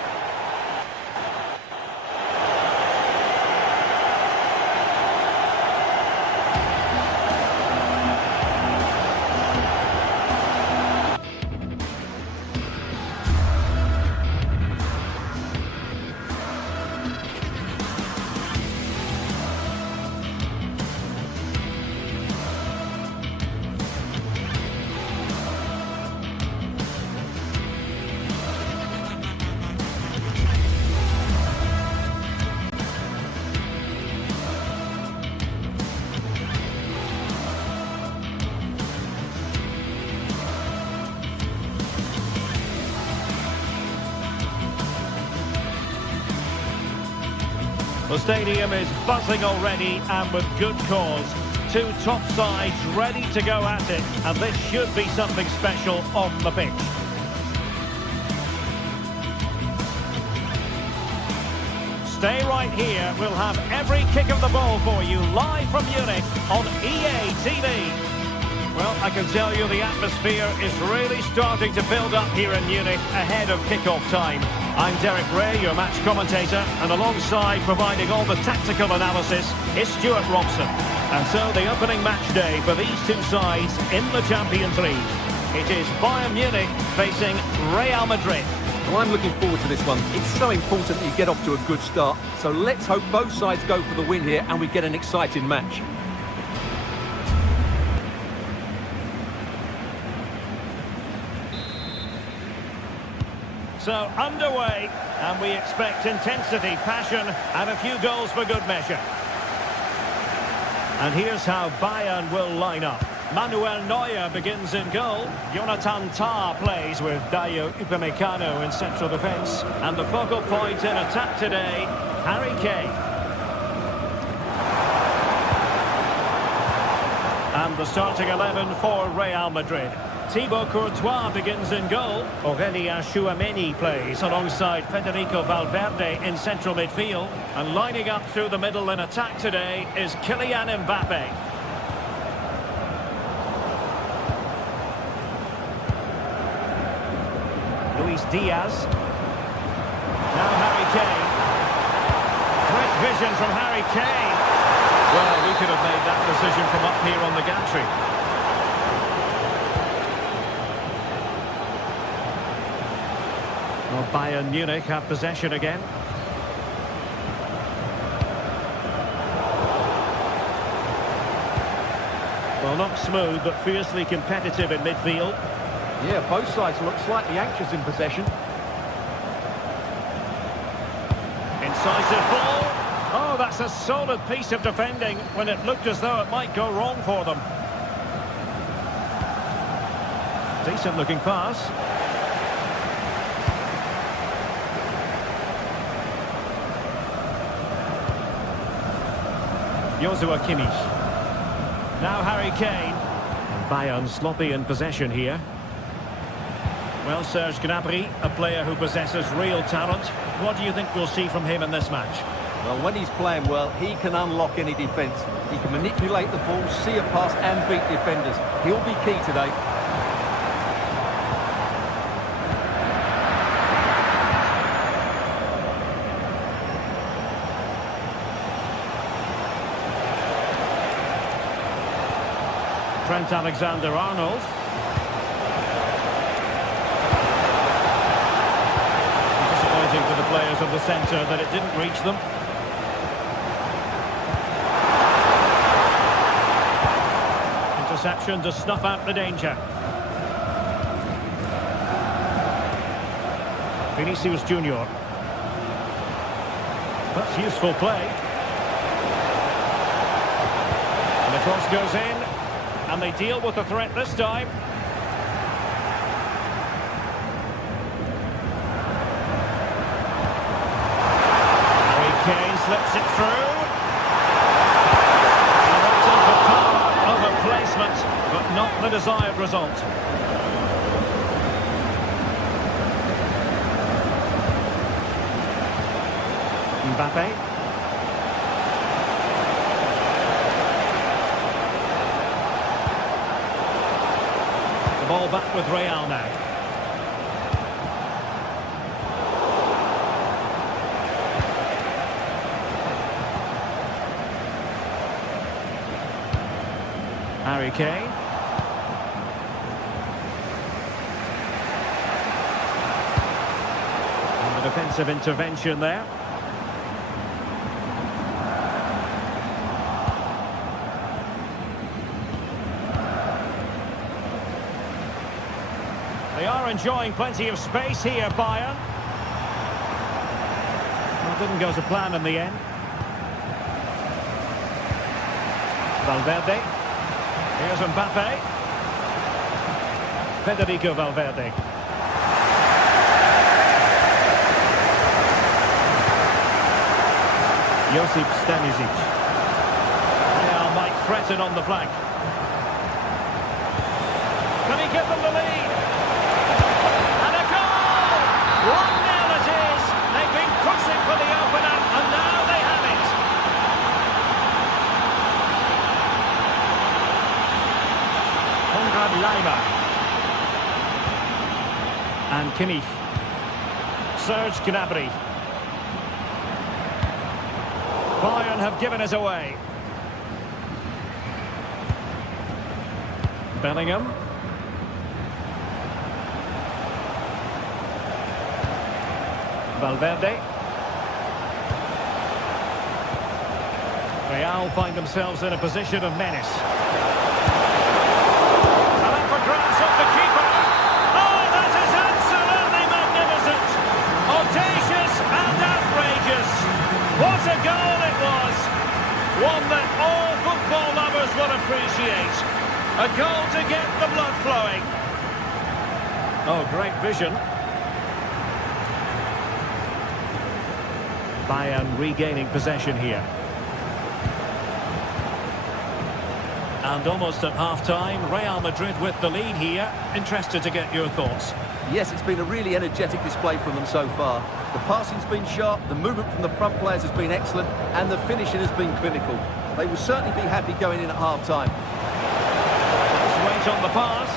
The stadium is buzzing already, and with good cause. Two top sides ready to go at it, and this should be something special on the pitch. Stay right here. We'll have every kick of the ball for you live from Munich on EA TV. Well, I can tell you the atmosphere is really starting to build up here in Munich ahead of kick-off time. I'm Derek Ray, your match commentator, and alongside providing all the tactical analysis is Stuart Robson. And so the opening match day for these two sides in the Champions League. It is Bayern Munich facing Real Madrid. Well, I'm looking forward to this one. It's so important that you get off to a good start. So let's hope both sides go for the win here and we get an exciting match. So underway, and we expect intensity, passion, and a few goals for good measure. And here's how Bayern will line up. Manuel Neuer begins in goal. Jonathan Tah plays with Dayo Upamecano in central defence. And the focal point in attack today, Harry Kane. And the starting 11 for Real Madrid. Thibaut Courtois begins in goal. Aurélien Tchouameni plays alongside Federico Valverde in central midfield. And lining up through the middle in attack today is Kylian Mbappe. Luis Diaz. Now Harry Kane. Great vision from Harry Kane. Well, we could have made that decision from up here on the gantry. Well, Bayern Munich have possession again. Well, not smooth, but fiercely competitive in midfield. Yeah, both sides look slightly anxious in possession. Incisive ball. Oh, that's a solid piece of defending when it looked as though it might go wrong for them. Decent looking pass. Joshua Kimmich. Now Harry Kane. Bayern sloppy in possession here. Well, Serge Gnabry, a player who possesses real talent. What do you think we'll see from him in this match? Well, when he's playing well, he can unlock any defence. He can manipulate the ball, see a pass and beat defenders. He'll be key today. Trent Alexander-Arnold. Disappointing for the players of the centre that it didn't reach them. Interception to snuff out the danger. Vinicius Junior. That's useful play. And the cross goes in. And they deal with the threat this time. Harry Kane slips it through. And that's the power of a placement, but not the desired result. Mbappe. Ball back with Real now. Harry Kane. And the defensive intervention there. They are enjoying plenty of space here, Bayern. Well, it didn't go to plan in the end. Valverde. Here's Mbappe. Federico Valverde. Josip Stanisic. Real might threaten on the flank. Can he give them the lead? 1-0 it is. They've been pushing for the opener, and now they have it. Konrad Laimer. And Kimmich. Serge Gnabry. Bayern have given us away. Bellingham. Valverde. Real find themselves in a position of menace. And up for grabs off the keeper. Oh, that is absolutely magnificent. Audacious and outrageous. What a goal it was. One that all football will appreciate. A goal to get the blood flowing. Oh, great vision. Bayern regaining possession here. And almost at half-time, Real Madrid with the lead here. Interested to get your thoughts. Yes, it's been a really energetic display from them so far. The passing's been sharp, the movement from the front players has been excellent, and the finishing has been clinical. They will certainly be happy going in at half-time. Let's wait on the pass.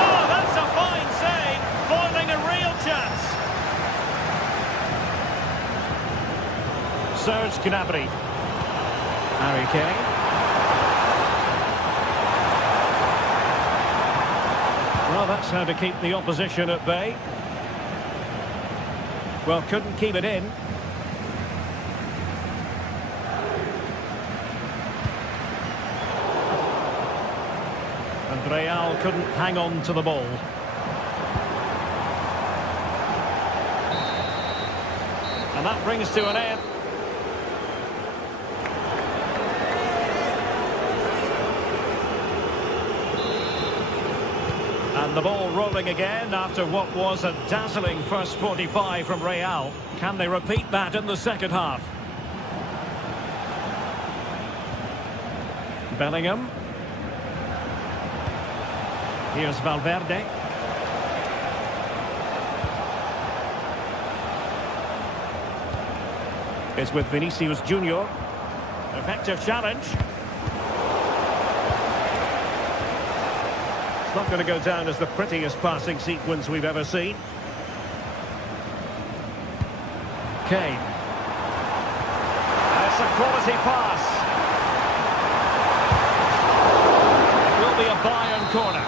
Oh, that's a fine save, foiling a real chance. Serge Gnabry. Harry Kane. Well, that's how to keep the opposition at bay. Well, couldn't keep it in. And Real couldn't hang on to the ball. And that brings to an end. And the ball rolling again after what was a dazzling first 45 from Real. Can they repeat that in the second half? Bellingham. Here's Valverde. It's with Vinicius Junior. Effective challenge. Not going to go down as the prettiest passing sequence we've ever seen. Kane. That's a quality pass. It will be a Bayern corner.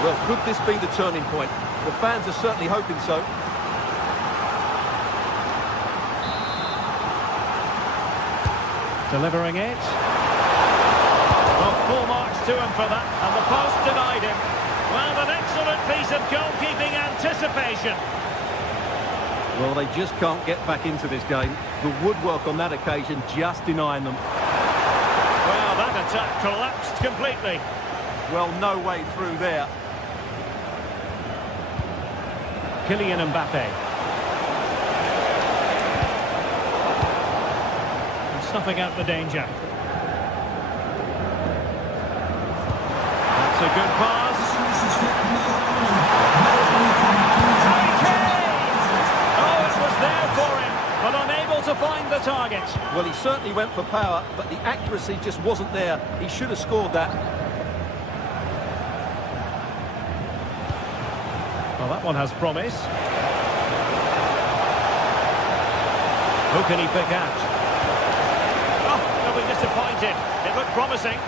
Well, could this be the turning point? The fans are certainly hoping so. Delivering it. Well, full marks to him for that, and the post denied him. Well, an excellent piece of goalkeeping anticipation. Well, they just can't get back into this game. The woodwork on that occasion just denying them. Well, that attack collapsed completely. Well, no way through there. Kylian Mbappe. And snuffing out the danger. That's a good pass. Harry Kane! Oh, it was there for him, but unable to find the target. Well, he certainly went for power, but the accuracy just wasn't there. He should have scored that. Well, that one has promise. Who can he pick out? Oh, they'll be disappointed. It looked promising.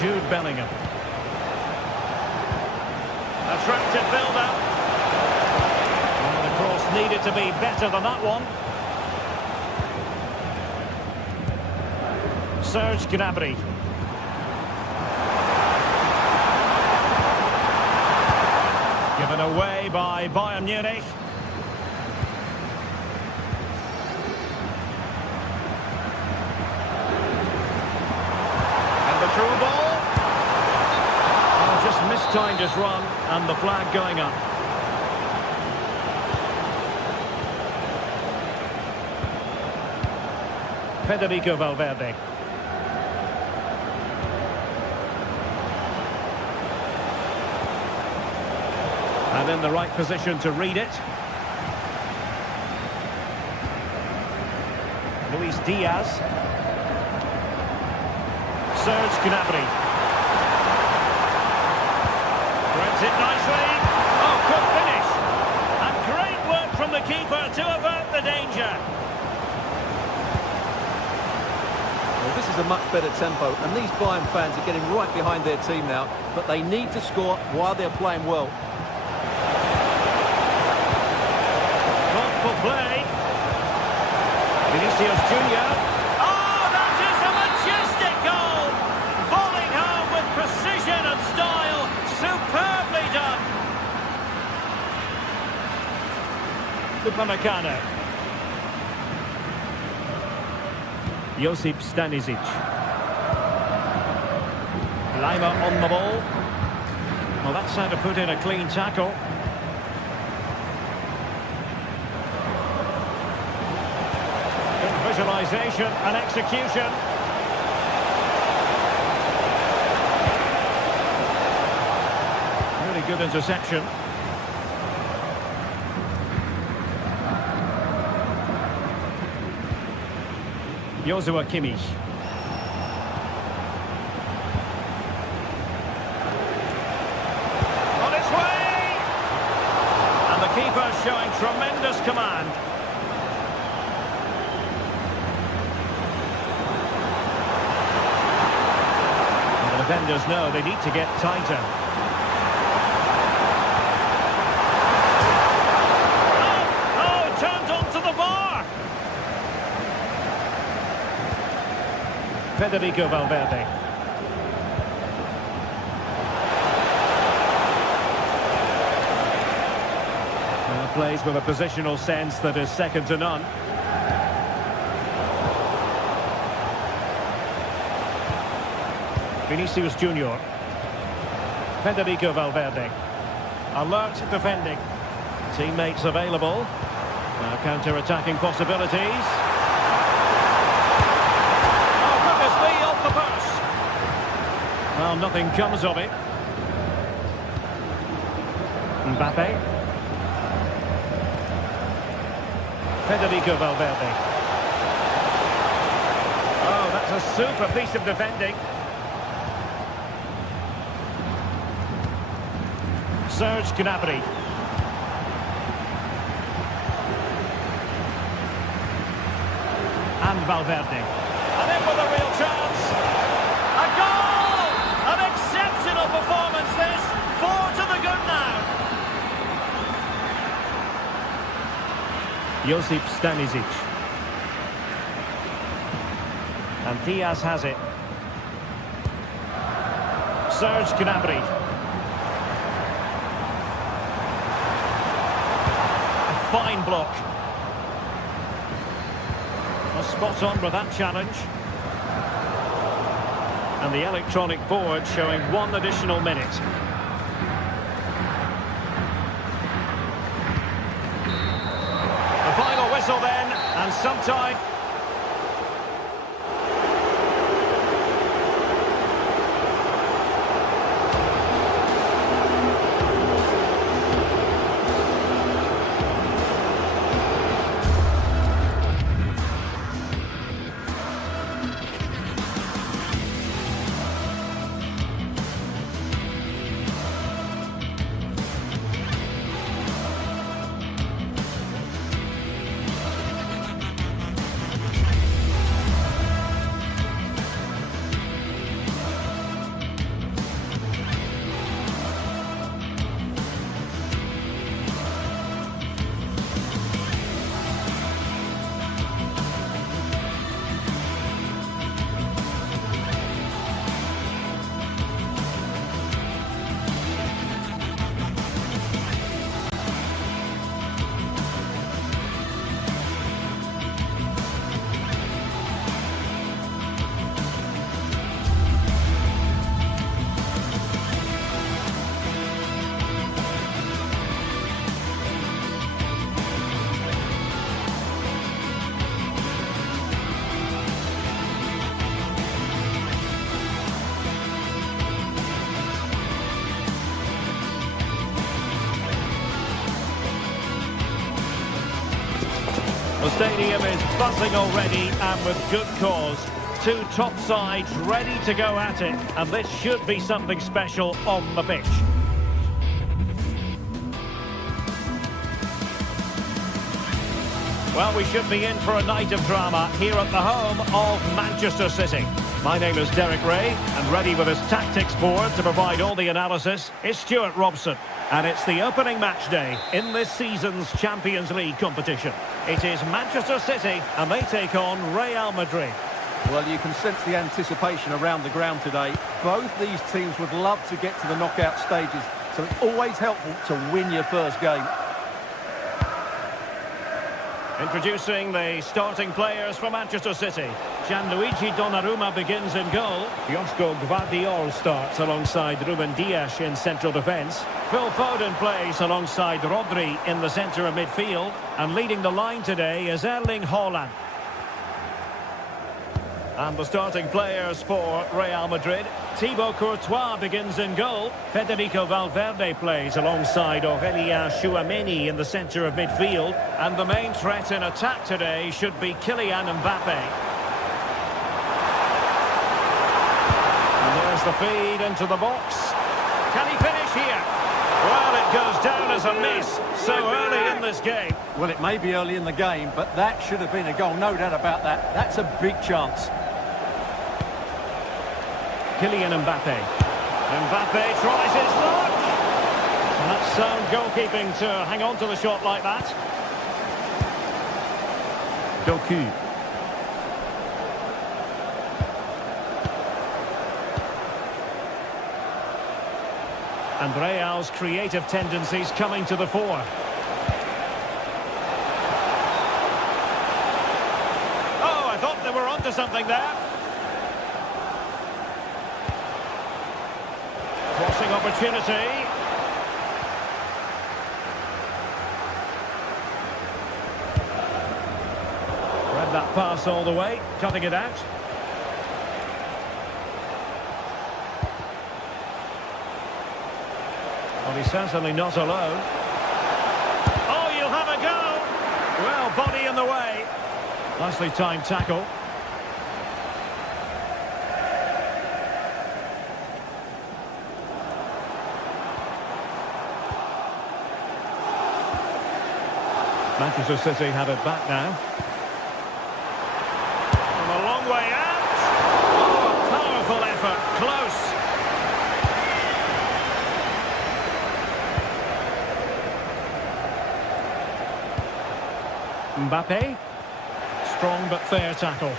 Jude Bellingham. Attractive build-up. And the cross needed to be better than that one. Serge Gnabry. Given away by Bayern Munich. And the through ball. Oh, just mistimed his run, and the flag going up. Federico Valverde. And in the right position to read it. Luis Diaz. Serge Gnabry. Threads it nicely. Oh, good finish. And great work from the keeper to avert the danger. Well, this is a much better tempo, and these Bayern fans are getting right behind their team now, but they need to score while they're playing well. Thoughtful play. Vinicius Junior. Oh, that is a majestic goal! Upamecano. Josip Stanisic. Lima on the ball. Well, that's how to put in a clean tackle. Good visualisation and execution. Really good interception. Joshua Kimmich. On its way! And the keeper showing tremendous command. And the defenders know they need to get tighter. Oh, turned onto the bar! Federico Valverde. Plays with a positional sense that is second to none. Vinicius Junior. Federico Valverde. Alert defending. Teammates available. Now counter-attacking possibilities. Off the post. Well, nothing comes of it. Mbappe. Federico Valverde. Oh, that's a super piece of defending. Serge Gnabry. And Valverde. And in with a real chance. A goal! An exceptional performance this. 4 to the good now. Josip Stanisic. And Diaz has it. Serge Gnabry. A fine block. A spot on with that challenge. And the electronic board showing 1 additional minute. Whistle then, and sometime... The stadium is buzzing already, and with good cause. 2 top sides ready to go at it, and this should be something special on the pitch. Well, we should be in for a night of drama here at the home of Manchester City. My name is Derek Ray, and ready with his tactics board to provide all the analysis is Stuart Robson. And it's the opening match day in this season's Champions League competition. It is Manchester City, and they take on Real Madrid. Well, you can sense the anticipation around the ground today. Both these teams would love to get to the knockout stages, so it's always helpful to win your first game. Introducing the starting players for Manchester City. Gianluigi Donnarumma begins in goal. Joško Gvardiol starts alongside Ruben Dias in central defence. Phil Foden plays alongside Rodri in the centre of midfield. And leading the line today is Erling Haaland. And the starting players for Real Madrid. Thibaut Courtois begins in goal. Federico Valverde plays alongside Aurélien Tchouaméni in the centre of midfield. And the main threat in attack today should be Kylian Mbappe. And there's the feed into the box. Can he finish here? Well, it goes down as a miss so early in this game. Well, it may be early in the game, but that should have been a goal, no doubt about that. That's a big chance. Kylian Mbappe. Mbappe tries his luck. And that's sound goalkeeping to hang on to the shot like that. Doku. And Real's creative tendencies coming to the fore. Oh, I thought they were onto something there. Crossing opportunity. Read that pass all the way, cutting it out. Well, he's certainly not alone. Oh, you'll have a go! Well, body in the way. Nicely timed tackle. Manchester City have it back now. From a long way out. Oh, powerful effort. Close. Mbappe. Strong but fair tackle.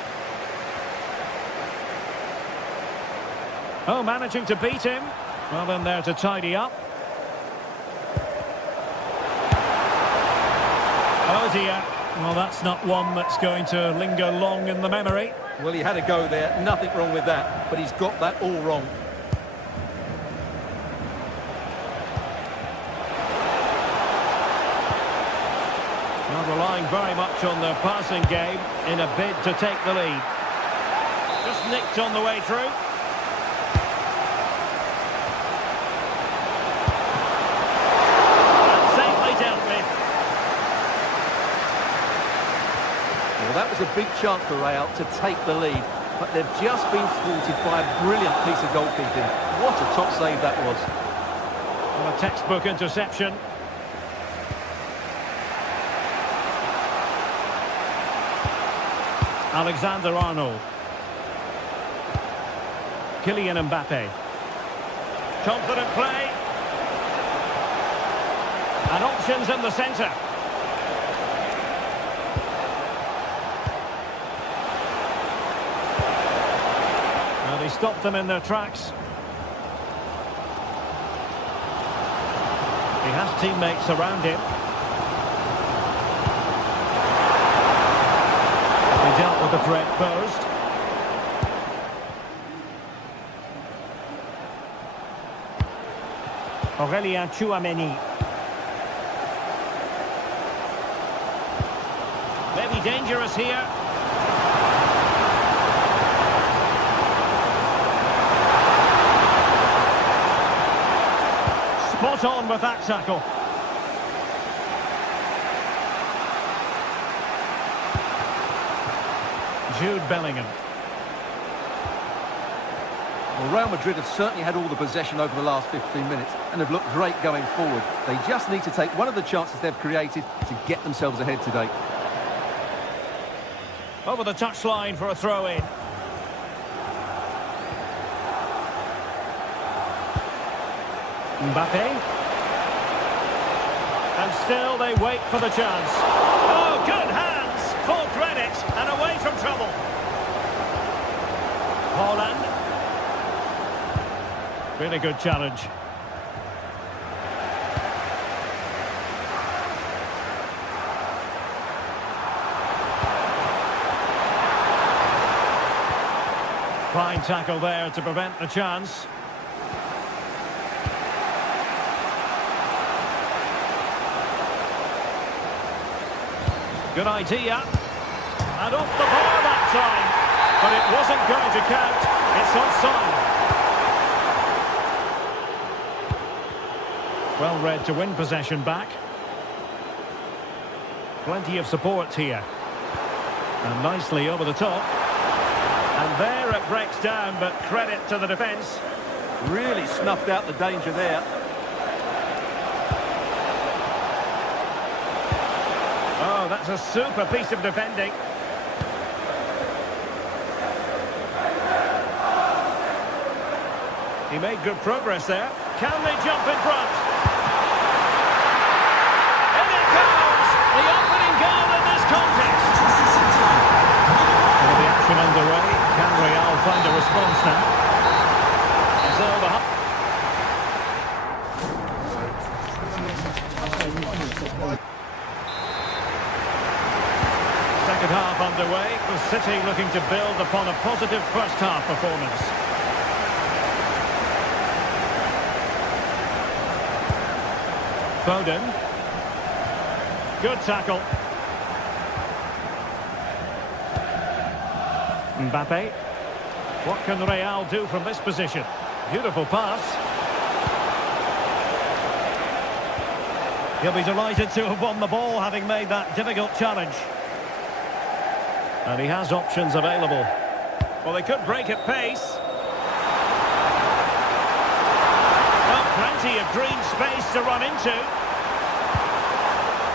Oh, managing to beat him. Well, in there to tidy up. Oh dear, well that's not one that's going to linger long in the memory. Well, he had a go there, nothing wrong with that, but he's got that all wrong. Well, relying very much on their passing game in a bid to take the lead. Just nicked on the way through. That was a big chance for Real to take the lead, but they've just been thwarted by a brilliant piece of goalkeeping. What a top save that was. Well, a textbook interception. Alexander-Arnold. Kylian Mbappe. Confident play. And options in the centre. He stopped them in their tracks. He has teammates around him. He dealt with the threat posed. Aurélien Tchouaméni. Maybe dangerous here. Spot on with that tackle. Jude Bellingham. Well, Real Madrid have certainly had all the possession over the last 15 minutes and have looked great going forward. They just need to take one of the chances they've created to get themselves ahead today. Over the touchline for a throw-in. Mbappe. And still they wait for the chance. Oh, good hands! Full credit and away from trouble. Haaland. Really good challenge. Fine tackle there to prevent the chance. Good idea. And off the bar that time. But it wasn't going to count. It's offside. Well read to win possession back. Plenty of support here. And nicely over the top. And there it breaks down, but credit to the defence. Really snuffed out the danger there. Oh, that's a super piece of defending. He made good progress there. Can they jump in front? In it comes! The opening goal in this contest. Well, the action underway. Can Real find a response now? So the second half underway. The City looking to build upon a positive first half performance. Foden. Good tackle. Mbappe. What can Real do from this position? Beautiful pass. He'll be delighted to have won the ball, having made that difficult challenge. And he has options available. Well, they could break at pace. Well, plenty of green space to run into.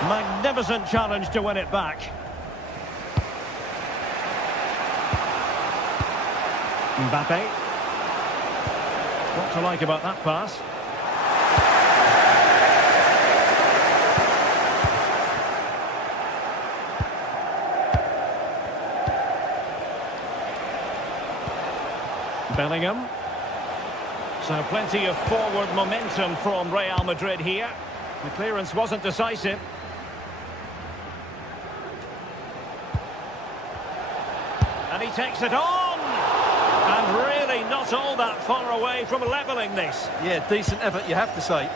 Magnificent challenge to win it back. Mbappe. What to like about that pass? Bellingham. So plenty of forward momentum from Real Madrid here. The clearance wasn't decisive. And he takes it on! And really not all that far away from levelling this. Yeah, decent effort, you have to say.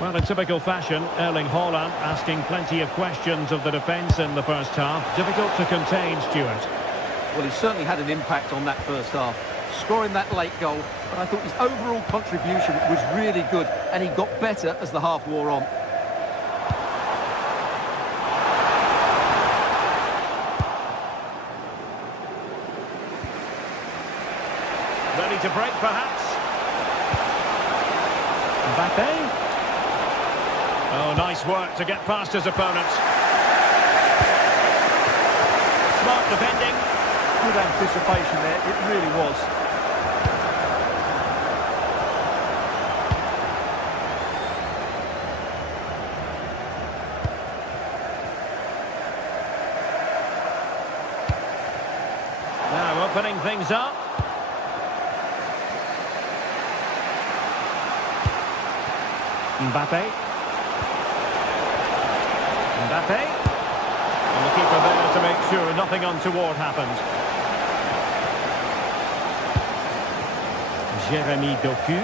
Well, in typical fashion, Erling Haaland asking plenty of questions of the defence in the first half. Difficult to contain, Stuart. Well, he certainly had an impact on that first half, scoring that late goal, but I thought his overall contribution was really good, and he got better as the half wore on. Ready to break, perhaps. Mbappe. Oh, nice work to get past his opponent. Smart defending. Good anticipation there, it really was. Now opening things up. Mbappe. Mbappe. And the keeper there to make sure nothing untoward happened. Jeremy Doku.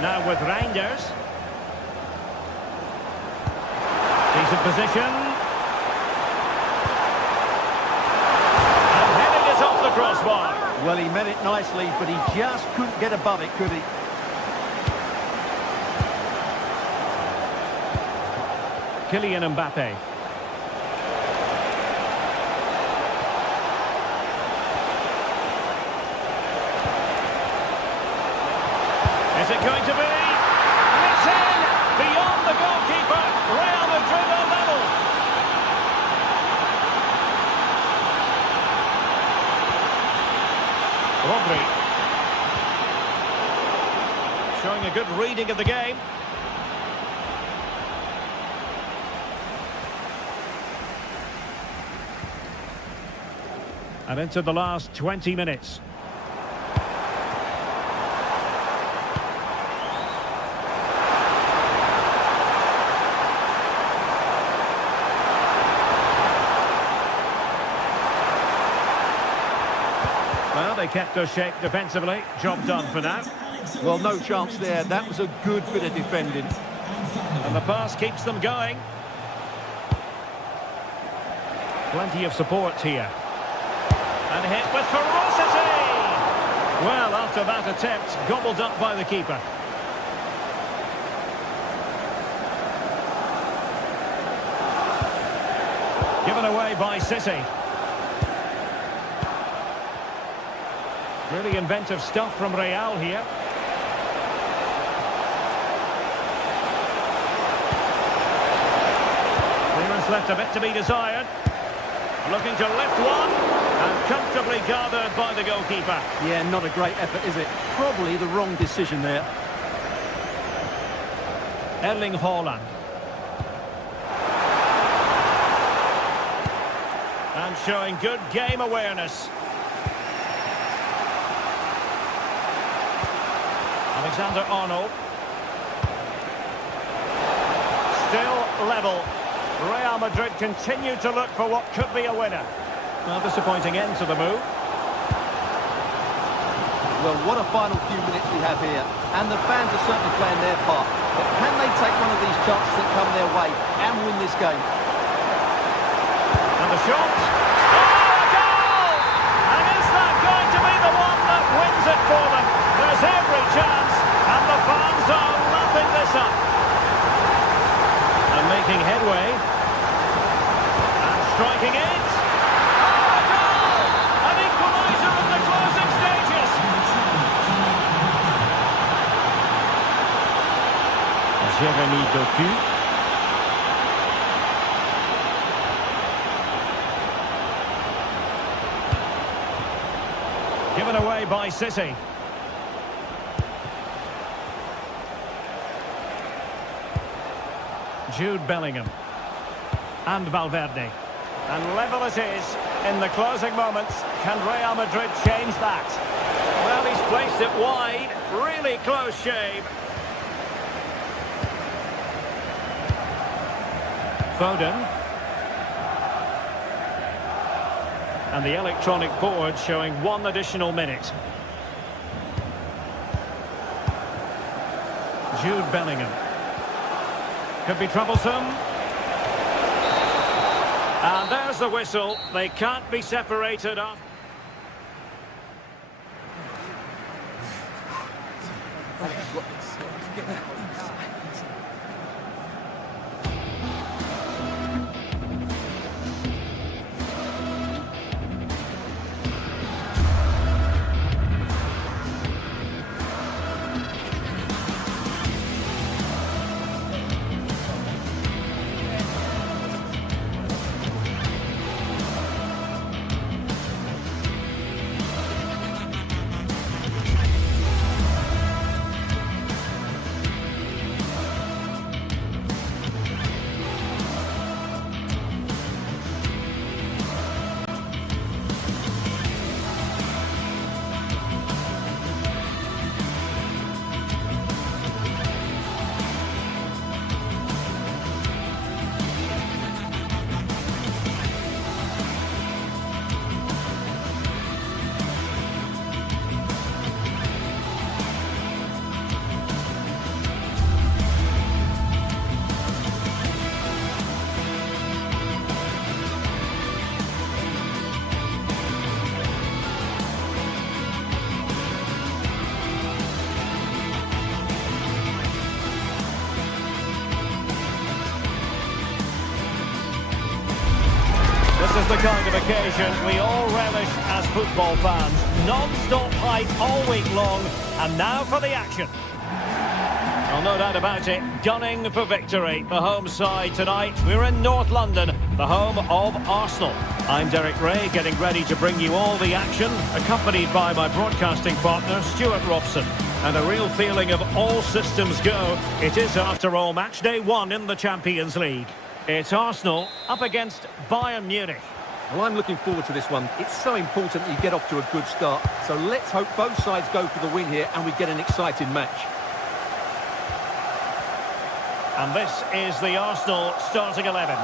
Now with Reinders. Decent position. And heading it off the crossbar. Well, he met it nicely, but he just couldn't get above it, could he? Kylian Mbappe. Is it going to be? It's in! Beyond the goalkeeper. Real Madrid are level. Rodri. Showing a good reading of the game. And into the last 20 minutes. Well, they kept their shape defensively. Job done for now. Well, no chance there. That was a good bit of defending. And the pass keeps them going. Plenty of support here. And hit with ferocity! Well, after that attempt, gobbled up by the keeper. Given away by City. Really inventive stuff from Real here. Clearance left a bit to be desired. Looking to lift one, and comfortably gathered by the goalkeeper. Yeah, not a great effort, is it? Probably the wrong decision there. Erling Haaland. And showing good game awareness. Alexander-Arnold. Still level. Real Madrid continue to look for what could be a winner. Well, disappointing end to the move. Well, what a final few minutes we have here. And the fans are certainly playing their part. But can they take one of these chances that come their way and win this game? And the shot. Oh, a goal! And is that going to be the one that wins it for them? There's every chance, and the fans are lapping this up. And making headway. And striking it. Oh, a goal! An equaliser in the closing stages. Jérémy Doku. Given away by City. Jude Bellingham. And Valverde. And level it is in the closing moments. Can Real Madrid change that? Well, he's placed it wide. Really close shave. Foden. And the electronic board showing 1 additional minute. Jude Bellingham. Could be troublesome. And there's the whistle. They can't be separated up. This is the kind of occasion we all relish as football fans. Non-stop hype all week long, and now for the action. Well, no doubt about it, gunning for victory. The home side tonight, we're in North London, the home of Arsenal. I'm Derek Ray, getting ready to bring you all the action, accompanied by my broadcasting partner, Stuart Robson. And a real feeling of all systems go. It is, after all, match day 1 in the Champions League. It's Arsenal up against Bayern Munich. Well, I'm looking forward to this one. It's so important that you get off to a good start. So let's hope both sides go for the win here and we get an exciting match. And this is the Arsenal starting 11.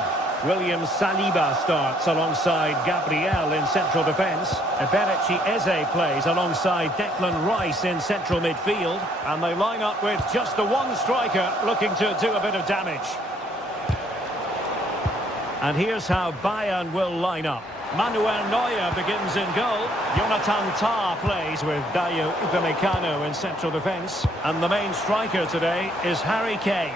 William Saliba starts alongside Gabriel in central defence. Eberechi Eze plays alongside Declan Rice in central midfield. And they line up with just the one striker looking to do a bit of damage. And here's how Bayern will line up. Manuel Neuer begins in goal. Jonathan Tah plays with Dayo Upamecano in central defence. And the main striker today is Harry Kane.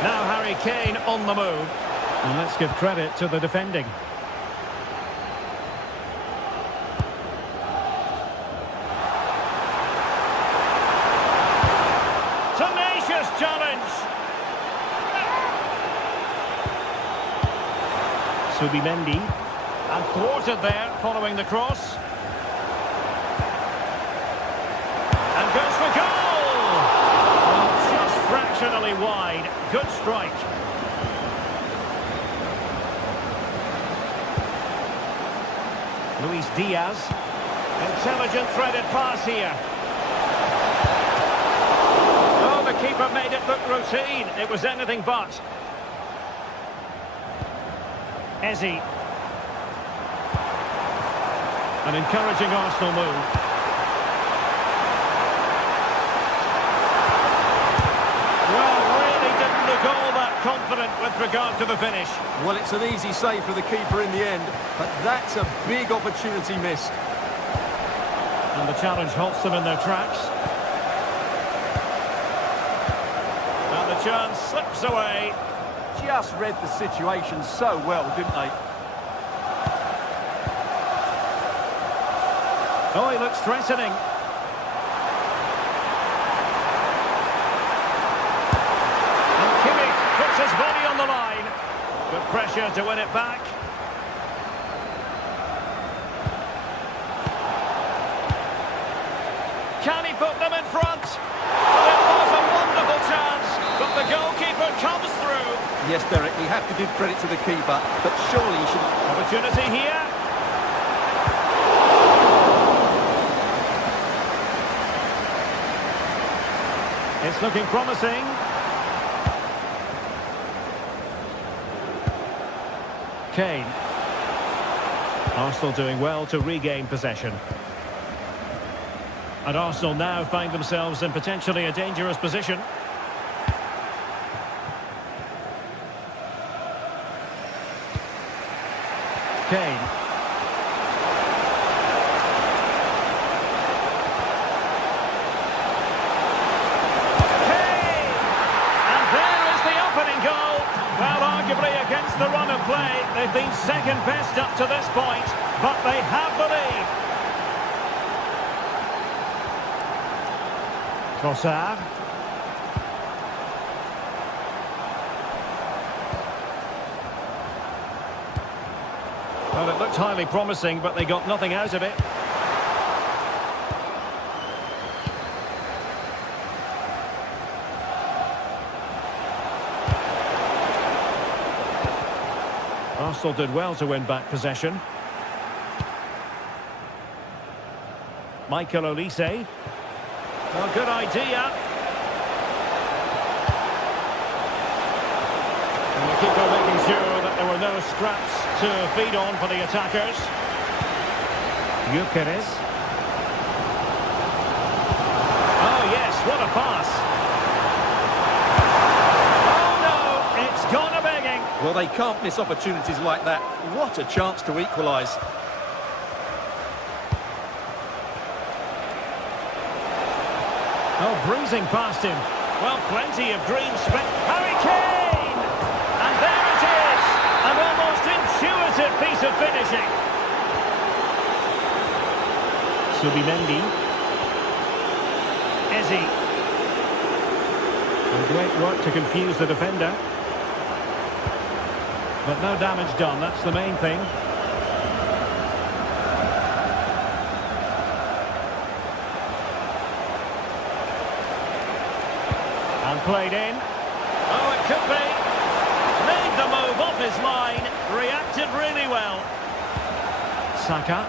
Now Harry Kane on the move. And let's give credit to the defending. Tenacious challenge. Subimendi. And thwarted there following the cross. And goes for goal! Well, just fractionally wide. Good strike. Luis Diaz. Intelligent threaded pass here. Oh, the keeper made it look routine. It was anything but. Eze. An encouraging Arsenal move. Confident with regard to the finish. Well, it's an easy save for the keeper in the end, but that's a big opportunity missed. And the challenge halts them in their tracks. And the chance slips away. Just read the situation so well, didn't they? Oh, he looks threatening. His body on the line. Good pressure to win it back. Can he put them in front? Well, it was a wonderful chance, but the goalkeeper comes through. Yes, Derek, you have to give credit to the keeper, but surely you should... Opportunity here. It's looking promising. Kane. Arsenal doing well to regain possession. And Arsenal now find themselves in potentially a dangerous position. Kane. Against the run of play, they've been second best up to this point, but they have the lead. Trossard. Well, it looked highly promising, but they got nothing out of it. Arsenal did well to win back possession. Michael Olise. Well, good idea. And the keeper making sure that there were no scraps to feed on for the attackers. Gyökeres. Oh yes, what a pass. Well, they can't miss opportunities like that. What a chance to equalise. Oh, breezing past him. Well, plenty of green space. Harry Kane! And there it is! An almost intuitive piece of finishing. Subimendi. Eze. And great work to confuse the defender. But no damage done, that's the main thing. And played in. Oh, it could be. Made the move off his line. Reacted really well. Saka.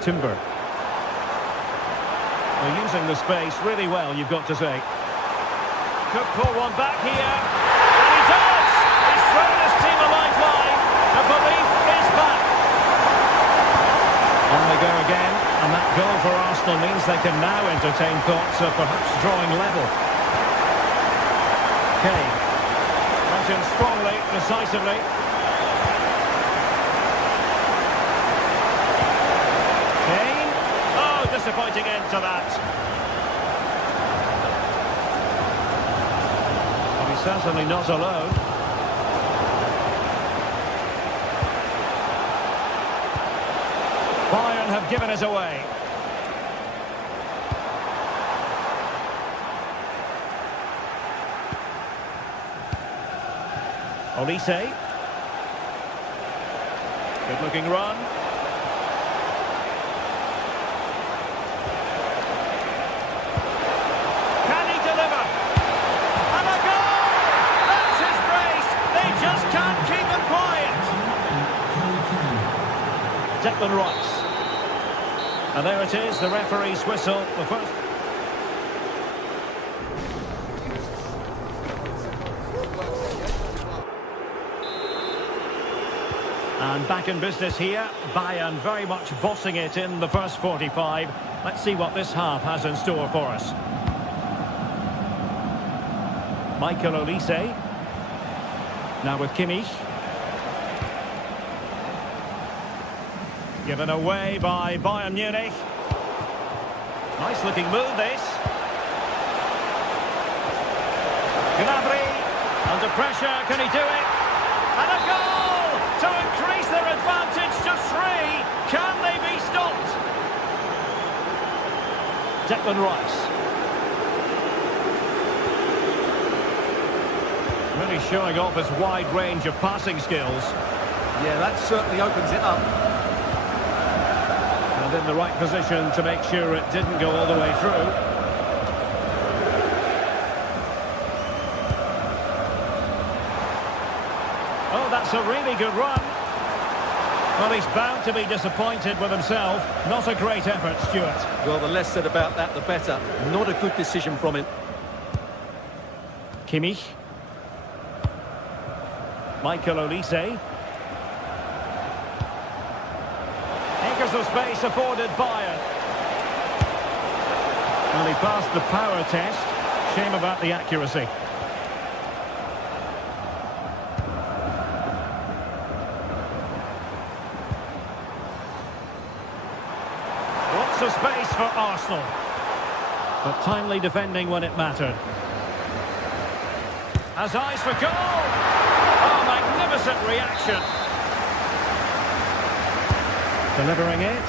Timber. They're using the space really well, you've got to say. Could pull one back here. And he does! He's thrown his team a lifeline. The belief is back. On they go again. And that goal for Arsenal means they can now entertain thoughts of perhaps drawing level. Kane. Went in strongly, decisively. Kane. Oh, disappointing end to that. Well, he's certainly not alone. Bayern have given it away. Olise. Good looking run. Can he deliver? And a goal! That's his brace! They just can't keep him quiet! Declan Rice. And there it is, the referee's whistle. The first. And back in business here. Bayern very much bossing it in the first 45. Let's see what this half has in store for us. Michael Olise. Now with Kimmich. Given away by Bayern Munich. Nice looking move this. Gnabry under pressure, can he do it? And a goal to increase their advantage to 3. Can they be stopped? Declan Rice. Really showing off his wide range of passing skills. Yeah, that certainly opens it up. And in the right position to make sure it didn't go all the way through. Oh, that's a really good run. Well, he's bound to be disappointed with himself. Not a great effort, Stuart. Well, the less said about that, the better. Not a good decision from him. Kimmich. Michael Olise. Acres of space afforded Bayern. Well, he passed the power test. Shame about the accuracy. Lots of space for Arsenal. But timely defending when it mattered. Has eyes for goal! Oh, magnificent reaction. Delivering it.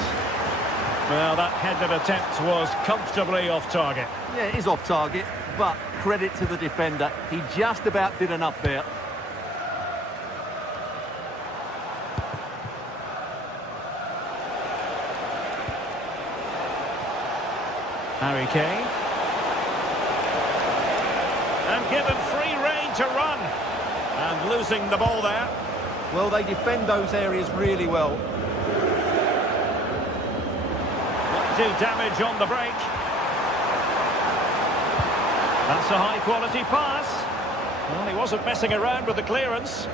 Well, that headed attempt was comfortably off target. Yeah, it is off target, but credit to the defender. He just about did enough there. Harry Kane. And given free rein to run. And losing the ball there. Well, they defend those areas really well. Do damage on the break. That's a high-quality pass. Well, he wasn't messing around with the clearance.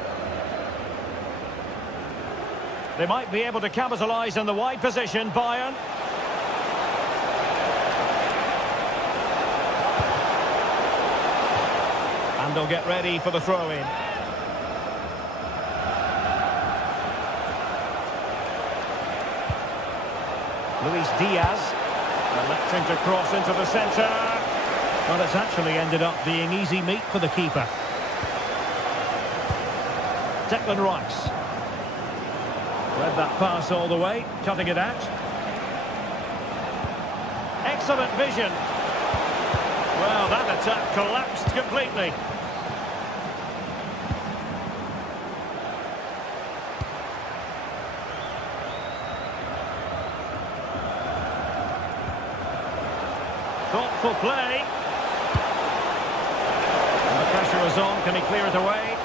They might be able to capitalise in the wide position, Bayern. And they'll get ready for the throw-in. Luis Diaz, electing to cross into the centre. Well, it's actually ended up being easy meat for the keeper. Declan Rice. Led that pass all the way, cutting it out. Excellent vision. Well, that attack collapsed completely. Thoughtful play. And the pressure is on. Can he clear it away?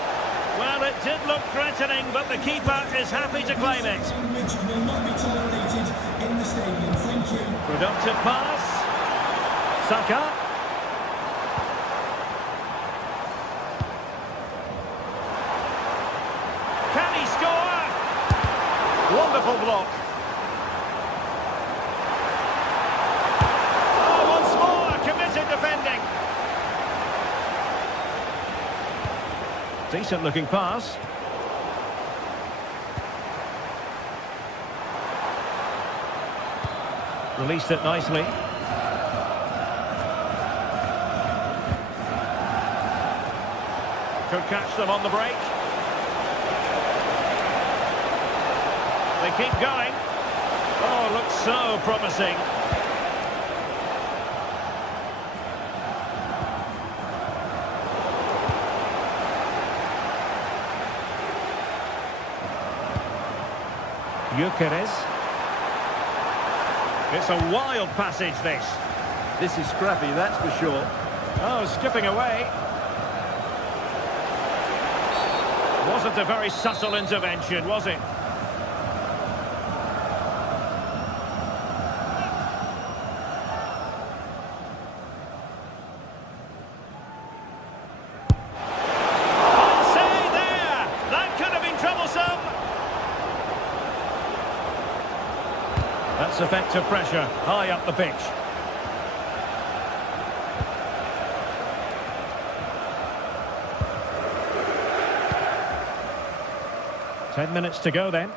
Well, it did look threatening, but the keeper is happy to claim it. Which will not be tolerated in the stadium. Thank you. Productive pass. Saka. Can he score? Wonderful block. Oh, once more, committed defending. Decent looking pass. Released it nicely. Could catch them on the break. They keep going. Oh, looks so promising. Gyökeres. It's a wild passage, this. This is scrappy, that's for sure. Oh, skipping away. Wasn't a very subtle intervention, was it? Onside there! That could have been troublesome. That's effective pressure, high up the pitch. Ten minutes to go then.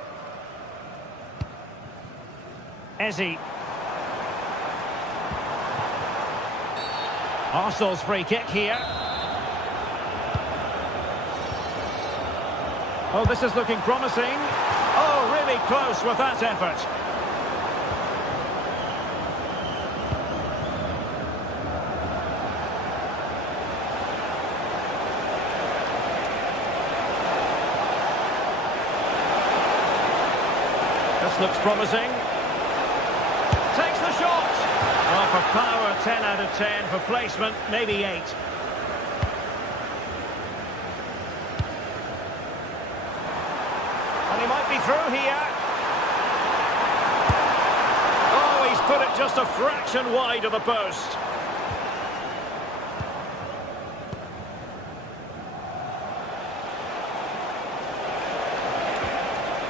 Eze. Arsenal's free kick here. Oh, this is looking promising. Oh, really close with that effort. This looks promising. Takes the shot. Oh, for power, 10 out of 10. For placement, maybe 8. And he might be through here. Oh, he's put it just a fraction wide of the post.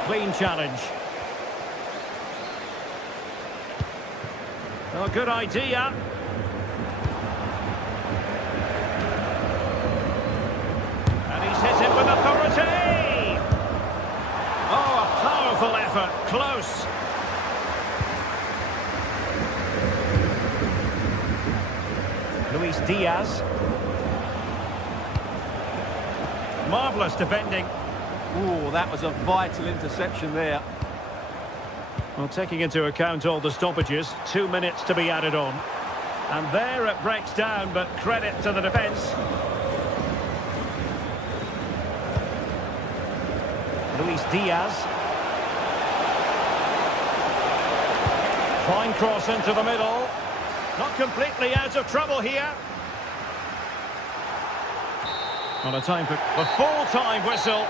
Clean challenge. Oh, good idea. And he's hit it with authority. Oh, a powerful effort. Close. Luis Diaz. Marvellous defending. Ooh, that was a vital interception there. Well, taking into account all the stoppages, 2 minutes to be added on. And there it breaks down, but credit to the defence. Luis Diaz. Fine cross into the middle. Not completely out of trouble here. On a time for the full-time whistle.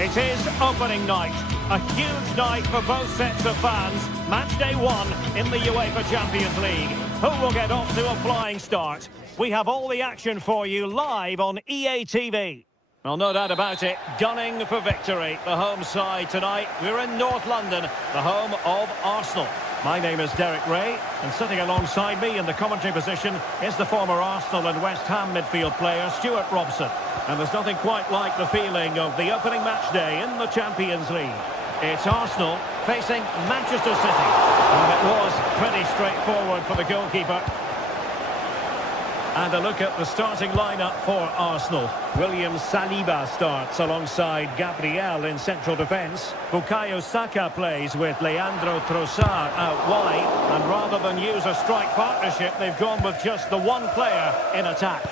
It is opening night, a huge night for both sets of fans. Match day 1 in the UEFA Champions League. Who will get off to a flying start? We have all the action for you live on EA TV. Well, no doubt about it, gunning for victory. The home side tonight, we're in North London, the home of Arsenal. My name is Derek Ray, and sitting alongside me in the commentary position is the former Arsenal and West Ham midfield player Stuart Robson. And there's nothing quite like the feeling of the opening match day in the Champions League. It's Arsenal facing Manchester City, and it was pretty straightforward for the goalkeeper. And a look at the starting lineup for Arsenal. William Saliba starts alongside Gabriel in central defence. Bukayo Saka plays with Leandro Trossard out wide. And rather than use a strike partnership, they've gone with just the one player in attack.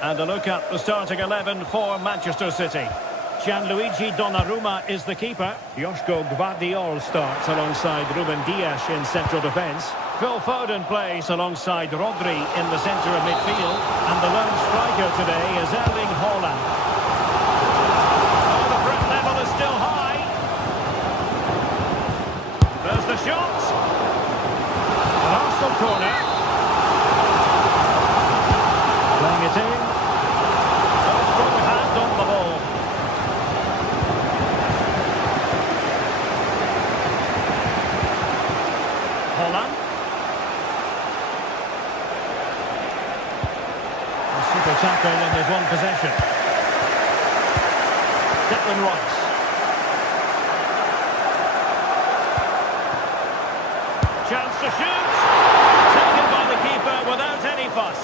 And a look at the starting 11 for Manchester City. Gianluigi Donnarumma is the keeper. Joško Gvardiol starts alongside Ruben Dias in central defence. Phil Foden plays alongside Rodri in the centre of midfield. And the lone striker today is Erling Haaland. Oh, the threat level is still high. There's the shot. An Arsenal corner. Playing it in. Oh, strong hand on the ball. Haaland. Super tackle and they've won possession. Declan Rice. Chance to shoot. Taken by the keeper without any fuss.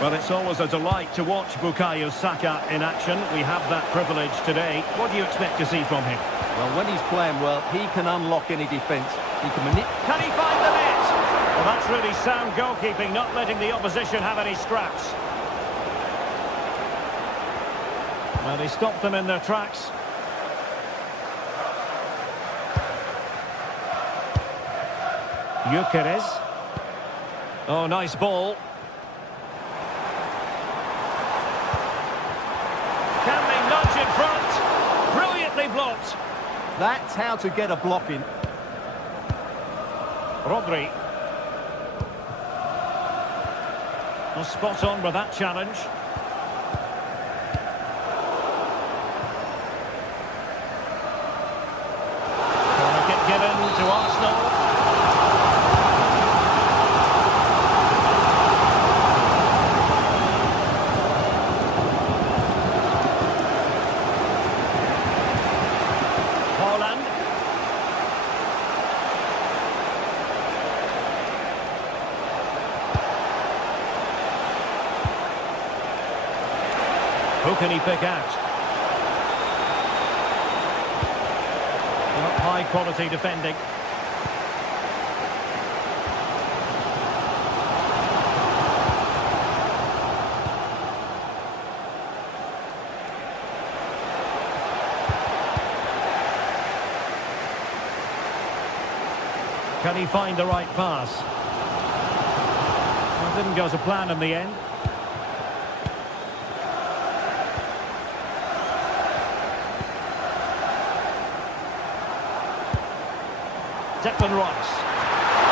Well, it's always a delight to watch Bukayo Saka in action. We have that privilege today. What do you expect to see from him? Well, when he's playing well, he can unlock any defence. He can manipulate. Can he find the net? Well, that's really sound goalkeeping, not letting the opposition have any scraps. Well, they stopped them in their tracks. Gyökeres. Oh, nice ball. Can they nudge in front? Brilliantly blocked. That's how to get a block in. Rodri. Well, spot on with that challenge. Corner kick given to Arsenal. Who can he pick out? Well, high quality defending. Can he find the right pass? Well, didn't go to plan in the end. Declan Rice.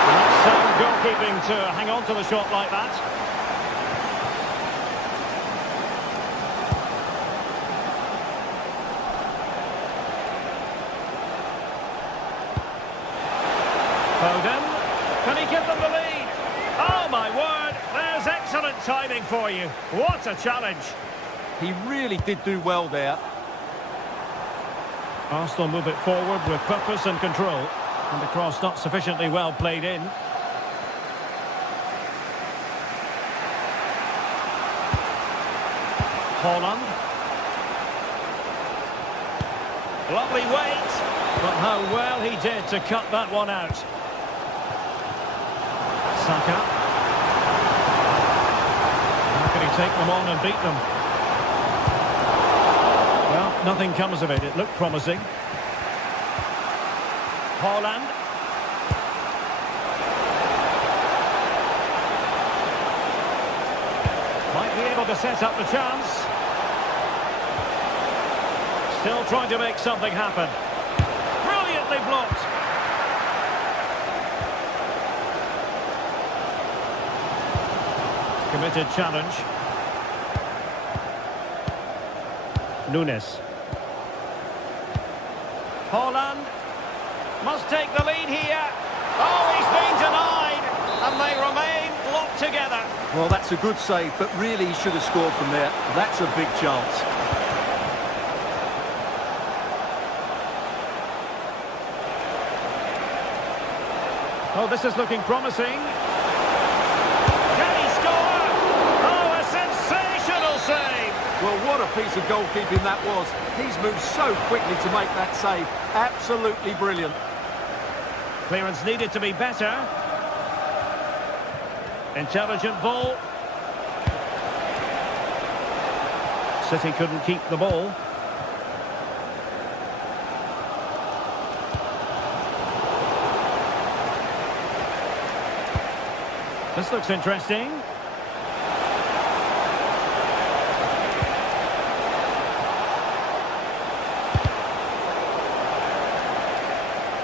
That's sound goalkeeping to hang on to the shot like that. Foden. Can he give them the lead? Oh my word, there's excellent timing for you. What a challenge. He really did do well there. Arsenal move it forward with purpose and control. And the cross not sufficiently well played in. Haaland. Lovely weight. But how well he did to cut that one out. Saka. How can he take them on and beat them? Well, nothing comes of it. It looked promising. Haaland. Might be able to set up the chance. Still trying to make something happen. Brilliantly blocked. Committed challenge. Nunes. Holland must take the lead here. Oh, he's been denied, and they remain locked together. Well, that's a good save, but really he should have scored from there. That's a big chance. Oh, this is looking promising. Can he score? Oh, a sensational save. Well, what a piece of goalkeeping that was. He's moved so quickly to make that save. Absolutely brilliant. Clearance needed to be better. Intelligent ball. City couldn't keep the ball. This looks interesting.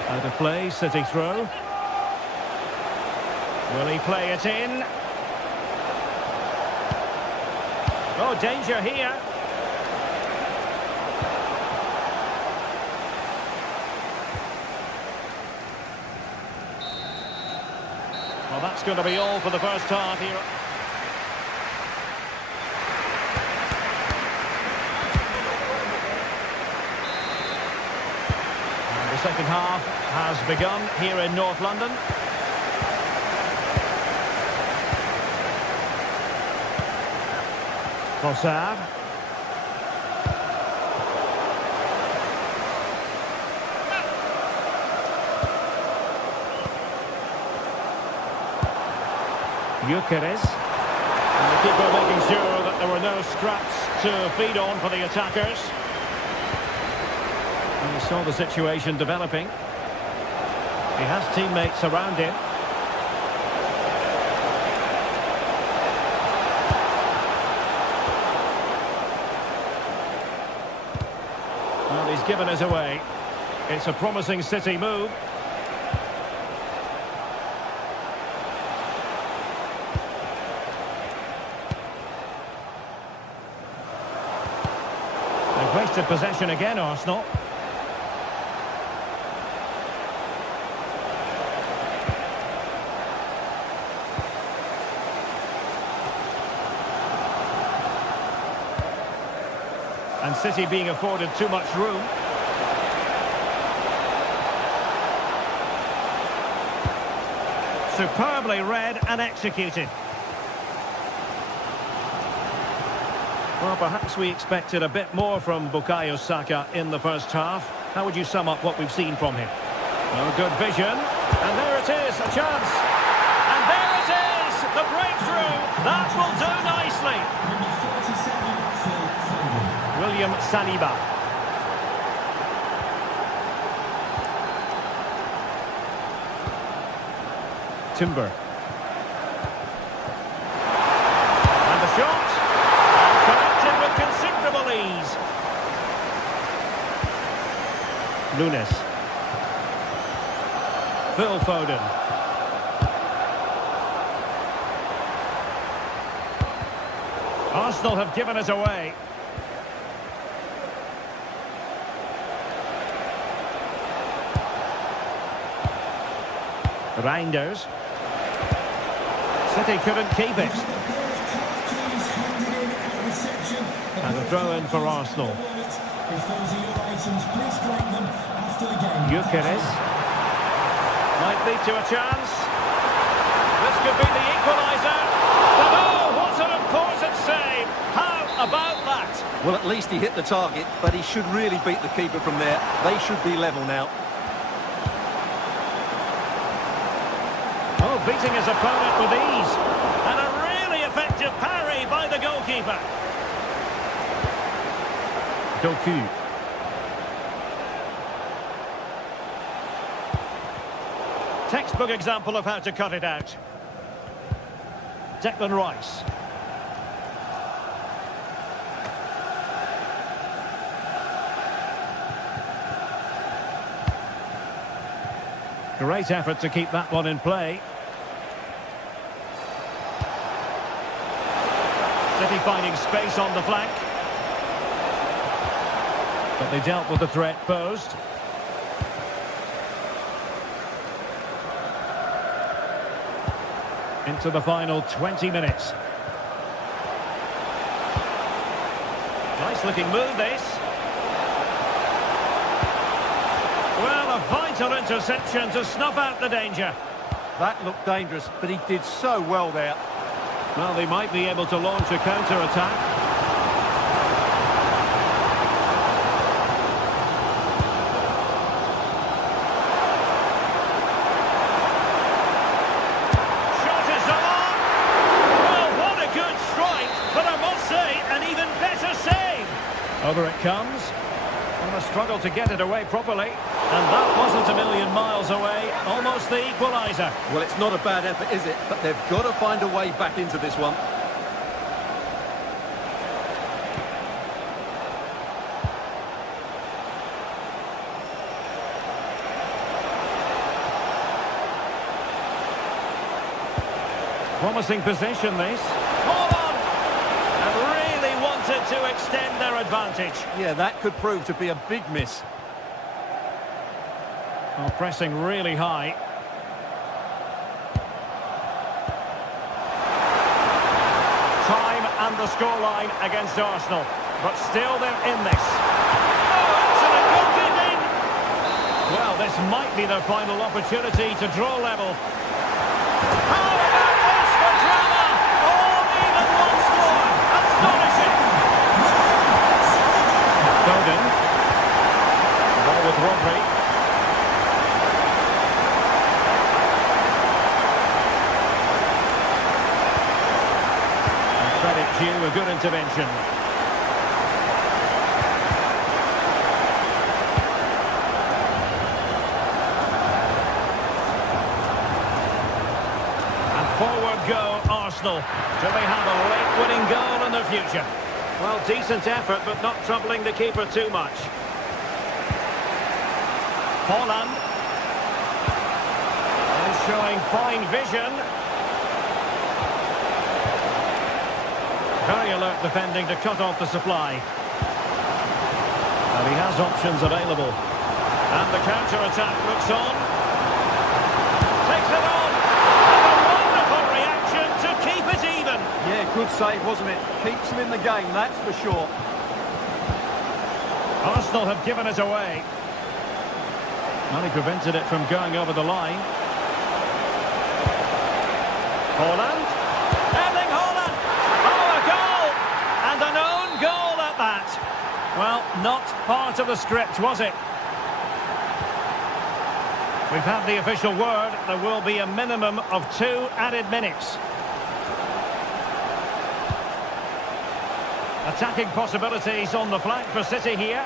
Out of play, City throw. Will he play it in? Oh, danger here. Well, that's going to be all for the first half here. And the second half has begun here in North London. Trossard. Gyökeres. And the keeper making sure that there were no scraps to feed on for the attackers. And he saw the situation developing. He has teammates around him. Well, he's given us away. It's a promising City move. They've wasted possession again, Arsenal. And City being afforded too much room. Superbly read and executed. Well, perhaps we expected a bit more from Bukayo Saka in the first half. How would you sum up what we've seen from him? Oh, good vision. And there it is, a chance. And there it is, the breakthrough. That will do nicely. William Saliba. Timber. And the shot. And connected with considerable ease. Nunes. Phil Foden. Arsenal have given us away. Reinders. City couldn't keep it. And a throw in for Arsenal. Gyökeres. Might lead to a chance. This could be the equaliser. But oh, what an important save. How about that? Well, at least he hit the target, but he should really beat the keeper from there. They should be level now. Oh, beating his opponent with ease. And a really effective parry by the goalkeeper. Doku. Textbook example of how to cut it out. Declan Rice. Great effort to keep that one in play. City finding space on the flank. But they dealt with the threat posed. Into the final 20 minutes. Nice looking move, this. Well, a vital interception to snuff out the danger. That looked dangerous, but he did so well there. Well, they might be able to launch a counter-attack. Shot is along. Well, what a good strike, but I must say, an even better save. Over it comes. And a struggle to get it away properly. And that wasn't a million miles away. Almost the equaliser. Well, it's not a bad effort, is it? But they've got to find a way back into this one. Promising position, this. Hold on! And really wanted to extend their advantage. Yeah, that could prove to be a big miss. Oh, pressing really high. Time and the scoreline against Arsenal. But still they're in this. Oh, and a good kick in! Well, this might be their final opportunity to draw level. How about this for drama? All even one score. Astonishing! Foden. Ball with Rodri. Credit due, a good intervention. And forward go Arsenal. Do they have a late winning goal in their future? Well, decent effort, but not troubling the keeper too much. Holland. And showing fine vision. Very alert defending to cut off the supply. And he has options available. And the counter-attack looks on. Takes it on. And a wonderful reaction to keep it even. Yeah, good save, wasn't it? Keeps them in the game, that's for sure. Arsenal have given it away. Well, he prevented it from going over the line. Holland. Erling Haaland. Oh, a goal! And an own goal at that. Well, not part of the script, was it? We've had the official word. There will be a minimum of 2 added minutes. Attacking possibilities on the flank for City here.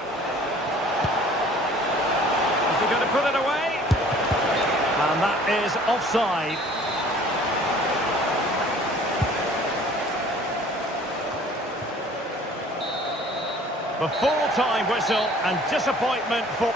Is he going to put it away? And that is offside. The full-time whistle and disappointment for...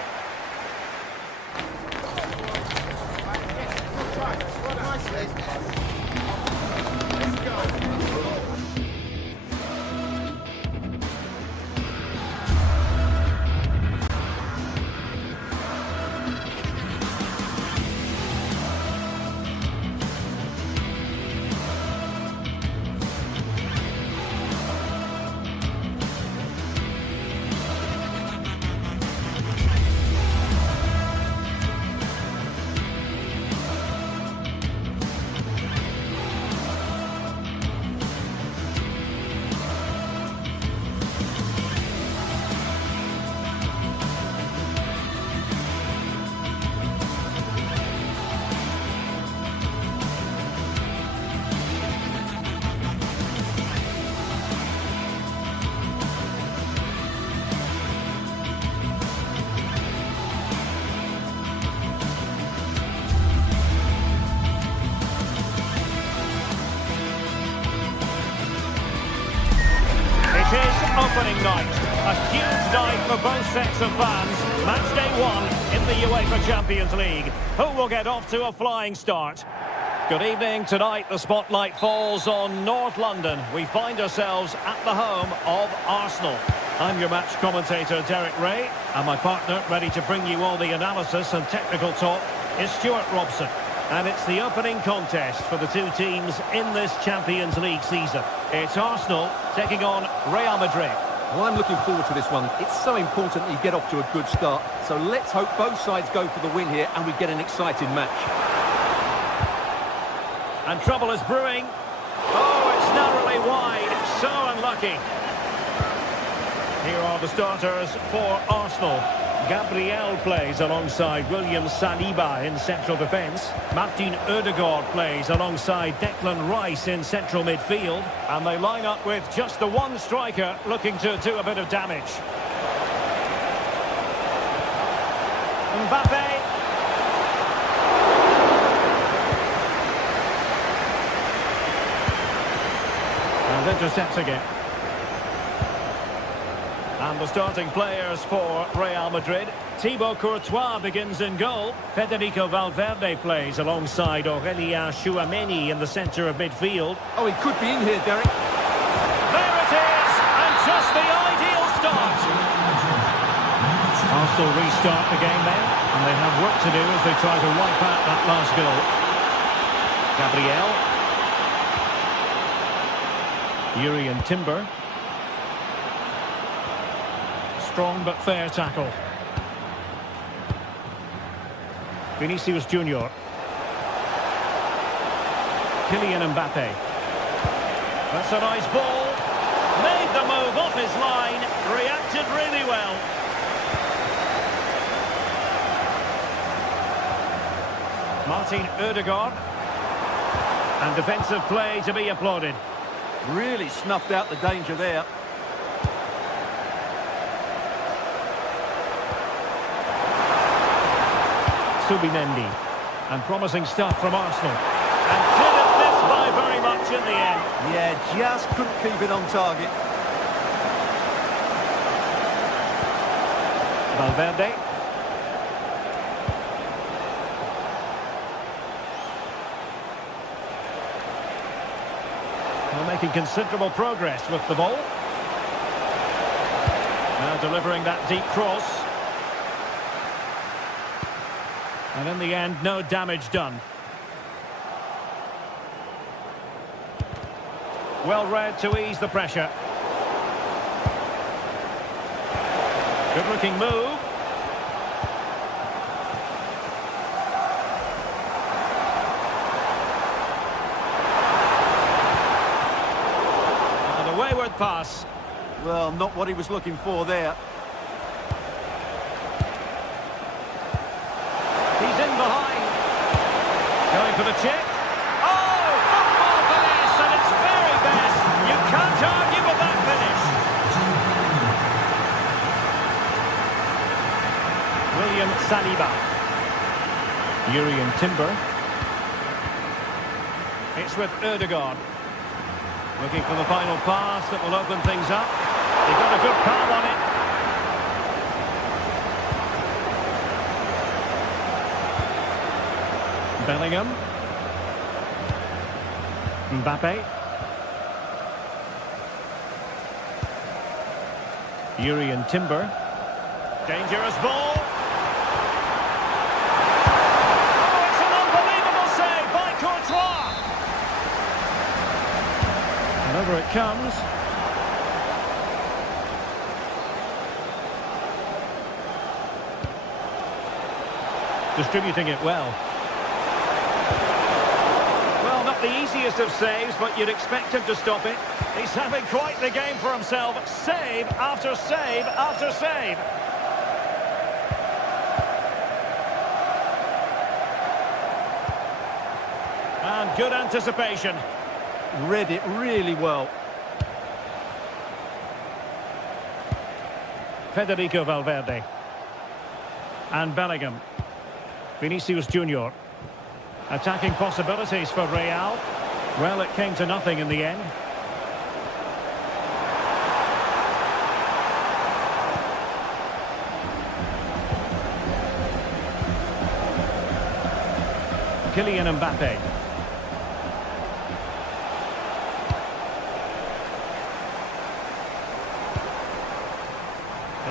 Opening night, a huge night for both sets of fans. Match day 1 in the UEFA Champions League. Who will get off to a flying start? Good evening. Tonight the spotlight falls on North London. We find ourselves at the home of Arsenal. I'm your match commentator, Derek Ray, and my partner, ready to bring you all the analysis and technical talk, is Stuart Robson. And it's the opening contest for the two teams in this Champions League season. It's Arsenal taking on Real Madrid. Well, I'm looking forward to this one. It's so important that you get off to a good start. So let's hope both sides go for the win here and we get an exciting match. And trouble is brewing. Oh, it's narrowly wide. So unlucky. Here are the starters for Arsenal. Gabriel plays alongside William Saliba in central defence. Martin Ødegaard plays alongside Declan Rice in central midfield. And they line up with just the one striker looking to do a bit of damage. Mbappe. And intercepts again. And the starting players for Real Madrid. Thibaut Courtois begins in goal. Federico Valverde plays alongside Aurélien Tchouameni in the centre of midfield. Oh, he could be in here, Derek. There it is! And just the ideal start. Arsenal restart the game then. And they have work to do as they try to wipe out that last goal. Gabriel. Jurrien Timber. Strong but fair tackle. Vinicius Junior. Kylian Mbappe. That's a nice ball. Made the move off his line. Reacted really well. Martin Ødegaard. And defensive play to be applauded. Really snuffed out the danger there. Subimendi. And promising stuff from Arsenal. And didn't miss by very much in the end. Yeah, just couldn't keep it on target. Valverde. Well, making considerable progress with the ball. Now delivering that deep cross. And in the end, no damage done. Well read to ease the pressure. Good looking move. And a wayward pass. Well, not what he was looking for there. He's in behind. Going for the chip. Oh, football finish, and it's very best. You can't argue with that finish. William Saliba. Jurrien Timber. It's with Ødegaard. Looking for the final pass that will open things up. He got a good palm on it. Bellingham. Mbappe. Jurrien Timber. Dangerous ball. Oh, it's an unbelievable save by Courtois. And over it comes. Distributing it well. Not the easiest of saves, but you'd expect him to stop it. He's having quite the game for himself. Save after save after save. And good anticipation. Read it really well. Federico Valverde. And Bellingham. Vinicius Junior. Attacking possibilities for Real. Well, it came to nothing in the end. Kylian Mbappe.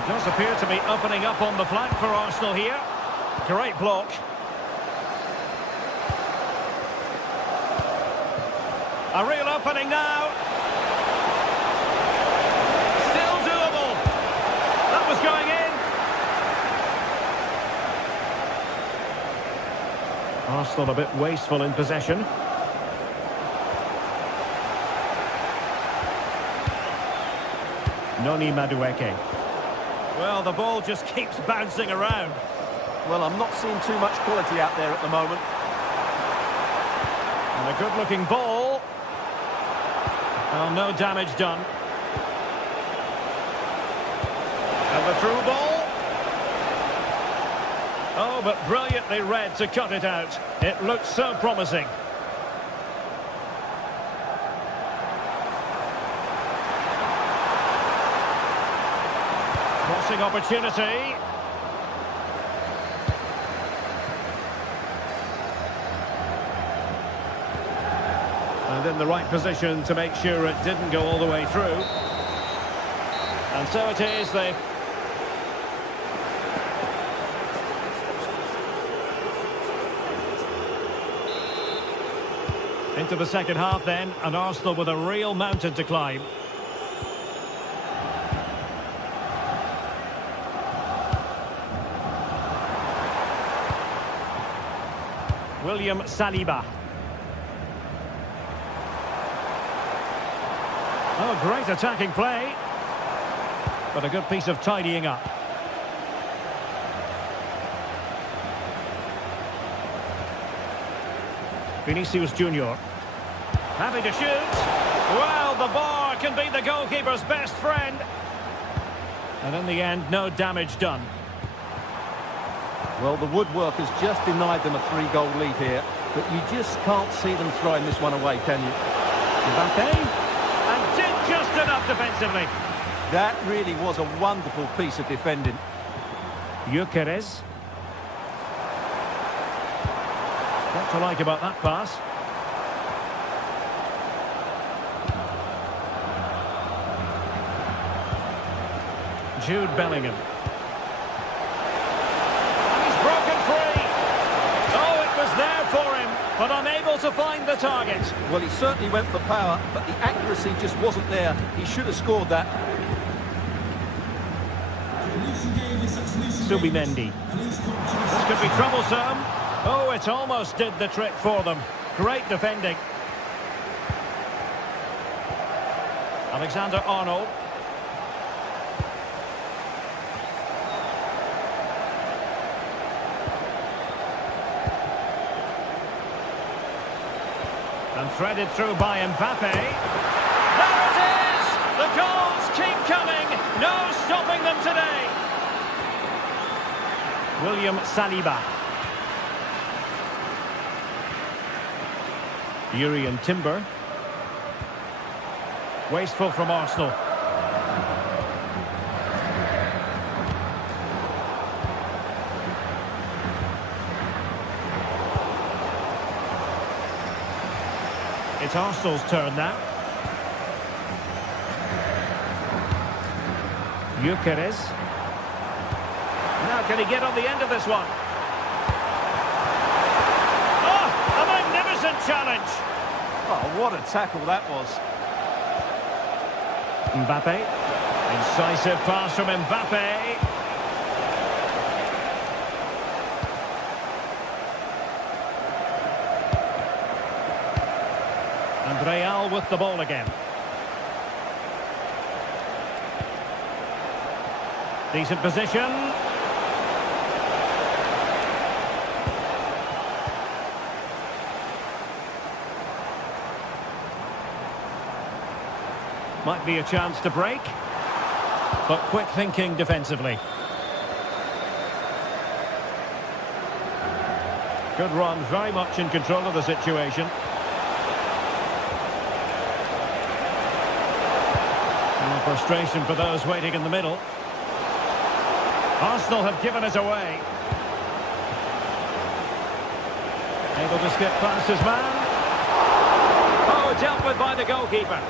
Does appear to be opening up on the flank for Arsenal here. Great block. A real opening now. Still doable. That was going in. Arsenal a bit wasteful in possession. Noni Madueke. Well, the ball just keeps bouncing around. Well, I'm not seeing too much quality out there at the moment. And a good-looking ball. Well, no damage done. And the through ball. Oh, but brilliantly read to cut it out. It looked so promising. Crossing opportunity. And in the right position to make sure it didn't go all the way through. And so it is, they... Into the second half then, and Arsenal with a real mountain to climb. William Saliba. Oh, great attacking play. But a good piece of tidying up. Vinicius Junior. Happy to shoot. Well, the bar can be the goalkeeper's best friend. And in the end, no damage done. Well, the woodwork has just denied them a 3-goal lead here, but you just can't see them throwing this one away, can you? Mbappe, and did just enough defensively. That really was a wonderful piece of defending. Gyökeres. What to like about that pass? Jude Bellingham. There for him, but unable to find the target. Well, he certainly went for power, but the accuracy just wasn't there. He should have scored that. Subimendi. This could be troublesome. Oh, it almost did the trick for them. Great defending. Alexander-Arnold. And threaded through by Mbappe. There it is! The goals keep coming. No stopping them today. William Saliba. Urian Timber. Wasteful from Arsenal. It's Arsenal's turn now. Gyökeres. Now can he get on the end of this one? Oh, a magnificent challenge. Oh, what a tackle that was. Mbappe. Incisive pass from Mbappe. And Real with the ball again. Decent position. Might be a chance to break, but quick thinking defensively. Good run, very much in control of the situation. And frustration for those waiting in the middle. Arsenal have given it away. Able to skip past his man. Oh, dealt with by the goalkeeper.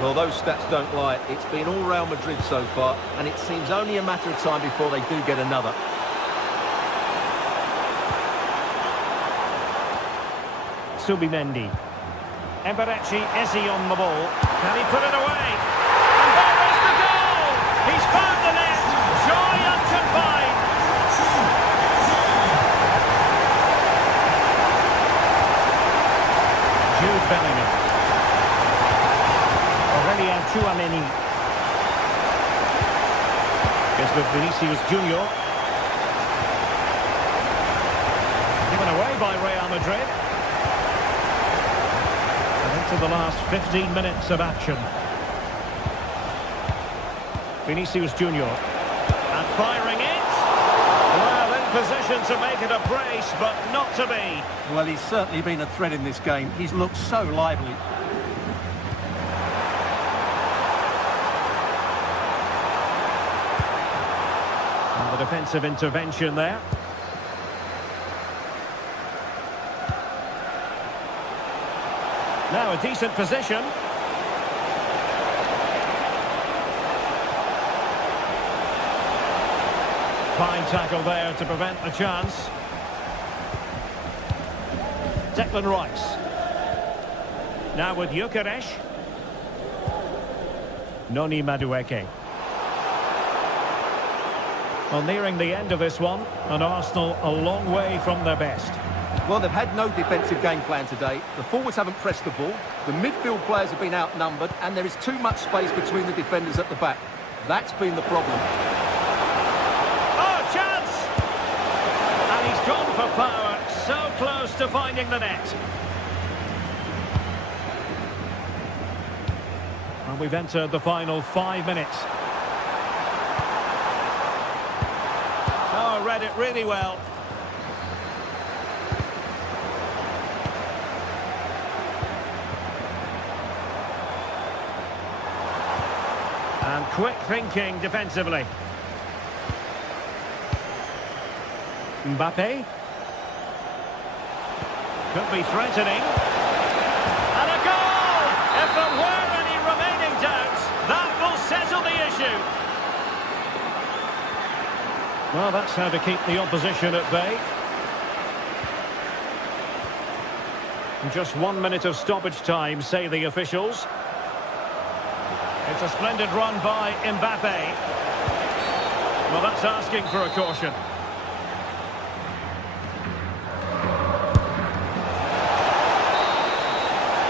Well, those stats don't lie. It's been all Real Madrid so far, and it seems only a matter of time before they do get another. Subimendi. Eberechi Eze on the ball. Can he put it away? And there is the goal! He's found the net! Joy unconfined! Jude Bellingham. Aurelien Tchouameni. Is with Vinicius Junior. Given away by Real Madrid. To the last 15 minutes of action. Vinicius Junior. And firing it. Well, in position to make it a brace, but not to be. Well, he's certainly been a threat in this game. He's looked so lively. And the defensive intervention there. Now a decent position. Fine tackle there to prevent the chance. Declan Rice. Now with Gyökeres. Noni Madueke. Well, nearing the end of this one, and Arsenal a long way from their best. Well, they've had no defensive game plan today. The forwards haven't pressed the ball. The midfield players have been outnumbered, and there is too much space between the defenders at the back. That's been the problem. Oh, chance! And he's gone for power, so close to finding the net. And we've entered the final 5 minutes. Oh, read it really well. And quick thinking defensively. Mbappe. Could be threatening. And a goal! If there were any remaining doubts, that will settle the issue. Well, that's how to keep the opposition at bay. Just 1 minute of stoppage time, say the officials. It's a splendid run by Mbappe. Well, that's asking for a caution.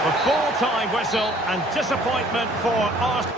The full-time whistle and disappointment for Arsenal.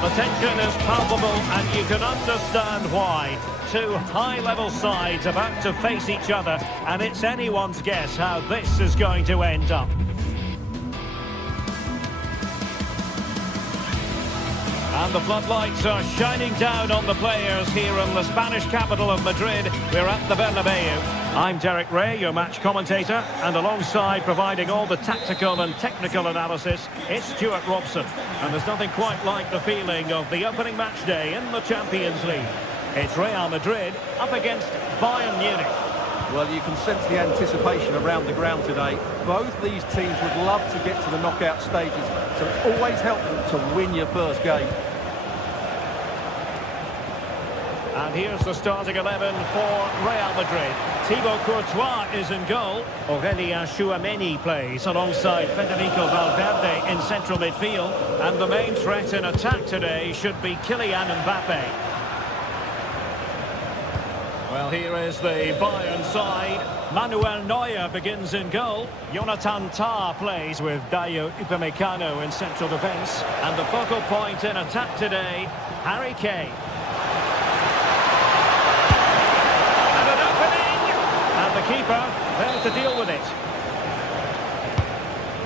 The tension is palpable, and you can understand why. Two high-level sides about to face each other, and it's anyone's guess how this is going to end up. And the floodlights are shining down on the players here in the Spanish capital of Madrid. We're at the Bernabeu. I'm Derek Ray, your match commentator, and alongside providing all the tactical and technical analysis, it's Stuart Robson. And there's nothing quite like the feeling of the opening match day in the Champions League. It's Real Madrid up against Bayern Munich. Well, you can sense the anticipation around the ground today. Both these teams would love to get to the knockout stages, so it's always helpful to win your first game. And here's the starting 11 for Real Madrid. Thibaut Courtois is in goal. Aurélien Tchouameni plays alongside Federico Valverde in central midfield. And the main threat in attack today should be Kylian Mbappe. Well, here is the Bayern side. Manuel Neuer begins in goal. Jonathan Tah plays with Dayo Upamecano in central defence. And the focal point in attack today, Harry Kane. And an opening! And the keeper there to deal with it.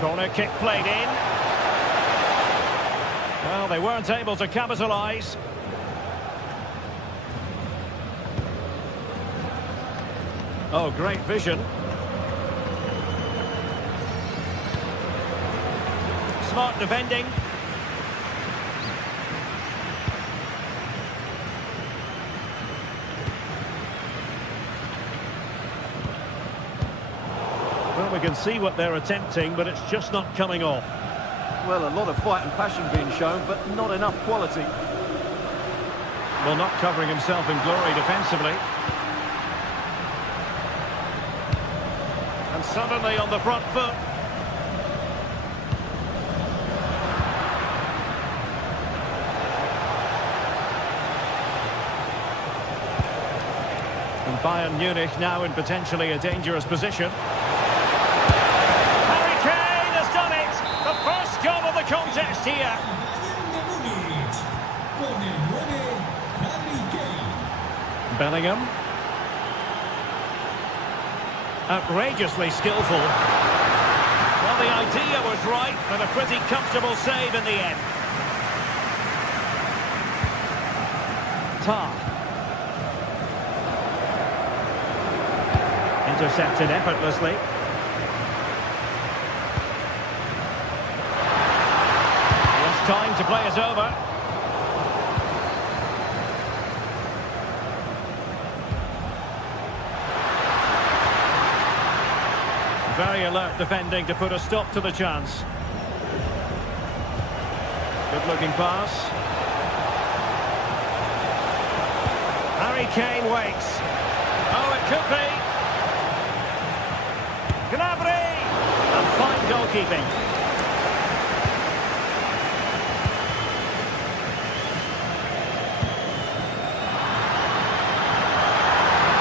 Corner kick played in. Well, they weren't able to capitalise. Oh, great vision. Smart defending. Well, we can see what they're attempting, but it's just not coming off. Well, a lot of fight and passion being shown, but not enough quality. Well, not covering himself in glory defensively. And suddenly on the front foot. And Bayern Munich now in potentially a dangerous position. Harry Kane has done it! The first goal of the contest here. Bellingham. Outrageously skillful. Well, the idea was right, but a pretty comfortable save in the end. Tah. Intercepted effortlessly. It's time to play it over. Very alert defending to put a stop to the chance. Good looking pass. Harry Kane waits. Oh, it could be. Gnabry! And fine goalkeeping.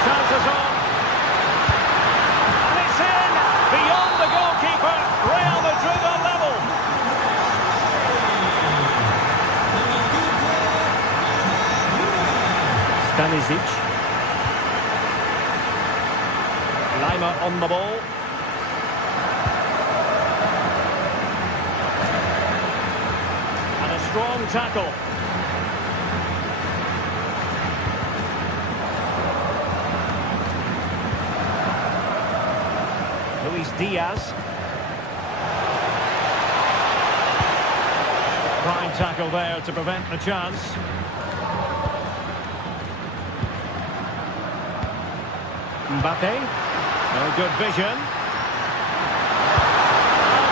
Chances on. And it's in! Beyond the goalkeeper, Real Madrid are level. Stanisic. Lima on the ball. And a strong tackle. Luis Diaz. Prime tackle there to prevent the chance. Mbappe. No good vision.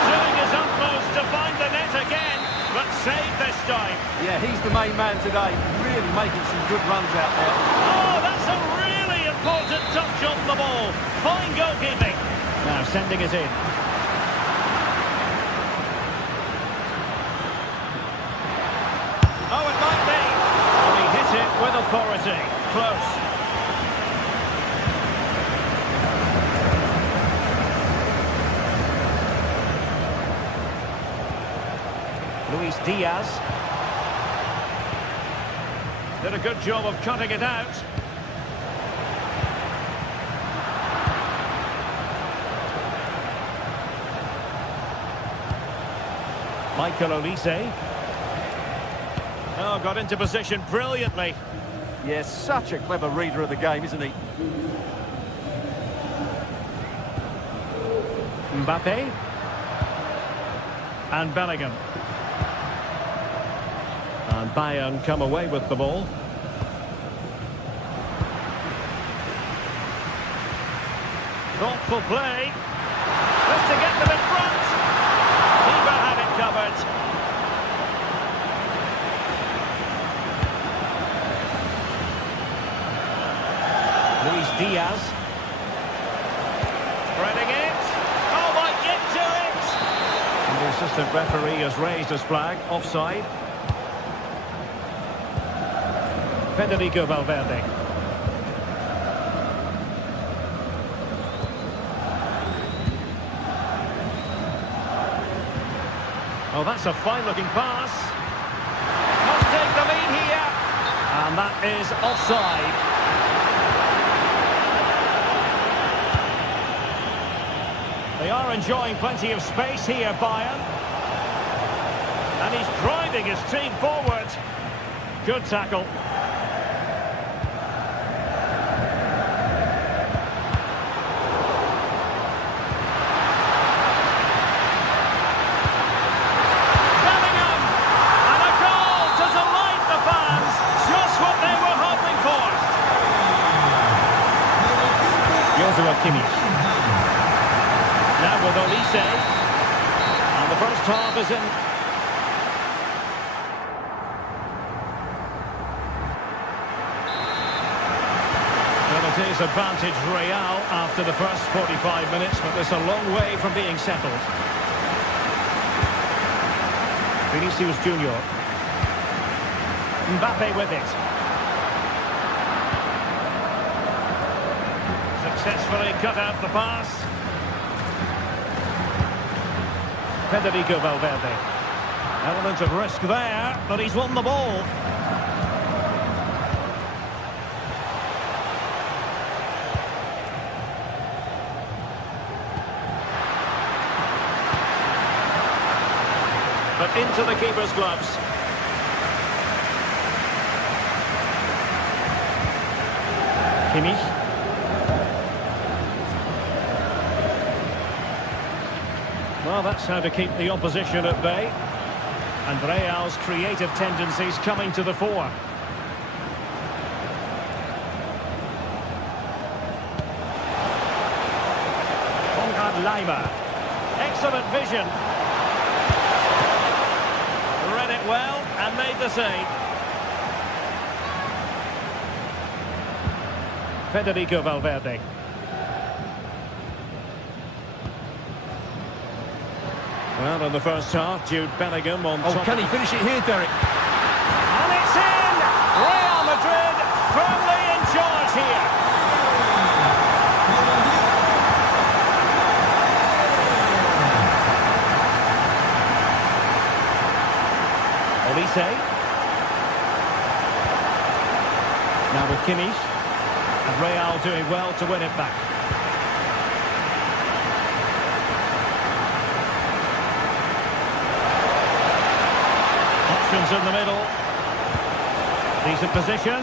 Doing his utmost to find the net again, but saved this time. Yeah, he's the main man today. Really making some good runs out there. Oh, that's a really important touch on the ball. Fine goalkeeping. Now sending it in. Oh, it might be. And he hit it with authority. Close. Luis Diaz. Did a good job of cutting it out. Michael Olise. Oh, got into position brilliantly. Yes, such a clever reader of the game, isn't he? Mbappe. And Bellingham. And Bayern come away with the ball. Thoughtful play. Just to get them in front. Keeper had it covered. Luis Diaz. Spreading it. Oh, might get to it. And the assistant referee has raised his flag. Offside. Federico Valverde. Oh, that's a fine-looking pass. Must take the lead here. And that is offside. They are enjoying plenty of space here, Bayern. And he's driving his team forward. Good tackle. Kimmich. Now with Olise. And the first half is in. Well, it is advantage Real after the first 45 minutes, but it's a long way from being settled. Vinicius Junior. Mbappe with it. Successfully cut out the pass. Federico Valverde. Element of risk there, but he's won the ball. But into the keeper's gloves. Kimmich. Well, that's how to keep the opposition at bay. And Real's creative tendencies coming to the fore. Konrad Laimer. Excellent vision. Read it well and made the save. Federico Valverde. Well, in the first half, Jude Bellingham on top. Oh, can he finish it here, Derek? And it's in! Real Madrid firmly in charge here. Olise. Now with Kimmich. And Real doing well to win it back. In the middle. Decent position.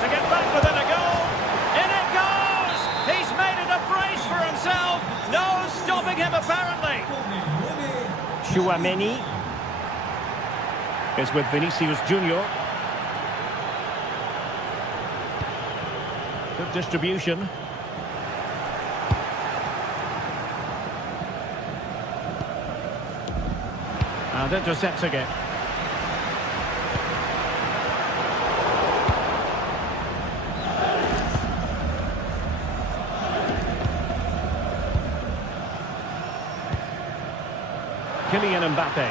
To get back within a goal. In it goes! He's made it a brace for himself. No stopping him, apparently. Tchouaméni is with Vinicius Junior. Good distribution. And intercepts again. Kylian Mbappe.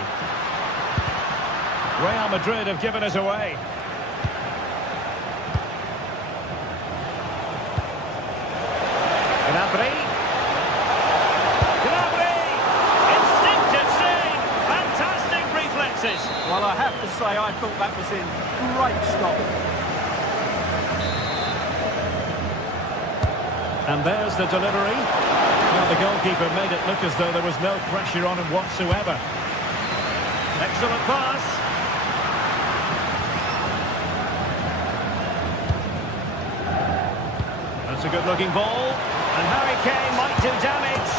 Real Madrid have given us away. Gnabry. Instinctive save. Fantastic reflexes. Well, I have to say, I thought that was in. Great stop. And there's the delivery. Well, the goalkeeper made it look as though there was no pressure on him whatsoever. Excellent pass. a good-looking ball. And Harry Kane might do damage.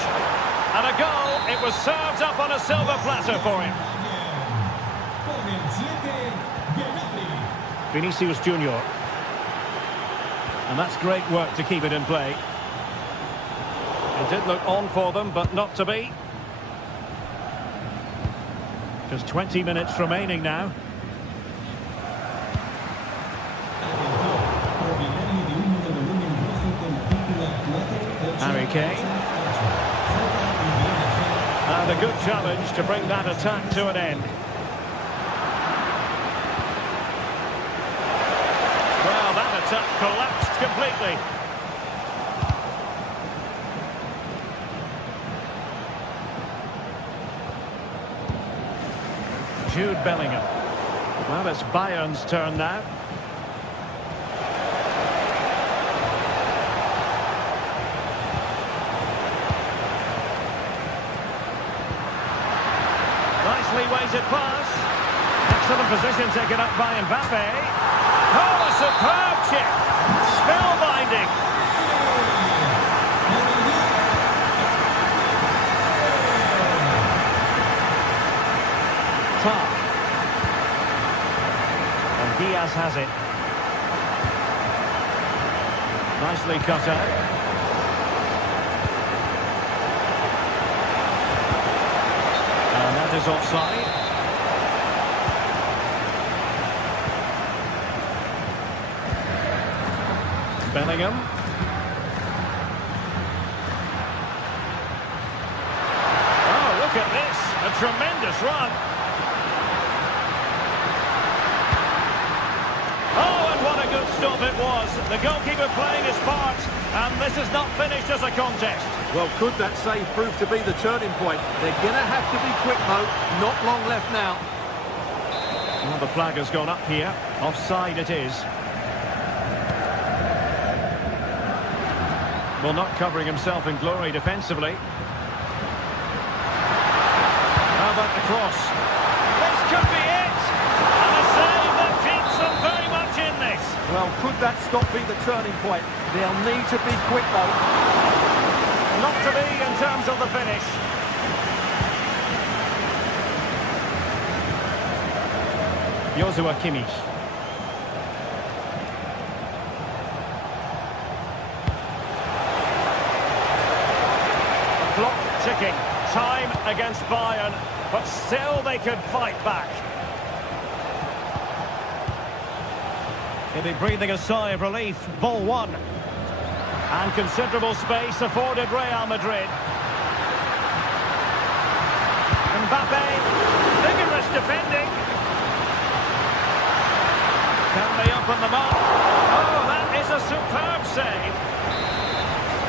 And a goal. It was served up on a silver platter for him. Con el 7, Gnabry. Vinicius Junior. And that's great work to keep it in play. It did look on for them, but not to be. Just 20 minutes remaining now. Harry Kane. And a good challenge to bring that attack to an end. Well, that attack collapsed completely. Jude Bellingham. Well, it's Bayern's turn now. Nicely weighted pass. Excellent position taken up by Mbappe. Oh, a superb chip. Spellbinding. Top. And Diaz has it. Nicely cut out. And that is offside. Bellingham. Oh, look at this. A tremendous run. Oh, and what a good stop it was. The goalkeeper playing his part, and this is not finished as a contest. Well, could that save prove to be the turning point? They're going to have to be quick, though. Not long left now. Well, the flag has gone up here. Offside it is. Well, not covering himself in glory defensively. How about the cross? This could be it! And a save that keeps them very much in this. Well, could that stop be the turning point? They'll need to be quick, though. Not to be in terms of the finish. Joshua Kimmich. Clock ticking. Time against Bayern, but still they could fight back. He'll be breathing a sigh of relief. Ball one. And considerable space afforded Real Madrid. Mbappe, vigorous defending. Can they open them up? Oh, that is a superb save.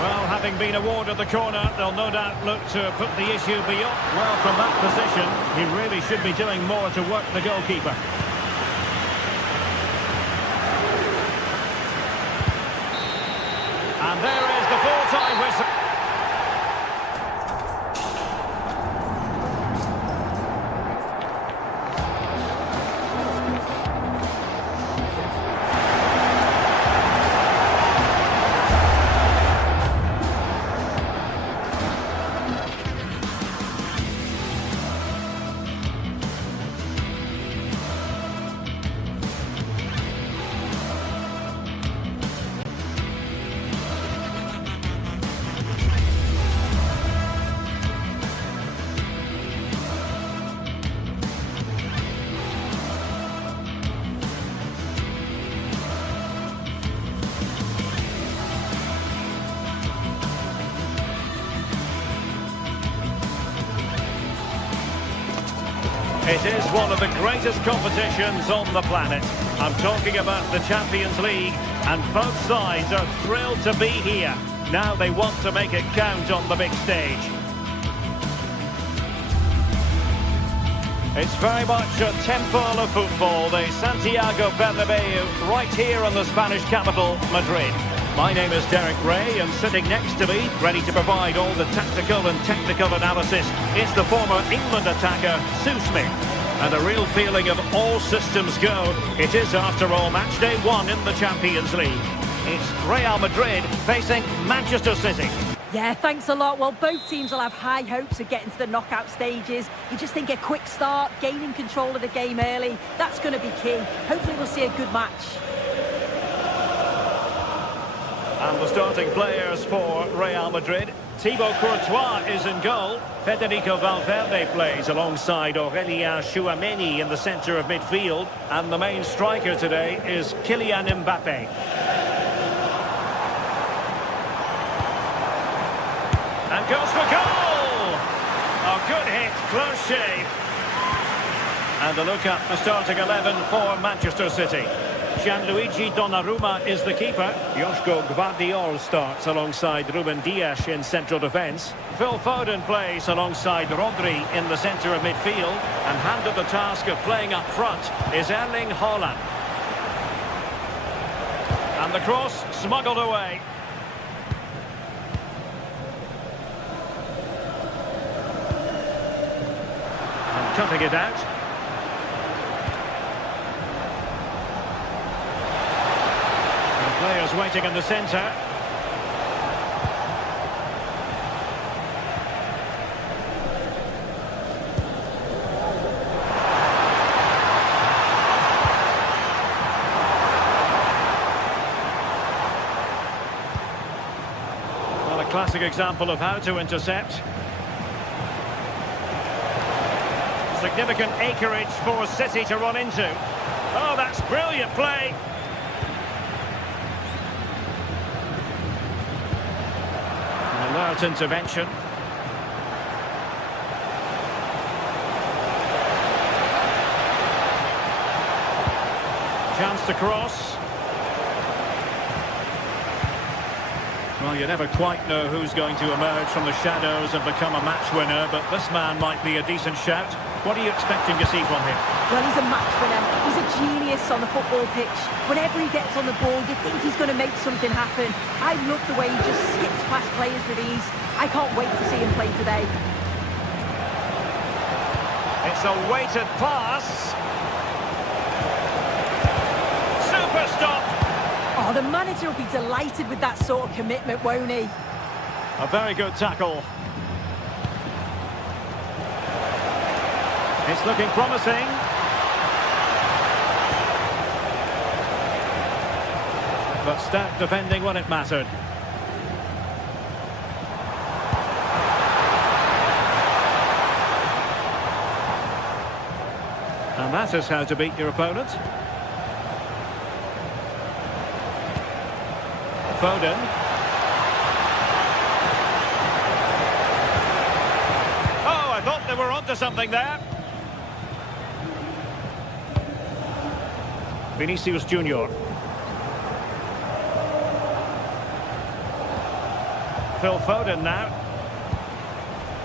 Well, having been awarded the corner, they'll no doubt look to put the issue beyond. Well, from that position, he really should be doing more to work the goalkeeper. And there is the full-time whistle. It is one of the greatest competitions on the planet. I'm talking about the Champions League, and both sides are thrilled to be here. Now they want to make it count on the big stage. It's very much a temple of football, the Santiago Bernabeu, right here in the Spanish capital, Madrid. My name is Derek Ray, and sitting next to me, ready to provide all the tactical and technical analysis, is the former England attacker, Sue Smith. And a real feeling of all systems go. It is, after all, match day one in the Champions League. It's Real Madrid facing Manchester City. Yeah, thanks a lot. Well, both teams will have high hopes of getting to the knockout stages. You just think a quick start, gaining control of the game early, that's going to be key. Hopefully we'll see a good match. And the starting players for Real Madrid. Thibaut Courtois is in goal. Federico Valverde plays alongside Aurélien Tchouaméni in the centre of midfield. And the main striker today is Kylian Mbappé. And goes for goal! A good hit, close shave. And a look at the starting 11 for Manchester City. Gianluigi Donnarumma is the keeper. Joško Gvardiol starts alongside Ruben Dias in central defence. Phil Foden plays alongside Rodri in the centre of midfield. And handed the task of playing up front is Erling Haaland. And the cross smuggled away. And cutting it out. Players waiting in the centre. Well, a classic example of how to intercept. Significant acreage for City to run into. Oh, that's brilliant play. Alert intervention. Chance to cross. Well, you never quite know who's going to emerge from the shadows and become a match winner, but this man might be a decent shout. What are you expecting to see from him? Well, he's a match winner. He's a genius on the football pitch. Whenever he gets on the ball, you think he's going to make something happen. I love the way he just skips past players with ease. I can't wait to see him play today. It's a weighted pass. Super stop. Oh, the manager will be delighted with that sort of commitment, won't he? A very good tackle. It's looking promising. But stout defending when it mattered. And that is how to beat your opponent. Foden. Oh, I thought they were onto something there. Vinicius Junior. Phil Foden now.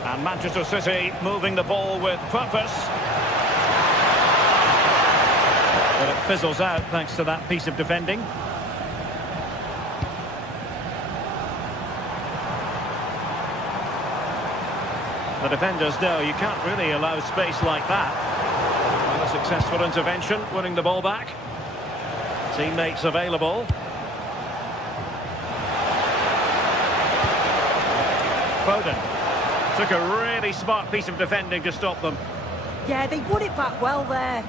And Manchester City moving the ball with purpose. But it fizzles out thanks to that piece of defending. The defenders know you can't really allow space like that. And a successful intervention, winning the ball back. Teammates available. Foden took a really smart piece of defending to stop them. Yeah, they won it back well there.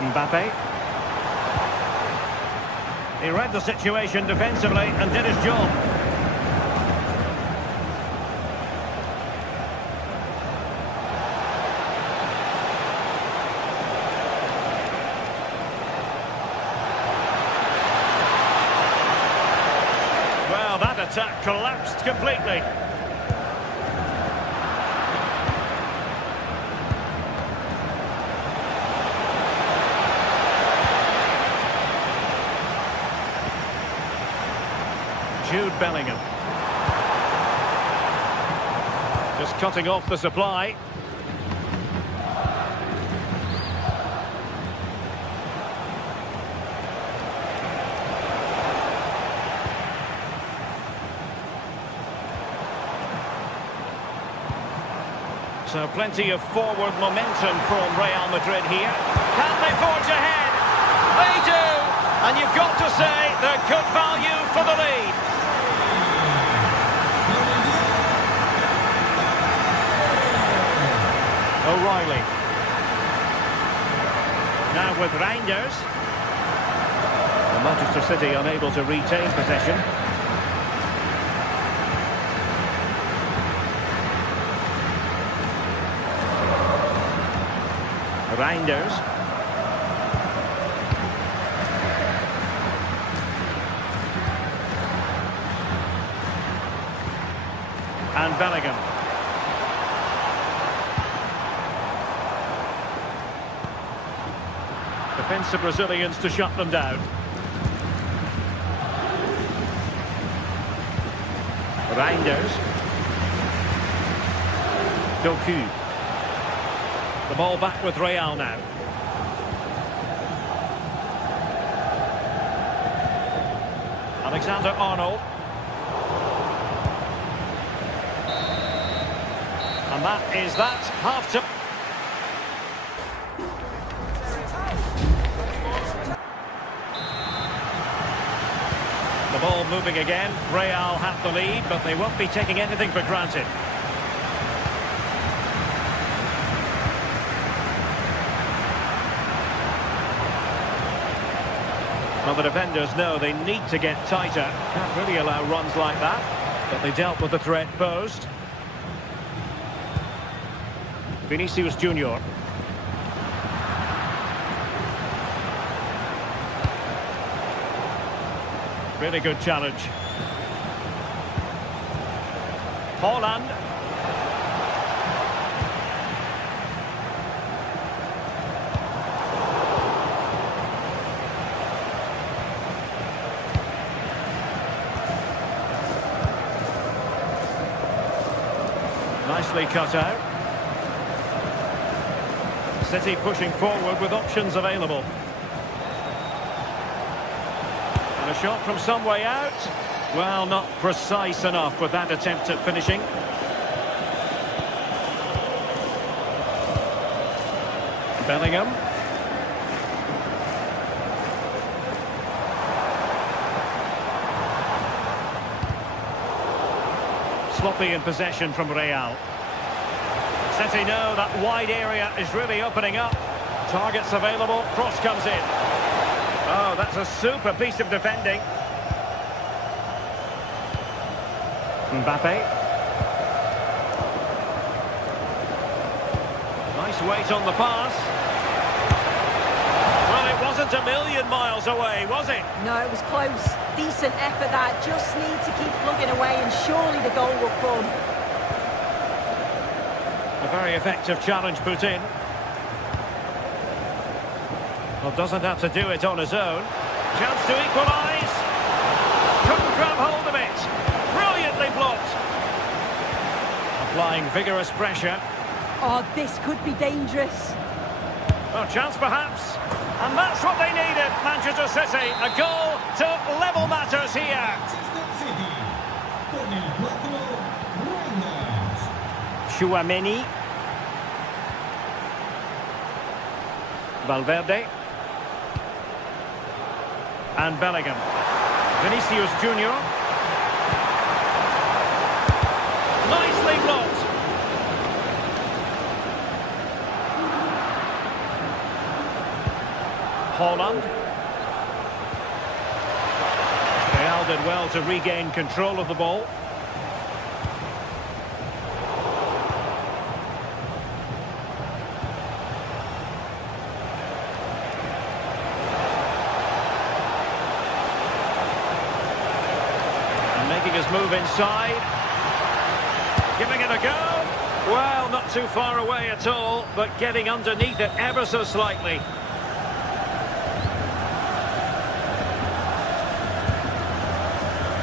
Mbappé. He read the situation defensively and did his job. Well, that attack collapsed completely. Jude Bellingham. Just cutting off the supply. So plenty of forward momentum from Real Madrid here. Can they forge ahead? They do! And you've got to say they're good value for the lead. O'Reilly. Now with Reinders. And Manchester City unable to retain possession. Reinders. And Bellingham. Defensive Brazilians to shut them down. Reinders. Doku. The ball back with Real now. Alexander-Arnold. And that is that. Half to... The ball moving again. Real have the lead, but they won't be taking anything for granted. Well, the defenders know they need to get tighter. Can't really allow runs like that. But they dealt with the threat posed. Vinicius Junior. Really good challenge. Haaland. Nicely cut out. City pushing forward with options available. And a shot from some way out. Well, not precise enough with that attempt at finishing. Bellingham. Sloppy in possession from Real. City know that wide area is really opening up. Targets available, cross comes in. Oh, that's a super piece of defending. Mbappe. Nice weight on the pass. Well, it wasn't a million miles away, was it? No, it was close. Decent effort that. Just need to keep plugging away and surely the goal will come. A very effective challenge put in. Well, doesn't have to do it on his own. Chance to equalise. Couldn't grab hold of it. Brilliantly blocked. Applying vigorous pressure. Oh, this could be dangerous. Well, chance perhaps. And that's what they needed, Manchester City. A goal to level matters here. Chouameni. Valverde. And Bellingham. Vinicius Junior. Nicely blocked. Haaland. Real did well to regain control of the ball. And making his move inside. Giving it a go. Well, not too far away at all, but getting underneath it ever so slightly.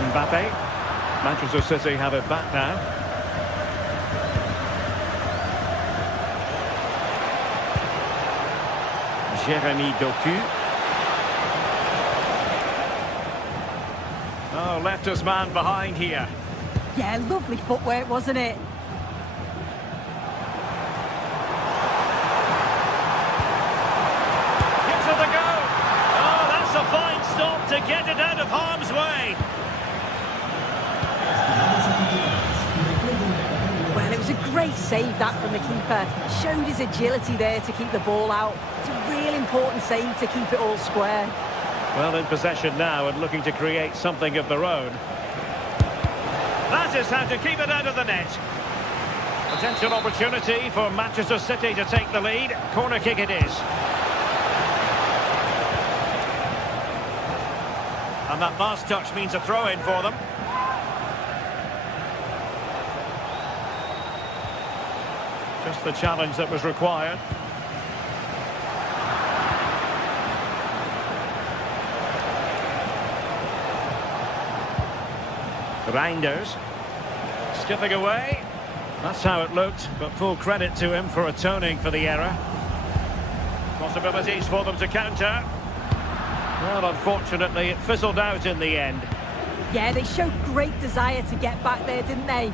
Mbappe. Manchester City have it back now. Jeremy Doku. Oh, left his man behind here. Yeah, lovely footwork, wasn't it? to get it out of harm's way. Well, it was a great save that from the keeper. Showed his agility there to keep the ball out. It's a real important save to keep it all square. Well, in possession now and looking to create something of their own. That is how to keep it out of the net. Potential opportunity for Manchester City to take the lead. Corner kick it is. And that last touch means a throw-in for them. Just the challenge that was required. Reinders. Skipping away. That's how it looked, but full credit to him for atoning for the error. Possibilities for them to counter. Well, unfortunately, it fizzled out in the end. Yeah, they showed great desire to get back there, didn't they?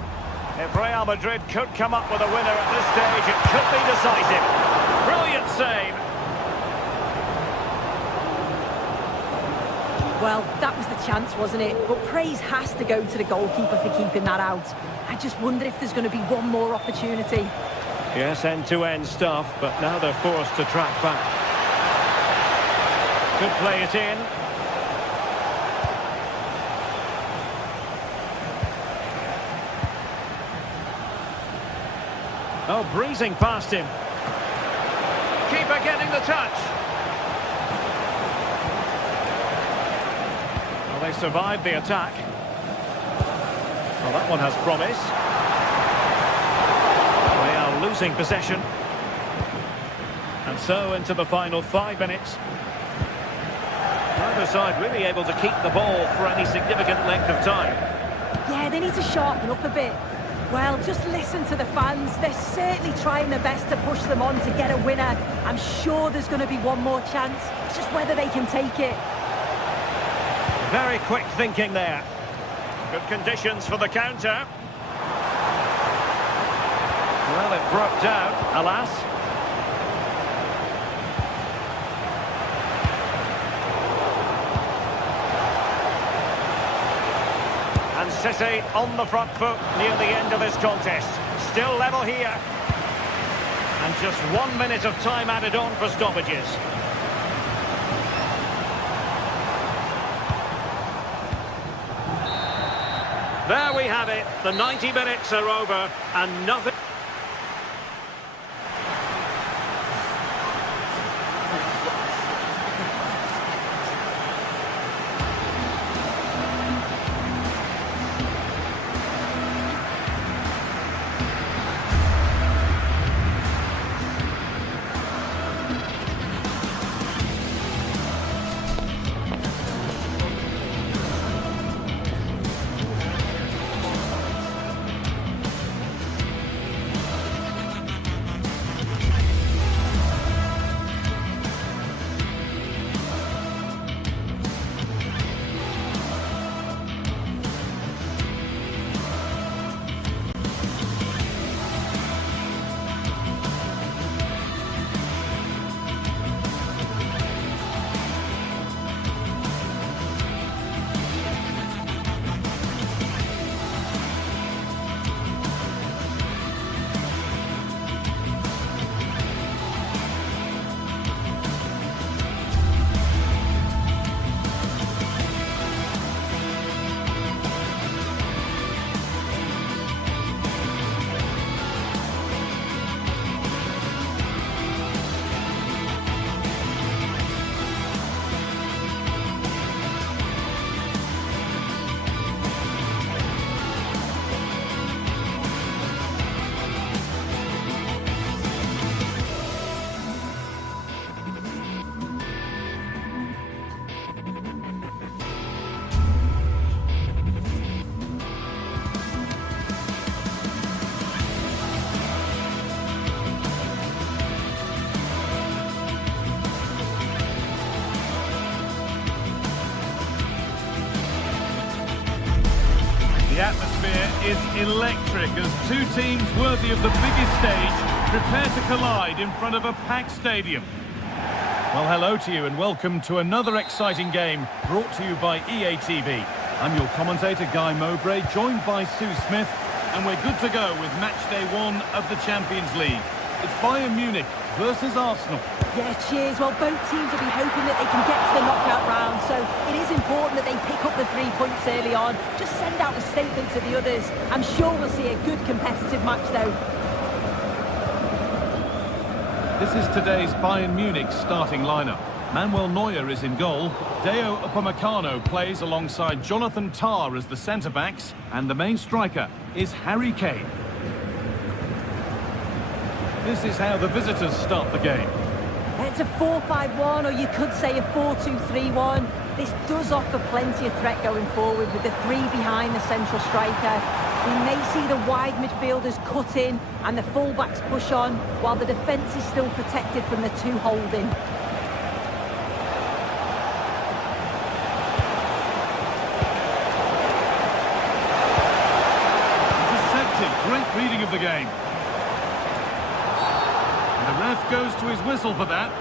If Real Madrid could come up with a winner at this stage, it could be decisive. Brilliant save. Well, that was the chance, wasn't it? But praise has to go to the goalkeeper for keeping that out. I just wonder if there's going to be one more opportunity. Yes, end-to-end stuff, but now they're forced to track back. Could play it in. Oh, breezing past him. Keeper getting the touch. Well, they survived the attack. Well, that one has promise. They are losing possession. And so into the final 5 minutes. Neither side really able to keep the ball for any significant length of time. Yeah, they need to sharpen up a bit. Well, just listen to the fans. They're certainly trying their best to push them on to get a winner. I'm sure there's going to be one more chance. It's just whether they can take it. Very quick thinking there. Good conditions for the counter. Well, it broke down, alas. And City on the front foot near the end of this contest. Still level here. And just 1 minute of time added on for stoppages. There we have it. The 90 minutes are over and nothing. The atmosphere is electric as two teams worthy of the biggest stage prepare to collide in front of a packed stadium. Well, hello to you and welcome to another exciting game brought to you by EA TV. I'm your commentator, Guy Mowbray, joined by Sue Smith, and we're good to go with match day 1 of the Champions League. It's Bayern Munich versus Arsenal. Yeah, cheers. Well, both teams will be hoping that they can get to the knockout round, so it is important that they pick up the 3 points early on. Just send out a statement to the others. I'm sure we'll see a good competitive match, though. This is today's Bayern Munich starting lineup. Manuel Neuer is in goal. Deo Upamecano plays alongside Jonathan Tah as the centre-backs, and the main striker is Harry Kane. This is how the visitors start the game. It's a 4-5-1, or you could say a 4-2-3-1. This does offer plenty of threat going forward with the 3 behind the central striker. We may see the wide midfielders cut in and the full-backs push on, while the defence is still protected from the 2 holding. Intercepted, great reading of the game. The ref goes to his whistle for that.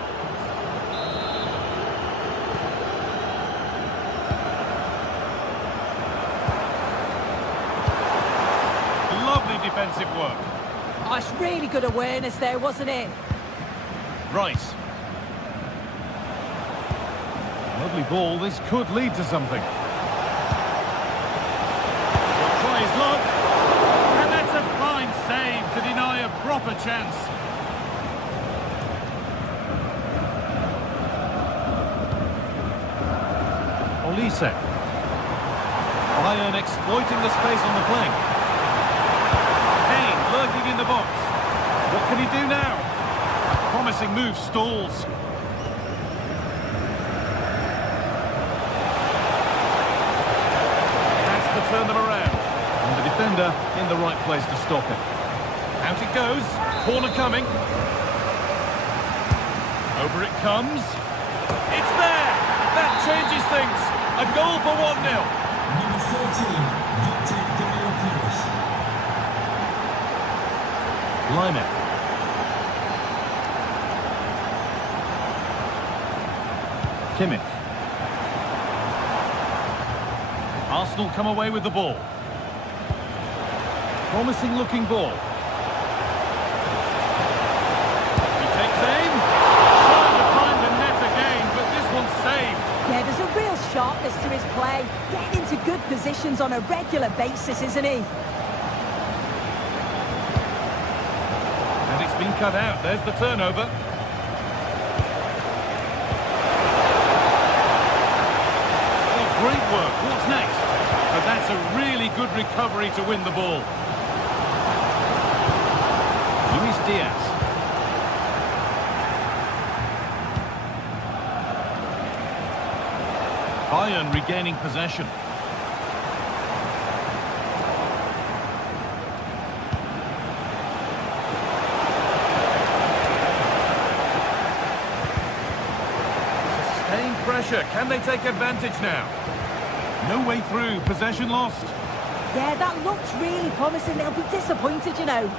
Lovely defensive work. Oh, it's really good awareness there, wasn't it? Rice. Lovely ball. This could lead to something. He'll try his luck. And that's a fine save to deny a proper chance. Olise. Bayern exploiting the space on the flank. Kane lurking in the box. What can he do now? A promising move stalls. Has to turn them around. And the defender in the right place to stop it. Out it goes. Corner coming. Over it comes. It's there! That changes things. A goal for 1-0. Number 14, Victor Gimel. Line. Kimmich. Arsenal come away with the ball. Promising looking ball. He takes aim. Trying to find the net again, but this one's saved. Yeah, there's a real sharpness to his play. Getting into good positions on a regular basis, isn't he? And it's been cut out. There's the turnover. Oh, great work. What's next? But that's a really good recovery to win the ball. Luis Diaz. Bayern regaining possession. Sustained pressure. Can they take advantage now? No way through. Possession lost. Yeah, that looks really promising. They'll be disappointed, you know.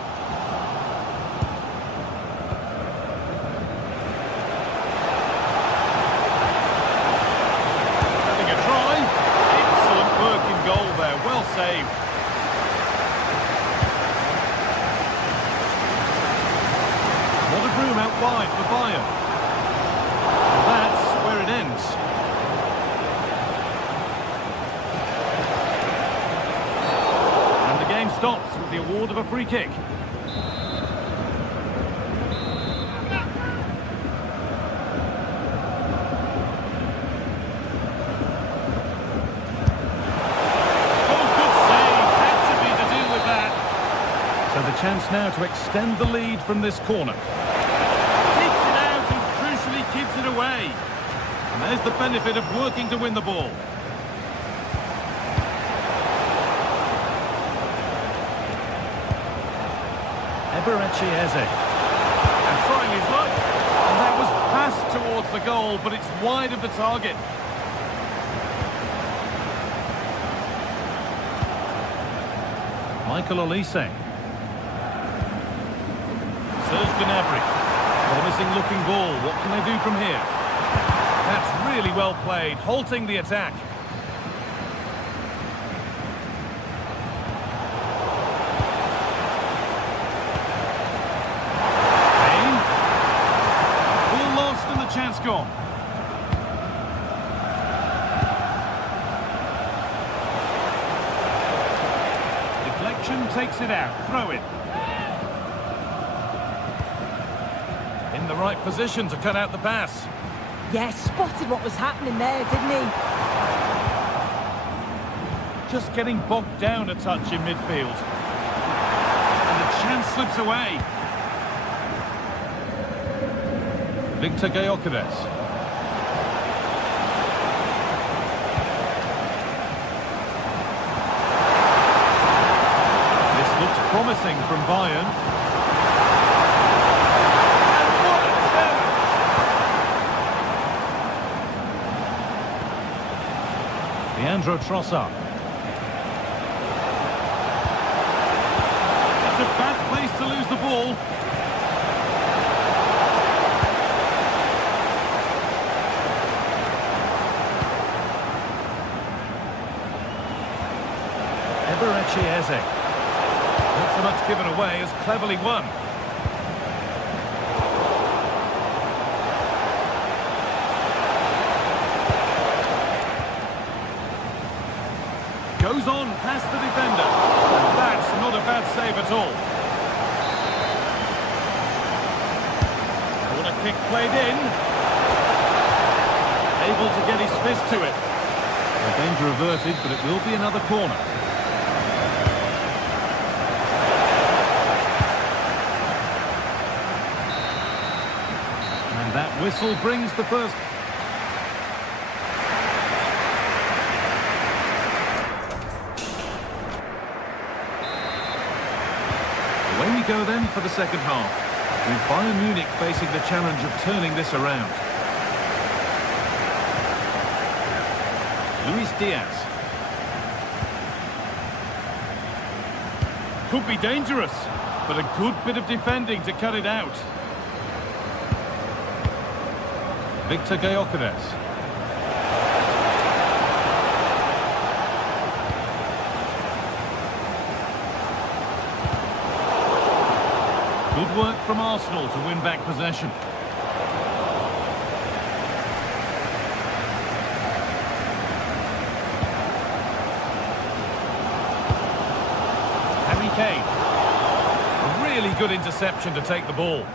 Having a try. Excellent work in goal there. Well saved. What a room out wide for Bayern. And that's where it ends. And the game stops with the award of a free kick. So the chance now to extend the lead from this corner. Keeps it out and crucially keeps it away. And there's the benefit of working to win the ball. Eberechi Eze. And trying his luck. And that was passed towards the goal, but it's wide of the target. Michael Olise. Serge Gnabry. Promising looking ball. What can they do from here? That's really well played, halting the attack. Kane. Ball lost and the chance gone. Deflection takes it out. Throw it. In the right position to cut out the pass. Yes, spotted what was happening there, didn't he? Just getting bogged down a touch in midfield. And the chance slips away. Victor Gyökeres. This looks promising from Bayern. Leandro Trossard. It's a bad place to lose the ball. Eberechi Eze. Not so much given away as cleverly won. Goes on past the defender. That's not a bad save at all. Corner kick played in. Able to get his fist to it. The danger averted, but it will be another corner. And that whistle brings the first. Away we go then for the second half, with Bayern Munich facing the challenge of turning this around. Luis Diaz. Could be dangerous, but a good bit of defending to cut it out. Victor Gyökeres. Good work from Arsenal to win back possession. Harry Kane. A really good interception to take the ball.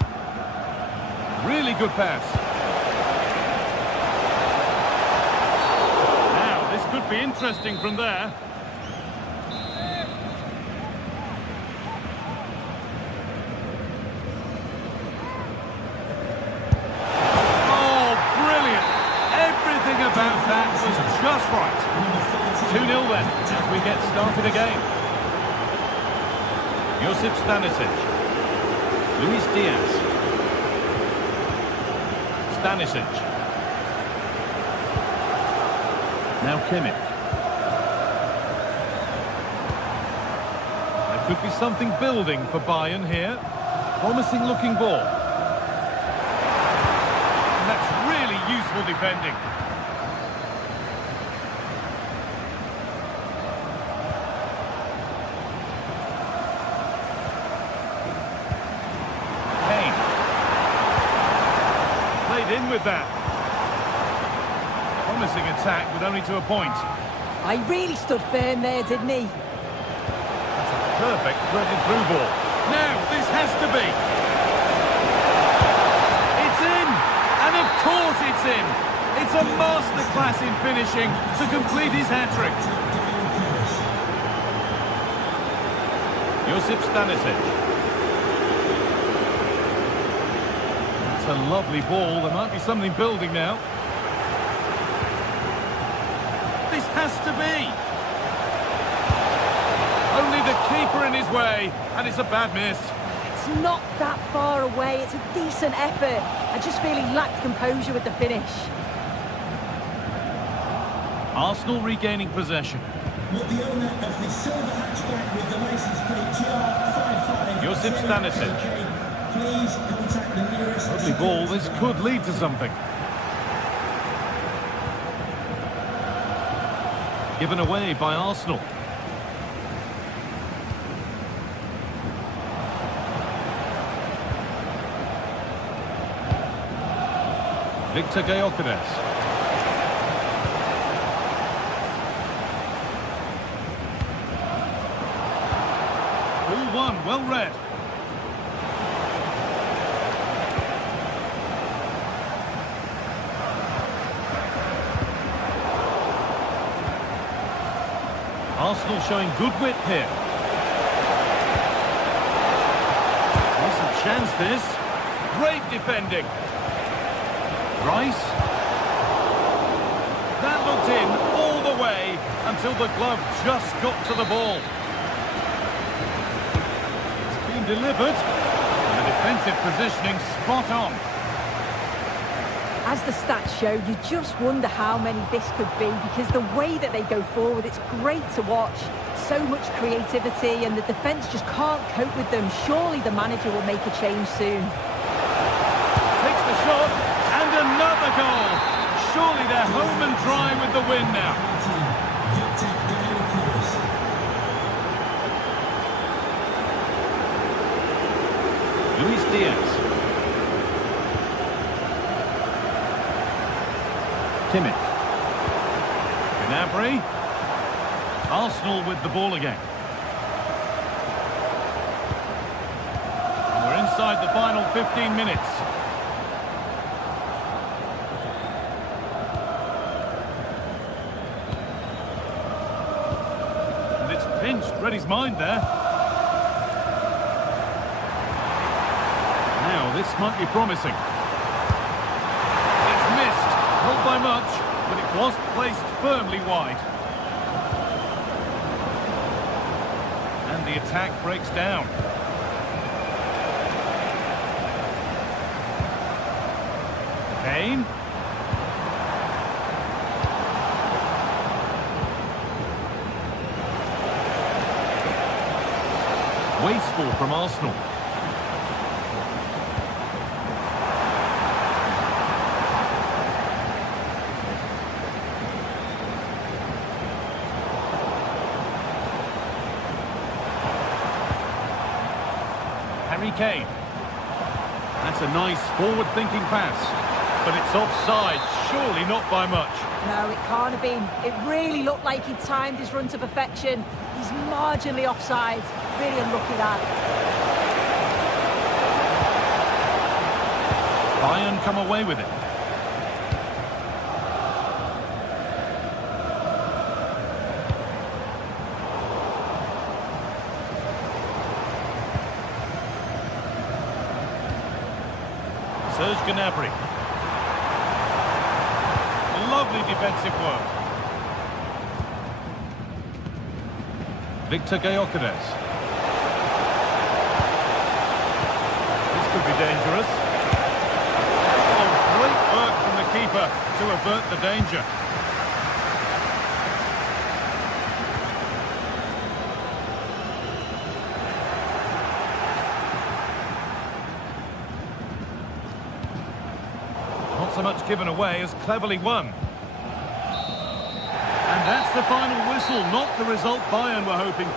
Really good pass. Now, this could be interesting from there. About that was just right. 2-0 then, as we get started again. Josip Stanisic. Luis Diaz. Stanisic. Now Kimmich. There could be something building for Bayern here. Promising looking ball. And that's really useful defending. In with that. Promising attack, but only to a point. I really stood firm there, didn't he? That's a perfect threaded through ball. Now, this has to be. It's in! And of course it's in! It's a masterclass in finishing to complete his hat-trick. Josip Stanisic. A lovely ball. There might be something building now. This has to be. Only the keeper in his way, and it's a bad miss. It's not that far away. It's a decent effort. I just feel he lacked composure with the finish. Arsenal regaining possession. With the owner of the silver hatchback with the license plate GR55. Josip Stanisic. Please contact the nearest. Lovely ball. This could lead to something. Given away by Arsenal. Victor Gyökeres. All one, well read. Arsenal showing good wit here. Decent chance this. Great defending. Rice. That looked in all the way until the glove just got to the ball. It's been delivered. And the defensive positioning spot on. As the stats show, you just wonder how many this could be, because the way that they go forward, it's great to watch. So much creativity, and the defence just can't cope with them. Surely the manager will make a change soon. Takes the shot, and another goal. Surely they're home and dry with the win now. Luis Diaz. Kimmich. Gnabry. Arsenal with the ball again. And we're inside the final 15 minutes. And it's pinched, read his mind there. Now this might be promising. It's missed. Not by much, but it was placed firmly wide. And the attack breaks down. Kane. Wasteful from Arsenal. Kane. That's a nice forward-thinking pass, but it's offside, surely not by much. No, it can't have been. It really looked like he timed his run to perfection. He's marginally offside. Really unlucky that. Bayern come away with it. Serge Gnabry. Lovely defensive work. Victor Gyökeres. This could be dangerous. Oh, great work from the keeper to avert the danger. Not so much given away as cleverly won. And that's the final whistle, not the result Bayern were hoping.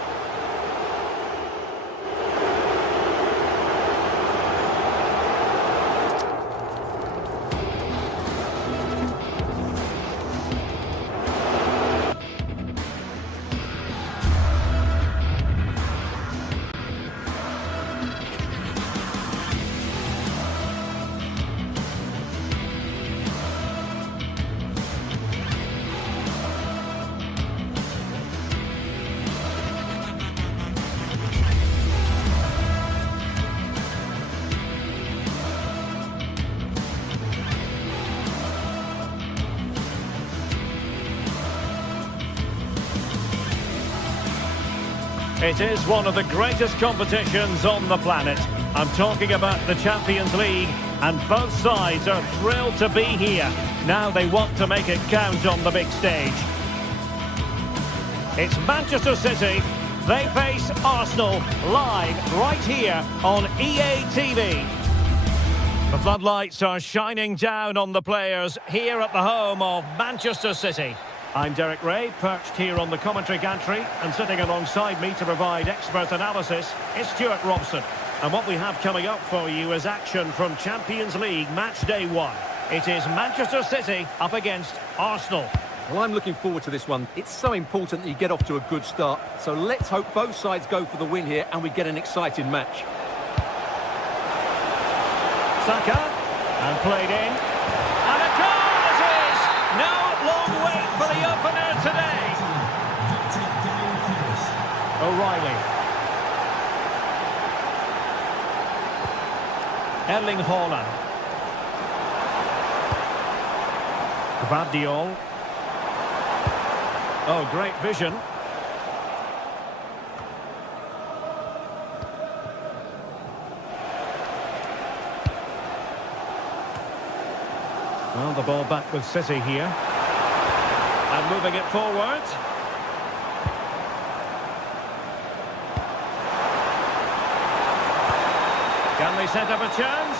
It is one of the greatest competitions on the planet. I'm talking about the Champions League, and both sides are thrilled to be here. Now they want to make it count on the big stage. It's Manchester City. They face Arsenal live right here on EA TV. The floodlights are shining down on the players here at the home of Manchester City. I'm Derek Ray, perched here on the commentary gantry, and sitting alongside me to provide expert analysis is Stuart Robson. And what we have coming up for you is action from Champions League match day 1. It is Manchester City up against Arsenal. Well, I'm looking forward to this one. It's so important that you get off to a good start. So let's hope both sides go for the win here and we get an exciting match. Saka, and played in. And a goal it is! No long wait for the opener today. O'Reilly. Erling Haaland. Gvardiol. Oh, great vision. Well, the ball back with City here. And moving it forward. Can they set up a chance?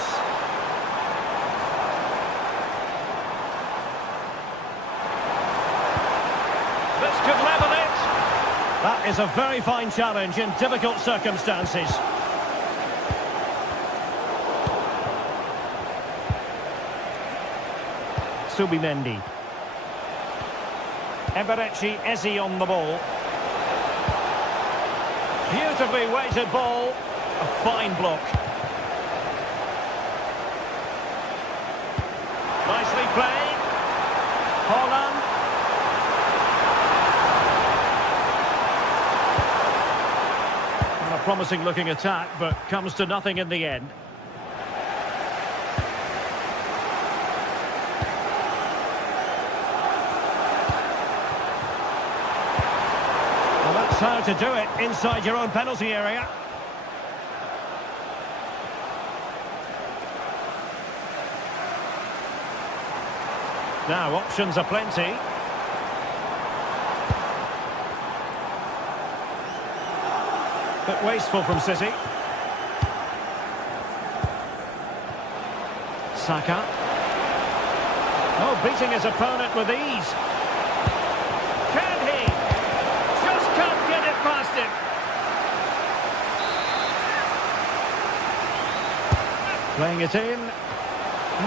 This could level it. That is a very fine challenge in difficult circumstances. Subimendi. Eberechi Eze on the ball. Beautifully weighted ball. A fine block. Nicely played. Haaland. And a promising looking attack, but comes to nothing in the end. That's how to do it inside your own penalty area. Now, options are plenty. Bit wasteful from City. Saka. Oh, beating his opponent with ease. Can he? Just can't get it past him. Playing it in.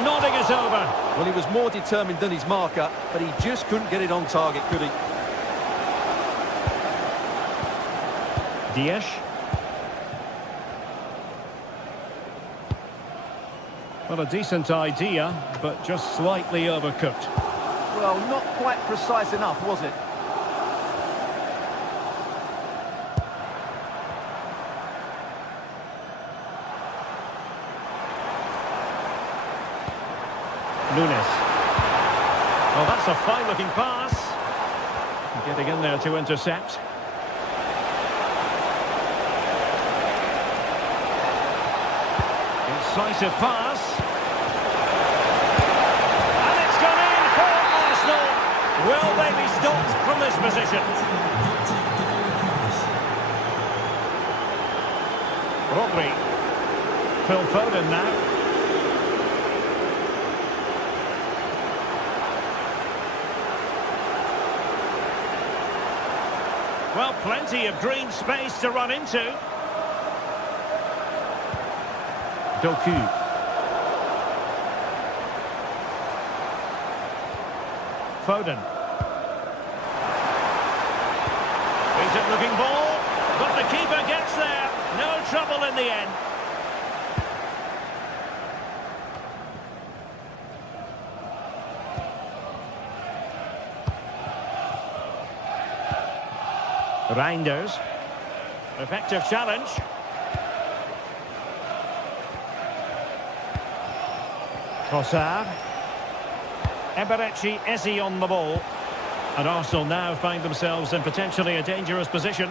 Nodding it over. Well, he was more determined than his marker, but he just couldn't get it on target, could he? Dias. Well, a decent idea, but just slightly overcooked. Well, not quite precise enough, was it? Nunes. Oh, that's a fine-looking pass. Getting in there to intercept. Incisive pass. And it's gone in for Arsenal. Will they be stopped from this position? Rodri. Phil Foden now. Well, plenty of green space to run into. Doku. Foden. Decent looking ball, but the keeper gets there. No trouble in the end. Reinders. Effective challenge. Trossard. Eberechi Eze on the ball. And Arsenal now find themselves in potentially a dangerous position.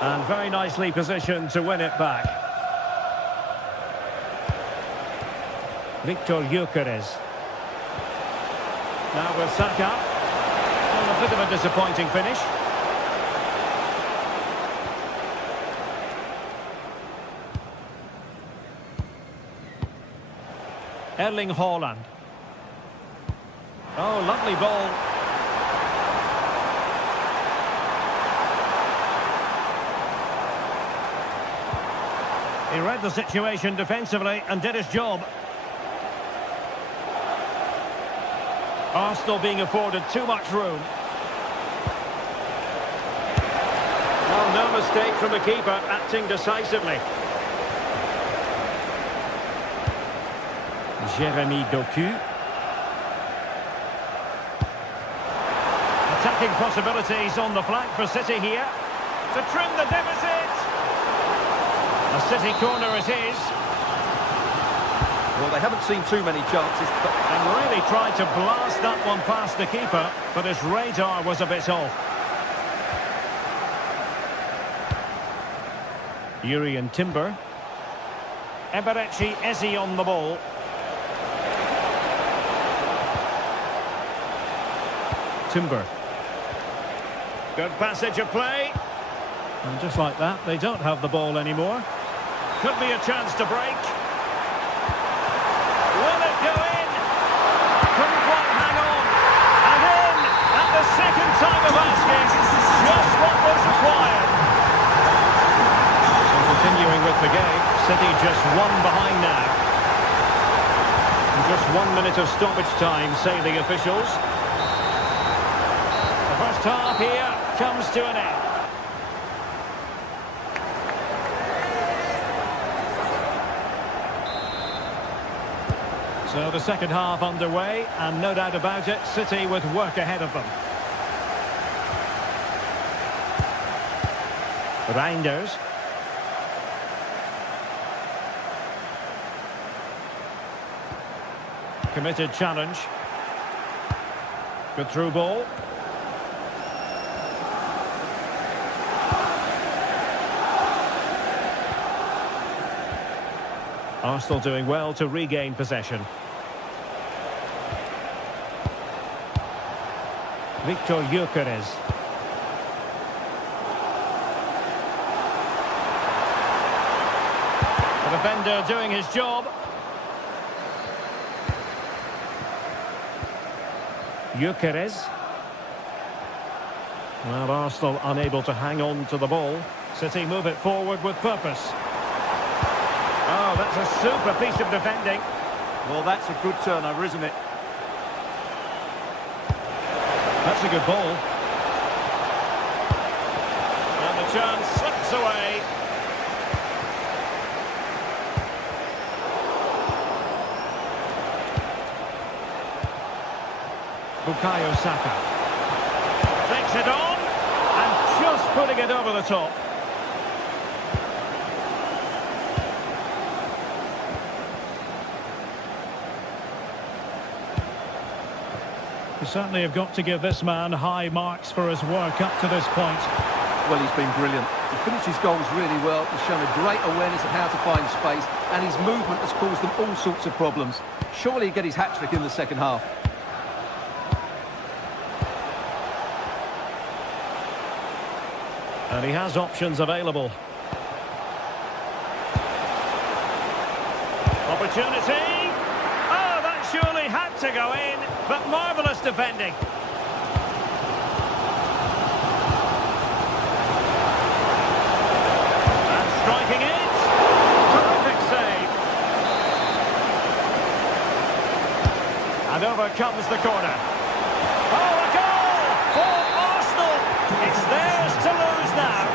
And very nicely positioned to win it back. Victor Gyökeres. Now with Saka. Well, a bit of a disappointing finish. Erling Haaland. Oh, lovely ball. He read the situation defensively and did his job. Arsenal being afforded too much room. Well, no mistake from the keeper, acting decisively. Jeremy Doku. Attacking possibilities on the flank for City here. To trim the deficit. A City corner it is. Well, they haven't seen too many chances, but And really tried to blast that one past the keeper, but his radar was a bit off. Urian Timber. Eberechi Eze on the ball. Timber. Good passage of play. And just like that, they don't have the ball anymore. Could be a chance to break. Will it go in? Couldn't quite hang on. And in at the second time of asking. Just what was required. So continuing with the game, City just one behind now. And just 1 minute of stoppage time, say the officials. The first half here comes to an end. So the second half underway, and no doubt about it, City with work ahead of them. Reinders. Committed challenge. Good through ball. Arsenal doing well to regain possession. Victor Gyökeres. The defender doing his job. Gyökeres. Well, Arsenal unable to hang on to the ball. City move it forward with purpose. Oh, that's a super piece of defending. well, that's a good turnover, isn't it? That's a good ball. And the chance slips away. Bukayo Saka. Takes it on. And just putting it over the top. You certainly have got to give this man high marks for his work up to this point. Well, he's been brilliant. He finished his goals really well. He's shown a great awareness of how to find space, and his movement has caused them all sorts of problems. Surely he'll get his hat-trick in the second half. And he has options available. Opportunity! Oh, that surely had to go in, but marvellous defending. And striking it. Terrific save. And over comes the corner. Oh, a goal for Arsenal! It's theirs to lose now.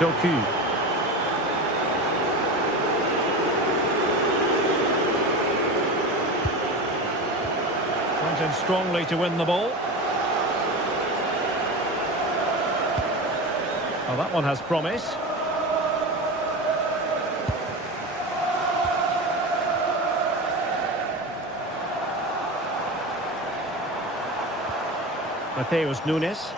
Doku. Went in strongly to win the ball. Oh, that one has promise. Mateus Nunes.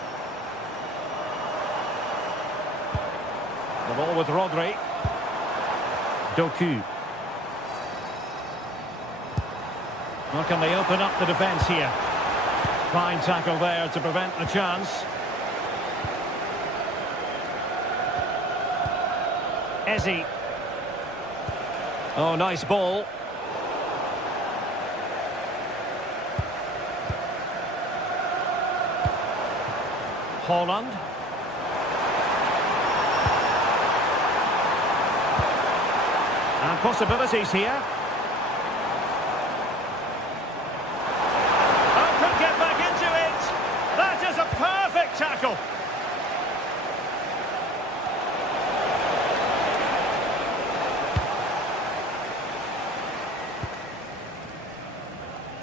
The ball with Rodri. Doku. Well, can they open up the defence here? Fine tackle there to prevent the chance. Eze. Oh, nice ball. Holland. And possibilities here. Oh, could get back into it. That is a perfect tackle.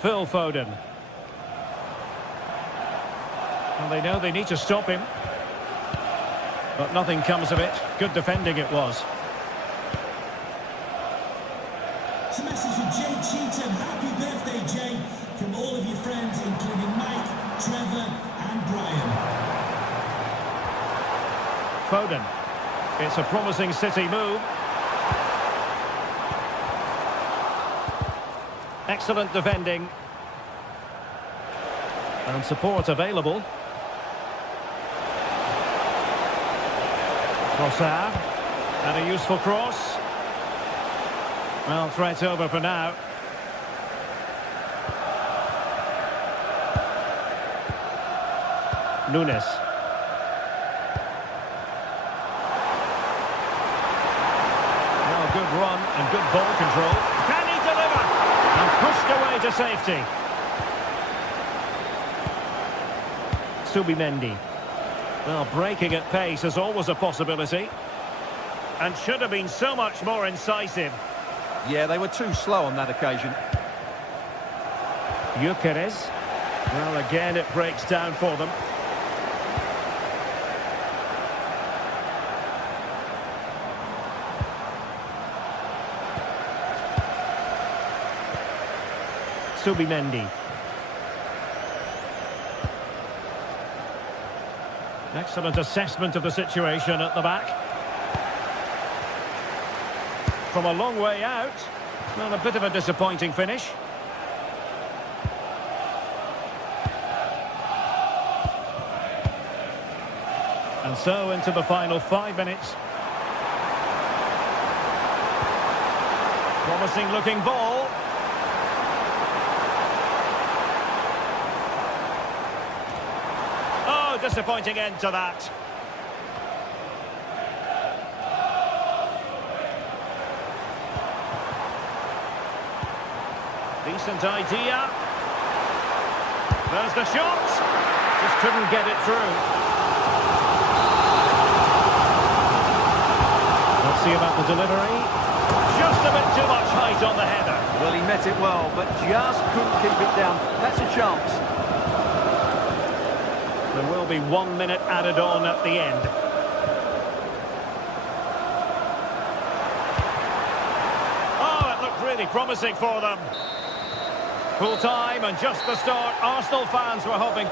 Phil Foden. And they know they need to stop him. But nothing comes of it. Good defending it was. It's a message from Jay Cheatham. Happy birthday, Jay, from all of your friends, including Mike, Trevor and Brian. Foden. It's a promising City move. Excellent defending. And support available. Trossard. And a useful cross. Well, threat over for now. Nunes. Well, good run and good ball control. Can he deliver? And pushed away to safety. Subimendi. Well, breaking at pace is always a possibility. And should have been so much more incisive. Yeah, they were too slow on that occasion. Gyökeres. Well, again, it breaks down for them. Subimendi. Excellent assessment of the situation at the back. From a long way out. Well, a bit of a disappointing finish. And so into the final 5 minutes. Promising looking ball. Oh, disappointing end to that. Decent idea. There's the shot. Just couldn't get it through. Let's see about the delivery. Just a bit too much height on the header. Well, he met it well, but just couldn't keep it down. That's a chance. There will be 1 minute added on at the end. Oh, it looked really promising for them. Full time and just the start. Arsenal fans were hoping